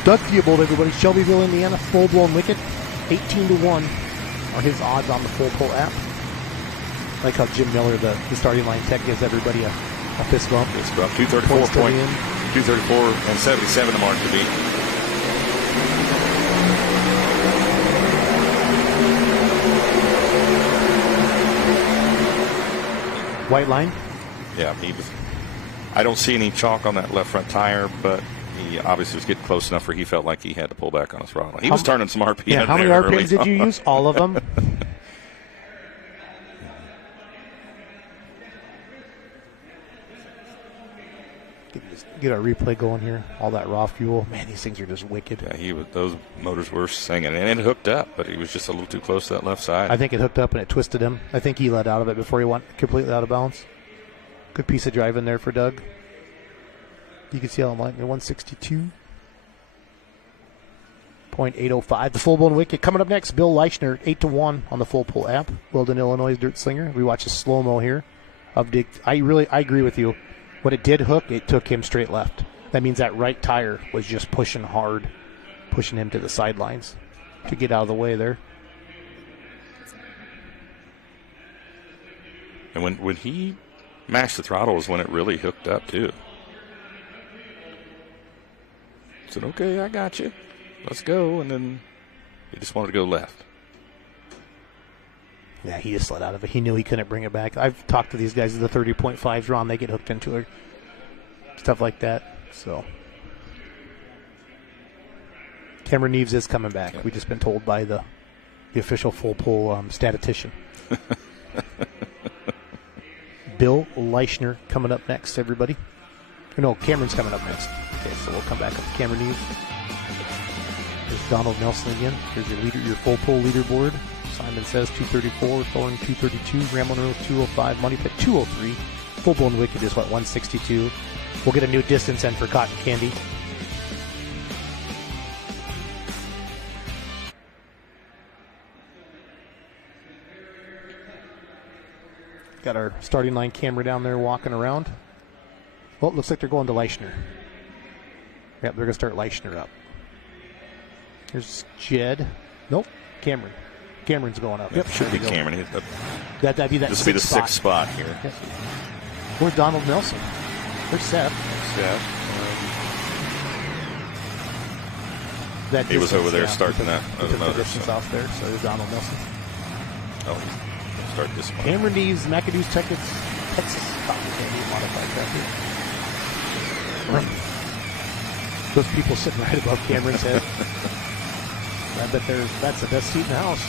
Doug Theobald, everybody. Shelbyville, Indiana, full-blown wicked. 18-1 are his odds on the FullPull app. I like how Jim Miller, the starting line tech, gives everybody a fist bump. Fist bump. 234 and 77 to mark to beat. White line? Yeah, I don't see any chalk on that left front tire, but he obviously was getting close enough where he felt like he had to pull back on his throttle. He was turning some RPM. Yeah, how many RPMs did you use? All of them? Get our replay going here. All that raw fuel. Man, these things are just wicked. Yeah, those motors were singing. And it hooked up, but he was just a little too close to that left side. I think it hooked up and it twisted him. I think he let out of it before he went completely out of bounds. Good piece of driving there for Doug. You can see how I'm like 162.805. The full-blown wicket. Coming up next, Bill Leichner, 8-1 on the FullPull app. Weldon, Illinois dirt slinger. We watch a slow-mo here. I agree with you. When it did hook, it took him straight left. That means that right tire was just pushing hard, pushing him to the sidelines to get out of the way there. And when he mashed the throttle was when it really hooked up, too. I said, okay, I got you. Let's go. And then He just wanted to go left. Yeah, he just let out of it. He knew he couldn't bring it back. I've talked to these guys at the 30.5s, Ron. They get hooked into it. Stuff like that. So Cameron Neves is coming back. We've just been told by the official FullPull statistician. Bill Leichner coming up next, everybody. No, Cameron's coming up next. Okay, so we'll come back up to Cameron Neves. There's Donald Nelson again. Here's your leader, your FullPull leaderboard. Simon says 234, Thorne 232, Ramblin' Rose 205, Money Pit 203. Full Blown Wicked is 162. We'll get a new distance end for Cotton Candy. Got our starting line camera down there walking around. Well, it looks like they're going to Leichner. Yep, they're going to start Leichner up. Here's Jed. Nope, Cameron. Cameron's going up. Yep, should be Cameron. That'd be that. This would be the sixth spot here. Yes. Where's Donald Nelson? There's Seth. He was over there starting that other motor. Distance off there, so there's Donald Nelson. Oh, start this one. Cameron Neves, McAdoo's Texas Cotton Candy modified traffic. Those people sitting right above Cameron's head. I bet that's the best seat in the house.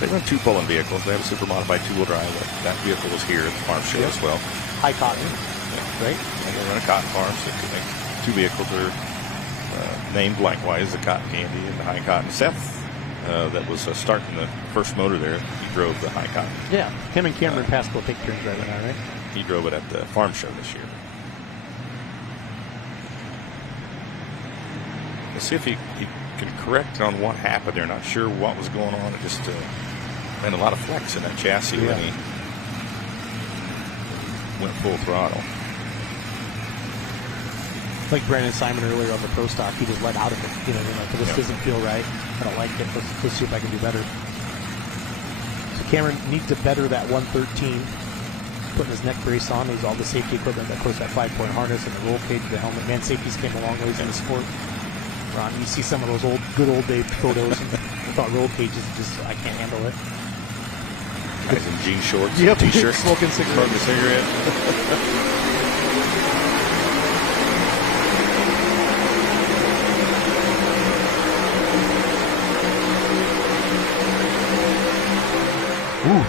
They run two pulling vehicles. They have a super modified two-wheel drive. That vehicle was here at the farm show as well. High Cotton, right? And they run a cotton farm, so two vehicles are named likewise, the Cotton Candy and the High Cotton. Seth, that was starting the first motor there, he drove the High Cotton. Yeah, him and Cameron Pass will take turns driving that, right? He drove it at the farm show this year. Let's see if he can correct on what happened there. Not sure what was going on. It just ran a lot of flex in that chassis when he went full throttle. Like Brandon Simon earlier on the Pro Stock, he just let out of it. This doesn't feel right. I don't like it. Let's see if I can do better. So Cameron needs to better that 113. Putting his neck brace on. He's all the safety equipment. Of course, that 5-point harness and the roll cage, the helmet. Man, safeties came a long ways in the sport. Ron, you see some of those good old day photos without roll cages, I can't handle it. Guys in jean shorts, yep, t-shirts, smoking cigarette. Ooh,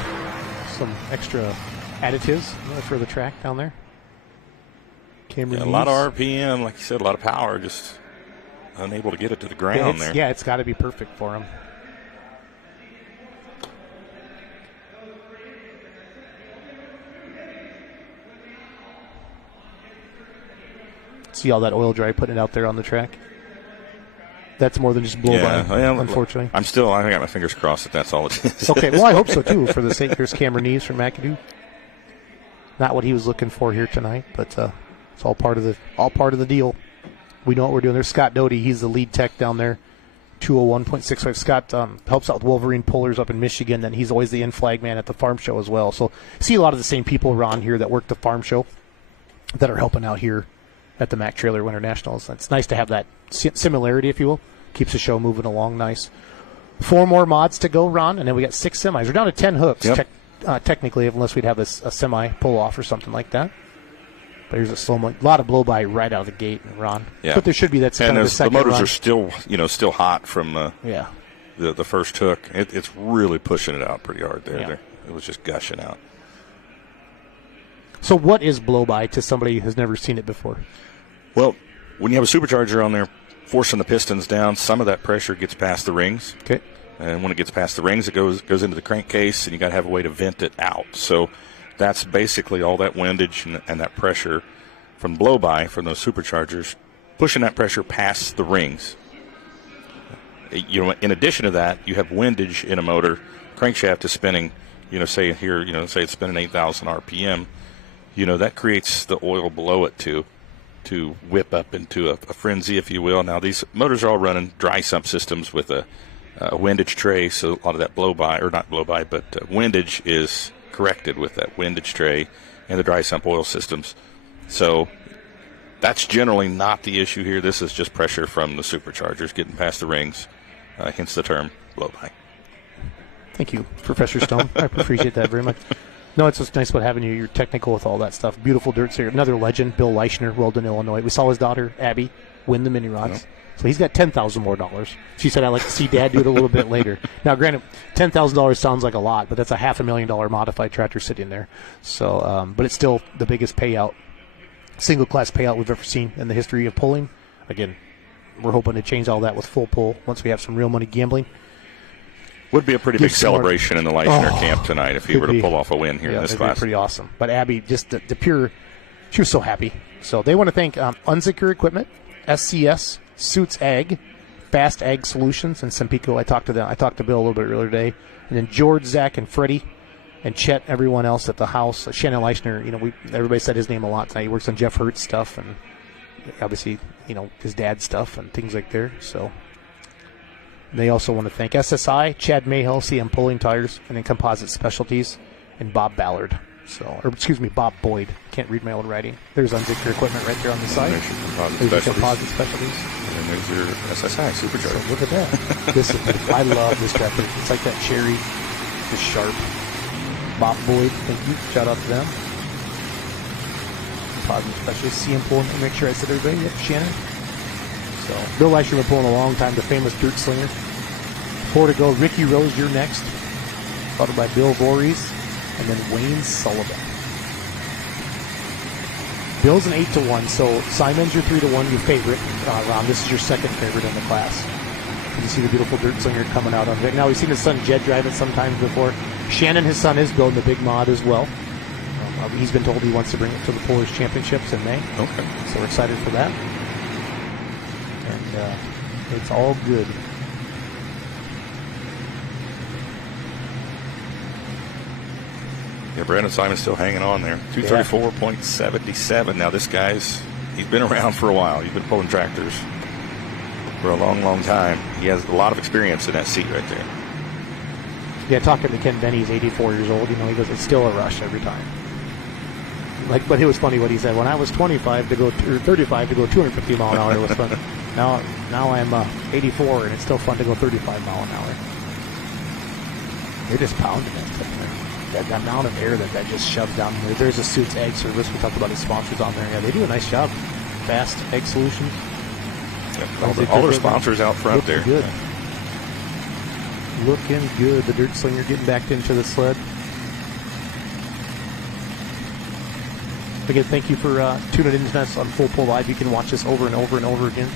some extra additives for the track down there. Cameron, a lot of RPM, like you said, a lot of power, just unable to get it to the ground there. Yeah, it's got to be perfect for him. See all that oil dry putting it out there on the track? That's more than just blow by, unfortunately. I got my fingers crossed that that's all it is. Okay, well, I hope so, too, for the sake. Here's Cameron Neves from McAdoo. Not what he was looking for here tonight, but it's all part of the deal. We know what we're doing. There's Scott Doty. He's the lead tech down there, 201.65. Scott helps out with Wolverine Pullers up in Michigan, and he's always the in-flag man at the farm show as well. So see a lot of the same people around here that work the farm show that are helping out here at the Mack Trailer Winter Nationals. It's nice to have that similarity, if you will. Keeps the show moving along nice. 4 more mods to go, Ron, and then we got 6 semis. We're down to 10 hooks, technically, unless we'd have a semi pull-off or something like that. But here's a slow-mo. A lot of blow-by right out of the gate, Ron. Yeah. But there should be that kind of the second the motors run. Are still hot from the first hook. It's really pushing it out pretty hard there. Yeah. It was just gushing out. So what is blow-by to somebody who has never seen it before? Well, when you have a supercharger on there forcing the pistons down, some of that pressure gets past the rings. Okay. And when it gets past the rings, it goes into the crankcase, and you got to have a way to vent it out. So that's basically all that windage and that pressure from blow-by from those superchargers, pushing that pressure past the rings. In addition to that, you have windage in a motor. Crankshaft is spinning, say it's spinning 8,000 RPM. That creates the oil below it to whip up into a frenzy, if you will. Now, these motors are all running dry sump systems with a windage tray, so a lot of that blow-by, or not blow-by, but windage is corrected with that windage tray and the dry sump oil systems. So that's generally not the issue here. This is just pressure from the superchargers getting past the rings hence the term blow-by. Thank you, Professor Stone. I appreciate that very much. No, it's just nice about having you. You're technical with all that stuff. Beautiful dirt here. Another legend, Bill Leichner, Weldon, Illinois. We saw his daughter, Abby, win the mini rods. So he's got $10,000 more. She said, I'd like to see Dad do it a little bit later. Now, granted, $10,000 sounds like a lot, but that's a $500,000 modified tractor sitting there. So, but it's still the biggest payout, single-class payout we've ever seen in the history of pulling. Again, we're hoping to change all that with full pull once we have some real money gambling. Would be a pretty big celebration in the Leichner camp tonight if he were to pull off a win here in this class. Pretty awesome. But Abby, just the pure, she was so happy. So they want to thank Unzicker Equipment, SCS, Suits Ag, Fast Ag Solutions, and Sempico. I talked to them. I talked to Bill a little bit earlier today. And then George, Zach, and Freddie, and Chet, everyone else at the house. Shannon Leichner, everybody said his name a lot tonight. He works on Jeff Hurt's stuff and obviously, his dad's stuff and things like there. So they also want to thank SSI, Chad Mayhill, CM Pulling Tires, and then Composite Specialties, and Bob Ballard. Bob Boyd. Can't read my own writing. There's Unzicker Equipment right there on the side. There's Composite Specialties. And then there's your SSI Supercharger. So look at that. I love this tractor. It's like that cherry, just sharp. Bob Boyd, thank you. Shout out to them. Composite Specialties, CM Pulling. Make sure I said everybody. Yep, Shannon. So Bill Leichner been pulling a long time, the famous dirt slinger. 4 to go. Ricky Rose, you're next. Followed by Bill Voorhees, and then Wayne Sullivan. Bill's an 8-1, so Simon's your 3-1, your favorite. Ron, this is your second favorite in the class. You can see the beautiful dirt slinger coming out on it. Now, we've seen his son Jed drive it sometimes before. Shannon, his son, is building the big mod as well. He's been told he wants to bring it to the Pullers Championships in May. Okay. So we're excited for that. And it's all good. Yeah, Brandon Simon's still hanging on there. 234.77. Now this he's been around for a while. He's been pulling tractors for a long, long time. He has a lot of experience in that seat right there. Yeah, talking to Ken Benny, he's 84 years old. He goes, it's still a rush every time. But it was funny what he said. When I was 35 to go, or 35 to go 250 mile an hour, it was fun. Now I'm 84 and it's still fun to go 35 mile an hour. They're just pounding that stuff. That amount of air that just shoves down there. There's a Suits Ag Service. We talked about his sponsors on there. Yeah, they do a nice job. Fast Ag Solutions. Yep. All their sponsors out front there. Good. Looking good. The dirt slinger getting back into the sled. Again, thank you for tuning in to us on FullPull.live. You can watch us over and over and over again.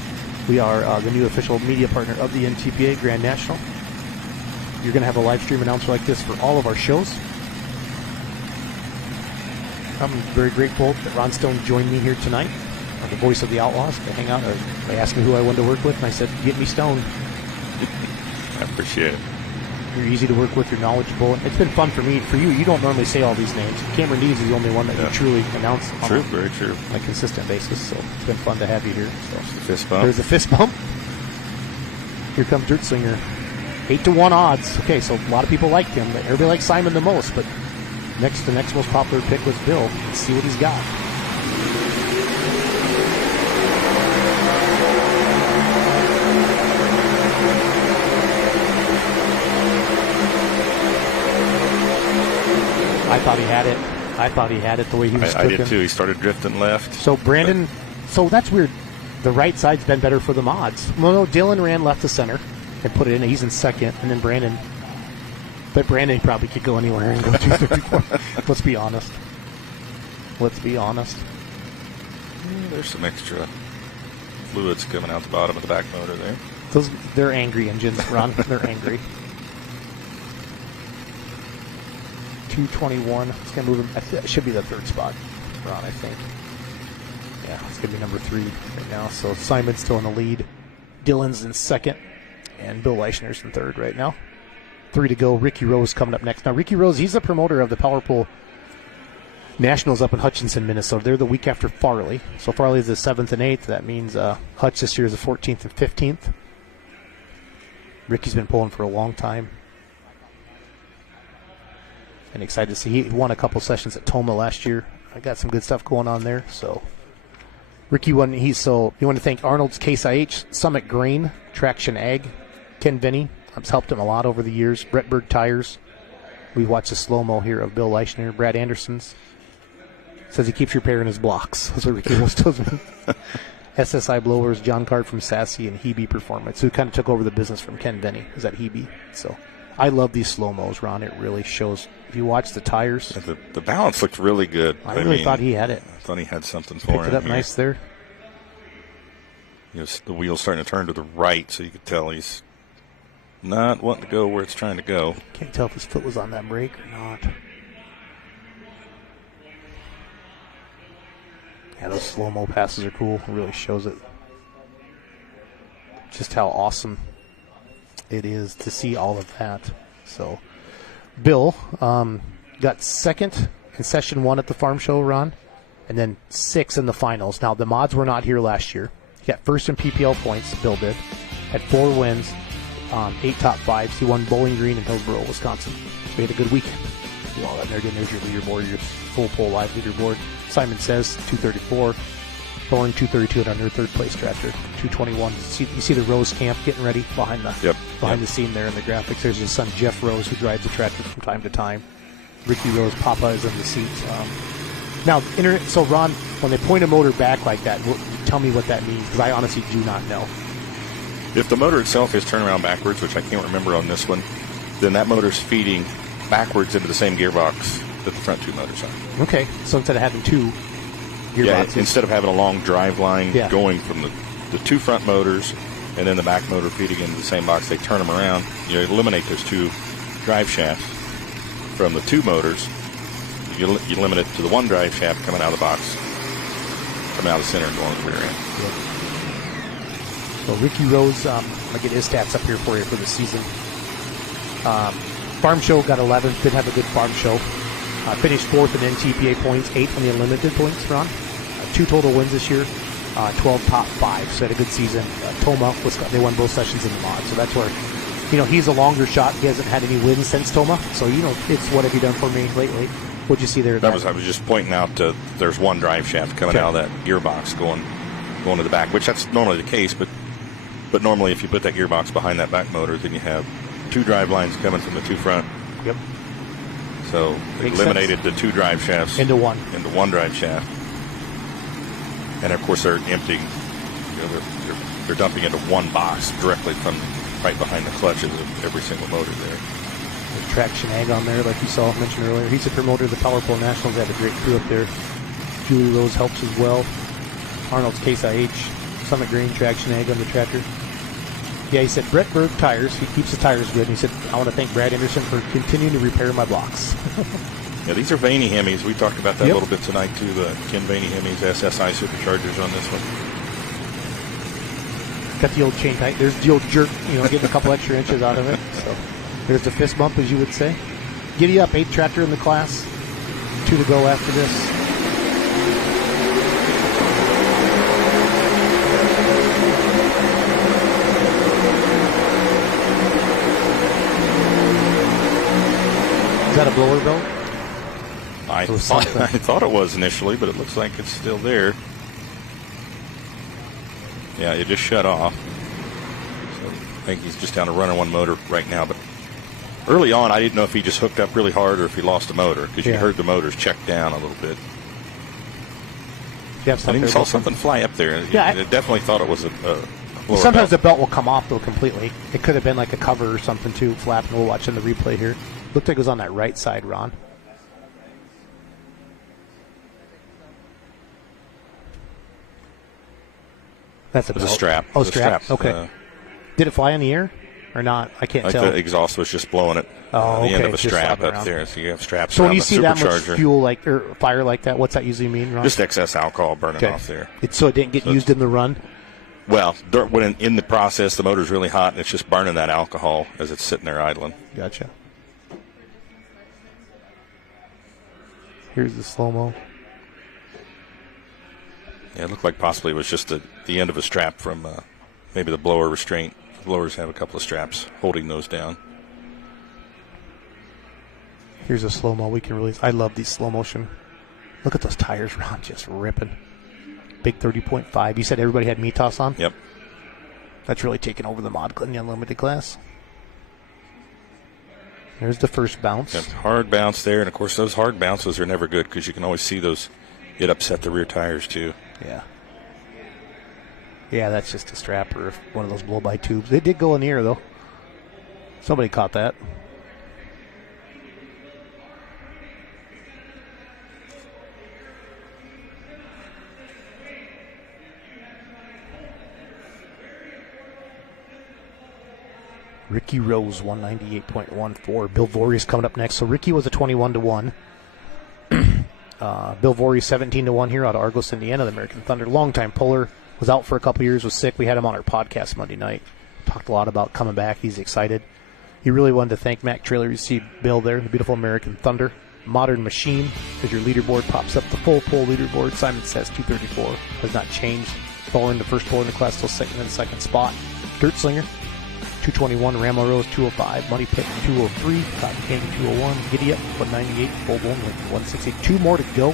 We are the new official media partner of the NTPA Grand National. You're going to have a live stream announcer like this for all of our shows. I'm very grateful that Ron Stone joined me here tonight, the voice of the Outlaws, to hang out. They asked me who I wanted to work with, and I said, get me Stone. I appreciate it. You're easy to work with. You're knowledgeable. It's been fun for me. For you, you don't normally say all these names. Cameron Dees is the only one that you truly announce on a consistent basis. So it's been fun to have you here. So there's the fist bump. There's the fist bump. Here comes Dirt Slinger. 8-1 odds. Okay, so a lot of people liked him. Everybody liked Simon the most, but the next most popular pick was Bill. Let's see what he's got. I thought he had it the way he was cooking. I did too. He started drifting left. So Brandon, so that's weird. The right side's been better for the mods. Well, no, Dylan ran left to center and put it in. He's in second, and then Brandon. But Brandon probably could go anywhere and go 234. Let's be honest. There's some extra fluids coming out the bottom of the back motor there. They're angry engines, Ron. They're angry. 221. It's going to move him. It should be the third spot, Ron, I think. Yeah, it's going to be number 3 right now. So Simon's still in the lead. Dylan's in second. And Bill Leichner's in third right now. 3 to go. Ricky Rose coming up next. Now, Ricky Rose, he's the promoter of the Power Pull Nationals up in Hutchinson, Minnesota. They're the week after Farley. So Farley is the 7th and 8th. That means Hutch this year is the 14th and 15th. Ricky's been pulling for a long time. And excited to see. He won a couple sessions at Toma last year. I got some good stuff going on there. So Ricky won. You want to thank Arnold's Case IH, Summit Grain, Traction Ag, Ken Vinny, I've helped him a lot over the years. Brett Berg Tires. We watched a slow-mo here of Bill Leichner. Brad Anderson's. Says he keeps repairing his blocks. That's what Ricky Rose tells me. SSI Blowers, John Card from Sassy, and Hebe Performance, who kind of took over the business from Ken Vinny. Is that Hebe? So I love these slow-mos, Ron. It really shows. If you watch the tires. The balance looked really good. I really thought he had it. I thought he had something for him. Picked it up nice there. The wheel's starting to turn to the right, so you could tell he's not wanting to go where it's trying to go. Can't tell if his foot was on that brake or not. Yeah, those slow-mo passes are cool. It really shows it. Just how awesome it is to see all of that. So, Bill got second in session 1 at the farm show, Ron, and then 6th in the finals. Now, the mods were not here last year. He got first in PPL points, Bill did. Had 4 wins, 8 top 5s. He won Bowling Green in Hillsboro, Wisconsin. So he had a good weekend. Do all that there. Again, there's your leaderboard, your FullPull.live leaderboard. Simon Says, 234. Thorne, 232 under third place tractor, 221. You see the Rose camp getting ready behind the scene there in the graphics. There's his son, Jeff Rose, who drives the tractor from time to time. Ricky Rose, Papa, is in the seat. So, Ron, when they point a motor back like that, tell me what that means, because I honestly do not know. If the motor itself is turned around backwards, which I can't remember on this one, then that motor's feeding backwards into the same gearbox that the front 2 motors are. Okay, so instead of having 2 gearboxes. Instead of having a long drive line going from the 2 front motors and then the back motor feeding into the same box, they turn them around. You eliminate those 2 drive shafts from the 2 motors. You limit it to the 1 drive shaft coming out of the box, coming out of the center and going to the rear end. So Ricky Rose, I'm going to get his stats up here for you for the season. Farm show got 11th, did have a good farm show. Finished 4th in NTPA points, 8th on the unlimited points, Ron. 2 total wins this year, 12 top 5, so had a good season. Toma, they won both sessions in the mod, so that's where, he's a longer shot. He hasn't had any wins since Toma, so, it's what have you done for me lately? What'd you see there? I was just pointing out there's 1 drive shaft coming out of that gearbox going to the back, which that's normally the case, but normally if you put that gearbox behind that back motor, then you have 2 drive lines coming from the 2 front. Yep. So they eliminated the 2 drive shafts into 1 drive shaft, and of course they're emptying. They're dumping into 1 box directly from right behind the clutches of every single motor there. The traction ag on there, like you saw mentioned earlier. He's a promoter of the FullPull Nationals. They have a great crew up there. Julie Rose helps as well. Arnold's Case IH, Summit Grain traction ag on the tractor. Yeah, he said Brett Berg Tires. He keeps the tires good. And he said, I want to thank Brad Anderson for continuing to repair my blocks. Yeah, these are Vaney Hemis. We talked about that a little bit tonight, too. The Ken Vaney Hemis, SSI Superchargers on this one. Got the old chain tight. There's the old jerk, getting a couple extra inches out of it. So there's the fist bump, as you would say. Giddy up, 8th tractor in the class. 2 to go after this. Is that a blower belt? I thought it was initially, but it looks like it's still there. Yeah, it just shut off. So I think he's just down to running 1 motor right now. But early on, I didn't know if he just hooked up really hard or if he lost a motor, because you heard the motors check down a little bit. I think saw something fly up there. Yeah, I definitely thought it was a blower sometimes belt. the belt will come off, though, completely. It could have been like a cover or something, too, flapping. We'll watch in the replay here. Looked like it was on that right side, Ron. That's a belt. It's a strap. Oh, strap. Okay. Did it fly in the air or not? I can't tell. The exhaust was just blowing it. The end of a strap up there. So you have straps so around when you the see that much supercharger. fuel or fire like that, what's that usually mean, Ron? Just excess alcohol burning off there. So it didn't get used in the run? Well, when in the process, the motor's really hot, and it's just burning that alcohol as it's sitting there idling. Gotcha. Here's the slow-mo. Yeah, it looked like possibly it was just the end of a strap from maybe the blower restraint. The blowers have a couple of straps holding those down. Here's a slow-mo we can release. I love these slow-motion. Look at those tires, Ron, just ripping. Big 30.5. You said everybody had Mitas on? Yep. That's really taken over the mod in the unlimited class. There's the first bounce. Yeah, hard bounce there, and of course those hard bounces are never good because you can always see those. It upset the rear tires too. Yeah. Yeah, that's just a strap or one of those blow-by tubes. They did go in the air though. Somebody caught that. Ricky Rose, 198.14. Bill Voorhees coming up next. So Ricky was a 21-1. Bill Voorhees, 17-1 here out of Argos, Indiana, the American Thunder. Longtime puller. Was out for a couple years, was sick. We had him on our podcast Monday night. Talked a lot about coming back. He's excited. He really wanted to thank Mac Trailer. You see Bill there, the beautiful American Thunder. Modern Machine, as your leaderboard pops up. The full pull leaderboard, Simon says 234. Has not changed. Thorne, the first puller in the class, still second in the second spot. Dirt Slinger, 221. Ramla Rose, 205. Money Pit, 203. Cotton Candy, 201. Giddy Up, 198. Full Blown, 160. 2 more to go.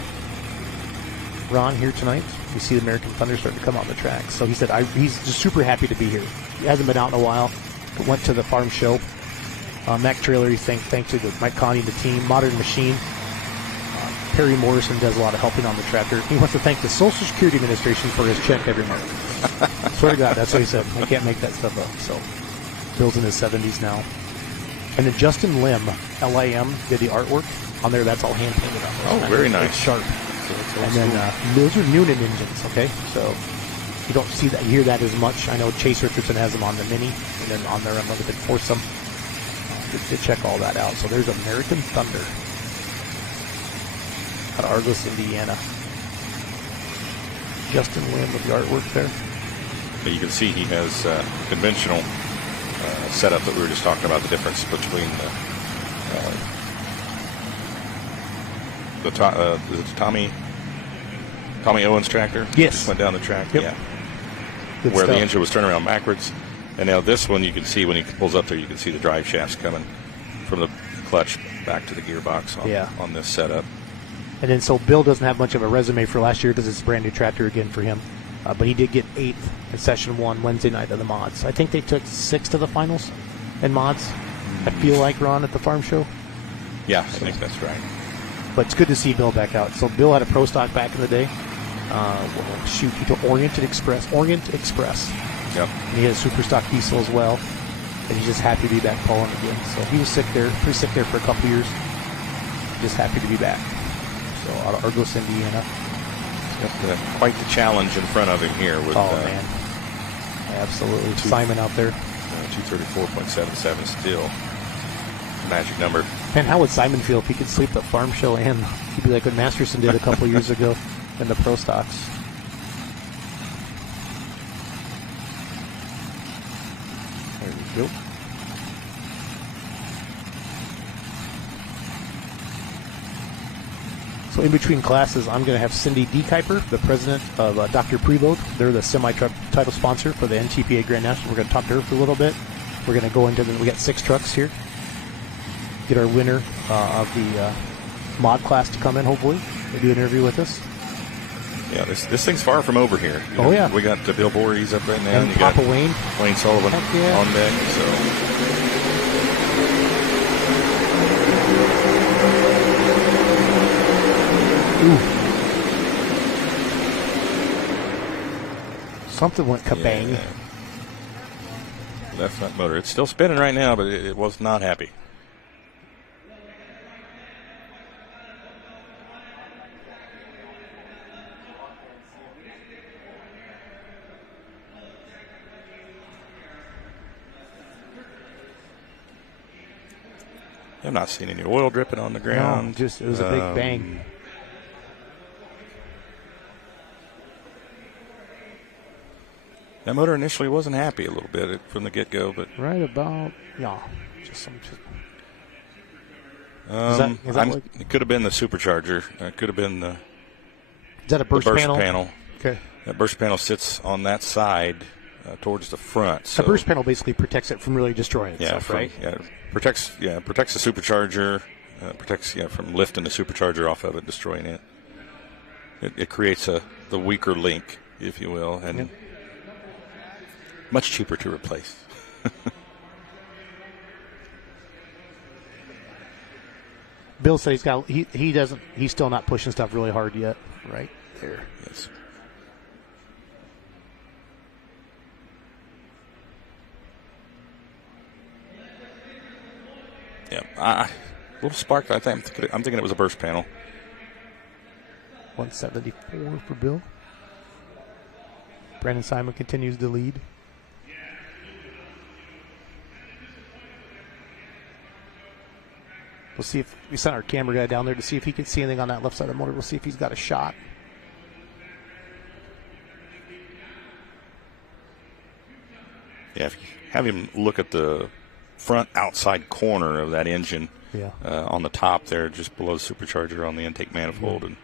Ron here tonight. You see the American Thunder starting to come on the track. So he said he's just super happy to be here. He hasn't been out in a while, but went to the farm show. Mac Trailer, he thanks to Mike Connie and the team. Modern Machine. Perry Morrison does a lot of helping on the tractor. He wants to thank the Social Security Administration for his check every month. Swear to God, that's what he said. I can't make that stuff up. So Bill's in his 70s now. And then Justin Lim, Lim, did the artwork on there. That's all hand painted on there. Oh, very nice. It's sharp. And then those are Noonan engines, okay? So you don't see that, you hear that as much. I know Chase Richardson has them on the Mini, and then on their Unlimited Foursome. To check all that out. So there's American Thunder out of Argos, Indiana. Justin Lim with the artwork there. You can see he has conventional setup that we were just talking about, the difference between the Tommy Owens tractor. Yes. Just went down the track. Yep. Yeah. Good Where stuff. the engine was turned around backwards. And now this one, you can see when he pulls up there, you can see the drive shafts coming from the clutch back to the gearbox on this setup. And then so Bill doesn't have much of a resume for last year because it's a brand new tractor again for him. But he did get 8th in Session 1 Wednesday night of the mods. I think they took 6 to the finals in mods. I feel like, Ron, at the farm show. Yeah, I think that's right. But it's good to see Bill back out. So Bill had a Pro Stock back in the day. He took Orient Express. Yep. And he had a Super Stock diesel as well. And he's just happy to be back pulling again. So he was pretty sick there for a couple years. Just happy to be back. So out of Argos, Indiana. Got quite the challenge in front of him here with man. Absolutely. Simon out there. 234.77 still. Magic number. Man, how would Simon feel if he could sleep the farm show and he'd be like what Masterson did a couple years ago in the Pro Stocks. There we go. So in between classes, I'm going to have Cindy D. Kuiper, the president of Dr. Preload. They're the semi-truck title sponsor for the NTPA Grand National. We're going to talk to her for a little bit. We're going to go into we got 6 trucks here. Get our winner of the mod class to come in, hopefully. They'll do an interview with us. Yeah, this thing's far from over here. Yeah. We got Bill Voorhees up right now. And you Papa got Wayne Sullivan on deck. So. Ooh. Something went kabang. Yeah. Left front motor. It's still spinning right now, but it was not happy. I'm not seeing any oil dripping on the ground. No, just it was a big bang. That motor initially wasn't happy a little bit from the get-go, but right about just some. It could have been the supercharger. It could have been the. Is that a burst panel? Okay. That burst panel sits on that side towards the front. So the burst panel basically protects it from really destroying itself, right? Yeah, protects the supercharger. Protects from lifting the supercharger off of it, destroying it. It creates the weaker link, if you will, and. Yep. much cheaper to replace. Bill said he's still not pushing stuff really hard yet. Right there. Yes. Yeah, a little spark. I'm thinking it was a burst panel. 174 for Bill. Brandon Simon continues to lead. We'll see if we sent our camera guy down there to see if he can see anything on that left side of the motor. We'll see if he's got a shot. Yeah, if you have him look at the front outside corner of that engine, on the top there, just below the supercharger on the intake manifold. And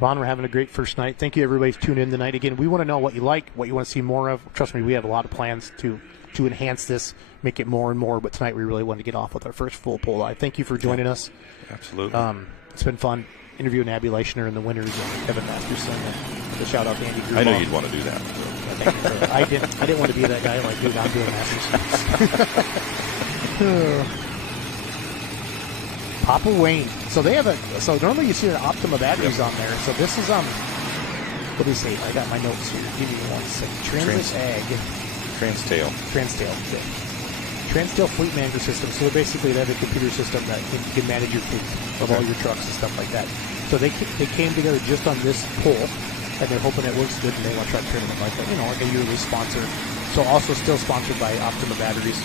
Ron, we're having a great first night. Thank you, everybody, for tuning in tonight. Again, we want to know what you like, what you want to see more of. Trust me, we have a lot of plans to enhance this, make it more and more. But tonight, we really wanted to get off with our first Full Pull Live. Thank you for joining us. Absolutely. It's been fun interviewing Abby Leichner and the winners and Kevin Masterson. And a shout out to Andy Grubauer. I know you'd want to do that. I didn't want to be that guy. Like, dude, I'm doing Masterson. Papa Wayne. So they have so normally you see the Optima batteries on there. So this is what do you say? I got my notes here. Give me 1 second. Transtail. Okay. Transtail fleet manager system. So basically they have a computer system that can manage your fleet of all your trucks and stuff like that. So they came together just on this poll, and they're hoping it works good, and they want to try to turn it like a yearly sponsor. So also still sponsored by Optima Batteries.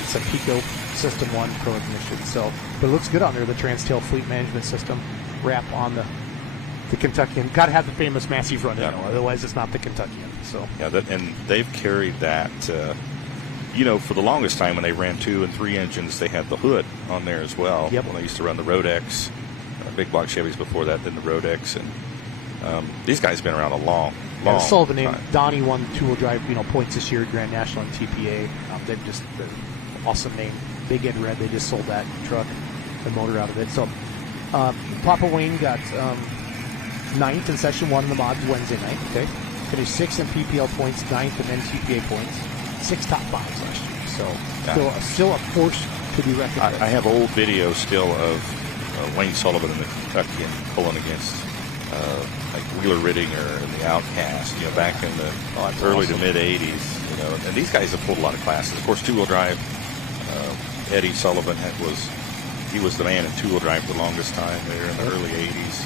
It's a Pico System 1 Pro Ignition. So, but it looks good on there, the Transtail Fleet Management System wrap on the Kentuckian. Got to have the famous Massey front end, otherwise it's not the Kentuckian. So and they've carried that. For the longest time when they ran 2 and 3 engines, they had the hood on there as well. Yep. When they used to run the Rodex, big block Chevys before that, then the Rodex, and these guys have been around a long Sullivan time. named Donnie won 2-wheel drive points this year at Grand National and TPA. They're awesome name. Big Ed Red. They just sold that truck, the motor out of it. So Papa Wayne got 9th in Session 1 in the mods Wednesday night. Okay, finished 6th in PPL points, 9th in NTPA points, 6 top 5s last year. So still a force to be reckoned with. I have old videos still of Wayne Sullivan in the Kentuckian pulling against like Wheeler Rittinger and the Outcast, back in the early to mid 80s, and these guys have pulled a lot of classes. Of course, 2-wheel drive. Eddie Sullivan was the man in 2-wheel drive for the longest time there in the early 80s.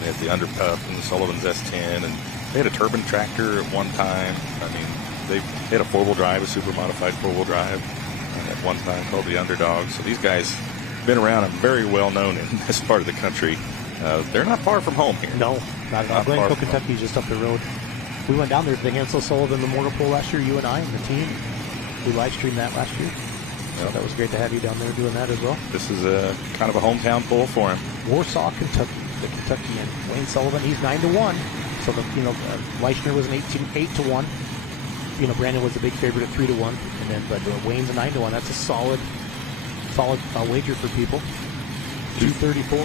They had the Underpup and the Sullivan's S10, and they had a turbine tractor at one time. I mean, they had a 4-wheel drive, a super modified 4-wheel drive at one time called the Underdog. So these guys have been around and very well known in this part of the country. They're not far from home here. No, not at all. Glencoe, Kentucky is just up the road. We went down there to the Hansel Sullivan Memorial Pool last year, you and I and the team. We live streamed that last year. So that was great to have you down there doing that as well. This is a kind of a hometown pool for him. Warsaw, Kentucky, the Kentuckian. Wayne Sullivan, he's 9-1. So Leichner was an 8-1. Brandon was a big favorite at 3-1, but Wayne's a 9-1. That's a solid wager for people. 234.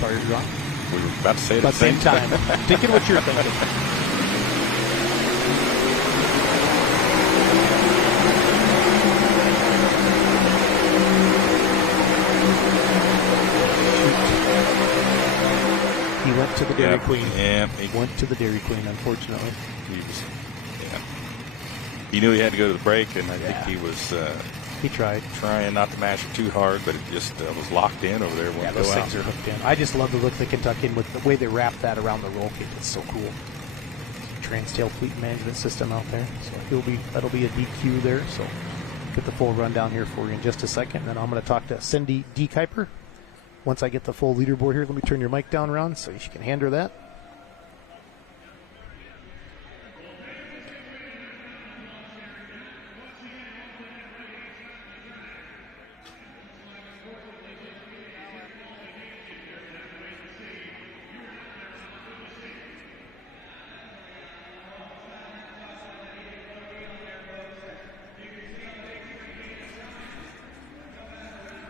Sorry, Ron. We were about to say it at the same time. Thinking what you're thinking. He went to the Dairy Queen. Yeah, he went to the Dairy Queen, unfortunately. He knew he had to go to the break, and I think he was. He tried. Trying not to mash it too hard, but it just was locked in over there. Yeah, those things are hooked in. I just love the look of the Kentuckian with the way they wrap that around the roll kit. It's so cool. Transtail Fleet Management System out there. So that'll be a DQ there. So get the full rundown here for you in just a second. And then I'm going to talk to Cindy D. Kuiper. Once I get the full leaderboard here, let me turn your mic down around so you can hand her that.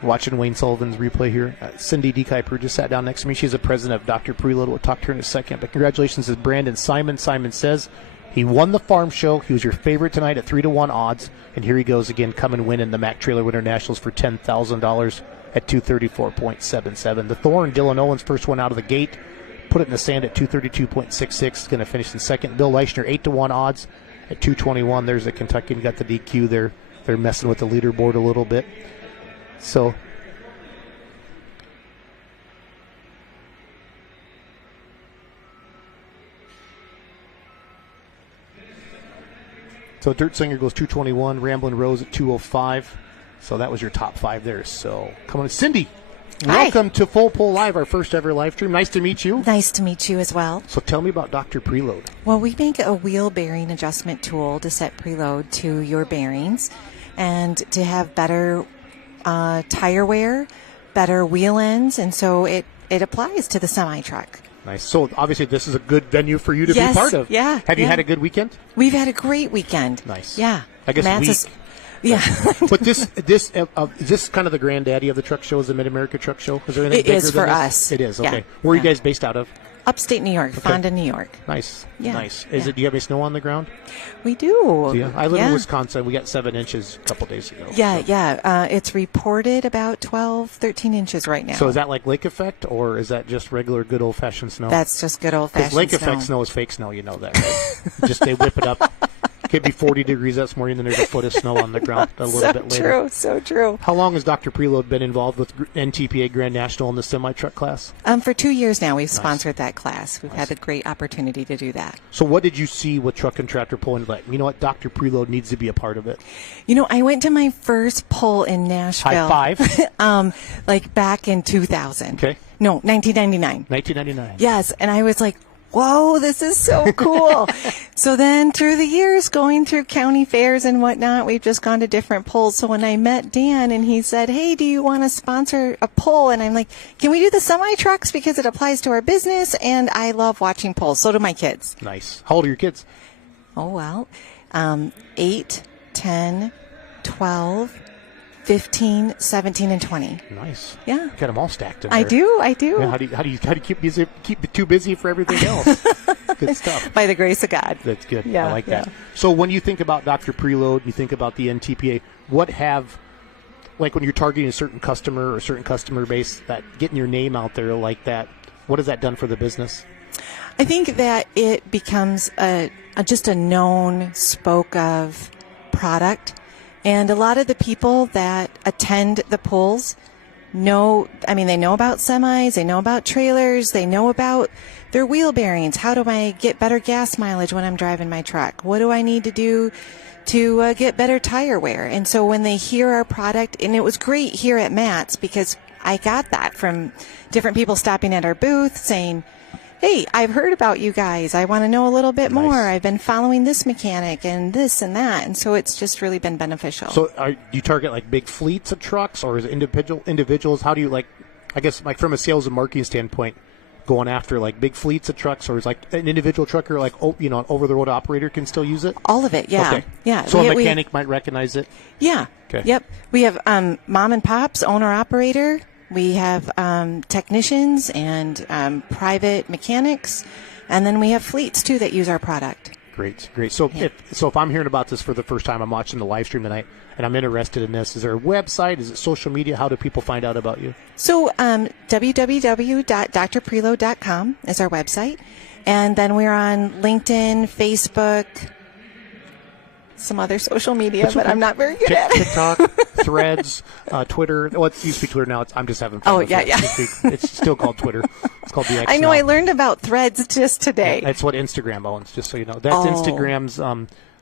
Watching Wayne Sullivan's replay here. Cindy D. Kuiper just sat down next to me. She's the president of Dr. Preload. We'll talk to her in a second. But congratulations to Brandon Simon. Simon says He won the farm show. He was your favorite tonight at 3-1 odds. And here he goes again, coming winning the Mack Trailer Winter Nationals for $10,000 at 234.77. The Thorn, Dylan Owens, first one out of the gate. Put it in the sand at 232.66. Going to finish in second. Bill Leichner, 8-1 odds at 221. There's the Kentuckian, got the DQ there. They're messing with the leaderboard a little bit. So Dirt Singer goes 221, Ramblin' Rose at 205. So that was your top 5 there. So come on, Cindy. Hi. Welcome to FullPull.live, our first ever live stream. Nice to meet you. Nice to meet you as well. So tell me about Dr. Preload. Well, we make a wheel bearing adjustment tool to set preload to your bearings and to have better tire wear, better wheel ends, and so it applies to the semi-truck. Nice. So obviously this is a good venue for you to be part of. Yeah. Have you had a good weekend? We've had a great weekend. Nice. Yeah. I guess Matt's yeah. But is this kind of the granddaddy of the truck show? Is the Mid-America Truck Show? Is there anything It bigger is than for this? us. It is. Okay. Yeah. Where are you guys based out of? Upstate New York, Fonda, New York. Nice. Yeah. Nice. Yeah. Do you have any snow on the ground? We do. Yeah. I live in Wisconsin. We got 7 inches a couple days ago. Yeah. It's reported about 12, 13 inches right now. So is that like lake effect, or is that just regular good old-fashioned snow? That's just good old-fashioned snow. Because lake effect snow is fake snow, you know that, right? Just they whip it up. Could be 40 degrees this morning, then there's a foot of snow on the ground a little bit later. So true. How long has Dr. Preload been involved with NTPA Grand National in the semi-truck class? For 2 years now, we've sponsored that class. We've had a great opportunity to do that. So what did you see with Truck and Tractor pulling like, you know what, Dr. Preload needs to be a part of it? You know, I went to my first pull in Nashville. High five. Like back in 2000. Okay. No, 1999. 1999. Yes, and I was like, whoa, this is so cool. So then through the years, going through county fairs and whatnot, we've just gone to different pulls. So when I met Dan and he said, hey, do you want to sponsor a pull? And I'm like, can we do the semi-trucks because it applies to our business? And I love watching pulls. So do my kids. Nice. How old are your kids? Oh, well, 8, 10, 12, 15, 17, and 20. Nice. Yeah. You got them all stacked in there. I do. Yeah, how do you keep too busy for everything else? Good stuff. By the grace of God. That's good. Yeah, I like that. So when you think about Dr. Preload, you think about the NTPA, like when you're targeting a certain customer or a certain customer base, that getting your name out there like that, what has that done for the business? I think that it becomes just a known, spoke of product. And a lot of the people that attend the pulls they know about semis, they know about trailers, they know about their wheel bearings. How do I get better gas mileage when I'm driving my truck? What do I need to do to get better tire wear? And so when they hear our product, and it was great here at Matt's because I got that from different people stopping at our booth saying, hey, I've heard about you guys. I want to know a little bit more. I've been following this mechanic and this and that. And so it's just really been beneficial. So do you target like big fleets of trucks or is it individuals? How do you like from a sales and marketing standpoint, going after like big fleets of trucks, or is like an individual trucker like an over-the-road operator can still use it? All of it, yeah. Okay. Yeah. So a mechanic might recognize it? Yeah. Okay. Yep. We have mom and pops, owner-operator. We have technicians and private mechanics, and then we have fleets too that use our product. Great. So if I'm hearing about this for the first time, I'm watching the live stream tonight, and I'm interested in this. Is there a website? Is it social media? How do people find out about you? So www.drpreload.com is our website, and then we're on LinkedIn, Facebook, some other social media, but I'm not very good at it. TikTok, Threads, Twitter. Well, it used to be Twitter now. I'm just having fun. It's still called Twitter. It's called the X I know. now. I learned about Threads just today. That's what Instagram owns, just so you know. That's Instagram's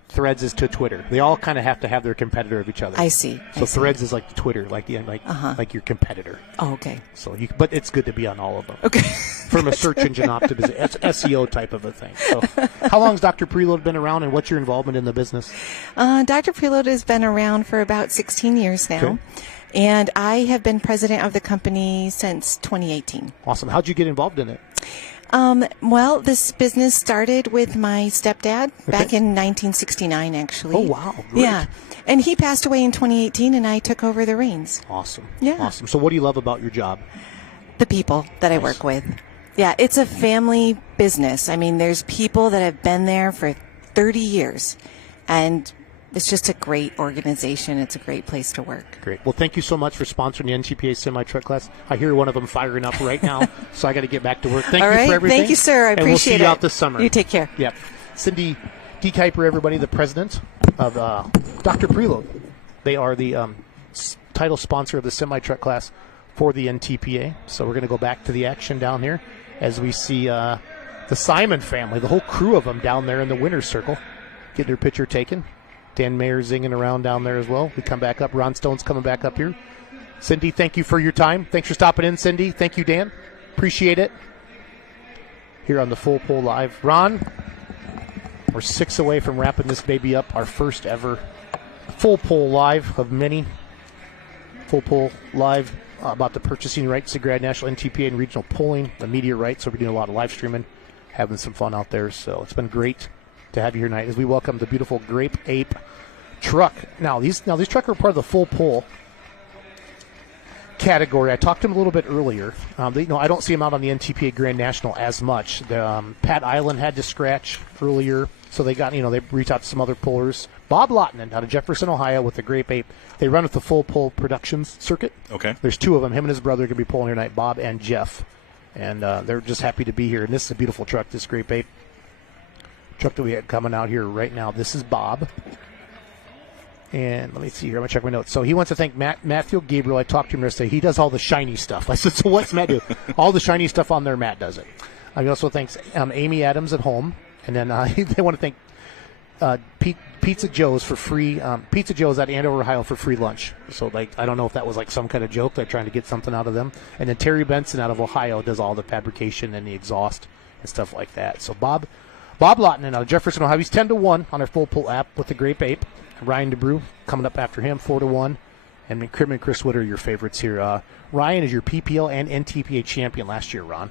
Threads is to Twitter. They all kind of have to have their competitor of each other. I see. So Threads is like Twitter, like your competitor. Oh, okay. So but it's good to be on all of them. Okay. From a search engine optimization, it's SEO type of a thing. So, how long has Dr. Preload been around, and what's your involvement in the business? Dr. Preload has been around for about 16 years now. Okay. And I have been president of the company since 2018. Awesome. How'd you get involved in it? Well, this business started with my stepdad back in 1969, actually. Oh, wow. Great. Yeah. And he passed away in 2018, and I took over the reins. Awesome. Yeah. Awesome. So what do you love about your job? The people that I work with. Yeah, it's a family business. I mean, there's people that have been there for 30 years. And it's just a great organization. It's a great place to work. Great. Well, thank you so much for sponsoring the NTPA semi-truck class. I hear one of them firing up right now, so I got to get back to work. Thank you for everything. Thank you, sir. I appreciate it. And we'll see you out this summer. You take care. Yep. Cindy D. Kuiper, everybody, the president of Dr. Preload. They are the title sponsor of the semi-truck class for the NTPA. So we're going to go back to the action down here as we see the Simon family, the whole crew of them down there in the winner's circle, getting their picture taken. Dan Mayer zinging around down there as well. We come back up. Ron Stone's coming back up here. Cindy, thank you for your time. Thanks for stopping in, Cindy. Thank you, Dan. Appreciate it. Here on the FullPull Live. Ron, we're 6 away from wrapping this baby up. Our first ever FullPull Live of many. FullPull Live about the purchasing rights to Grand National, NTPA, and regional polling, the media rights. So we're doing a lot of live streaming, having some fun out there. So it's been great to have you here tonight as we welcome the beautiful Grape Ape truck. Now these trucks are part of the FullPull category. I talked to him a little bit earlier. I don't see him out on the NTPA Grand National as much. Pat Island had to scratch earlier, so they got they reached out to some other pullers. Bob Lottinen out of Jefferson, Ohio, with the Grape Ape. They run with the FullPull Productions circuit. Okay. There's 2 of them. Him and his brother are going to be pulling here tonight, Bob and Jeff, and they're just happy to be here. And this is a beautiful truck, this Grape Ape truck that we had coming out here right now. This is Bob. And let me see here. I'm going to check my notes. So he wants to thank Matthew Gabriel. I talked to him yesterday. He does all the shiny stuff. I said, so what's Matt do? All the shiny stuff on there, Matt does it. He also thanks Amy Adams at home. And then they want to thank Pizza Joe's for free. Pizza Joe's at Andover, Ohio for free lunch. So, I don't know if that was some kind of joke. They're trying to get something out of them. And then Terry Benson out of Ohio does all the fabrication and the exhaust and stuff like that. So Bob Lottinen out of Jefferson, Ohio. He's 10-1 on our FullPull app with the Grape Ape. Ryan DeBrew coming up after him, 4-1. And Chris Wood are your favorites here. Ryan is your PPL and NTPA champion last year, Ron.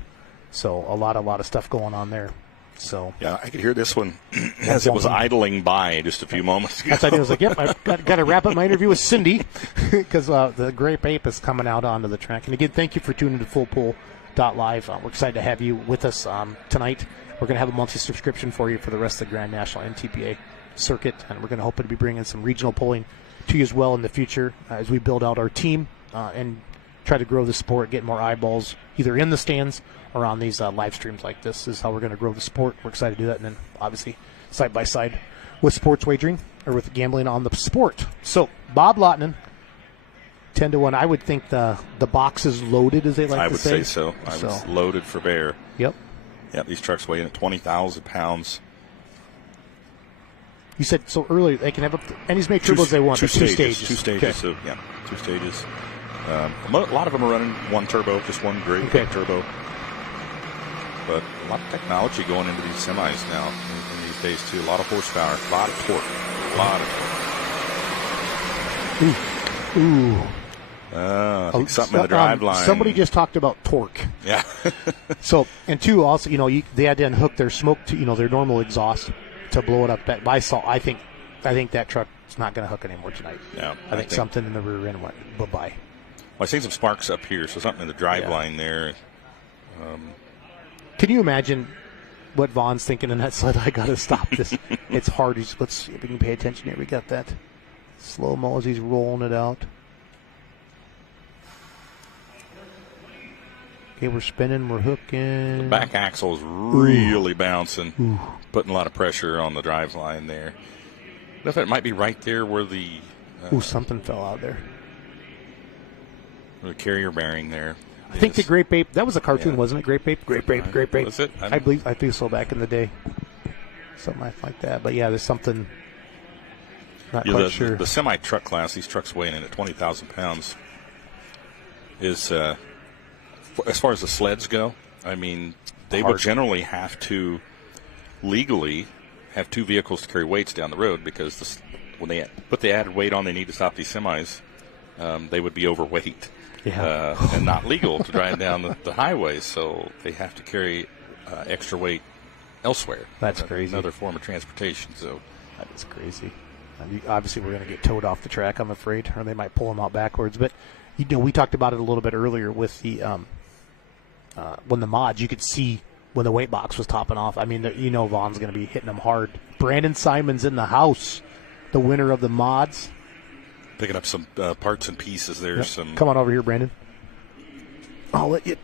So a lot of stuff going on there. So yeah, I could hear this one as it was idling by just a few moments ago. That's I was like, yep, I've got to wrap up my interview with Cindy because the Grape Ape is coming out onto the track. And again, thank you for tuning to FullPull.live. We're excited to have you with us tonight. We're going to have a monthly subscription for you for the rest of the Grand National NTPA circuit, and we're going to hope to be bringing some regional polling to you as well in the future as we build out our team and try to grow the sport, get more eyeballs either in the stands or on these live streams like this. Is how we're going to grow the sport. We're excited to do that, and then obviously side by side with sports wagering or with gambling on the sport. So Bob Lottinen, 10-1. I would think the box is loaded, as they like to say. I would say so. I was loaded for bear. Yep. Yeah, these trucks weigh in at 20,000 pounds. You said so earlier they can have and he's made turbos they want. Two stages. Okay. So, yeah, 2 stages. A lot of them are running one turbo, just one Grape turbo. But a lot of technology going into these semis now in these days, too. A lot of horsepower, a lot of torque, I think something in the drive line. Somebody just talked about torque. Yeah. So, and 2, also, they had to unhook their smoke to, their normal exhaust to blow it up. I think that truck's not going to hook anymore tonight. Yeah. I think something in the rear end went bye-bye. Well, I seen some sparks up here, so something in the drive line there. Can you imagine what Vaughn's thinking in that sled? I got to stop this. It's hard. Let's see if we can pay attention here. We got that slow-mo as he's rolling it out. Okay, we're spinning, we're hooking. The back axle is really bouncing, putting a lot of pressure on the drive line there. I thought it might be right there where the... something fell out there. The carrier bearing there. I think the Grape Ape, that was a cartoon, wasn't it? Grape Ape? Grape Ape. Was it? I think so back in the day. Something like that. But yeah, there's something, not quite sure. The semi-truck class, these trucks weighing in at 20,000 pounds, is, as far as the sleds go, I mean, they will generally have to legally have 2 vehicles to carry weights down the road because when they put the added weight on they need to stop these semis, they would be overweight. Yeah. And not legal to drive down the highways, so they have to carry extra weight elsewhere. That's crazy. Another form of transportation. So that is crazy. Obviously, we're going to get towed off the track, I'm afraid, or they might pull them out backwards. But we talked about it a little bit earlier with the when the mods, you could see when the weight box was topping off. I mean, you know Vaughn's going to be hitting them hard. Brandon Simon's in the house, the winner of the mods. Picking up some parts and pieces there. Yep. Some. Come on over here, Brandon. I'll let you.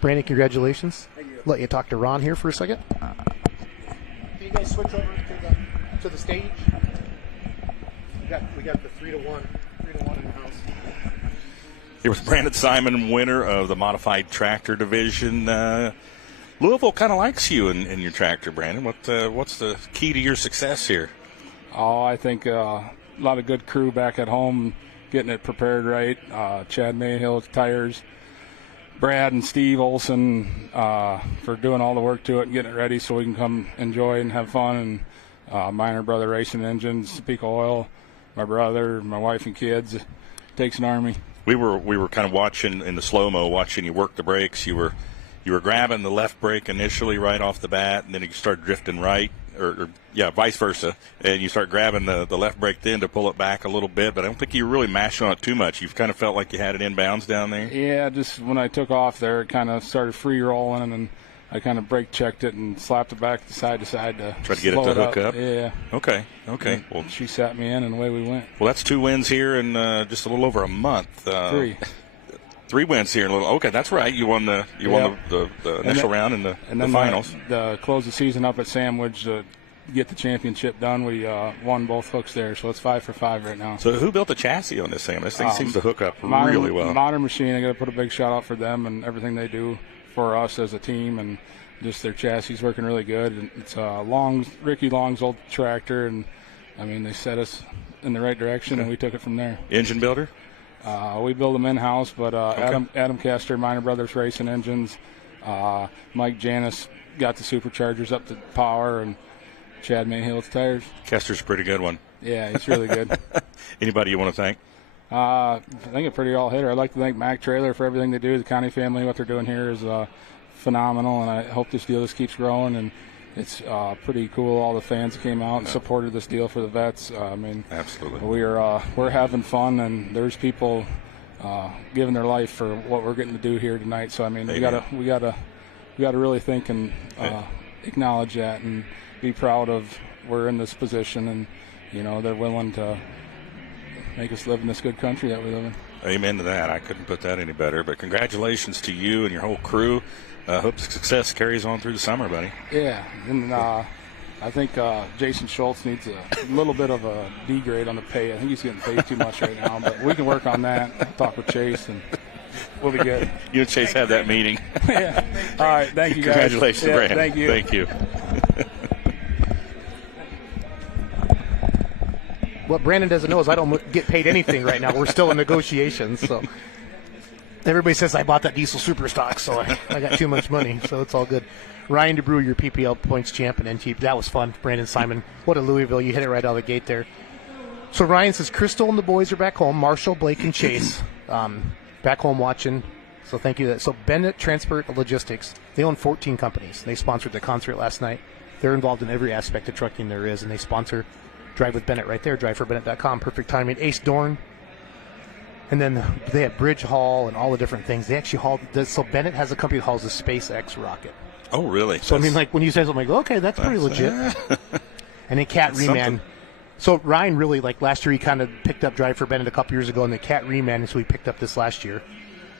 Brandon, congratulations. Let you talk to Ron here for a second. Can you guys switch over to the stage? We got the 3-1 in the house. Here was Brandon Simon, winner of the modified tractor division. Louisville kind of likes you in your tractor, Brandon. What's the key to your success here? Oh, I think a lot of good crew back at home, getting it prepared right. Chad Mayhill tires, Brad and Steve Olson for doing all the work to it and getting it ready so we can come enjoy and have fun. And Minor Brother Racing Engines, Peak Oil, my brother, my wife and kids. It takes an army. We were kind of watching in the slow-mo, watching you work the brakes. You were grabbing the left brake initially right off the bat, and then you start drifting right, or vice versa, and you start grabbing the left brake then to pull it back a little bit, but I don't think you were really mashing on it too much. You've kind of felt like you had it inbounds down there? Yeah, just when I took off there, it kind of started free rolling, and I kind of brake checked it and slapped it back side to side to try to get it to hook up. Yeah. Okay. And well, she sat me in, and away we went. Well, that's 2 wins here in just a little over a month. 3. 3 wins here in a little. Okay, that's right. You won the initial round and the finals. The close the season up at Sandwich to get the championship done. We won both hooks there, so it's 5 for 5 right now. So who built the chassis on this thing? This thing seems to hook up really well. Modern Machine. I got to put a big shout out for them and everything they do for us as a team, and just their chassis is working really good. And it's Ricky Long's old tractor, and I mean they set us in the right direction, and we took it from there. Engine builder? We build them in-house, but Adam Castor, Minor Brothers Racing Engines, Mike Janis got the superchargers up to power, and Chad Mayhill's tires. Castor's a pretty good one. Yeah, he's really good. Anybody you want to thank? I think a pretty all-hitter. I'd like to thank Mac Trailer for everything they do. The County family, what they're doing here is phenomenal, and I hope this deal just keeps growing. And it's pretty cool. All the fans came out and supported this deal for the vets. I mean, absolutely, we're having fun, and there's people giving their life for what we're getting to do here tonight. So I mean, we gotta really think and acknowledge that and be proud of we're in this position, and you know they're willing to make us live in this good country that we live in. Amen to that. I couldn't put that any better. But congratulations to you and your whole crew. Hope the success carries on through the summer, buddy. Yeah, and I think Jason Schultz needs a little bit of a D grade on the pay. I think he's getting paid too much right now, but we can work on that. I'll talk with Chase, and we'll be good. You and Chase have that meeting. Yeah. All right. Thank you, guys. Congratulations, Brandon. Thank you. Thank you. What Brandon doesn't know is I don't get paid anything right now. We're still in negotiations, so everybody says I bought that diesel super stock, so I got too much money, so it's all good. Ryan DeBrew, your PPL points champ and NTPA. That was fun. Brandon Simon, what a Louisville. You hit it right out of the gate there. So Ryan says Crystal and the boys are back home. Marshall, Blake, and Chase back home watching. So thank you. So Bennett Transport Logistics, they own 14 companies. They sponsored the concert last night. They're involved in every aspect of trucking there is, and they sponsor Drive with Bennett right there, driveforbennett.com. Perfect timing. Ace Dorn. And then they have Bridge Haul and all the different things. They actually haul this. So Bennett has a company that hauls the SpaceX rocket. Oh, really? So, I mean, like when you say something, like, okay, that's pretty legit. And then Cat Reman. So Ryan really, like last year, he kind of picked up Drive for Bennett a couple years ago, and the Cat Reman, so he picked up this last year.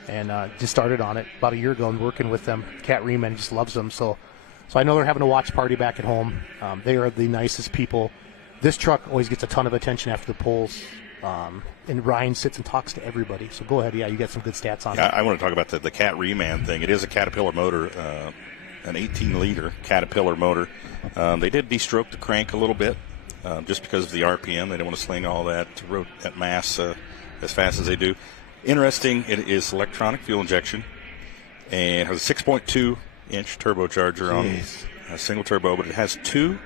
And just started on it about a year ago and working with them. Cat Reman just loves them. So I know they're having a watch party back at home. They are the nicest people. This truck always gets a ton of attention after the polls, and Ryan sits and talks to everybody. So go ahead. Yeah, you got some good stats on it. I want to talk about the Cat Reman thing. It is a Caterpillar motor, an 18-liter Caterpillar motor. They did de-stroke the crank a little bit just because of the RPM. They didn't want to sling all that mass as fast as they do. Interesting, it is electronic fuel injection and has a 6.2-inch turbocharger on a single turbo, but it has 2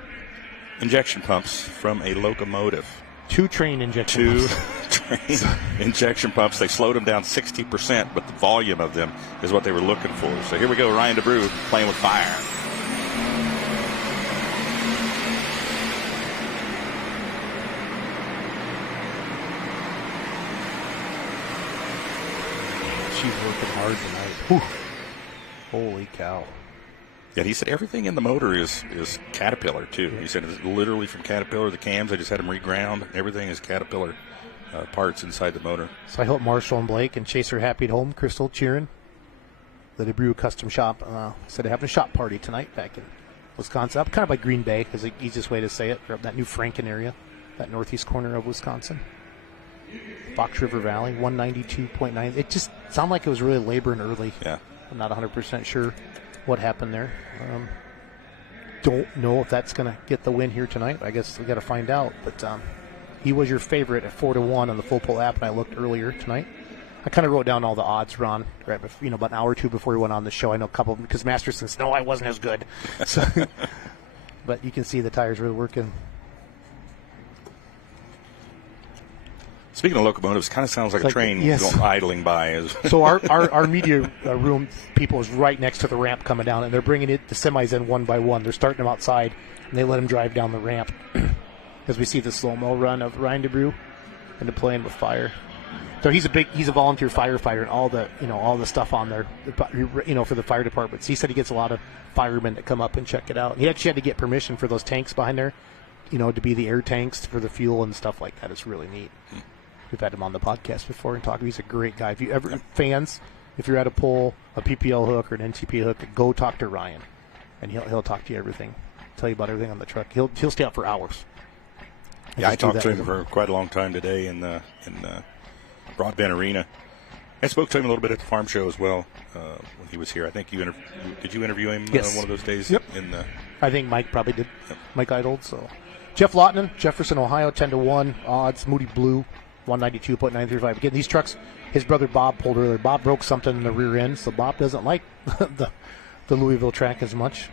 injection pumps from a locomotive. 2 train injection pumps. 2 train injection pumps. They slowed them down 60%, but the volume of them is what they were looking for. So here we go, Ryan DeBrew playing with fire. She's working hard tonight. Whew. Holy cow. Yeah, he said everything in the motor is Caterpillar, too. He said it's literally from Caterpillar. The cams, they just had them reground. Everything is Caterpillar parts inside the motor. So I hope Marshall and Blake and Chase are happy at home. Crystal cheering. The DeBrew Custom Shop said they're having a shop party tonight back in Wisconsin. Up kind of by Green Bay is the easiest way to say it. Or up that new Franken area, that northeast corner of Wisconsin. Fox River Valley, 192.9. It just sounded like it was really laboring early. Yeah. I'm not 100% sure what happened there. Don't know if that's going to get the win here tonight. I guess we got to find out. But he was your favorite at 4-1 on the Full Pull app, and I looked earlier tonight. I kind of wrote down all the odds, Ron, right, about an hour or two before we went on the show. I know a couple of them, because Masterson said, no, I wasn't as good. So, but you can see the tires really working. Speaking of locomotives, kind of sounds like a train going idling by. So our media room people is right next to the ramp coming down, and they're bringing the semis in one by one. They're starting them outside, and they let them drive down the ramp. As we see the slow-mo run of Ryan DeBrew into playing with fire. So he's a volunteer firefighter, and all the stuff on there, for the fire departments. He said he gets a lot of firemen that come up and check it out. He actually had to get permission for those tanks behind there, to be the air tanks for the fuel and stuff like that. It's really neat. We've had him on the podcast before and talked. He's a great guy. If you ever fans, if you're at a pull, a PPL hook or an NTPA hook, go talk to Ryan, and he'll talk to you everything, tell you about everything on the truck. He'll stay out for hours. Yeah, I talked to him for quite a long time today in Broadbent Arena. I spoke to him a little bit at the farm show as well when he was here. I think did you interview him one of those days? Yep. I think Mike probably did. Yep. Mike Eidold. So Jeff Lotman, Jefferson, Ohio, 10-1 odds. Moody Blue, 192.935. Again, these trucks, his brother Bob pulled earlier. Bob broke something in the rear end, so Bob doesn't like the Louisville track as much.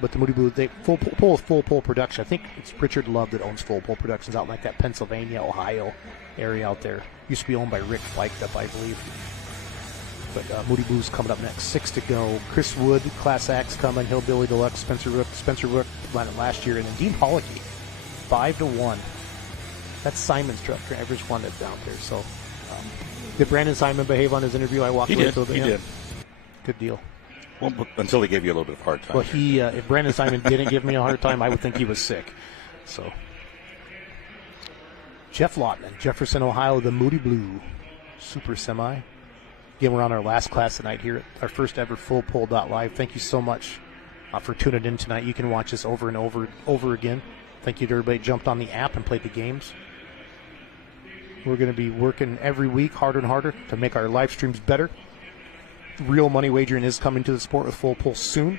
But the Moody Blue, they full pull production. I think it's Richard Love that owns Full Pull Productions out in like that Pennsylvania, Ohio area out there. Used to be owned by Rick Fleischtup, I believe. But Moody Blue's coming up next. 6 to go. Chris Wood, Class X coming. Hillbilly Deluxe, Spencer Rook landed last year. And then Dean Hollicky, 5-1. That's Simon's truck, driver's one that's out there. So did Brandon Simon behave on his interview? I walked away with him. He did. Good deal. Well, until he gave you a little bit of a hard time. Well, if Brandon Simon didn't give me a hard time, I would think he was sick. So, Jeff Lotman, Jefferson, Ohio, the Moody Blue Super Semi. Again, we're on our last class tonight here at our first ever FullPull.live. Thank you so much for tuning in tonight. You can watch this over and over again. Thank you to everybody who jumped on the app and played the games. We're going to be working every week harder and harder to make our live streams better. Real money wagering is coming to the sport with Full Pull soon.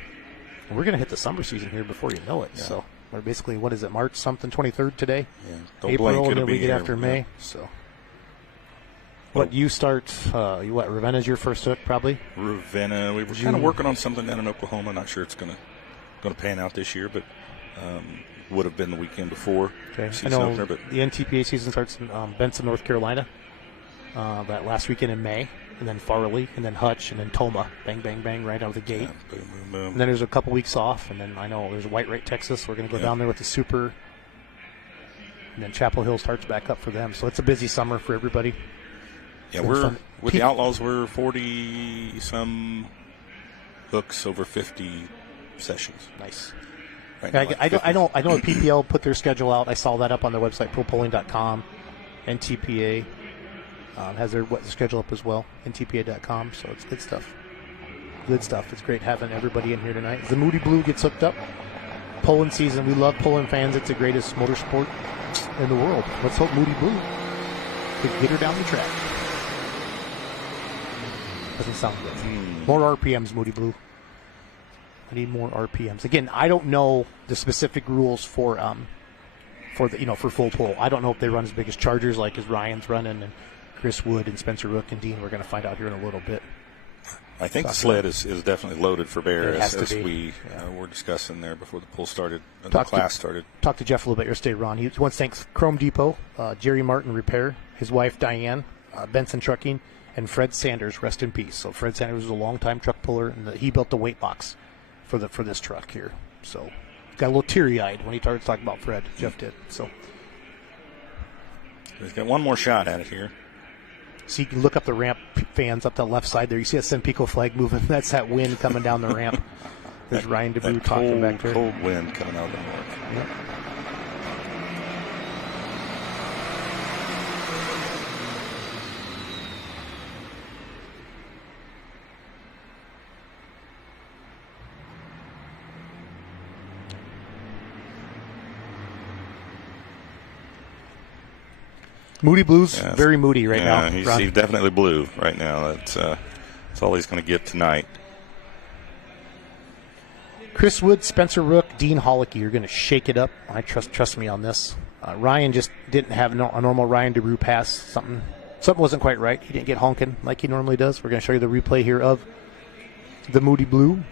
And we're going to hit the summer season here before you know it. Yeah. So we're basically, what is it, March something, 23rd today? Yeah. April, and then we get after May. Yeah. So what, you start, Ravenna's your first hook probably? Ravenna. We were kind of working on something down in Oklahoma. Not sure it's going to pan out this year, but would have been the weekend before. Okay. I know the NTPA season starts in Benson, North Carolina, that last weekend in May. And then Farley, and then Hutch, and then Toma. Bang, bang, bang, right out of the gate. Yeah, boom, boom, boom. And then there's a couple weeks off, and then I know there's White Wright, Texas. We're going to go down there with the Super. And then Chapel Hill starts back up for them. So it's a busy summer for everybody. Yeah, with the Outlaws, we're 40-some hooks over 50 sessions. Nice. Right yeah, now, I know PPL put their schedule out. I saw that up on their website, FullPulling.com. NTPA has their schedule up as well, NTPA.com, so it's good stuff. Good stuff. It's great having everybody in here tonight. The Moody Blue gets hooked up. Pulling season. We love pulling fans. It's the greatest motorsport in the world. Let's hope Moody Blue can get her down the track. Doesn't sound good. More RPMs, Moody Blue. I need more RPMs. Again, I don't know the specific rules for Full Pull. I don't know if they run as big as Chargers like as Ryan's running, and Chris Wood and Spencer Rook and Dean. We're going to find out here in a little bit. I think the sled is definitely loaded for bear, as we were discussing there before the pull started, the class started. Talked to Jeff a little bit yesterday, Ron. He wants to thank Chrome Depot, Jerry Martin Repair, his wife Diane, Benson Trucking, and Fred Sanders, rest in peace. So Fred Sanders was a longtime truck puller, and he built the weight box for this truck here. So got a little teary-eyed when he started talking about Fred. Jeff did. So he's got one more shot at it here. So you can look up the ramp, fans, up the left side there. You see that Sempico flag moving. That's that wind coming down the ramp. There's Ryan DeBrew talking back there. Cold wind coming out of the north. Yep. Moody Blues, very moody right now. He's definitely blue right now. That's all he's going to get tonight. Chris Wood, Spencer Rook, Dean Hollicky are going to shake it up. I trust me on this. Ryan just didn't have a normal Ryan DeBrew pass. Something wasn't quite right. He didn't get honking like he normally does. We're going to show you the replay here of the Moody Blue.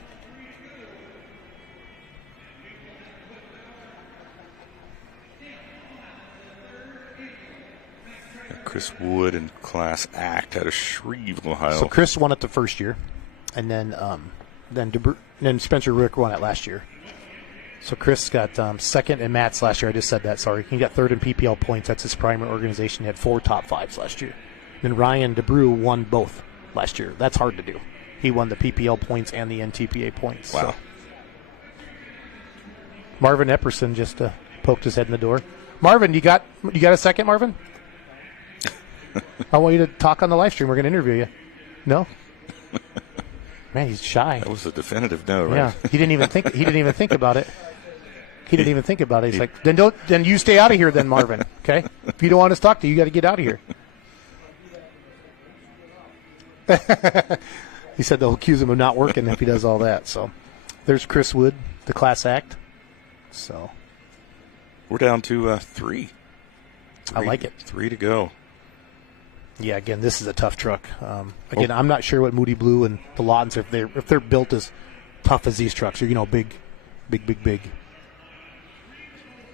Chris Wood and Class Act out of Louisville, Ohio. So Chris won it the first year, and then Spencer Rook won it last year. So Chris got second in Matt's last year. I just said that, sorry. He got third in PPL points. That's his primary organization. He had 4 top 5s last year. Then Ryan DeBrew won both last year. That's hard to do. He won the PPL points and the NTPA points. Wow. So. Marvin Epperson just poked his head in the door. Marvin, you got a second, Marvin? I want you to talk on the live stream. We're going to interview you. No? Man, he's shy. That was a definitive no, right? Yeah, he didn't even think about it. He didn't even think about it. He's like, then you stay out of here, then, Marvin. Okay? If you don't want us to talk to you, you got to get out of here. He said they'll accuse him of not working if he does all that. So, there's Chris Wood, the Class Act. So, we're down to 3. I like it. 3 to go. Yeah, again, this is a tough truck. I'm not sure what Moody Blue and the Lawtons, if they're built as tough as these trucks, are big.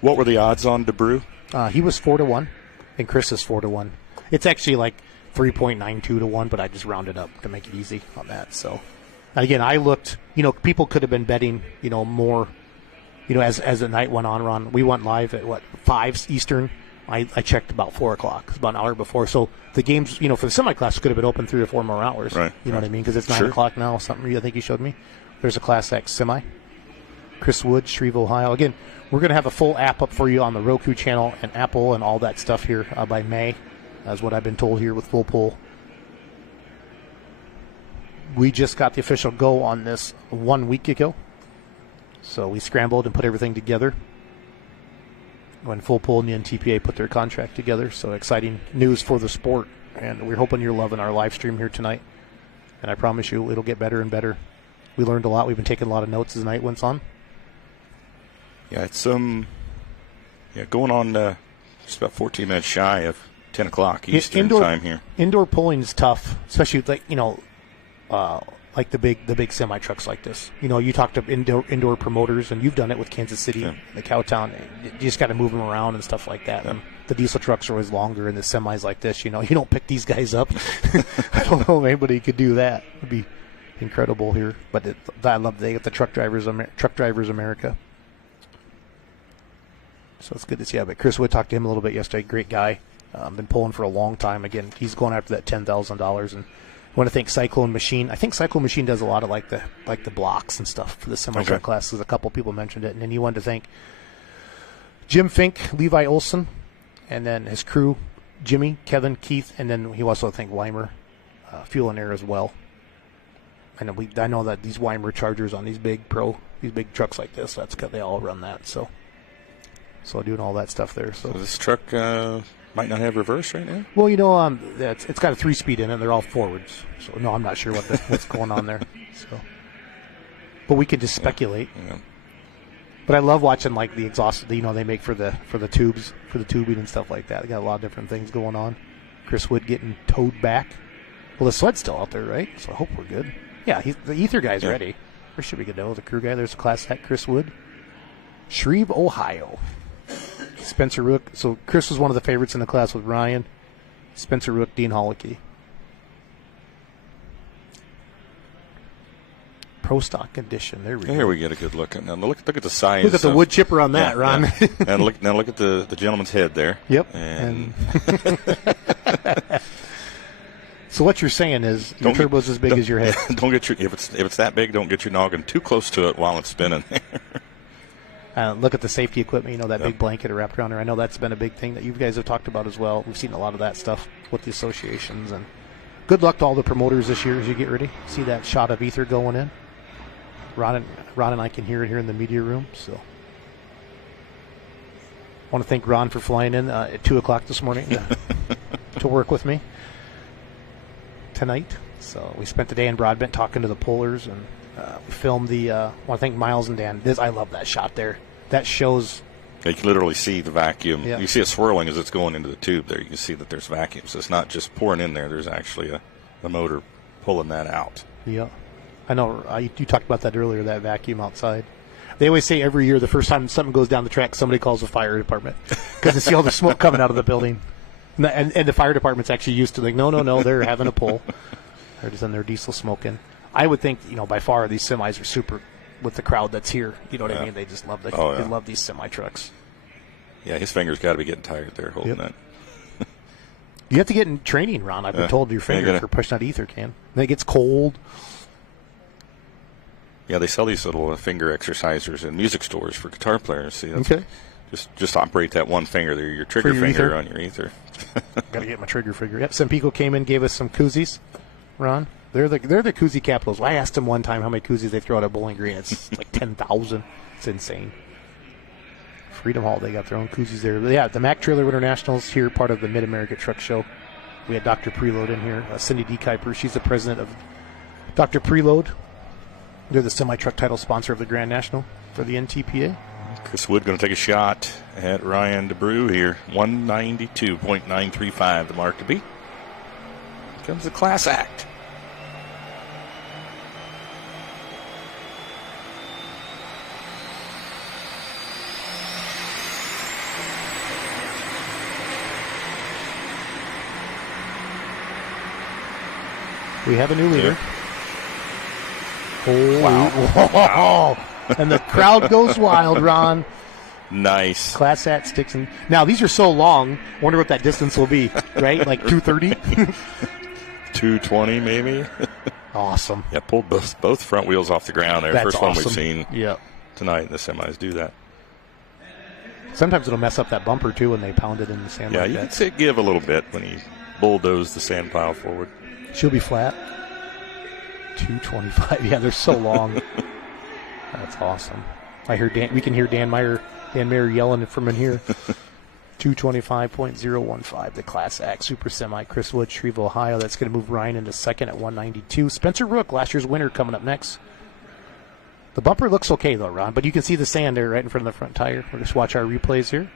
What were the odds on DeBrew? He was 4-1, and Chris is 4-1. It's actually like 3.92 to 1, but I just rounded up to make it easy on that. So, again, I looked. People could have been betting, more. As the night went on, Ron, we went live at 5 Eastern. I checked about 4 o'clock, about an hour before. So the games, for the semi-class could have been open 3 or 4 more hours. Right. You know what I mean? Because it's 9 o'clock now. Something I think you showed me. There's a Class X semi. Chris Wood, Shreve, Ohio. Again, we're going to have a full app up for you on the Roku channel and Apple and all that stuff here by May, as what I've been told here with Full Pull. We just got the official go on this 1 week ago. So we scrambled and put everything together when Full Pull and the NTPA put their contract together. So exciting news for the sport. And we're hoping you're loving our live stream here tonight. And I promise you it'll get better and better. We learned a lot. We've been taking a lot of notes as the night went on. Yeah, it's going on just about 14 minutes shy of 10 o'clock Eastern time here. Indoor pulling is tough, especially like the big semi trucks like this. You talk to indoor promoters, and you've done it with Kansas City, the Cowtown. You just got to move them around and stuff like that. Yeah. And the diesel trucks are always longer, and the semis like this, you don't pick these guys up. I don't know if anybody could do that. It'd be incredible here. But I love they get the Truck Drivers America. So it's good to see. But Chris Wood, talked to him a little bit yesterday. Great guy. Been pulling for a long time. Again, he's going after that $10,000. And I want to thank Cyclone Machine. I think Cyclone Machine does a lot of like the blocks and stuff for the semi-truck classes. A couple people mentioned it. And then he wanted to thank Jim Fink, Levi Olson, and then his crew, Jimmy, Kevin, Keith, and then he also thanked Weimer, Fuel and Air as well. And I know that these Weimer Chargers on these big trucks like this, they all run that. So doing all that stuff there. So this truck might not have reverse right now? Well, it's got a 3-speed in it. They're all forwards. So, no, I'm not sure what's going on there. So, but we could just speculate. Yeah. But I love watching like the exhaust. They make for the tubes, for the tubing and stuff like that. They got a lot of different things going on. Chris Wood getting towed back. Well, the sled's still out there, right? So I hope we're good. Yeah, the ether guy's ready. We should be good to know. The crew guy. There's a Class Act Chris Wood. Shreve, Ohio. Spencer Rook. So Chris was one of the favorites in the class with Ryan. Spencer Rook, Dean Hollicky. Pro Stock Edition. There we go. Here we get a good look at. Now look at the size. Look at the wood chipper on that, Ron. Yeah. And look at the gentleman's head there. Yep. And So what you're saying is your turbo's as big as your head. Don't get your if it's that big, don't get your noggin too close to it while it's spinning. Look at the safety equipment. That big blanket wrapped around there. I know that's been a big thing that you guys have talked about as well. We've seen a lot of that stuff with the associations. And good luck to all the promoters this year as you get ready. See that shot of ether going in. Ron and I can hear it here in the media room. So I want to thank Ron for flying in at 2 o'clock this morning to work with me tonight. So we spent the day in Broadbent talking to the pullers, and we filmed the I want to thank Miles and Dan. I love that shot there. That shows you can literally see the vacuum. Yeah. You see it swirling as it's going into the tube there. You can see that there's vacuum. So it's not just pouring in there. There's actually a motor pulling that out. Yeah. I know. You talked about that earlier, that vacuum outside. They always say every year the first time something goes down the track, somebody calls the fire department because they see all the smoke coming out of the building. And the fire department's actually used to no, they're having a pull. They're just in their diesel smoking. I would think, by far these semis are super with the crowd that's here. You know what I mean? They just love they love these semi trucks. Yeah, his fingers got to be getting tired there holding that. You have to get in training, Ron. I've been told your finger for pushing that ether can. And it gets cold. Yeah, they sell these little finger exercisers in music stores for guitar players. See, okay. Just operate that one finger there, your trigger finger on your ether. Got to get my trigger finger. Yep. Sempico came in, gave us some koozies, Ron. They're the koozie capitals. I asked them one time how many koozies they throw out at Bowling Green. It's like 10,000. It's insane. Freedom Hall, they got their own koozies there. But yeah, the Mack Trailer Winter Nationals here, part of the Mid-America Truck Show. We had Dr. Preload in here. Cindy D. Kuiper, she's the president of Dr. Preload. They're the semi-truck title sponsor of the Grand National for the NTPA. Chris Wood going to take a shot at Ryan DeBrew here. 192.935, the mark to beat. Here comes the class act. We have a new leader. Yeah. Oh, wow. And the crowd goes wild, Ron. Nice. Class Act sticks in. Now, these are so long. Wonder what that distance will be, right? Like 230? 220, maybe. Awesome. Yeah, pulled both front wheels off the ground there. That's First awesome. one we've seen tonight. The semis do that. Sometimes it'll mess up that bumper, too, when they pound it in the sand. Yeah, like you that. can see it give a little bit when he bulldozed the sand pile forward. She'll be flat. 225. Yeah, they're so long. That's awesome. I hear we can hear Dan Mayer yelling from in here. 225.015, the Class Act Super Semi. Chris Wood, Shreveville, Ohio. That's going to move Ryan into second at 192. Spencer Rook, last year's winner, coming up next. The bumper looks okay, though, Ron, but you can see the sand there right in front of the front tire. We'll just watch our replays here.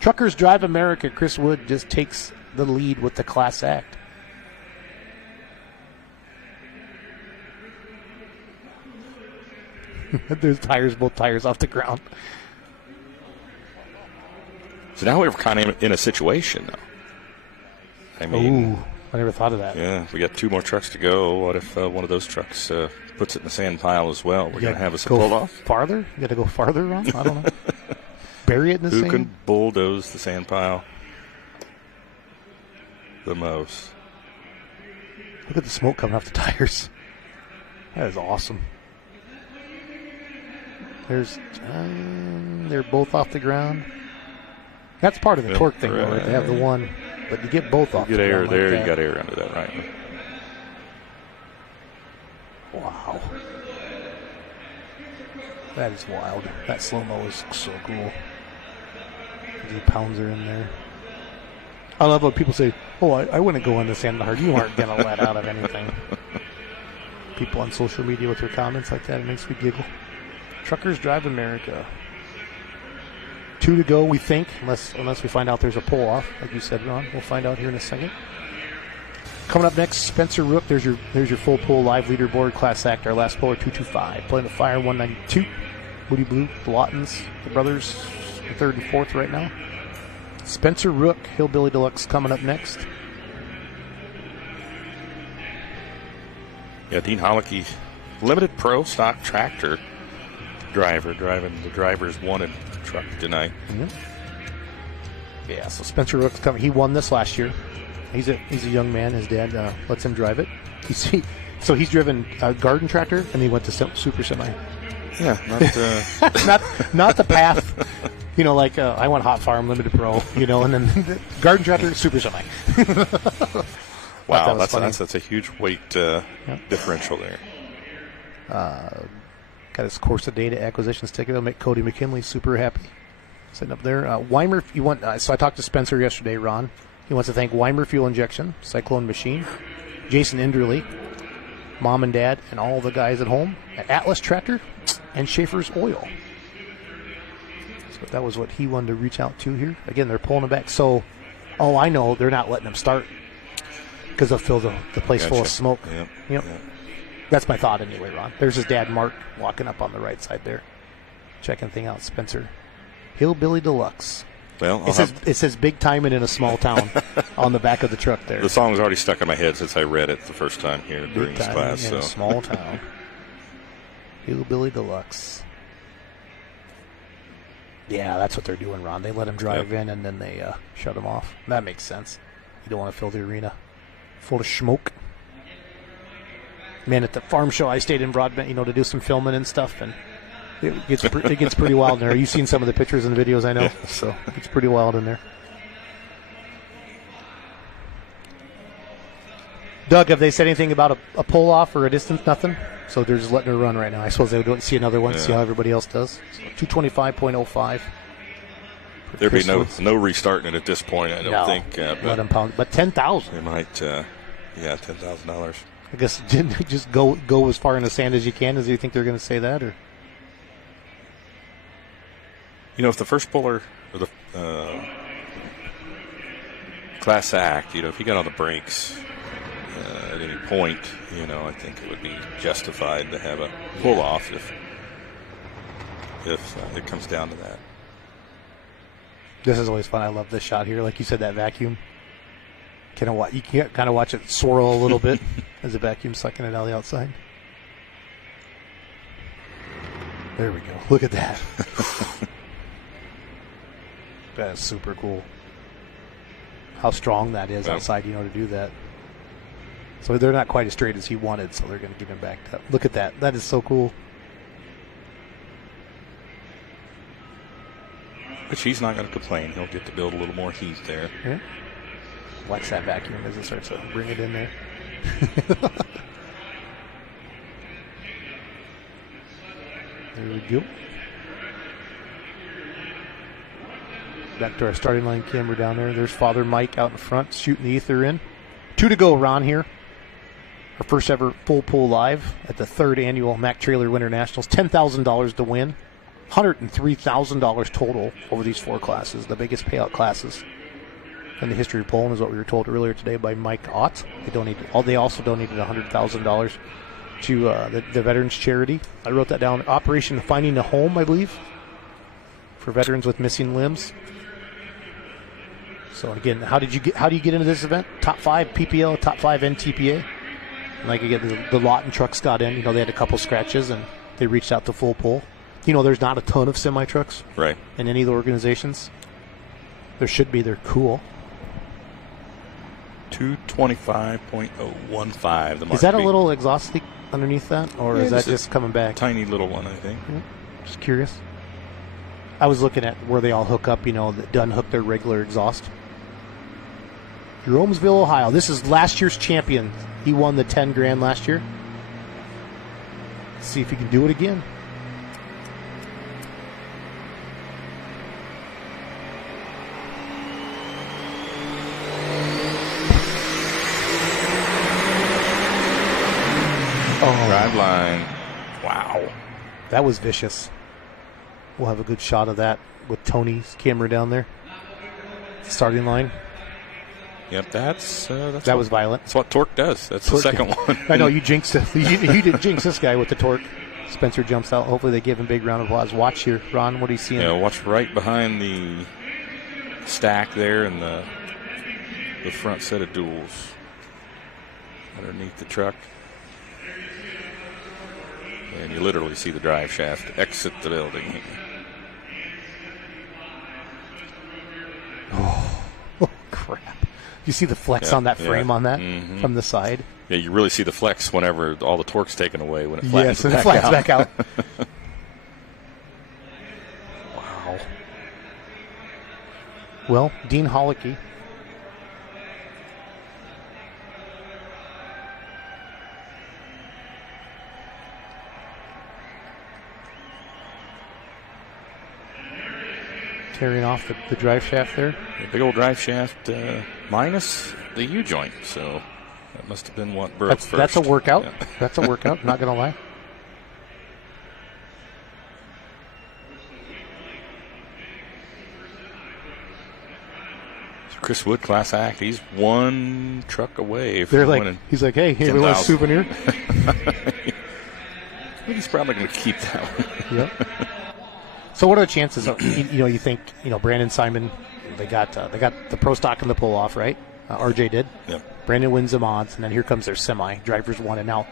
Truckers Drive America. Chris Wood just takes the lead with the Class Act. There's both tires off the ground. So now we're kind of in a situation, though. I mean, I never thought of that. Yeah, we got two more trucks to go. What if one of those trucks puts it in the sand pile as well? We're going to have us pull off? Farther? You got to go farther, Ron? I don't know. Bury it in the sand? Who can bulldoze the sand pile the most? Look at the smoke coming off the tires. That is awesome. They're both off the ground. That's part of the torque thing, right? They have the one, but you get both off the ground. You get air there, like you got air under that, right? Wow. That is wild. That slow-mo is so cool. The pounds are in there. I love when people say, I wouldn't go in the sand hard. You aren't going to let out of anything. People on social media with their comments like that, it makes me giggle. Truckers Drive America. 2 to go, we think, unless we find out there's a pull-off, like you said, Ron. We'll find out here in a second. Coming up next, Spencer Rook. There's your FullPull.live leaderboard. Class Act, our last puller, 225. Playing the Fire, 192. Woody Blue, the Lawtons, the brothers, 3rd and 4th right now. Spencer Rook, Hillbilly Deluxe, coming up next. Yeah, Dean Hollicky, limited pro stock tractor driver, driving the driver's wanted truck tonight. Mm-hmm. Yeah, so Spencer Rook's coming. He won this last year. He's a young man. His dad lets him drive it. So he's driven a garden tractor, and he went to super semi. Yeah, not the path. Like I went hot farm, limited pro. And then the garden tractor, super semi. Wow, that's a huge weight differential there. Got his Corsa Data acquisitions ticket. It'll make Cody McKinley super happy. Sitting up there. Weimer, so I talked to Spencer yesterday, Ron. He wants to thank Weimer Fuel Injection, Cyclone Machine, Jason Inderley, Mom and Dad, and all the guys at home at Atlas Tractor and Schaefer's Oil. So that was what he wanted to reach out to here. Again, they're pulling him back. So, I know they're not letting him start because they'll fill the place full of smoke. Yep. That's my thought anyway, Ron. There's his dad, Mark, walking up on the right side there. Checking thing out, Spencer. Hillbilly Deluxe. Well, it says big time and in a small town on the back of the truck there. The song's already stuck in my head since I read it the first time here during this class. In a small town. Hillbilly Deluxe. Yeah, that's what they're doing, Ron. They let him drive in and then they shut him off. That makes sense. You don't want to fill the arena full of smoke. Man, at the farm show, I stayed in Broadbent, to do some filming and stuff, and it gets pretty wild in there. You've seen some of the pictures and the videos, I know, so it's pretty wild in there. Doug, have they said anything about a pull-off or a distance? Nothing? So they're just letting her run right now. I suppose they would see another one, see how everybody else does. So 225.05. There'd be no restarting it at this point, I don't think. Let them pound. But $10,000. They might, $10,000. I guess didn't just go as far in the sand as you can. As you think they're going to say that, or if the first puller or the class act, if he got on the brakes at any point, I think it would be justified to have a pull off if it comes down to that. This is always fun. I love this shot here. Like you said, that vacuum. You can kind of watch it swirl a little bit as the vacuum's sucking it out the outside. There we go. Look at that. That is super cool. How strong that is outside, to do that. So they're not quite as straight as he wanted, so they're going to get him backed up. Look at that. That is so cool. But he's not going to complain. He'll get to build a little more heat there. Yeah. Watch that vacuum as it starts to bring it in there. There we go. Back to our starting line camera down there. There's Father Mike out in front shooting the ether in. 2 to go, Ron, here. Our first ever FullPull.live at the 3rd annual Mack Trailer Winter Nationals. $10,000 to win. $103,000 total over these 4 classes, the biggest payout classes in the history of Poland, is what we were told earlier today by Mike Ott. They also donated $100,000 to the Veterans Charity. I wrote that down. Operation Finding a Home, I believe, for veterans with missing limbs. So again, how do you get into this event? Top 5 PPL, top 5 NTPA. And like again, the lot and trucks got in. They had a couple scratches and they reached out to FullPull. There's not a ton of semi trucks in any of the organizations. There should be. They're cool. 225.015. Is that a little exhaust leak underneath that, or is that just coming back? Tiny little one, I think. Yeah. Just curious. I was looking at where they all hook up. That unhook their regular exhaust. Jeromesville, Ohio. This is last year's champion. He won the $10,000 last year. Let's see if he can do it again. Drive line. Wow. That was vicious. We'll have a good shot of that with Tony's camera down there. Starting line. Yep, that was violent. That's what torque does. That's torque. The second one. I know, you jinxed it. You didn't jinx this guy with the torque. Spencer jumps out. Hopefully they give him a big round of applause. Watch here, Ron. What are you seeing? Yeah, watch right behind the stack there and the front set of duals underneath the truck. And you literally see the drive shaft exit the building. Oh, crap. You see the flex on that frame on that from the side. Yeah, you really see the flex whenever all the torque's taken away when it flattens back out. Wow. Well, Dean Hollicky. Tearing off the drive shaft there. The big old drive shaft minus the U-joint, so that must have been what broke first. That's a workout. Yeah. That's a workout, not going to lie. So Chris Wood, class act, he's one truck away from winning. He's like, hey, here, we want a souvenir. I think he's probably going to keep that one. Yep. So what are the chances of, you think, Brandon Simon, they got the pro stock and the pull off, right? RJ did. Yep. Brandon wins the mods, and then here comes their semi. Drivers won. And now,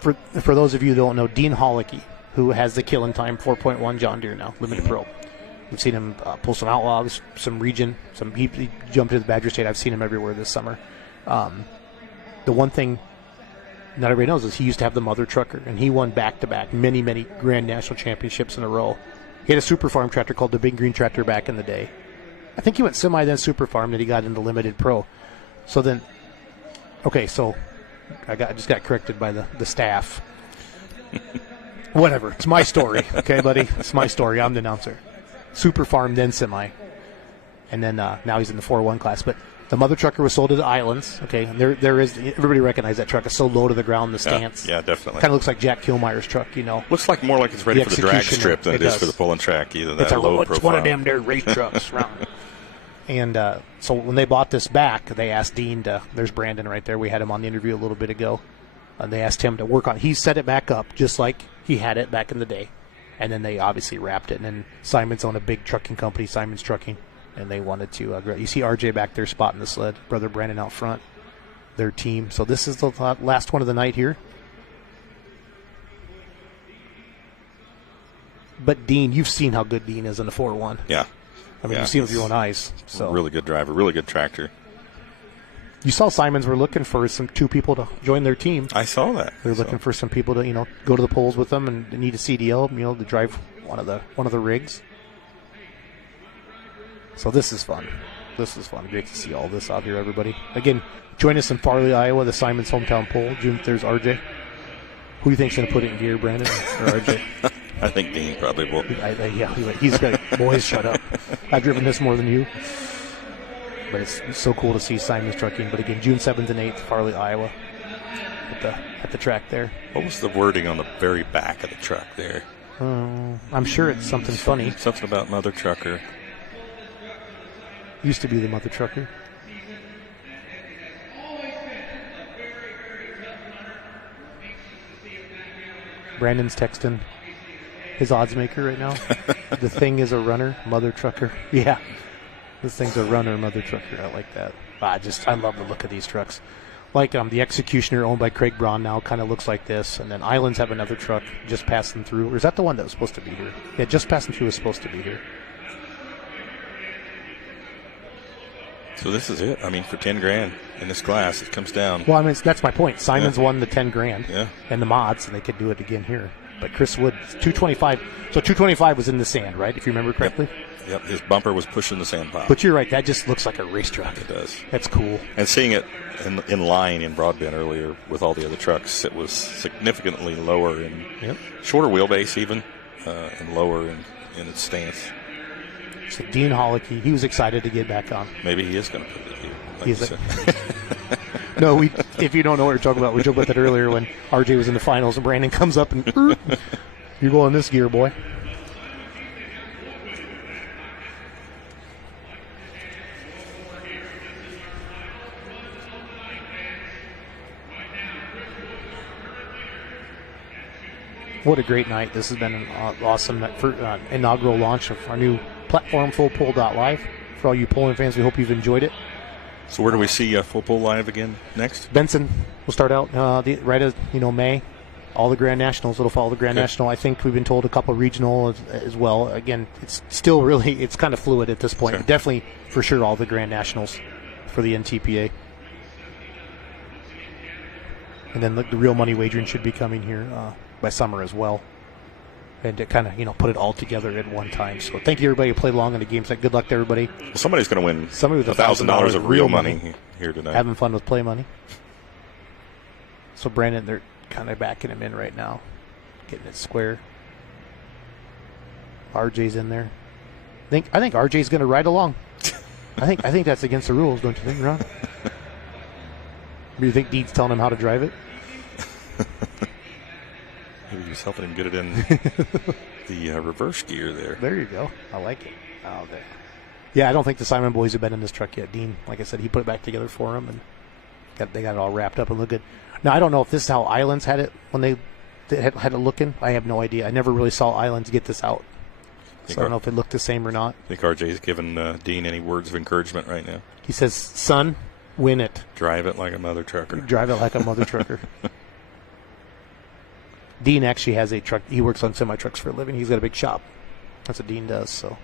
for those of you who don't know, Dean Hollicky, who has the Killing Time 4.1 John Deere now, Limited Pro. We've seen him pull some Outlaws, some Region, he jumped into the Badger State. I've seen him everywhere this summer. The one thing not everybody knows is he used to have the mother trucker, and he won back-to-back many, many Grand National Championships in a row. He had a super farm tractor called the Big Green Tractor back in the day. I think he went semi, then super farm, then he got into Limited Pro. So then, so I just got corrected by the staff. Whatever, it's my story, okay, buddy? It's my story. I'm the announcer. Super farm, then semi, and then now he's in the 4-1 class. But the mother trucker was sold to the Islands, okay? And there is, everybody recognizes that truck is so low to the ground, the stance. Yeah, definitely. Kind of looks like Jack Kilmeyer's truck, Looks like more like it's ready for the drag strip than it is for the pulling track. Either that low profile. It's one of them there race trucks. And so when they bought this back, they asked Dean there's Brandon right there. We had him on the interview a little bit ago. And they asked him to work on it. He set it back up just like he had it back in the day. And then they obviously wrapped it. And then Simon's owned a big trucking company, Simon's Trucking. And they wanted to, you see RJ back there spotting the sled, brother Brandon out front, their team. So this is the last one of the night here. But Dean, you've seen how good Dean is in the 4-1. Yeah. I mean, you've seen it with your own eyes. So really good driver, really good tractor. You saw Simons were looking for two people to join their team. I saw that. They're looking for some people to, go to the polls with them and need a CDL, to drive one of the rigs. So this is fun. Great to see all this out here, everybody. Again, join us in Farley, Iowa, the Simons Hometown Poll. June, there's RJ. Who do you think's going to put it in gear, Brandon or RJ? I think Dean probably will. He's got boys, shut up. I've driven this more than you. But it's so cool to see Simons Trucking. But again, June 7th and 8th, Farley, Iowa, at the track there. What was the wording on the very back of the truck there? I'm sure it's something funny. Something about mother trucker. Used to be the mother trucker. Brandon's texting his odds maker right now. The thing is a runner, mother trucker. Yeah, this thing's a runner, mother trucker. I like that. I love the look of these trucks. Like the Executioner, owned by Craig Braun, now kind of looks like this. And then Islands have another truck just passing through. Or is that the one that was supposed to be here? Yeah, just passing through was supposed to be here. So this is it. I mean, for $10,000 in this class, it comes down. Well, I mean, that's my point. Simons won the $10,000 and the mods, and they could do it again here. But Chris Wood, 225. So 225 was in the sand, right? If you remember correctly. Yep. His bumper was pushing the sand pile. But you're right. That just looks like a race truck. It does. That's cool. And seeing it in line in Broadbent earlier with all the other trucks, it was significantly lower in shorter wheelbase even, and lower in its stance. So Dean Hollicky, he was excited to get back on. Maybe he is going to put it here. No, if you don't know what we're talking about, we joked about that earlier when RJ was in the finals and Brandon comes up and you're going this gear, boy. What a great night. This has been an awesome inaugural launch of our new platform, FullPull.live. For all you polling fans, we hope you've enjoyed it. So where do we see FullPull.live again next? Benson will start out right as May. All the Grand Nationals. It'll follow the Grand National. I think we've been told a couple regional as well. Again, it's still it's kind of fluid at this point. Sure. Definitely, for sure, all the Grand Nationals for the NTPA. And then the real money wagering should be coming here by summer as well. And to kind of, put it all together at one time. So thank you, everybody who played along in the games. Good luck to everybody. Well, somebody's going to win $1,000 of real money here tonight. Having fun with play money. So Brandon, they're kind of backing him in right now. Getting it square. RJ's in there. I think RJ's going to ride along. I think that's against the rules, don't you think, Ron? Do you think Dean's telling him how to drive it? Maybe he's helping him get it in the reverse gear there. There you go. I like it. Oh, there. Yeah, I don't think the Simon boys have been in this truck yet. Dean, like I said, he put it back together for him, and they got it all wrapped up and look good. Now, I don't know if this is how Islands had it when they had it looking. I have no idea. I never really saw Islands get this out. So I don't know if it looked the same or not. I think RJ's giving Dean any words of encouragement right now. He says, son, win it. Drive it like a mother trucker. Drive it like a mother trucker. Dean actually has a truck. He works on semi-trucks for a living. He's got a big shop. That's what Dean does. So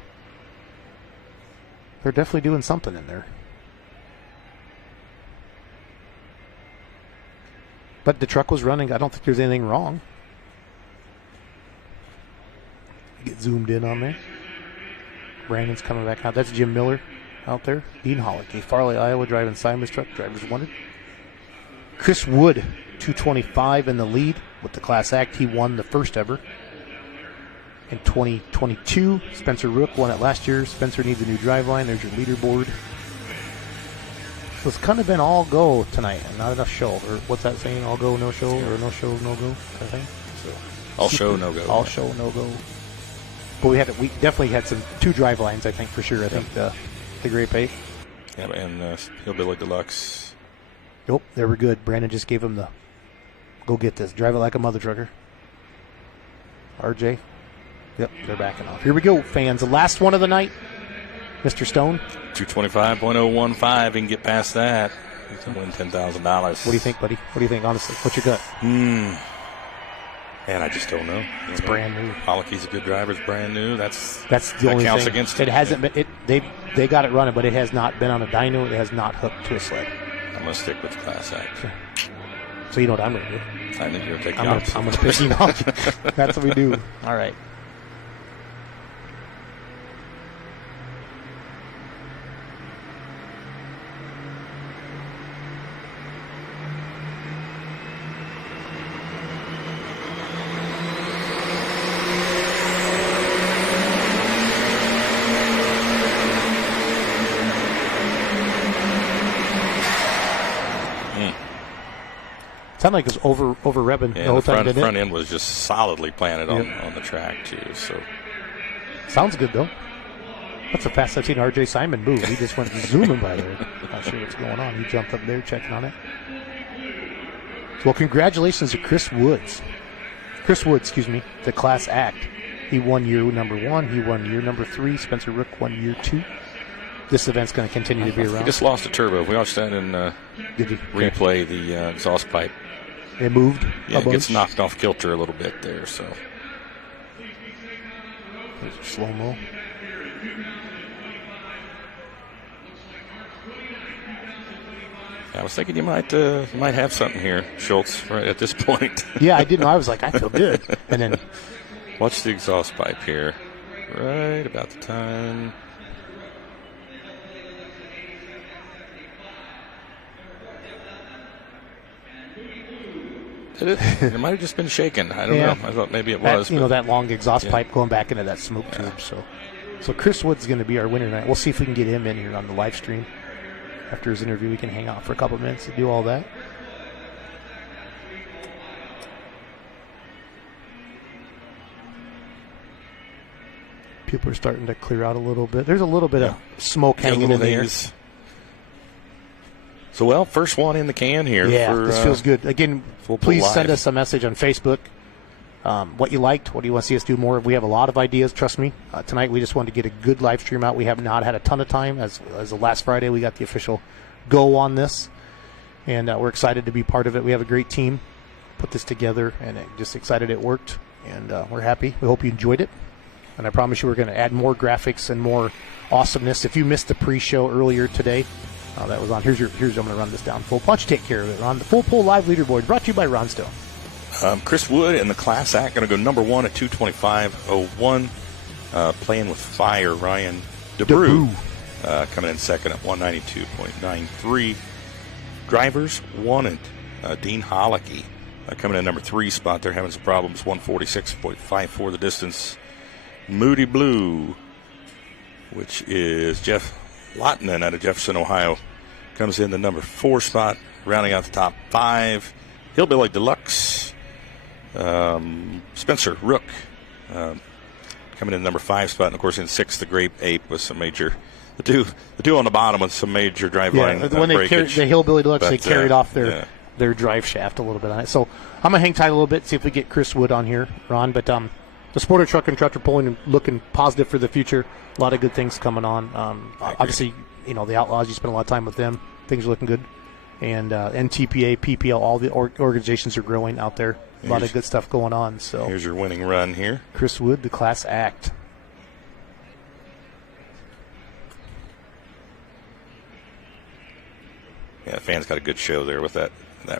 they're definitely doing something in there. But the truck was running. I don't think there's anything wrong. Get zoomed in on there. Brandon's coming back out. That's Jim Miller out there. Dean Holliday, Farley, Iowa, driving Simon's truck. Drivers wanted. Chris Wood, 225 in the lead with the Class Act. He won the first ever. In 2022, Spencer Rook won it last year. Spencer needs a new driveline. There's your leaderboard. So it's kind of been all go tonight and not enough show. Or what's that saying? All go, no show, or no show, no go kind of thing? So, all show, no go. All show, no go. But we definitely had two drive lines, I think, for sure. I think the Grape 8. Yeah, and Hillbilly Deluxe. Nope, they were good. Brandon just gave him the go get this. Drive it like a mother trucker. RJ. Yep, they're backing off. Here we go, fans. The last one of the night. Mr. Stone. 225.015. He can get past that. He can win $10,000. What do you think, buddy? What do you think, honestly? What's your gut? Man, I just don't know. It's brand new. Pollockey's a good driver. It's brand new. That's the only counts thing. Against it. It hasn't been. They got it running, but it has not been on a dyno. It has not hooked to a sled. I'm gonna stick with the Class Act. So you know what I'm gonna do? I think you're gonna take the opposite. I'm gonna pick you off. That's what we do. All right. Sounded like it was over revving the whole time, didn't it? Front end was just solidly planted on the track, too. So sounds good, though. That's the fastest I've seen RJ Simon move. He just went zooming by there. Not sure what's going on. He jumped up there checking on it. Well, congratulations to Chris Woods. The Class Act. He won year number 1. He won year number 3. Spencer Rook won year 2. This event's going to continue to be around. He just lost a turbo. We watched that in replay, the exhaust pipe. It moved? Yeah, it gets knocked off kilter a little bit there. So slow-mo. I was thinking you might have something here, Schultz, right at this point. Yeah, I didn't know. I was like, I feel good. And then watch the exhaust pipe here. Right about the time. It might have just been shaken. I don't know. I thought maybe it was. That long exhaust pipe going back into that smoke tube. So Chris Wood's going to be our winner tonight. We'll see if we can get him in here on the live stream. After his interview, we can hang out for a couple of minutes to do all that. People are starting to clear out a little bit. There's a little bit of smoke hanging in the air. So, first one in the can here. Yeah, this feels good. Again, please send us a message on Facebook. What you liked, what do you want to see us do more of? We have a lot of ideas, trust me. Tonight we just wanted to get a good live stream out. We have not had a ton of time. As the last Friday, we got the official go on this. And we're excited to be part of it. We have a great team put this together, and just excited it worked. And we're happy. We hope you enjoyed it. And I promise you we're going to add more graphics and more awesomeness. If you missed the pre-show earlier today, That was on. Here's I'm going to run this down. Full. Why don't you take care of it, Ron? The FullPull.live leaderboard brought to you by Ron Stone. Chris Wood in the Class Act going to go number 1 at 225.01. Playing with fire, Ryan DeBrew coming in second at 192.93. Drivers wanted. Dean Holicky coming in number 3 spot. They're having some problems. 146.54 the distance. Moody Blue, which is Jeff Lottinen out of Jefferson, Ohio, comes in the number 4 spot, rounding out the top 5. Hillbilly Deluxe, Spencer Rook coming in the number 5 spot, and of course in 6th the Grape Ape with some major. The two on the bottom with some major driveline when they breakage. The Hillbilly Deluxe, they carried off their drive shaft a little bit on it. So I'm going to hang tight a little bit, see if we get Chris Wood on here, Ron. But the Sporter Truck and Tractor Pulling looking positive for the future. A lot of good things coming on. Obviously, the Outlaws, you spend a lot of time with them. Things are looking good. And NTPA, PPL, all the organizations are growing out there. A lot of good stuff going on. So here's your winning run here. Chris Wood, the Class Act. Yeah, the fans got a good show there with that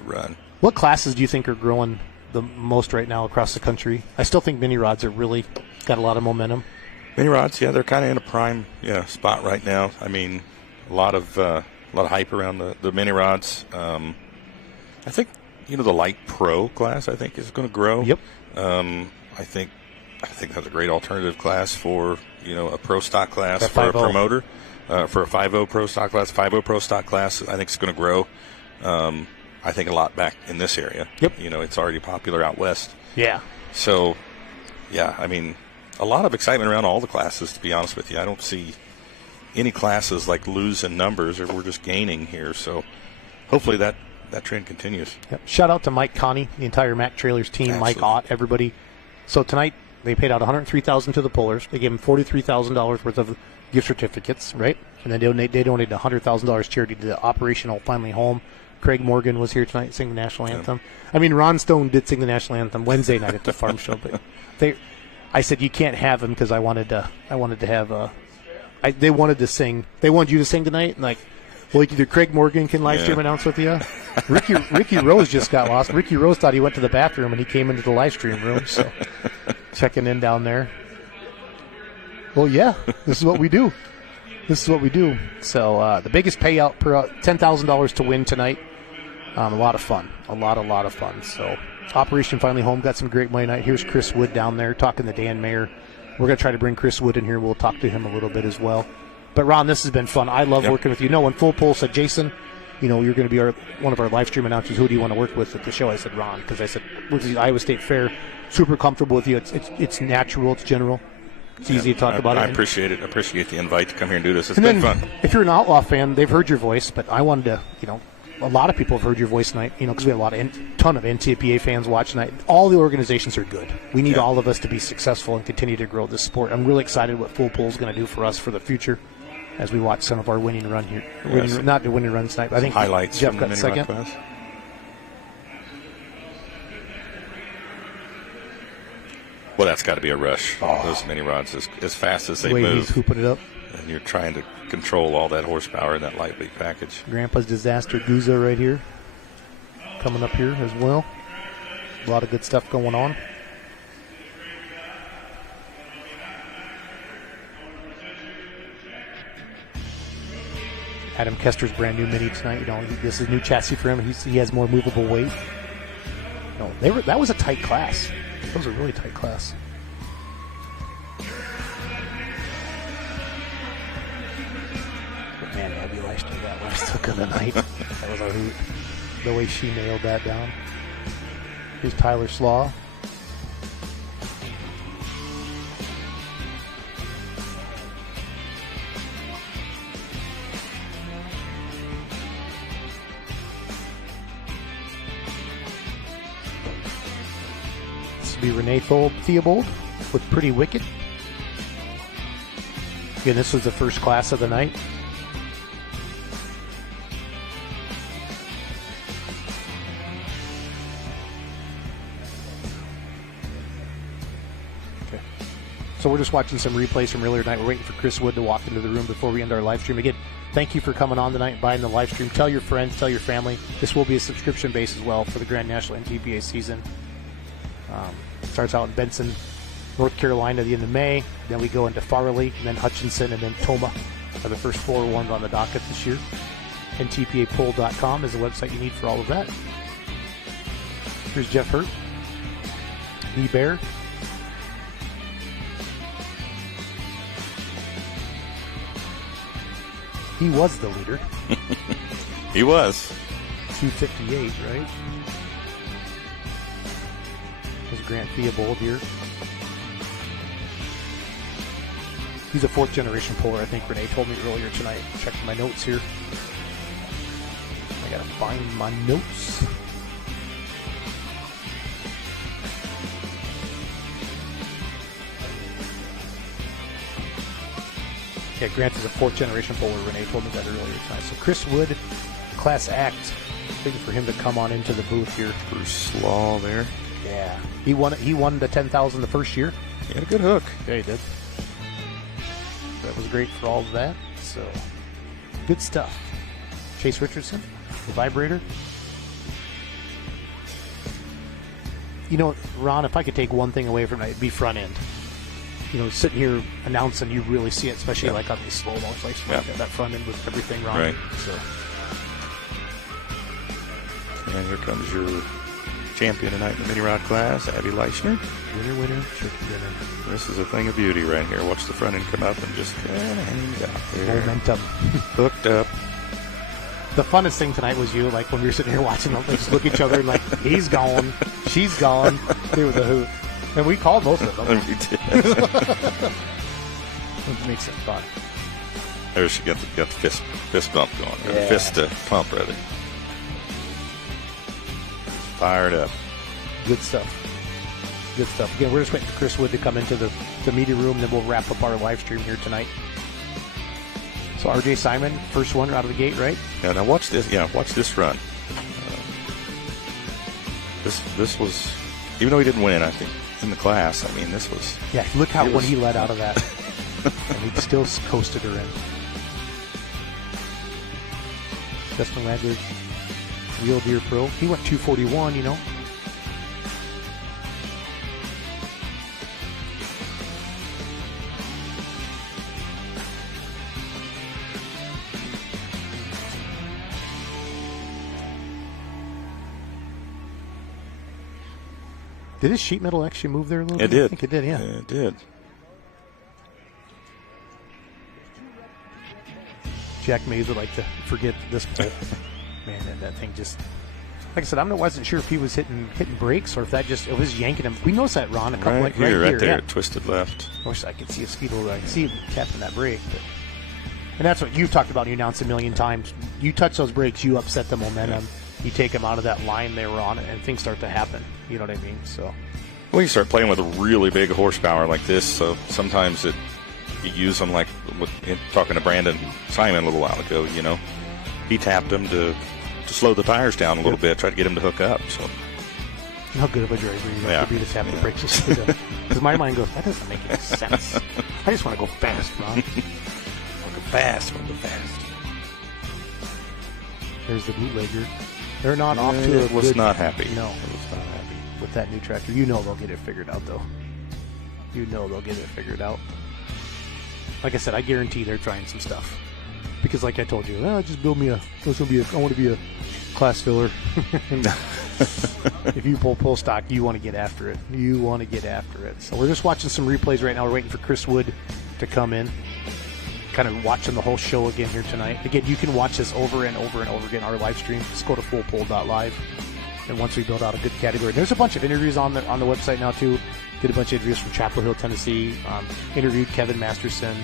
run. What classes do you think are growing the most right now across the country? I still think mini rods are really got a lot of momentum. Mini rods, yeah, they're kind of in a prime spot right now. I mean, a lot of hype around the mini rods. I think the light pro class I think is going to grow. Yep. I think that's a great alternative class for a pro stock class for a promoter. For a 5.0 pro stock class, 5.0 pro stock class, I think it's going to grow. I think a lot back in this area. Yep. It's already popular out west. Yeah. So, yeah, I mean, a lot of excitement around all the classes, to be honest with you. I don't see any classes like losing numbers or we're just gaining here. So, hopefully that trend continues. Yep. Shout out to Mike Connie, the entire Mac Trailers team, Absolutely. Mike Ott, everybody. So tonight they paid out $103,000 to the pullers. They gave them $43,000 worth of gift certificates, right? And then they donated $100,000 charity to the Operational Finally Home. Craig Morgan was here tonight singing the National Anthem. I mean, Ron Stone did sing the National Anthem Wednesday night at the farm show, but I said you can't have him because I wanted to have they wanted to sing. They wanted you to sing tonight, and well, either Craig Morgan can live stream announce with you. Ricky Rose just got lost. Ricky Rose thought he went to the bathroom and he came into the live stream room, so checking in down there. Well, yeah, this is what we do. So the biggest payout per $10,000 to win tonight. A lot of fun. A lot of fun. So Operation Finally Home got some great money tonight. Here's Chris Wood down there talking to Dan Mayer. We're going to try to bring Chris Wood in here. We'll talk to him a little bit as well. But, Ron, this has been fun. I love working with you. When FullPull said, Jason, you're going to be one of our live stream announcers. Who do you want to work with at the show? I said, Ron, because I said, with the Iowa State Fair, super comfortable with you. It's natural. It's general. It's easy to talk about it. I appreciate it. I appreciate the invite to come here and do this. It's been fun. If you're an Outlaw fan, they've heard your voice, but I wanted to, a lot of people have heard your voice tonight, because we have a ton of NTPA fans watching tonight. All the organizations are good. We need all of us to be successful and continue to grow this sport. I'm really excited what FullPull is going to do for us for the future as we watch some of our winning run here. Not the winning runs tonight, but I think highlights Jeff got second. Well, that's got to be a rush. Those mini rods, as fast as they move. He's hooping it up. And you're trying to control all that horsepower in that lightweight package. Grandpa's Disaster Guzza right here. Coming up here as well. A lot of good stuff going on. Adam Kester's brand new Mini tonight. This is new chassis for him. He has more movable weight. That was a tight class. That was a really tight class. But man, Abby Leister, that last hook of the night. That was a hoot. The way she nailed that down. Here's Tyler Slaw. Be Renee Theobald with Pretty Wicked. Again, this was the first class of the night. Okay. So we're just watching some replays from earlier tonight. We're waiting for Chris Wood to walk into the room before we end our live stream. Again, thank you for coming on tonight and buying the live stream. Tell your friends, tell your family. This will be a subscription base as well for the Grand National NTPA season. Starts out in Benson, North Carolina at the end of May. Then we go into Farley, and then Hutchinson, and then Toma are the first 4 ones on the docket this year. NTPAPull.com is the website you need for all of that. Here's Jeff Hurt, D-Bear. He was the leader. He was. 258, right? There's Grant Theobald here. He's a 4th generation puller, I think Renee told me earlier tonight. Checking my notes here. I gotta find my notes. Yeah, Grant is a 4th generation puller. Renee told me that earlier tonight. So Chris Wood, Class Act. Waiting for him to come on into the booth here. Bruce Law there. Yeah, he won the 10,000 the first year. He had a good hook. Yeah, he did. That was great for all of that. So good stuff. Chase Richardson, the vibrator. You know, Ron, if I could take one thing away from it, it'd be front end. You know, sitting here announcing, you really see it, especially like on these slow mos, like that front end with everything, Ron. Right. So. And here comes your champion tonight in the mini rod class, Abby Leichner. Winner, chicken dinner. This is a thing of beauty right here. Watch the front end come up and just hangs out there. Momentum. Hooked up. The funnest thing tonight was you, like when we were sitting here watching them, they just look at each other and like, he's gone, she's gone. They were the hoot. And we called most of them. We did. Which makes it fun. There she got the fist bump going. Got the fist pump ready. Fired up. Good stuff. Good stuff. Again, we're just waiting for Chris Wood to come into the media room, then we'll wrap up our live stream here tonight. So RJ Simon, first one out of the gate, right? Yeah, now watch this. Yeah, watch this run. This was, even though he didn't win, I think, in the class, I mean, this was... Yeah, look how when he let out of that. And he still coasted her in. Justin Landry, Real Deer Pro. He went 241, you know. Did his sheet metal actually move there a little bit? It did. I think it did, yeah. It did. Jack Mays would like to forget this pole. Man, that thing just... Like I said, I wasn't sure if he was hitting brakes or if it was yanking him. We noticed that, Ron, a couple right here, right there, yeah. Twisted left. I wish I could see a speed a little bit. I could see him tapping that brake. And that's what you've talked about and you announced a million times. You touch those brakes, you upset the momentum. Yeah. You take them out of that line they were on, and things start to happen. You know what I mean? So, well, you start playing with a really big horsepower like this, so sometimes you use them like talking to Brandon Simon a little while ago. You know, he tapped him to slow the tires down a little bit, try to get him to hook up. So, how good of a driver you have to be to tap the brakes? Because my mind goes, that doesn't make any sense. I just want to go fast, Ron. Want to go fast. There's the bootlegger. They're not off to a It was not happy. No, it was not happy with that new tractor. You know they'll get it figured out, though. You know they'll get it figured out. Like I said, I guarantee they're trying some stuff. Because like I told you, just build me I want to be a class filler. If you pull stock, you want to get after it. So we're just watching some replays right now. We're waiting for Chris Wood to come in. Kind of watching the whole show again here tonight. Again, you can watch this over and over and over again, our live stream. Just go to FullPull.live. And once we build out a good category, there's a bunch of interviews on the website now too. Did a bunch of interviews from Chapel Hill, Tennessee. Interviewed Kevin Masterson,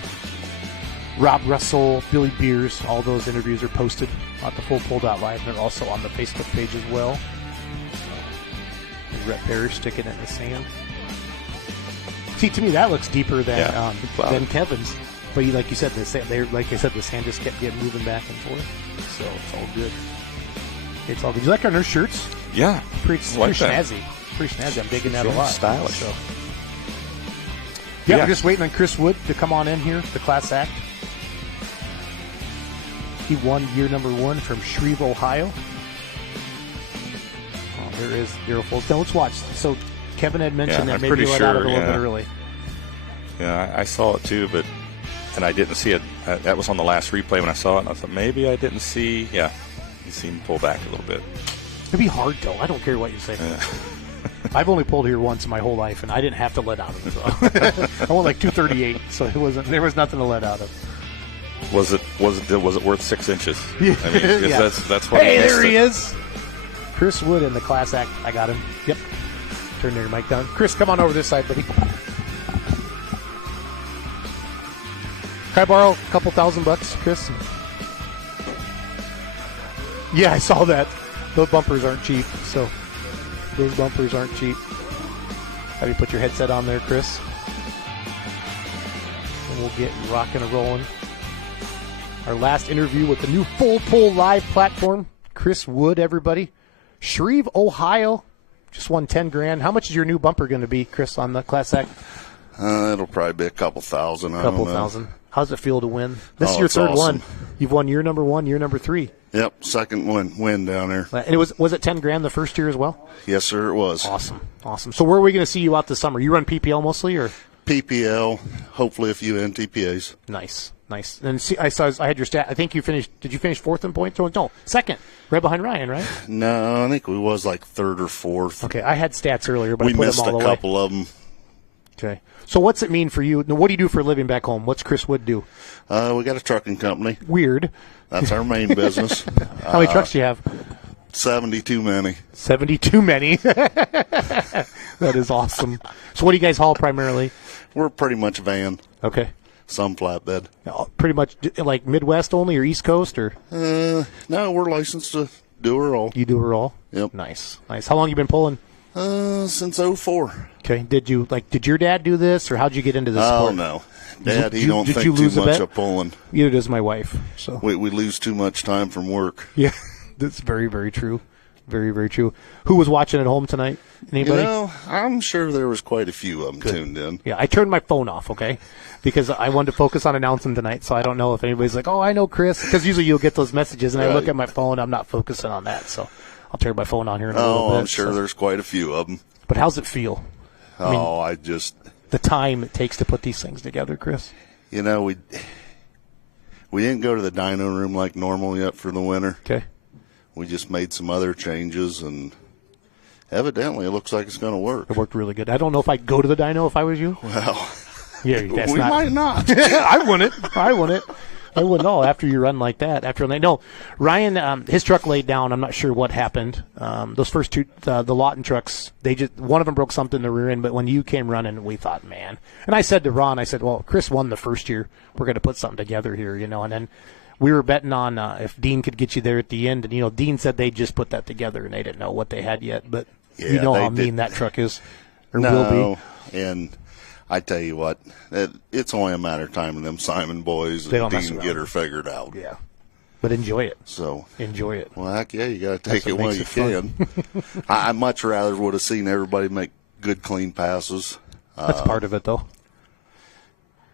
Rob Russell, Billy Beers. All those interviews are posted at the FullPull.live. They're also on the Facebook page as well. And Rhett Parrish sticking it in the sand. See, to me, that looks deeper than Kevin's. But like you said, the sand just kept getting moving back and forth. So it's all good. It's all good. You like our nurse shirts? Yeah. Pretty snazzy. Pretty snazzy. I'm digging that a lot. Stylish. So. Yeah, we're just waiting on Chris Wood to come on in here, the class act. He won year number 1 from Shreve, Ohio. Oh, there is Zero Fulls. Now let's watch. So Kevin had mentioned that maybe he let out of it a little bit early. Yeah, I saw it too, and I didn't see it. That was on the last replay when I saw it, and I thought maybe I didn't see. Yeah, he seemed to pull back a little bit. It'd be hard, though. I don't care what you say. I've only pulled here once in my whole life, and I didn't have to let out of it. So. I went like 238, so there was nothing to let out of. Was it worth 6 inches? Yeah. I mean, that's what. Hey, there he is. Chris Wood in the class act. I got him. Yep. Turn your mic down. Chris, come on over this side, buddy. Can I borrow a couple $1,000, Chris? Yeah, I saw that. Those bumpers aren't cheap, so those bumpers aren't cheap. Have you put your headset on there, Chris? And we'll get rocking and rolling. Our last interview with the new FullPull.live platform. Chris Wood, everybody. Shreve, Ohio. Just won $10,000. How much is your new bumper going to be, Chris, on the Class Act? It'll probably be a couple thousand. Couple thousand. How's it feel to win? This is your third one. You've won year number 1, year number 3. Yep, second win down there. And it was it $10,000 the first year as well? Yes, sir, it was. Awesome. So where are we going to see you out this summer? You run PPL mostly, or PPL? Hopefully a few NTPAs. Nice. And see, I had your stat. I think you finished. Did you finish 4th in points? No, 2nd, right behind Ryan, right? No, I think we was like 3rd or 4th. Okay, I had stats earlier, but we I put missed them all a away. couple of them. Okay. So what's it mean for you? Now, what do you do for a living back home? What's Chris Wood do? We got a trucking company. Weird. That's our main business. How many trucks do you have? 72 many. 72 many. That is awesome. So what do you guys haul primarily? We're pretty much van. Okay. Some flatbed. Pretty much like Midwest only or East Coast or? No, we're licensed to do her all. You do her all? Yep. Nice. How long you been pulling? Since 04. Okay. Did your dad do this, or how'd you get into this sport? Oh, no. Dad, he don't think too much of pulling. Neither does my wife. So we lose too much time from work. Yeah, that's very, very true. Very, very true. Who was watching at home tonight? Anybody? I'm sure there was quite a few of them tuned in. Yeah, I turned my phone off, okay, because I wanted to focus on announcing tonight, so I don't know if anybody's like, oh, I know Chris, because usually you'll get those messages, and I look at my phone, I'm not focusing on that, so I'll turn my phone on here in a little bit. I'm sure there's quite a few of them. But how's it feel? The time it takes to put these things together, Chris. We didn't go to the dyno room like normal yet for the winter. Okay. We just made some other changes, and evidently it looks like it's going to work. It worked really good. I don't know if I'd go to the dyno if I was you. Well, yeah, might not. I wouldn't. I wouldn't know after you run like that. No, Ryan, his truck laid down. I'm not sure what happened. Those first two, the Lawton trucks, one of them broke something in the rear end. But when you came running, we thought, man. And I said to Ron, well, Chris won the first year. We're going to put something together here, And then we were betting on if Dean could get you there at the end. And Dean said they just put that together and they didn't know what they had yet. But how mean that truck is, or will be. And I tell you what, it's only a matter of time of them Simon boys and Dean get her figured out. Yeah. But enjoy it. So enjoy it. Well, heck yeah, you got to take it while you can. I much rather would have seen everybody make good, clean passes. That's part of it, though.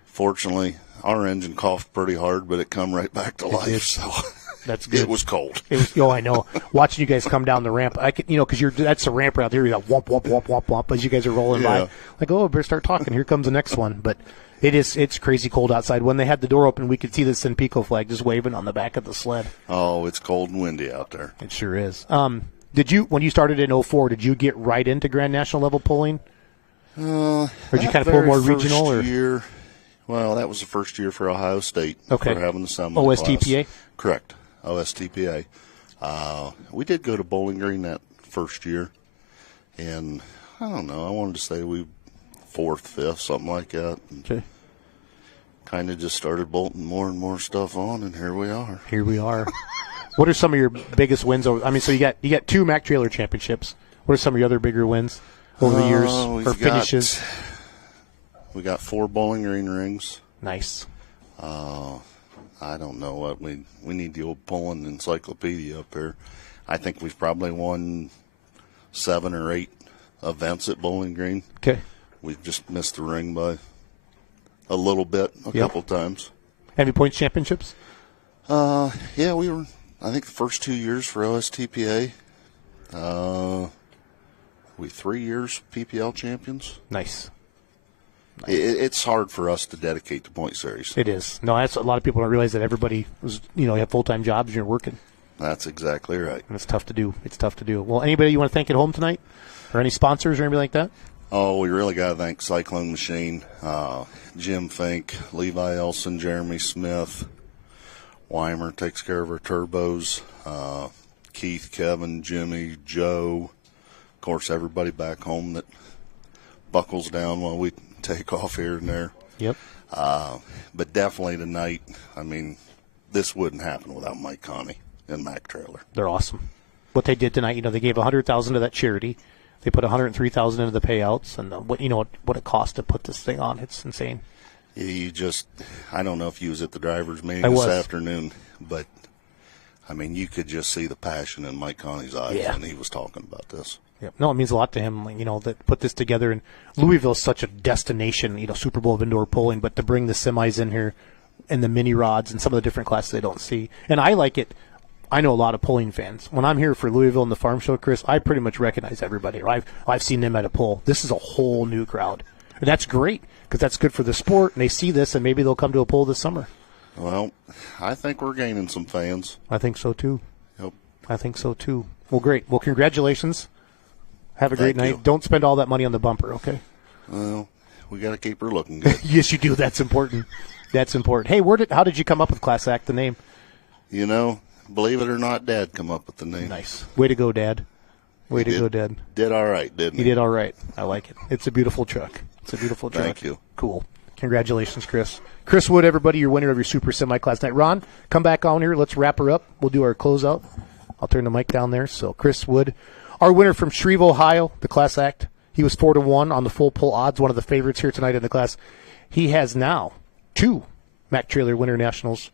Fortunately, our engine coughed pretty hard, but it come right back to life. So that's good. It was cold. I know. Watching you guys come down the ramp, I could, because that's the ramp right there. You got womp, womp, womp, womp, womp as you guys are rolling by. Like, I better start talking. Here comes the next one. But it's crazy cold outside. When they had the door open, we could see the Senpico flag just waving on the back of the sled. Oh, it's cold and windy out there. It sure is. When you started in 04, did you get right into Grand National level pulling? Or did you kind of pull more regional? Year, well, that was the first year for Ohio State for having the summit OSTPA? Class. Correct. OSTPA. We did go to Bowling Green that first year, and I don't know. I wanted to say we 4th, 5th, something like that. Okay. Kind of just started bolting more and more stuff on, and here we are. Here we are. What are some of your biggest wins? So you got 2 Mac Trailer championships. What are some of your other bigger wins over the years or finishes? We got 4 Bowling Green rings. Nice. I don't know what we need the old pulling encyclopedia up here. I think we've probably won 7 or 8 events at Bowling Green. Okay. We've just missed the ring by a little bit, a couple times. Any points championships? Yeah, we were, I think, the first 2 years for OSTPA. We 3 years PPL champions. Nice. It's hard for us to dedicate to point series. It is. No, that's a lot of people don't realize that everybody you have full-time jobs and you're working. That's exactly right. And it's tough to do. Well, anybody you want to thank at home tonight? Or any sponsors or anything like that? Oh, we really got to thank Cyclone Machine, Jim Fink, Levi Elson, Jeremy Smith. Weimer takes care of our turbos. Keith, Kevin, Jimmy, Joe. Of course, everybody back home that buckles down while we take off here and there. Yep. But definitely tonight, I mean, this wouldn't happen without Mike Connie and Mac Trailer. They're awesome. What they did tonight, they gave $100,000 to that charity. They put $103,000 into the payouts, and what it cost to put this thing on. It's insane. I don't know if you was at the drivers' meeting this afternoon, but I mean, you could just see the passion in Mike Connie's eyes when he was talking about this. Yep. No, it means a lot to him, that put this together. And Louisville is such a destination, Super Bowl of indoor pulling, but to bring the semis in here and the mini rods and some of the different classes they don't see. And I like it. I know a lot of pulling fans. When I'm here for Louisville and the farm show, Chris, I pretty much recognize everybody. I've seen them at a pull. This is a whole new crowd. And that's great because that's good for the sport, and they see this, and maybe they'll come to a pull this summer. Well, I think we're gaining some fans. I think so, too. Yep. I think so, too. Well, great. Well, congratulations. Have a great night. You. Don't spend all that money on the bumper, okay? Well, we got to keep her looking good. Yes, you do. That's important. That's important. Hey, how did you come up with Class Act, the name? Believe it or not, Dad come up with the name. Nice. Way to go, Dad. Way to go, Dad. Did all right, didn't he? He did all right. I like it. It's a beautiful truck. Thank you. Cool. Congratulations, Chris. Chris Wood, everybody, your winner of your Super Semi Class night. Ron, come back on here. Let's wrap her up. We'll do our closeout. I'll turn the mic down there. So, Chris Wood, our winner from Shreve, Ohio, the Class Act. He was 4-1 on the full pull odds, one of the favorites here tonight in the class. He has now 2 Mac Trailer Winter Nationals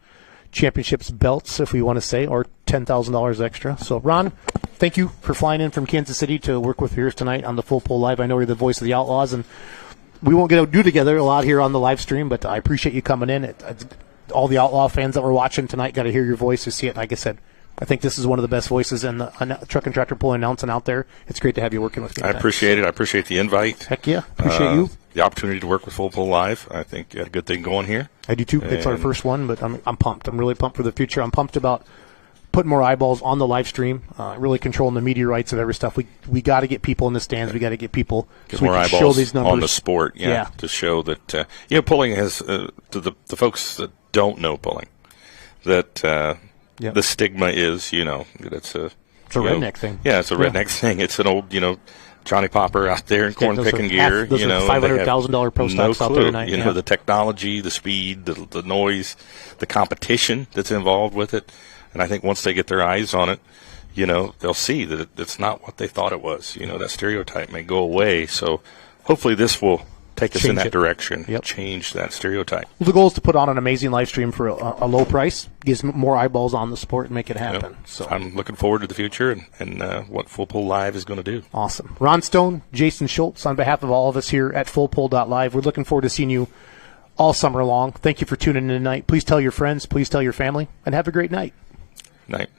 Championships belts, if we want to say, or $10,000 extra. So, Ron, thank you for flying in from Kansas City to work with yours tonight on the FullPull.live. I know you're the voice of the Outlaws, and we won't get to do together a lot here on the live stream, but I appreciate you coming in. All the Outlaw fans that were watching tonight got to hear your voice to see it. Like I said, I think this is one of the best voices in the truck and tractor pull announcing out there. It's great to have you working with me tonight. I appreciate it. I appreciate the invite. Heck yeah. Appreciate you. The opportunity to work with FullPull.live. I think you had a good thing going here. I do too. It's our first one, but I'm pumped. I'm really pumped for the future. I'm pumped about putting more eyeballs on the live stream, really controlling the media rights of every stuff. We got to get people in the stands. We got to get people get so more we can eyeballs show these numbers on the sport. Yeah. To show that pulling has to the folks that don't know pulling that the stigma is that it's a redneck thing. Yeah, it's a redneck thing. It's an old Johnny Popper out there in corn picking gear. Those are $500,000 pro stocks out there tonight. The technology, the speed, the noise, the competition that's involved with it. And I think once they get their eyes on it, they'll see that it's not what they thought it was. That stereotype may go away. So hopefully this will take us in that direction, change that stereotype. Well, the goal is to put on an amazing live stream for a low price, gives more eyeballs on the sport, and make it happen. So I'm looking forward to the future and what FullPull.live is going to do. Awesome. Ron Stone, Jason Schultz, on behalf of all of us here at FullPull.live, we're looking forward to seeing you all summer long. Thank you for tuning in tonight. Please tell your friends, please tell your family, and have a great night. Night.